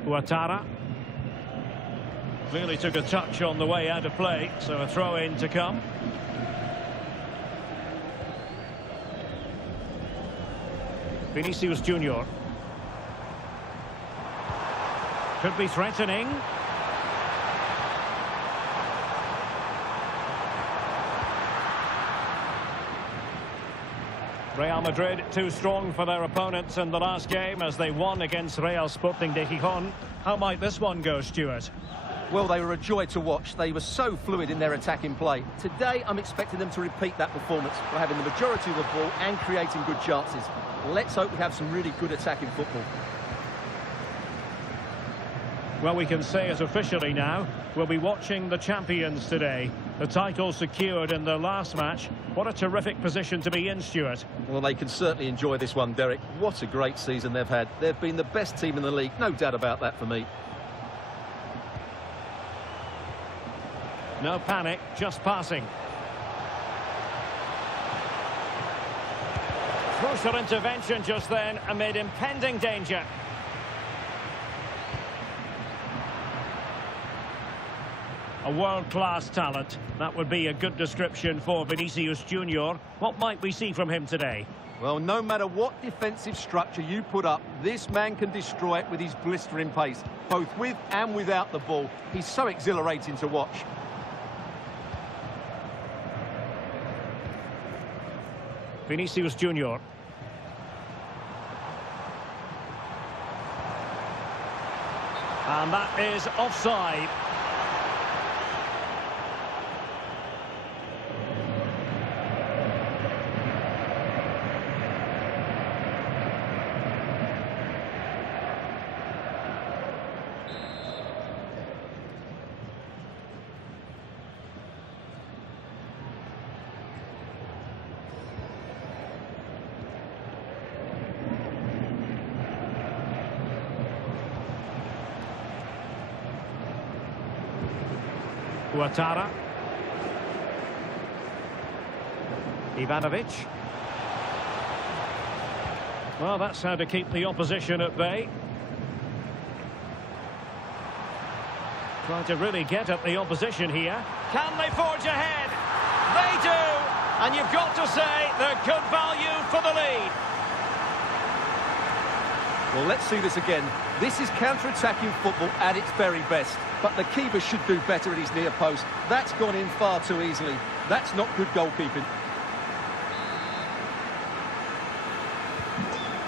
Ouattara clearly took a touch on the way out of play, so a throw-in to come. Vinicius Junior could be threatening. Real Madrid too strong for their opponents in the last game as they won against Real Sporting de Gijón. How might this one go, Stuart? Well, they were a joy to watch. They were so fluid in their attacking play. Today, I'm expecting them to repeat that performance by having the majority of the ball and creating good chances. Let's hope we have some really good attacking football. Well, we can say it officially now. We'll be watching the champions today. The title secured in their last match. What a terrific position to be in, Stuart. Well, they can certainly enjoy this one, Derek. What a great season they've had. They've been the best team in the league. No doubt about that for me. No panic, just passing. Crucial intervention just then amid impending danger. A world-class talent. That would be a good description for Vinicius Junior. What might we see from him today? Well, no matter what defensive structure you put up, this man can destroy it with his blistering pace, both with and without the ball. He's so exhilarating to watch. Vinicius Junior. And that is offside. Ouattara. Ivanovic. Well, that's how to keep the opposition at bay. Trying to really get at the opposition here. Can they forge ahead? They do! And you've got to say they're good value for the lead. Well, let's see this again. This is counter-attacking football at its very best. But the keeper should do better at his near post. That's gone in far too easily. That's not good goalkeeping.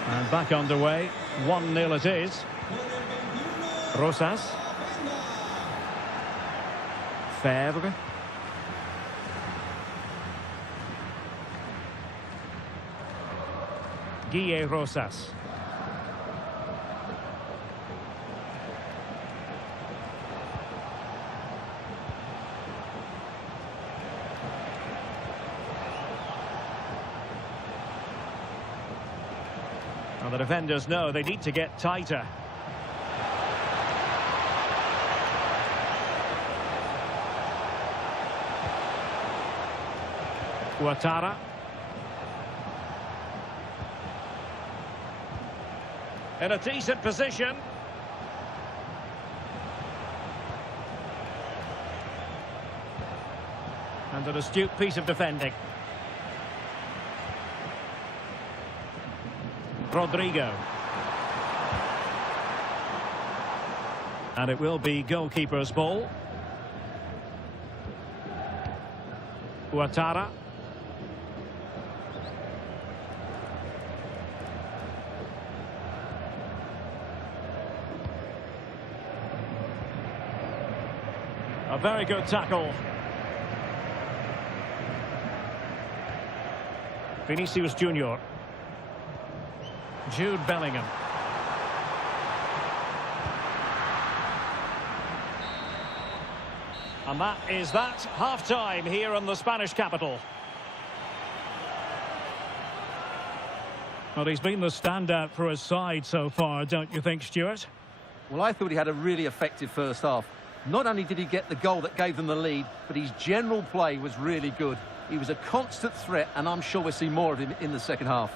And back underway. 1-0 it is. Rosas. Fèvre. Guille Rosas. Well, the defenders know they need to get tighter. Ouattara. In a decent position. And an astute piece of defending. Rodrigo. And it will be goalkeeper's ball. Ouattara. A very good tackle. Vinicius Junior. Jude Bellingham. And that is that. Half-time here in the Spanish capital. Well, he's been the standout for his side so far, don't you think, Stuart? Well, I thought he had a really effective first half. Not only did he get the goal that gave them the lead, but his general play was really good. He was a constant threat, and I'm sure we'll see more of him in the second half.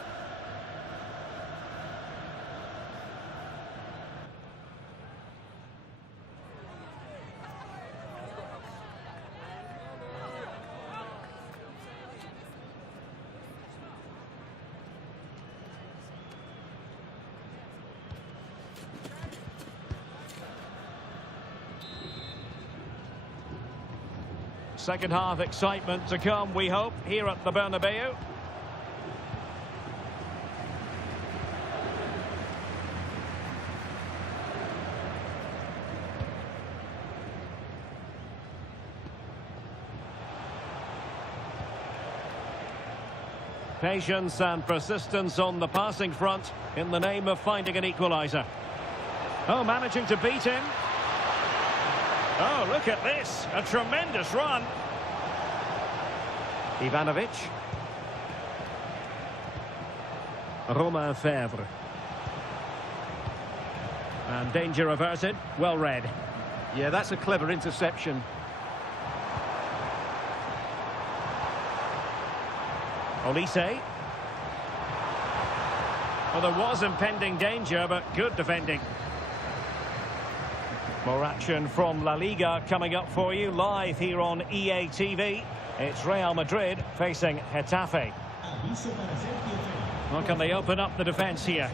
Second half excitement to come, we hope, here at the Bernabeu. Patience and persistence on the passing front in the name of finding an equaliser. Oh, managing to beat him. Oh, look at this. A tremendous run. Ivanovic. Romain Fèvre. And danger averted. Well read. Yeah, that's a clever interception. Olise. Well, there was impending danger, but good defending. More action from La Liga coming up for you live here on EA TV. It's Real Madrid facing Getafe. Well, can they open up the defence here?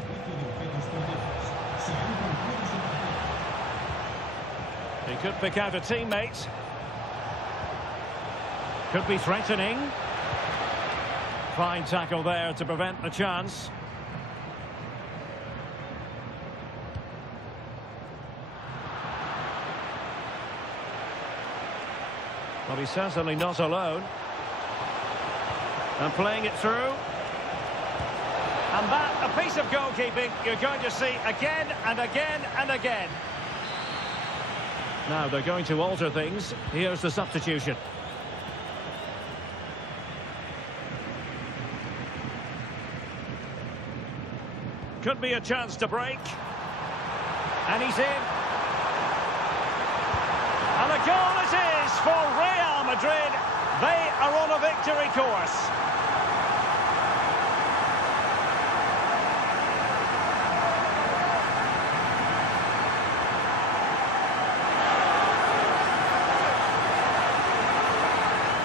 He could pick out a teammate. Could be threatening. Fine tackle there to prevent the chance. Well, he's certainly not alone. And playing it through. And that, a piece of goalkeeping you're going to see again and again and again. Now they're going to alter things. Here's the substitution. Could be a chance to break. And he's in. And a goal it is for Real Madrid. They are on a victory course.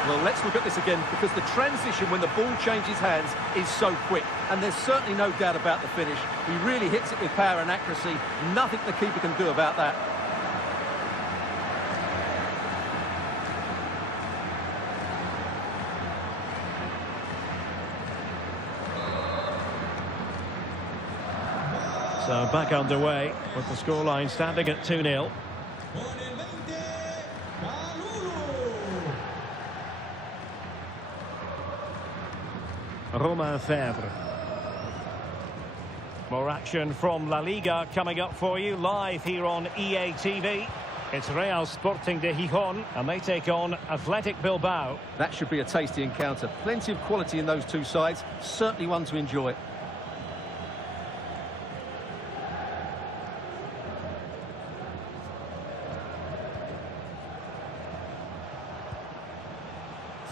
Well, let's look at this again, because the transition when the ball changes hands is so quick, and there's certainly no doubt about the finish. He really hits it with power and accuracy. Nothing the keeper can do about that. So back underway with the scoreline standing at 2-0. Romain Fèvre. More action from La Liga coming up for you live here on EA TV. It's Real Sporting de Gijón, and they take on Athletic Bilbao. That should be a tasty encounter. Plenty of quality in those two sides. Certainly one to enjoy.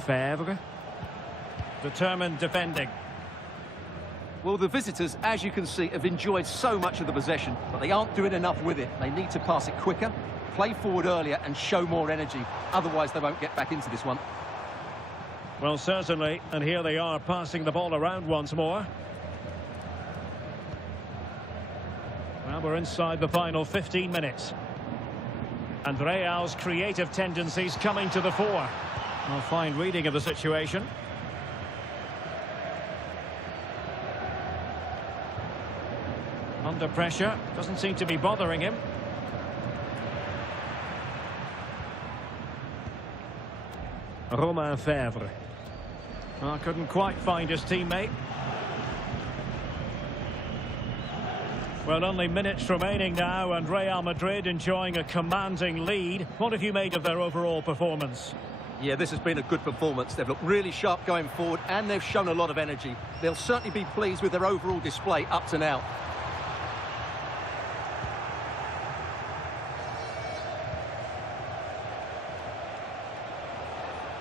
Fèvre. Determined defending. Well, the visitors, as you can see, have enjoyed so much of the possession, but they aren't doing enough with it. They need to pass it quicker, play forward earlier and show more energy. Otherwise, they won't get back into this one. Well, certainly. And here they are passing the ball around once more. Well, we're inside the final 15 minutes. And Real's creative tendencies coming to the fore. A fine reading of the situation. Under pressure, doesn't seem to be bothering him. Romain Fèvre. Couldn't quite find his teammate. Well, only minutes remaining now, and Real Madrid enjoying a commanding lead. What have you made of their overall performance? Yeah, this has been a good performance. They've looked really sharp going forward, and they've shown a lot of energy. They'll certainly be pleased with their overall display up to now.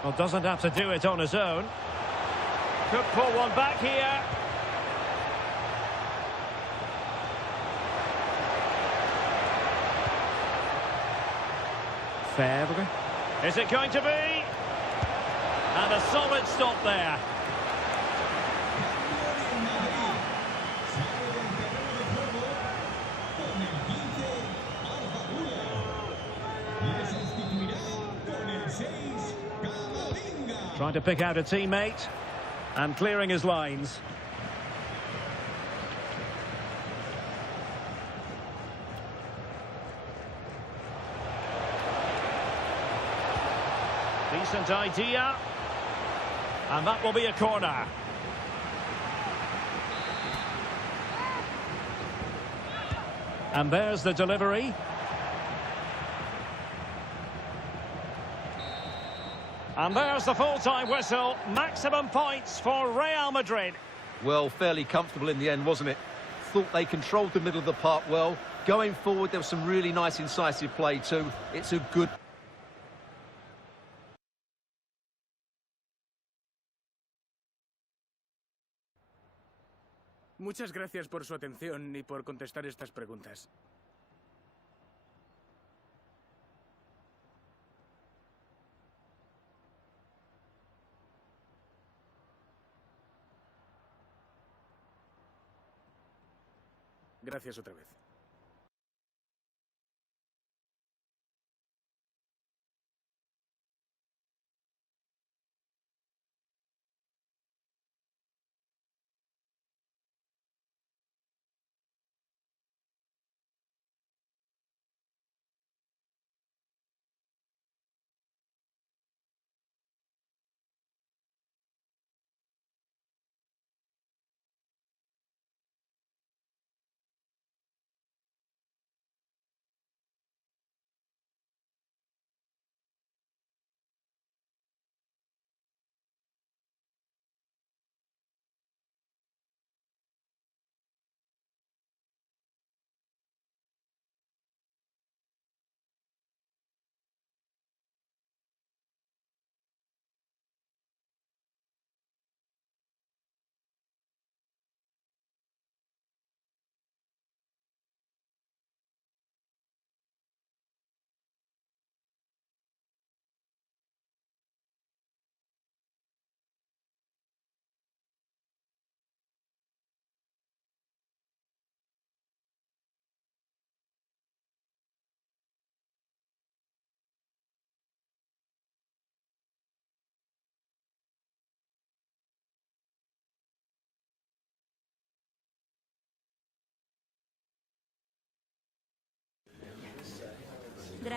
Well, doesn't have to do it on his own. Could pull one back here. Fèvre. Is it going to be? And a solid stop there. Trying to pick out a teammate and clearing his lines. Decent idea. And that will be a corner. And there's the delivery. And there's the full-time whistle. Maximum points for Real Madrid. Well, fairly comfortable in the end, wasn't it? Thought they controlled the middle of the park well. Going forward, there was some really nice incisive play too. It's a good... Muchas gracias por su atención y por contestar estas preguntas. Gracias otra vez.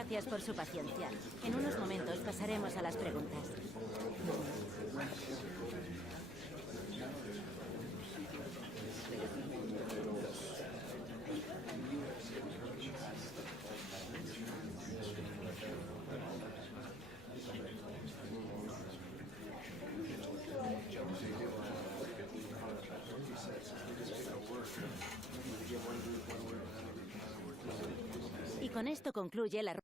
Gracias por su paciencia. En unos momentos pasaremos a las preguntas. Y con esto concluye la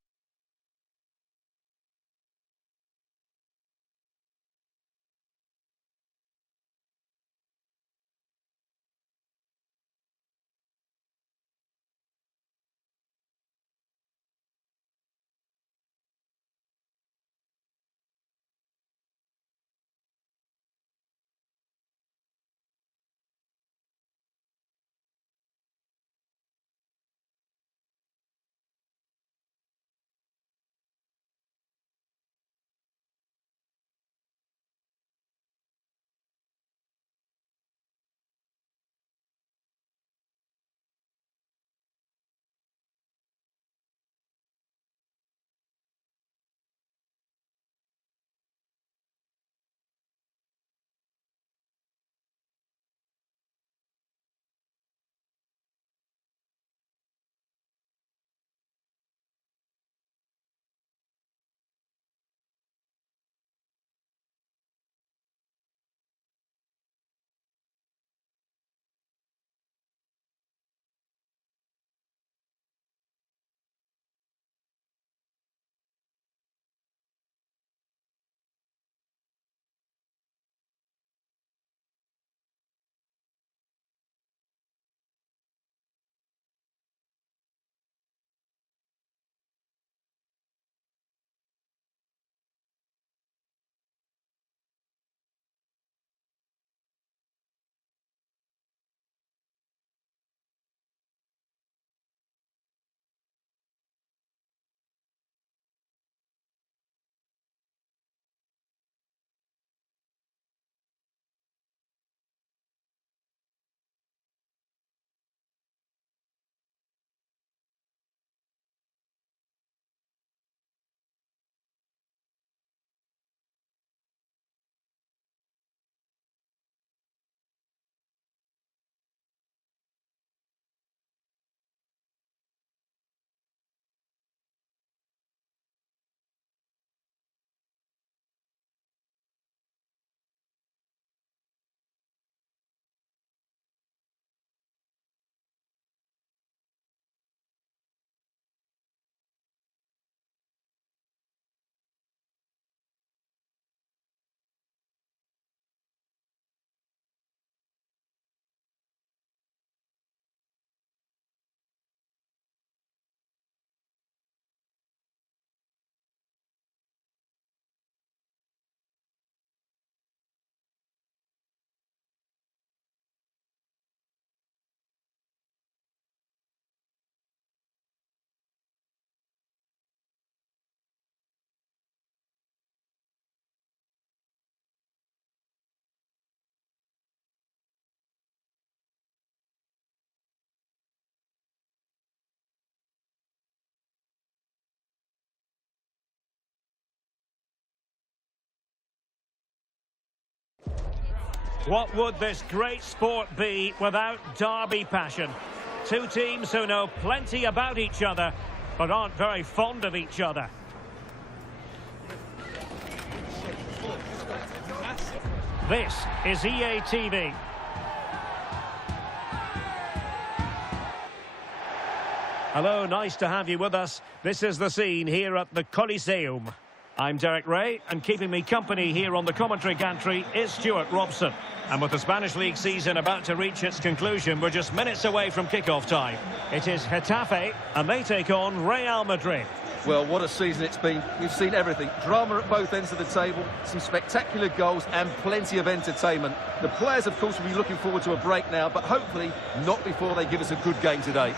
What would this great sport be without derby passion? Two teams who know plenty about each other, but aren't very fond of each other. This is EA TV. Hello, nice to have you with us. This is the scene here at the Coliseum. I'm Derek Ray, and keeping me company here on the commentary gantry is Stuart Robson. And with the Spanish League season about to reach its conclusion, we're just minutes away from kickoff time. It is Getafe, and they take on Real Madrid. Well, what a season it's been. We've seen everything. Drama at both ends of the table, some spectacular goals and plenty of entertainment. The players, of course, will be looking forward to a break now, but hopefully not before they give us a good game today.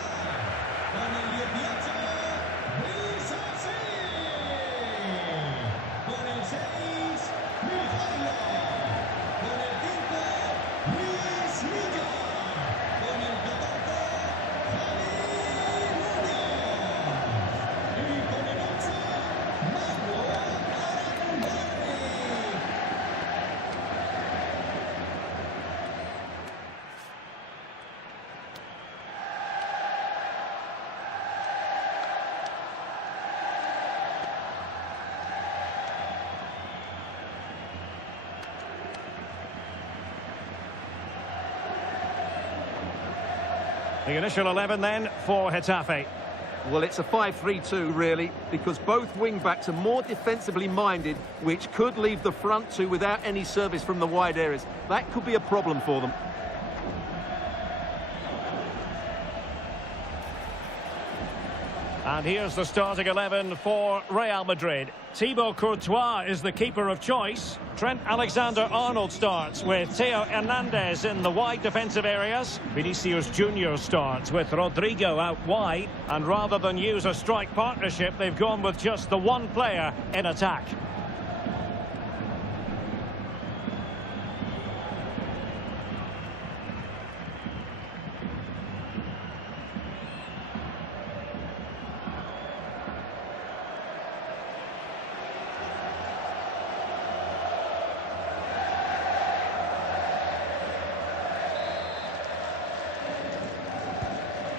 The initial 11 then for Getafe. Well, it's a 5-3-2, really, because both wing-backs are more defensively minded, which could leave the front two without any service from the wide areas. That could be a problem for them. And here's the starting 11 for Real Madrid. Thibaut Courtois is the keeper of choice. Trent Alexander-Arnold starts with Theo Hernandez in the wide defensive areas. Vinicius Junior starts with Rodrigo out wide. And rather than use a strike partnership, they've gone with just the one player in attack.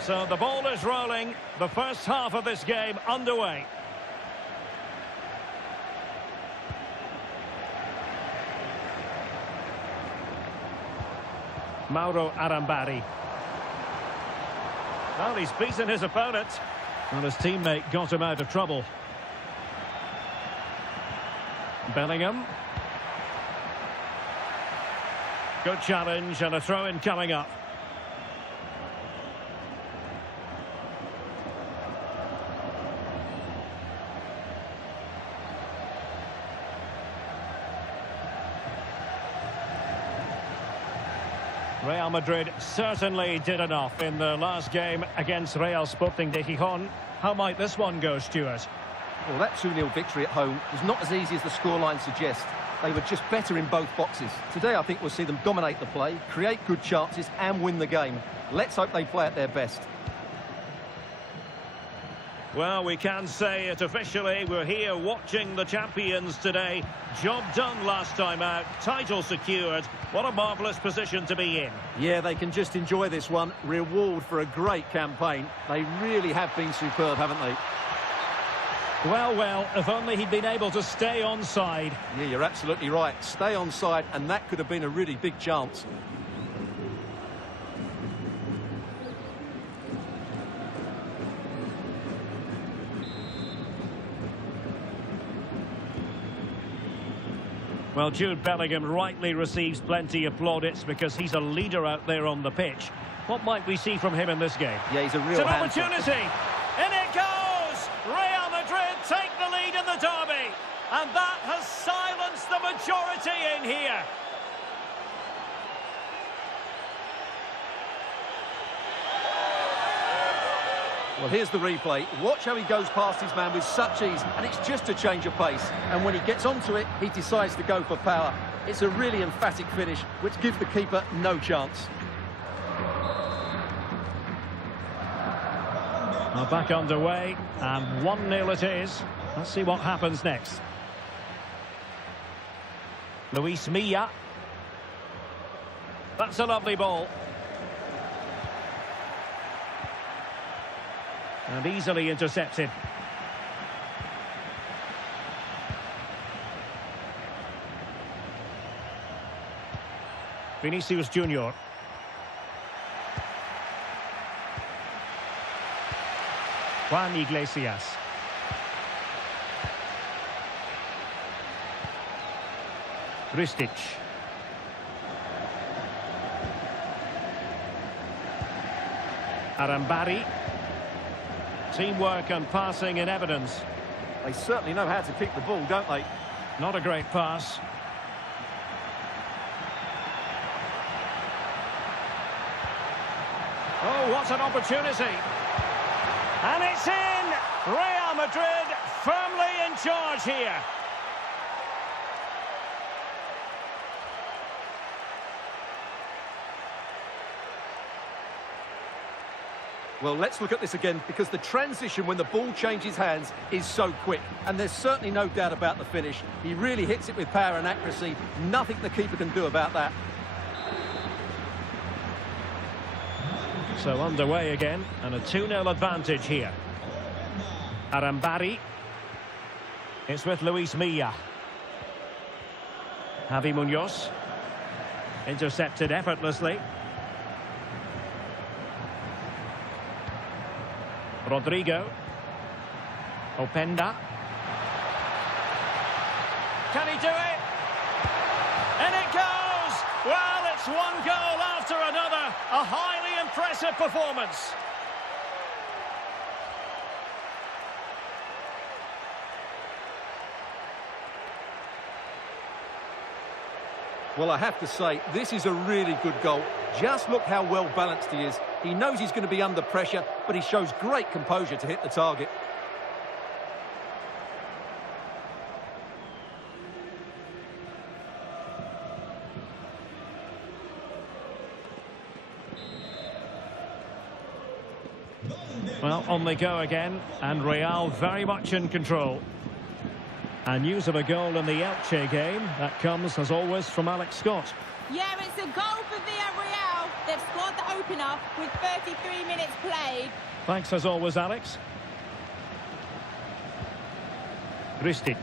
So the ball is rolling. The first half of this game underway. Mauro Arambari. Well, he's beaten his opponent. Well, his teammate got him out of trouble. Bellingham. Good challenge and a throw-in coming up. Real Madrid certainly did enough in the last game against Real Sporting de Gijón. How might this one go, Stuart? Well, that 2-0 victory at home was not as easy as the scoreline suggests. They were just better in both boxes. Today, I think we'll see them dominate the play, create good chances and win the game. Let's hope they play at their best. Well, we can say it officially. We're here watching the champions today. Job done last time out. Title secured. What a marvellous position to be in. Yeah, they can just enjoy this one. Reward for a great campaign. They really have been superb, haven't they? Well, if only he'd been able to stay onside. Yeah, you're absolutely right. Stay onside, and that could have been a really big chance. Well, Jude Bellingham rightly receives plenty of plaudits because he's a leader out there on the pitch. What might we see from him in this game? Yeah, he's a real It's an handful. opportunity! In it goes! Real Madrid take the lead in the derby. And that has silenced the majority in here. Well, here's the replay. Watch how he goes past his man with such ease, and it's just a change of pace. And when he gets onto it, he decides to go for power. It's a really emphatic finish, which gives the keeper no chance. Now back underway, and 1-0 it is. Let's see what happens next. Luis Milla. That's a lovely ball. And easily intercepted. Vinicius Junior. Juan Iglesias. Ristic. Arambari. Teamwork and passing in evidence. They certainly know how to kick the ball, don't they? Not a great pass. Oh, what an opportunity. And it's in! Real Madrid firmly in charge here. Well, let's look at this again, because the transition when the ball changes hands is so quick. And there's certainly no doubt about the finish. He really hits it with power and accuracy. Nothing the keeper can do about that. So underway again, and a 2-0 advantage here. Arambari. It's with Luis Milla. Javi Munoz. Intercepted effortlessly. Rodrigo. Openda. Can he do it? And it goes! Well, it's one goal after another. A highly impressive performance. Well, I have to say, this is a really good goal. Just look how well balanced he is. He knows he's going to be under pressure, but he shows great composure to hit the target. Well, on they go again, and Real very much in control. And news of a goal in the Elche game. That comes, as always, from Alex Scott. Yeah, it's a goal for Villarreal. They've scored the opener with 33 minutes played. Thanks, as always, Alex. Ristic.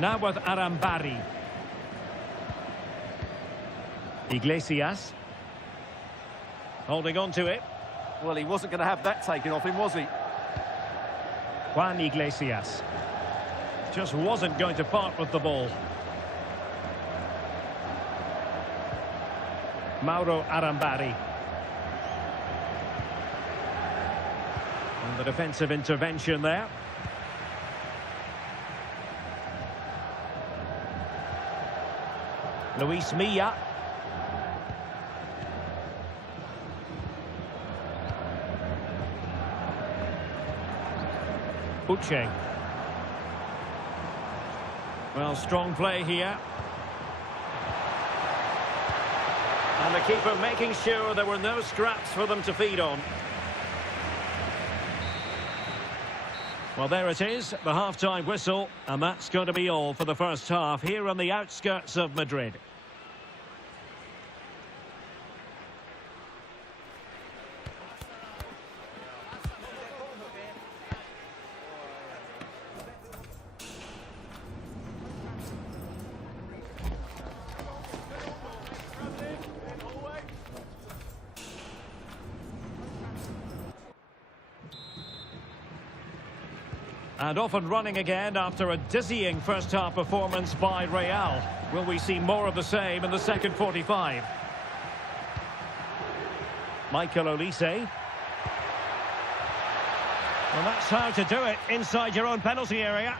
Now with Arambari. Iglesias. Holding on to it. Well, he wasn't going to have that taken off him, was he? Juan Iglesias. Just wasn't going to part with the ball. Mauro Arambari. And the defensive intervention there. Luis Milla. Uche. Well, strong play here. And the keeper making sure there were no scraps for them to feed on. Well, there it is, the half-time whistle, and that's going to be all for the first half here on the outskirts of Madrid. And off and running again after a dizzying first-half performance by Real. Will we see more of the same in the second 45? Michael Olise. Well, that's how to do it inside your own penalty area.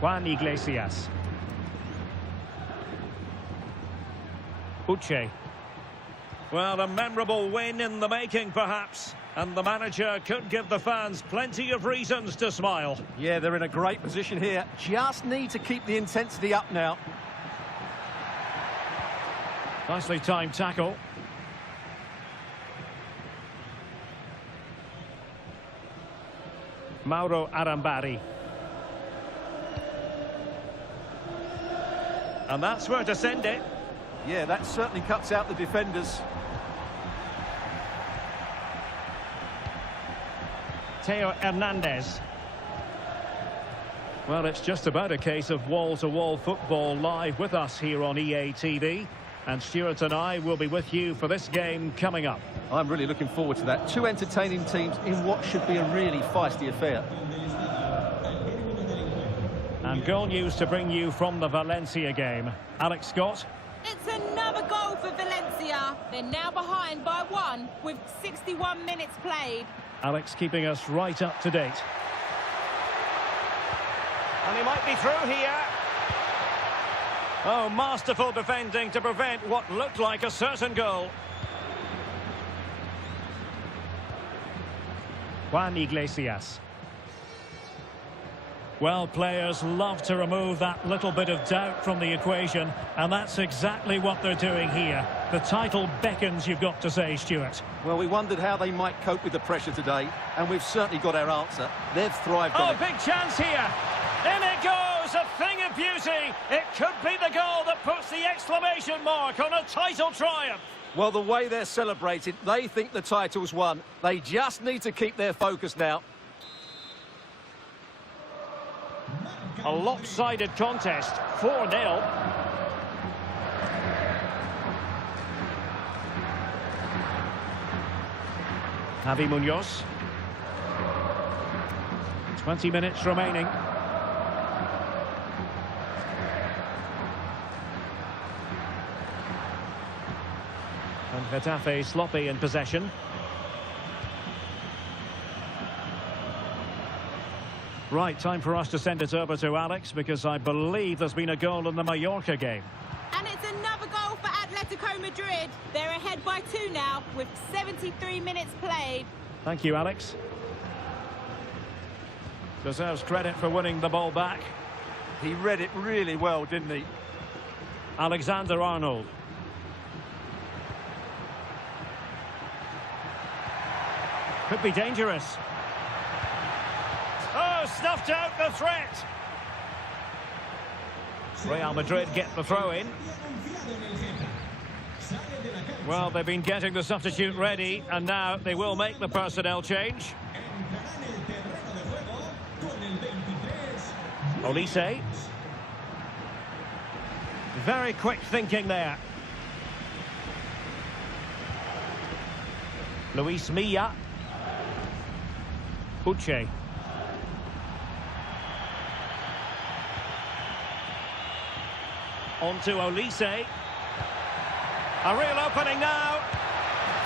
Juan Iglesias. Uche. Well, a memorable win in the making, perhaps. And the manager could give the fans plenty of reasons to smile. Yeah, they're in a great position here. Just need to keep the intensity up now. Nicely timed tackle. Mauro Arambari. And that's where to send it. Yeah, that certainly cuts out the defenders. Theo Hernandez. Well, it's just about a case of wall-to-wall football live with us here on EA TV. And Stuart and I will be with you for this game coming up. I'm really looking forward to that. Two entertaining teams in what should be a really feisty affair. And goal news to bring you from the Valencia game. Alex Scott. It's another goal for Valencia. They're now behind by 1 with 61 minutes played. Alex keeping us right up to date. And he might be through here. Oh, masterful defending to prevent what looked like a certain goal. Juan Iglesias. Well, players love to remove that little bit of doubt from the equation, and that's exactly what they're doing here. The title beckons, you've got to say, Stuart. Well, we wondered how they might cope with the pressure today, and we've certainly got our answer. They've thrived on it. Oh, big chance here. In it goes, a thing of beauty. It could be the goal that puts the exclamation mark on a title triumph. Well, the way they're celebrated, they think the title's won. They just need to keep their focus now. A lopsided contest, 4-0. Javi Munoz. 20 minutes remaining. And Getafe sloppy in possession. Right, time for us to send it over to Alex, because I believe there's been a goal in the Mallorca game. And it's another goal for Atletico Madrid. They're ahead by 2 now, with 73 minutes played. Thank you, Alex. Deserves credit for winning the ball back. He read it really well, didn't he? Alexander-Arnold. Could be dangerous. Oh, snuffed out the threat. Real Madrid get the throw in. Well, they've been getting the substitute ready, and now they will make the personnel change. Olise. Very quick thinking there. Luis Milla. Uche. On to Olise. A real opening now.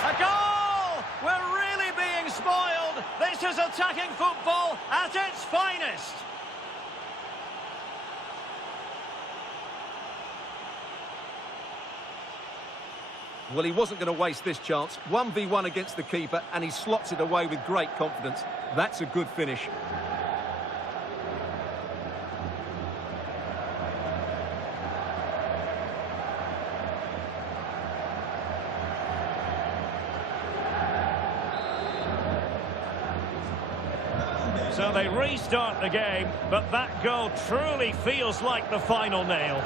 A goal! We're really being spoiled. This is attacking football at its finest. Well, he wasn't going to waste this chance. 1v1 against the keeper, and he slots it away with great confidence. That's a good finish. So they restart the game, but that goal truly feels like the final nail.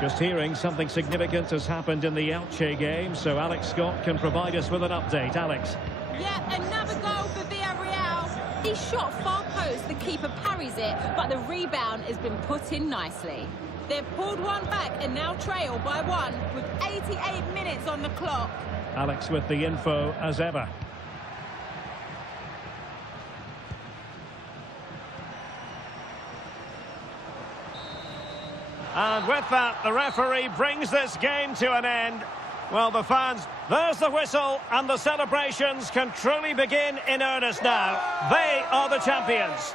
Just hearing something significant has happened in the Elche game, so Alex Scott can provide us with an update. Alex. Yeah, another goal for Villarreal. He shot far post, the keeper parries it, but the rebound has been put in nicely. They've pulled one back and now trail by 1 with 88 minutes on the clock. Alex with the info as ever. And with that, the referee brings this game to an end. Well, the fans, there's the whistle, and the celebrations can truly begin in earnest now. They are the champions.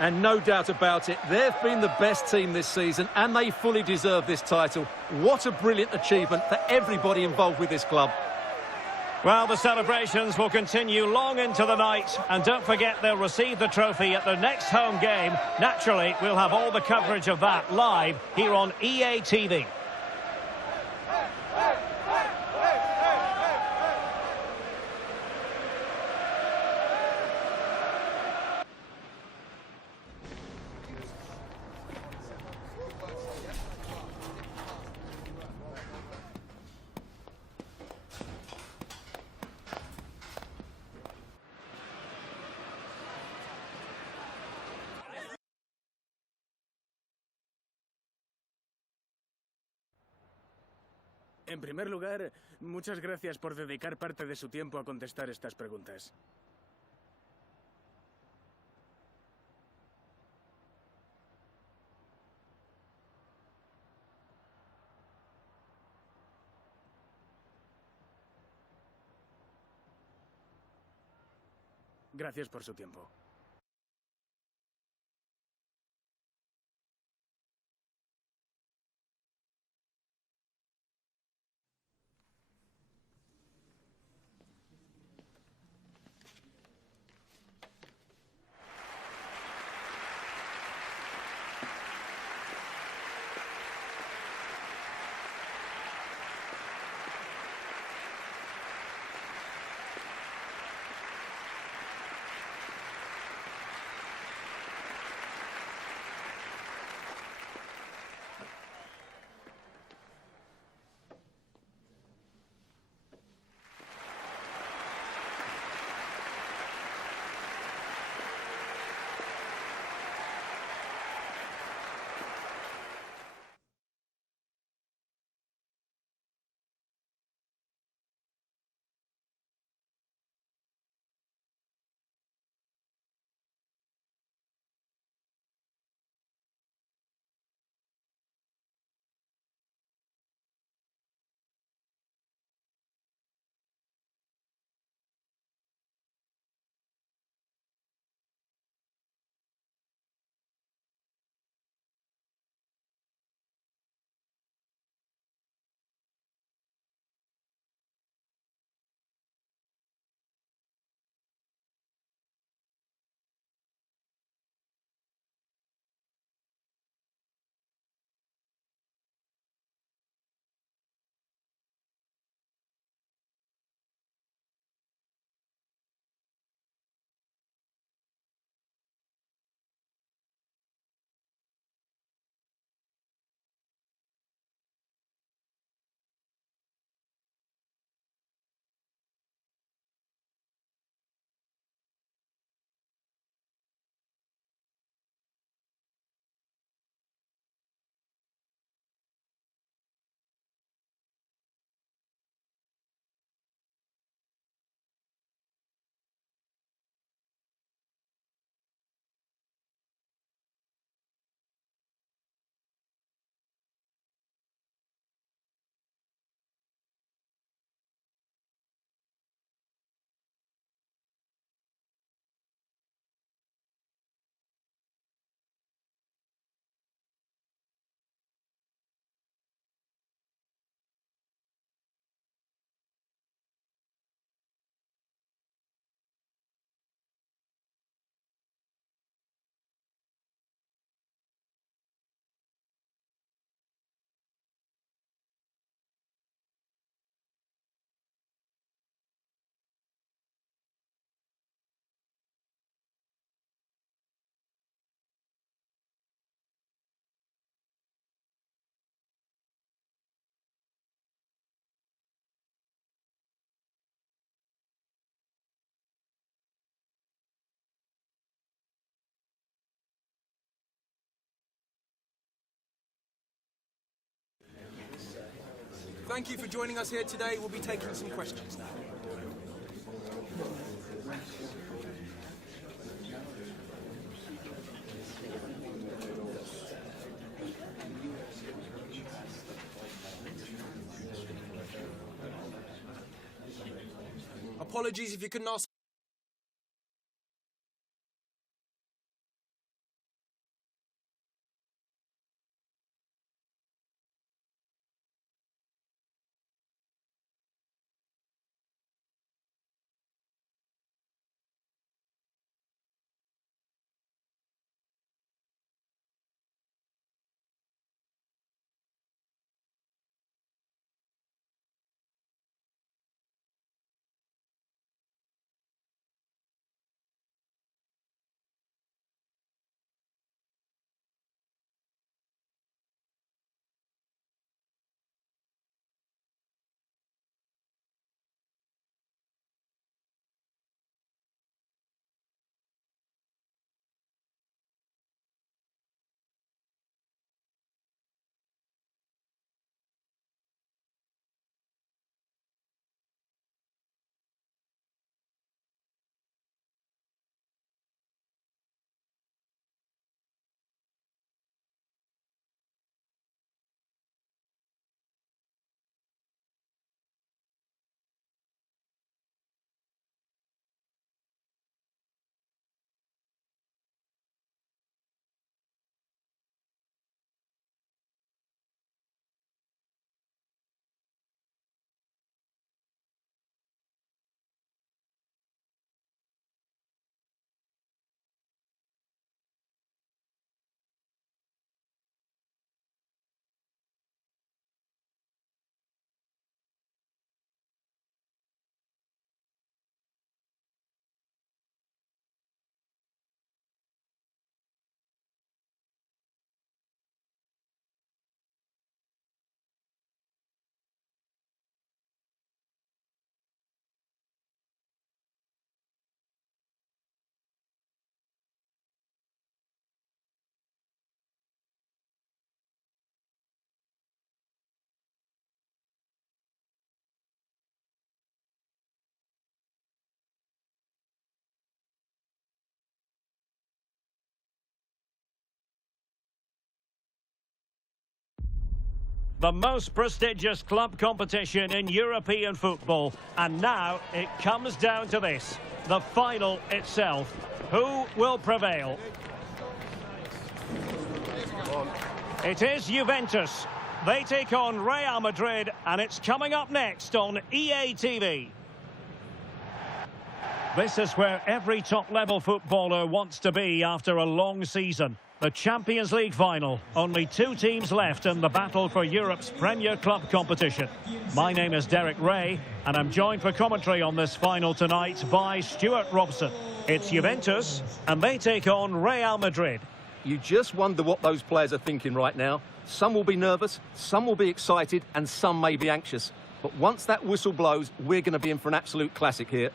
And no doubt about it, they've been the best team this season, and they fully deserve this title. What a brilliant achievement for everybody involved with this club. Well, the celebrations will continue long into the night, and don't forget they'll receive the trophy at their next home game. Naturally, we'll have all the coverage of that live here on EA TV. En primer lugar, muchas gracias por dedicar parte de su tiempo a contestar estas preguntas. Gracias por su tiempo. Thank you for joining us here today. We'll be taking some questions now. Apologies if you couldn't ask. The most prestigious club competition in European football. And now it comes down to this, the final itself. Who will prevail? It is Juventus. They take on Real Madrid, and it's coming up next on EA TV. This is where every top-level footballer wants to be after a long season. The Champions League final. Only two teams left in the battle for Europe's premier club competition. My name is Derek Ray, and I'm joined for commentary on this final tonight by Stuart Robson. It's Juventus, and they take on Real Madrid. You just wonder what those players are thinking right now. Some will be nervous, some will be excited, and some may be anxious. But once that whistle blows, we're going to be in for an absolute classic here.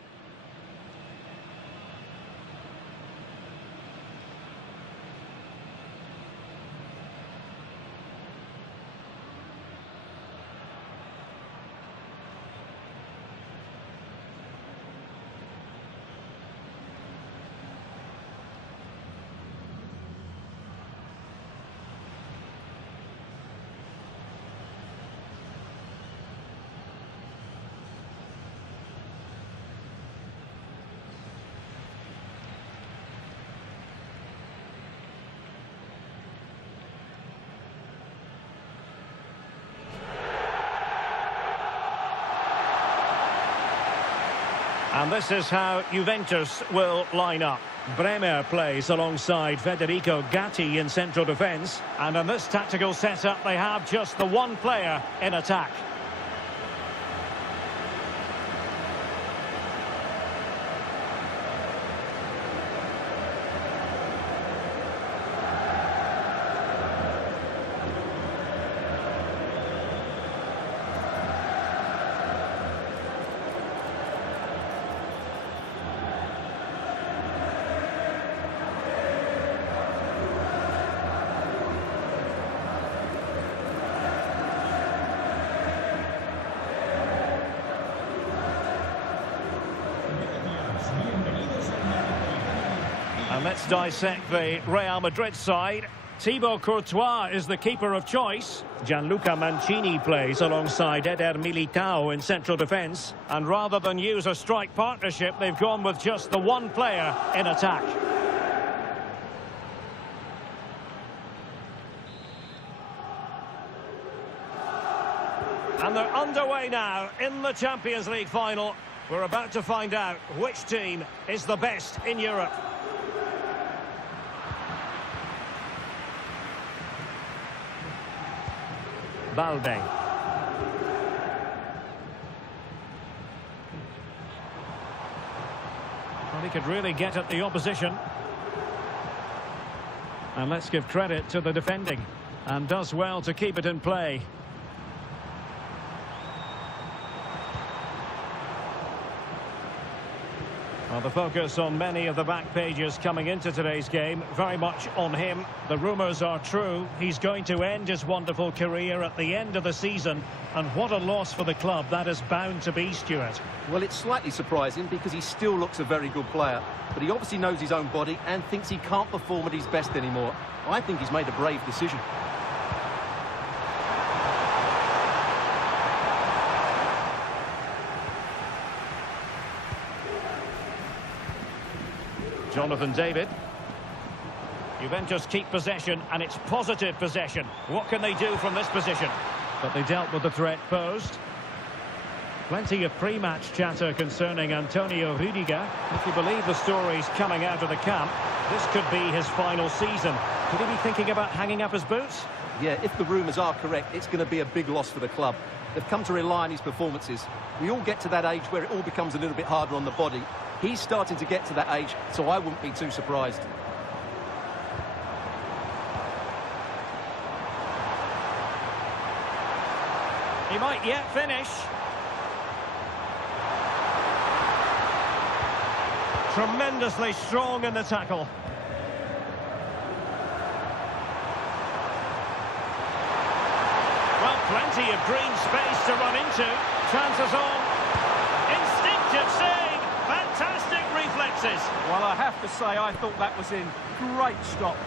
And this is how Juventus will line up. Bremer plays alongside Federico Gatti in central defence. And in this tactical setup, they have just the one player in attack. And let's dissect the Real Madrid side. Thibaut Courtois is the keeper of choice. Gianluca Mancini plays alongside Eder Militao in central defence. And rather than use a strike partnership, they've gone with just the one player in attack. And they're underway now in the Champions League final. We're about to find out which team is the best in Europe. Balde. Well, he could really get at the opposition. And let's give credit to the defending. And does well to keep it in play. Well, the focus on many of the back pages coming into today's game, very much on him. The rumours are true. He's going to end his wonderful career at the end of the season. And what a loss for the club that is bound to be, Stuart. Well, it's slightly surprising because he still looks a very good player. But he obviously knows his own body and thinks he can't perform at his best anymore. I think he's made a brave decision. Jonathan David. Juventus keep possession, and it's positive possession. What can they do from this position? But they dealt with the threat posed. Plenty of pre-match chatter concerning Antonio Rudiger. If you believe the stories coming out of the camp, this could be his final season. Could he be thinking about hanging up his boots? Yeah, if the rumours are correct, it's going to be a big loss for the club. They've come to rely on his performances. We all get to that age where it all becomes a little bit harder on the body. He's starting to get to that age, so I wouldn't be too surprised. He might yet finish. Tremendously strong in the tackle. Well, plenty of green space to run into. Chances on. Instinctive save. Fantastic reflexes. Well, I have to say, I thought that was in. Great stop.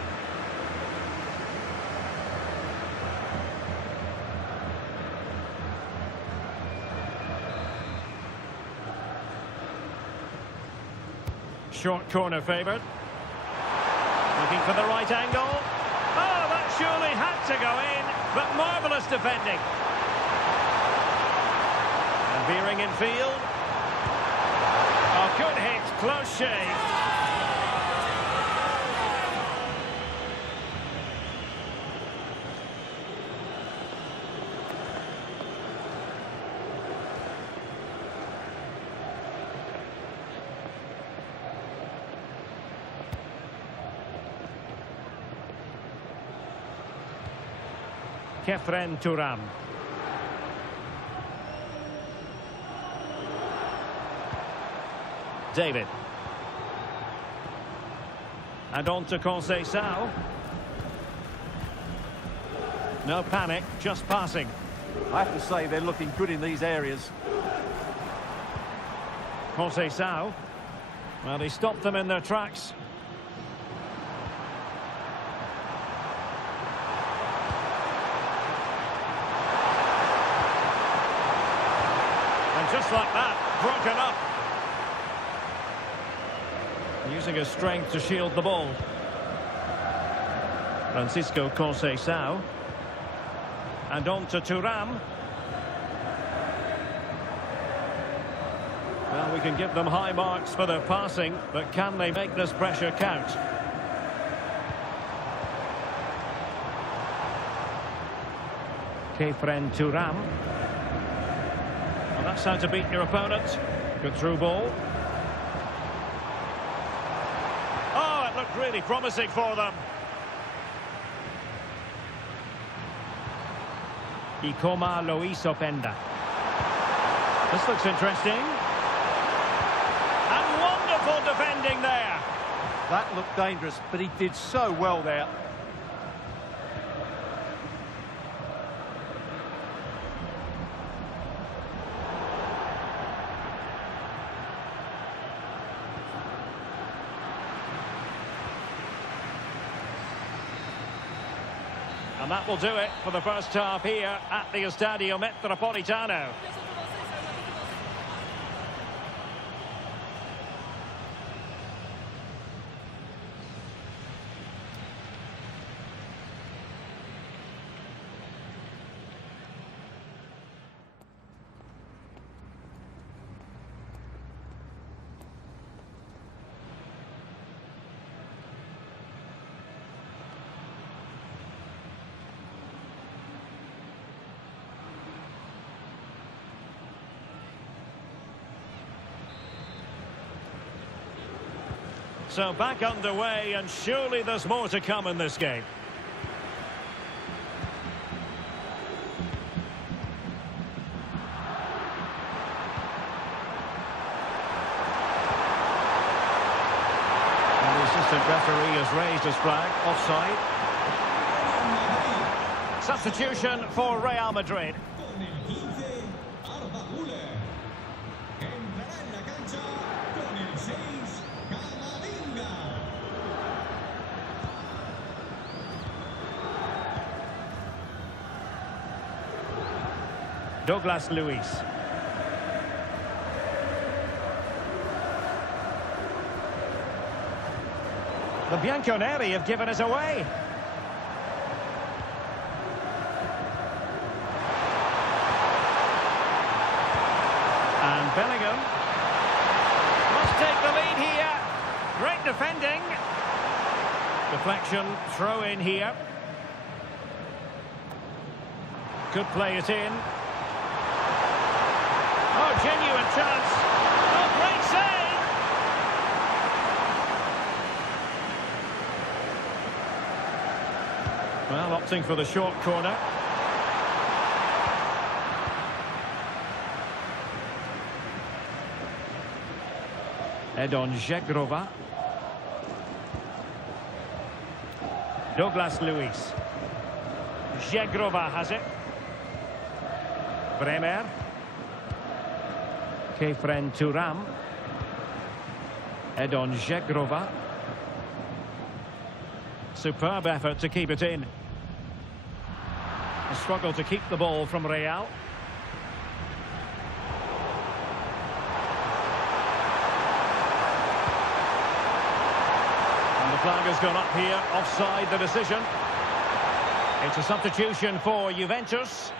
Short corner favoured. Looking for the right angle. Oh, that surely had to go in, but marvellous defending. And veering in field. Oh, good hit, close shave. Kefren Turam. David. And on to Conceição. No panic, just passing. I have to say, they're looking good in these areas. Conceição. Well, he stopped them in their tracks. And just like that, broken up. Using his strength to shield the ball. Francisco Conceição. And on to Thuram. Well, we can give them high marks for their passing, but can they make this pressure count? Kefren Turam. Well, that's how to beat your opponent. Good through ball. Oh, it looked really promising for them. Ikoma Luis Openda. This looks interesting. And wonderful defending there. That looked dangerous, but he did so well there. And that will do it for the first half here at the Estadio Metropolitano. So back underway, and surely there's more to come in this game. And the assistant referee has raised his flag, offside. Substitution for Real Madrid. Douglas Luiz. The Bianconeri have given us away. And Bellingham must take the lead here. Great defending. Deflection, throw in here. Could play it in. Oh, genuine chance. Oh, great save. Well, opting for the short corner. Edon Žegrova. Douglas Luiz. Žegrova has it. Bremer. Kefren Turam. Edon Žegrova. Superb effort to keep it in. A struggle to keep the ball from Real. And the flag has gone up here, offside the decision. It's a substitution for Juventus.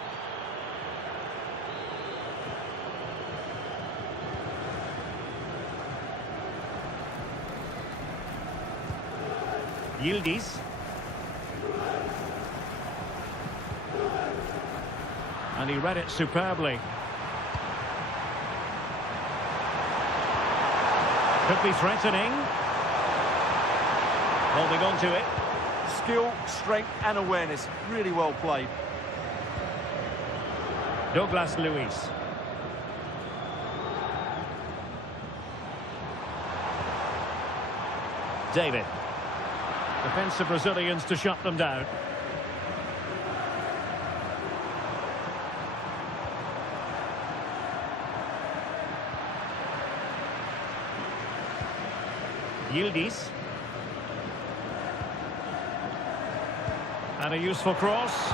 Yildiz. And he read it superbly. Could be threatening. Holding on to it. Skill, strength and awareness. Really well played. Douglas Luiz. David. Defensive Brazilians to shut them down. Yildiz. And a useful cross.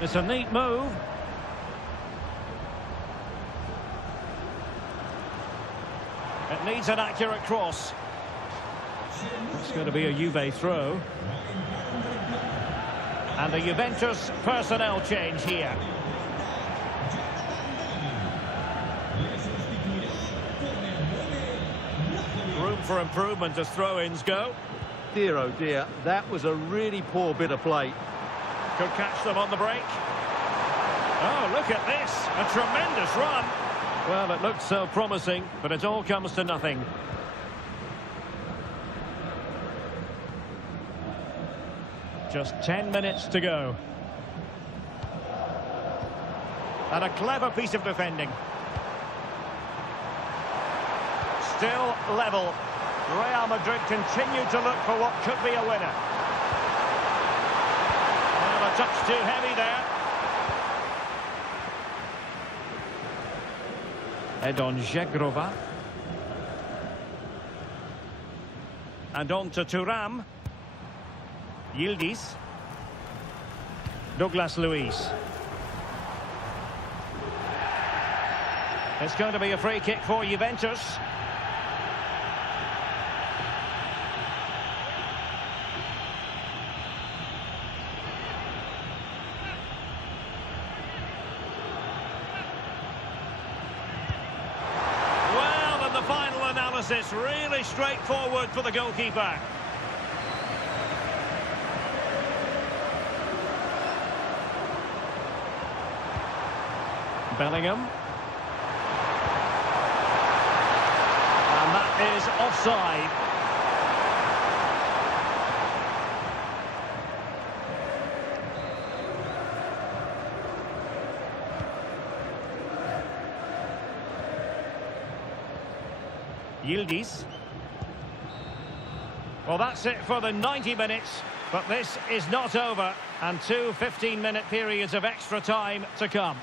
It's a neat move. It needs an accurate cross. It's going to be a Juve throw. And a Juventus personnel change here. Room for improvement as throw-ins go. Dear oh dear, that was a really poor bit of play. Could catch them on the break. Oh, look at this. A tremendous run. Well, it looked so promising, but it all comes to nothing. Just 10 minutes to go. And a clever piece of defending. Still level. Real Madrid continue to look for what could be a winner. Well, a touch too heavy there. Edon Žegrova. And on to Thuram. Yildiz. Douglas Luiz. It's going to be a free kick for Juventus. Well, and the final analysis, really straightforward for the goalkeeper. Bellingham. And that is offside. Yildiz. Well, that's it for the 90 minutes, but this is not over, and 2 15-minute periods of extra time to come.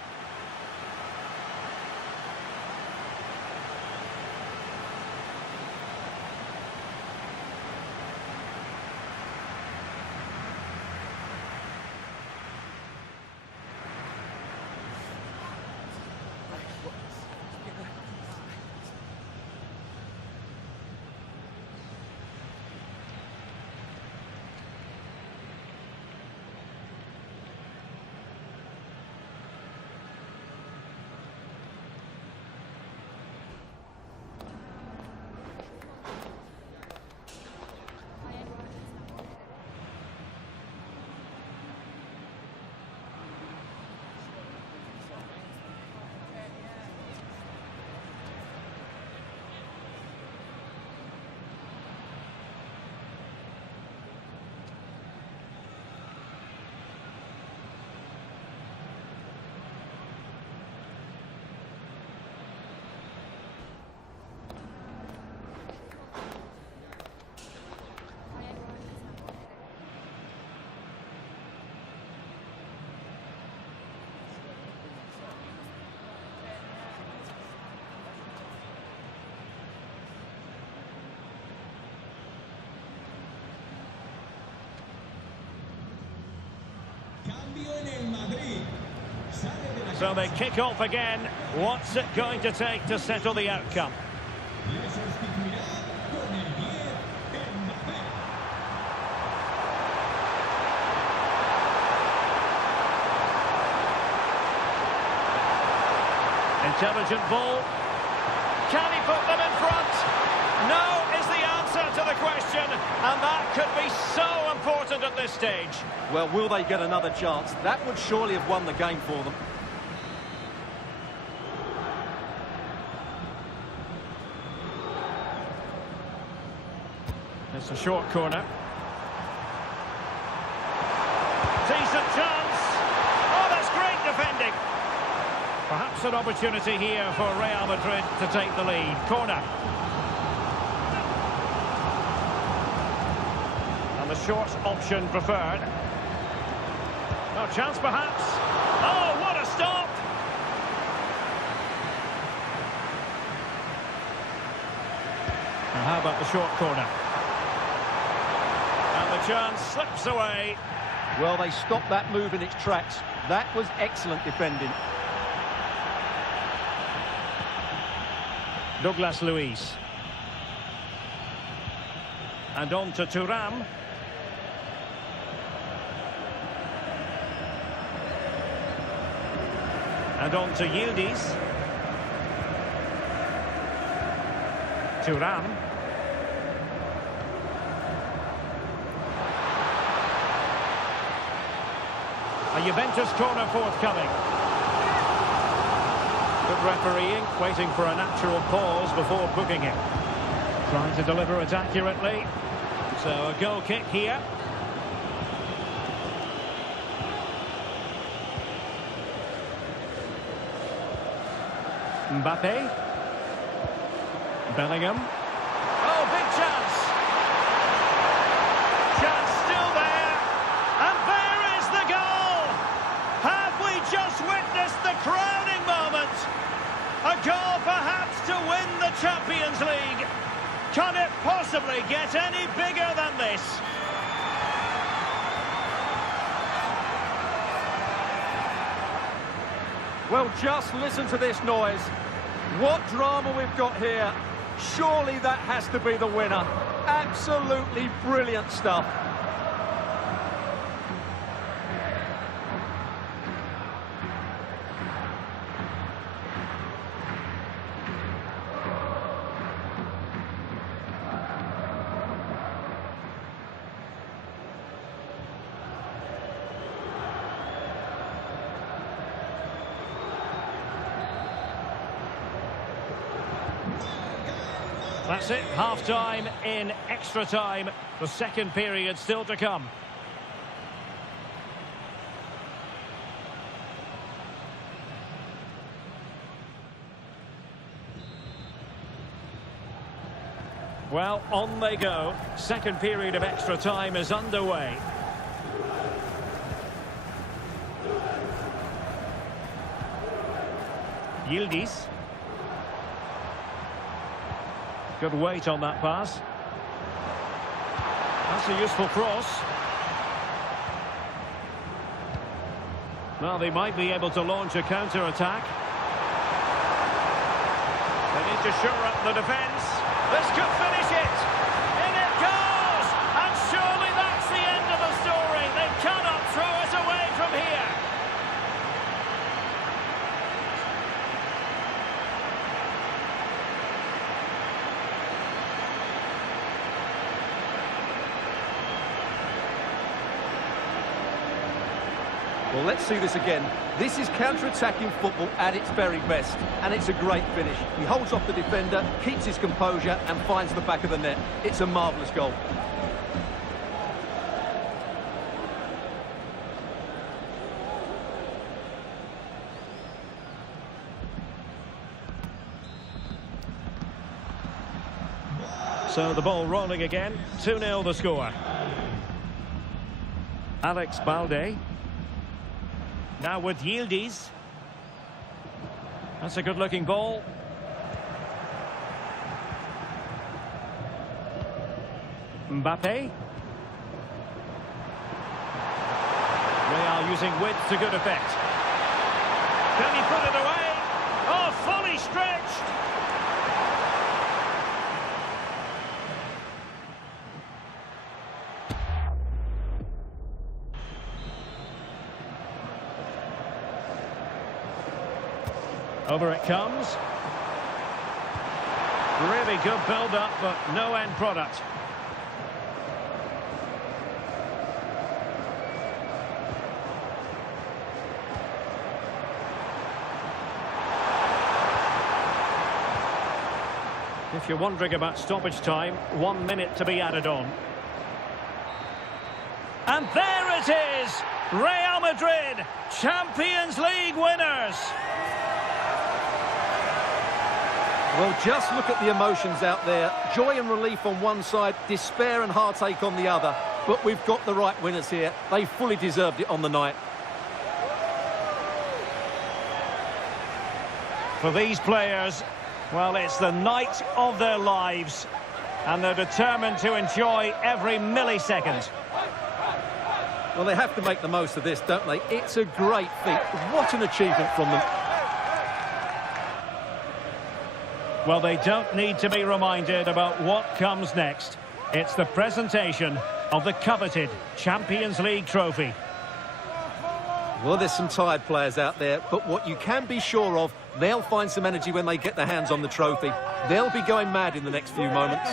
So they kick off again. What's it going to take to settle the outcome? Intelligent ball. Can he put them in front? No is the answer to the question, and that could be so important at this stage. Well, will they get another chance? That would surely have won the game for them. It's a short corner. Decent chance. Oh, that's great defending. Perhaps an opportunity here for Real Madrid to take the lead. Corner. And the short option preferred. No chance perhaps. Oh, what a stop! And how about the short corner? And the chance slips away. Well, they stopped that move in its tracks. That was excellent defending. Douglas Luiz. And on to Thuram. And on to Yildiz. Thuram. A Juventus corner forthcoming. Good refereeing, waiting for a natural pause before booking it. Trying to deliver it accurately. So a goal kick here. Mbappe. Bellingham. Oh, big chance. Chance still there. And there is the goal. Have we just witnessed the crowning moment? A goal perhaps to win the Champions League. Can it possibly get any bigger than this? Well, just listen to this noise. What drama we've got here. Surely that has to be the winner. Absolutely brilliant stuff. That's it, half-time in extra time. The second period still to come. Well, on they go. Second period of extra time is underway. Yildiz. Good weight on that pass. That's a useful cross. Well, they might be able to launch a counter-attack. They need to shore up the defence. This could finish it. In it goes! And surely that's the end of the story. They cannot throw it away from here. Well, let's see this again. This is counter-attacking football at its very best, and it's a great finish. He holds off the defender, keeps his composure, and finds the back of the net. It's a marvellous goal. So the ball rolling again. 2-0 the score. Alex Balde. Now with Yildiz. That's a good-looking ball. Mbappe. Real using width to good effect. Can he put it away? Oh, fully stretched. Over it comes. Really good build-up, but no end product. If you're wondering about stoppage time, 1 minute to be added on. And there it is! Real Madrid, Champions League winners! Well, just look at the emotions out there. Joy and relief on one side, despair and heartache on the other. But we've got the right winners here. They fully deserved it on the night. For these players, well, it's the night of their lives. And they're determined to enjoy every millisecond. Well, they have to make the most of this, don't they? It's a great feat. What an achievement from them. Well, they don't need to be reminded about what comes next. It's the presentation of the coveted Champions League trophy. Well, there's some tired players out there, but what you can be sure of, they'll find some energy when they get their hands on the trophy. They'll be going mad in the next few moments.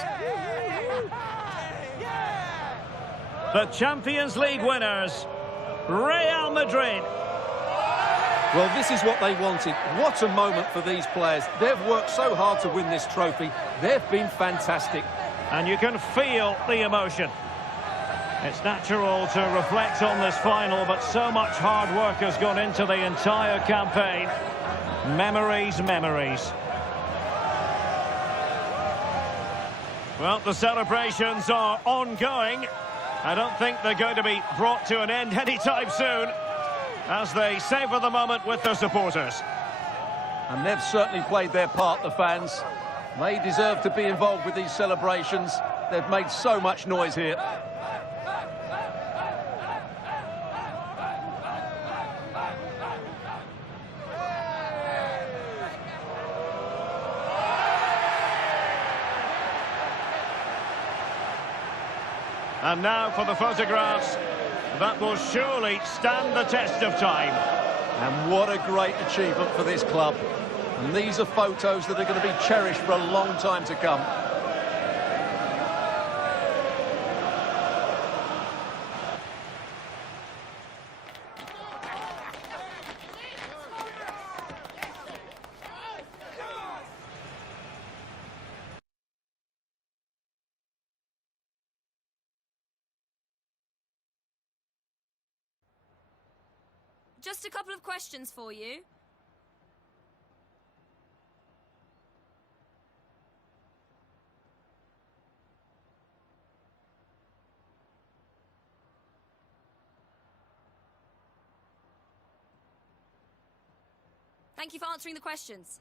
The Champions League winners, Real Madrid. Well, this is what they wanted. What a moment for these players. They've worked so hard to win this trophy. They've been fantastic. And you can feel the emotion. It's natural to reflect on this final, but so much hard work has gone into the entire campaign. Memories, memories. Well, the celebrations are ongoing. I don't think they're going to be brought to an end anytime soon, as they savour the moment with their supporters. And they've certainly played their part, the fans. They deserve to be involved with these celebrations. They've made so much noise here. And now for the photographs that will surely stand the test of time. And what a great achievement for this club. And these are photos that are going to be cherished for a long time to come. Just a couple of questions for you. Thank you for answering the questions.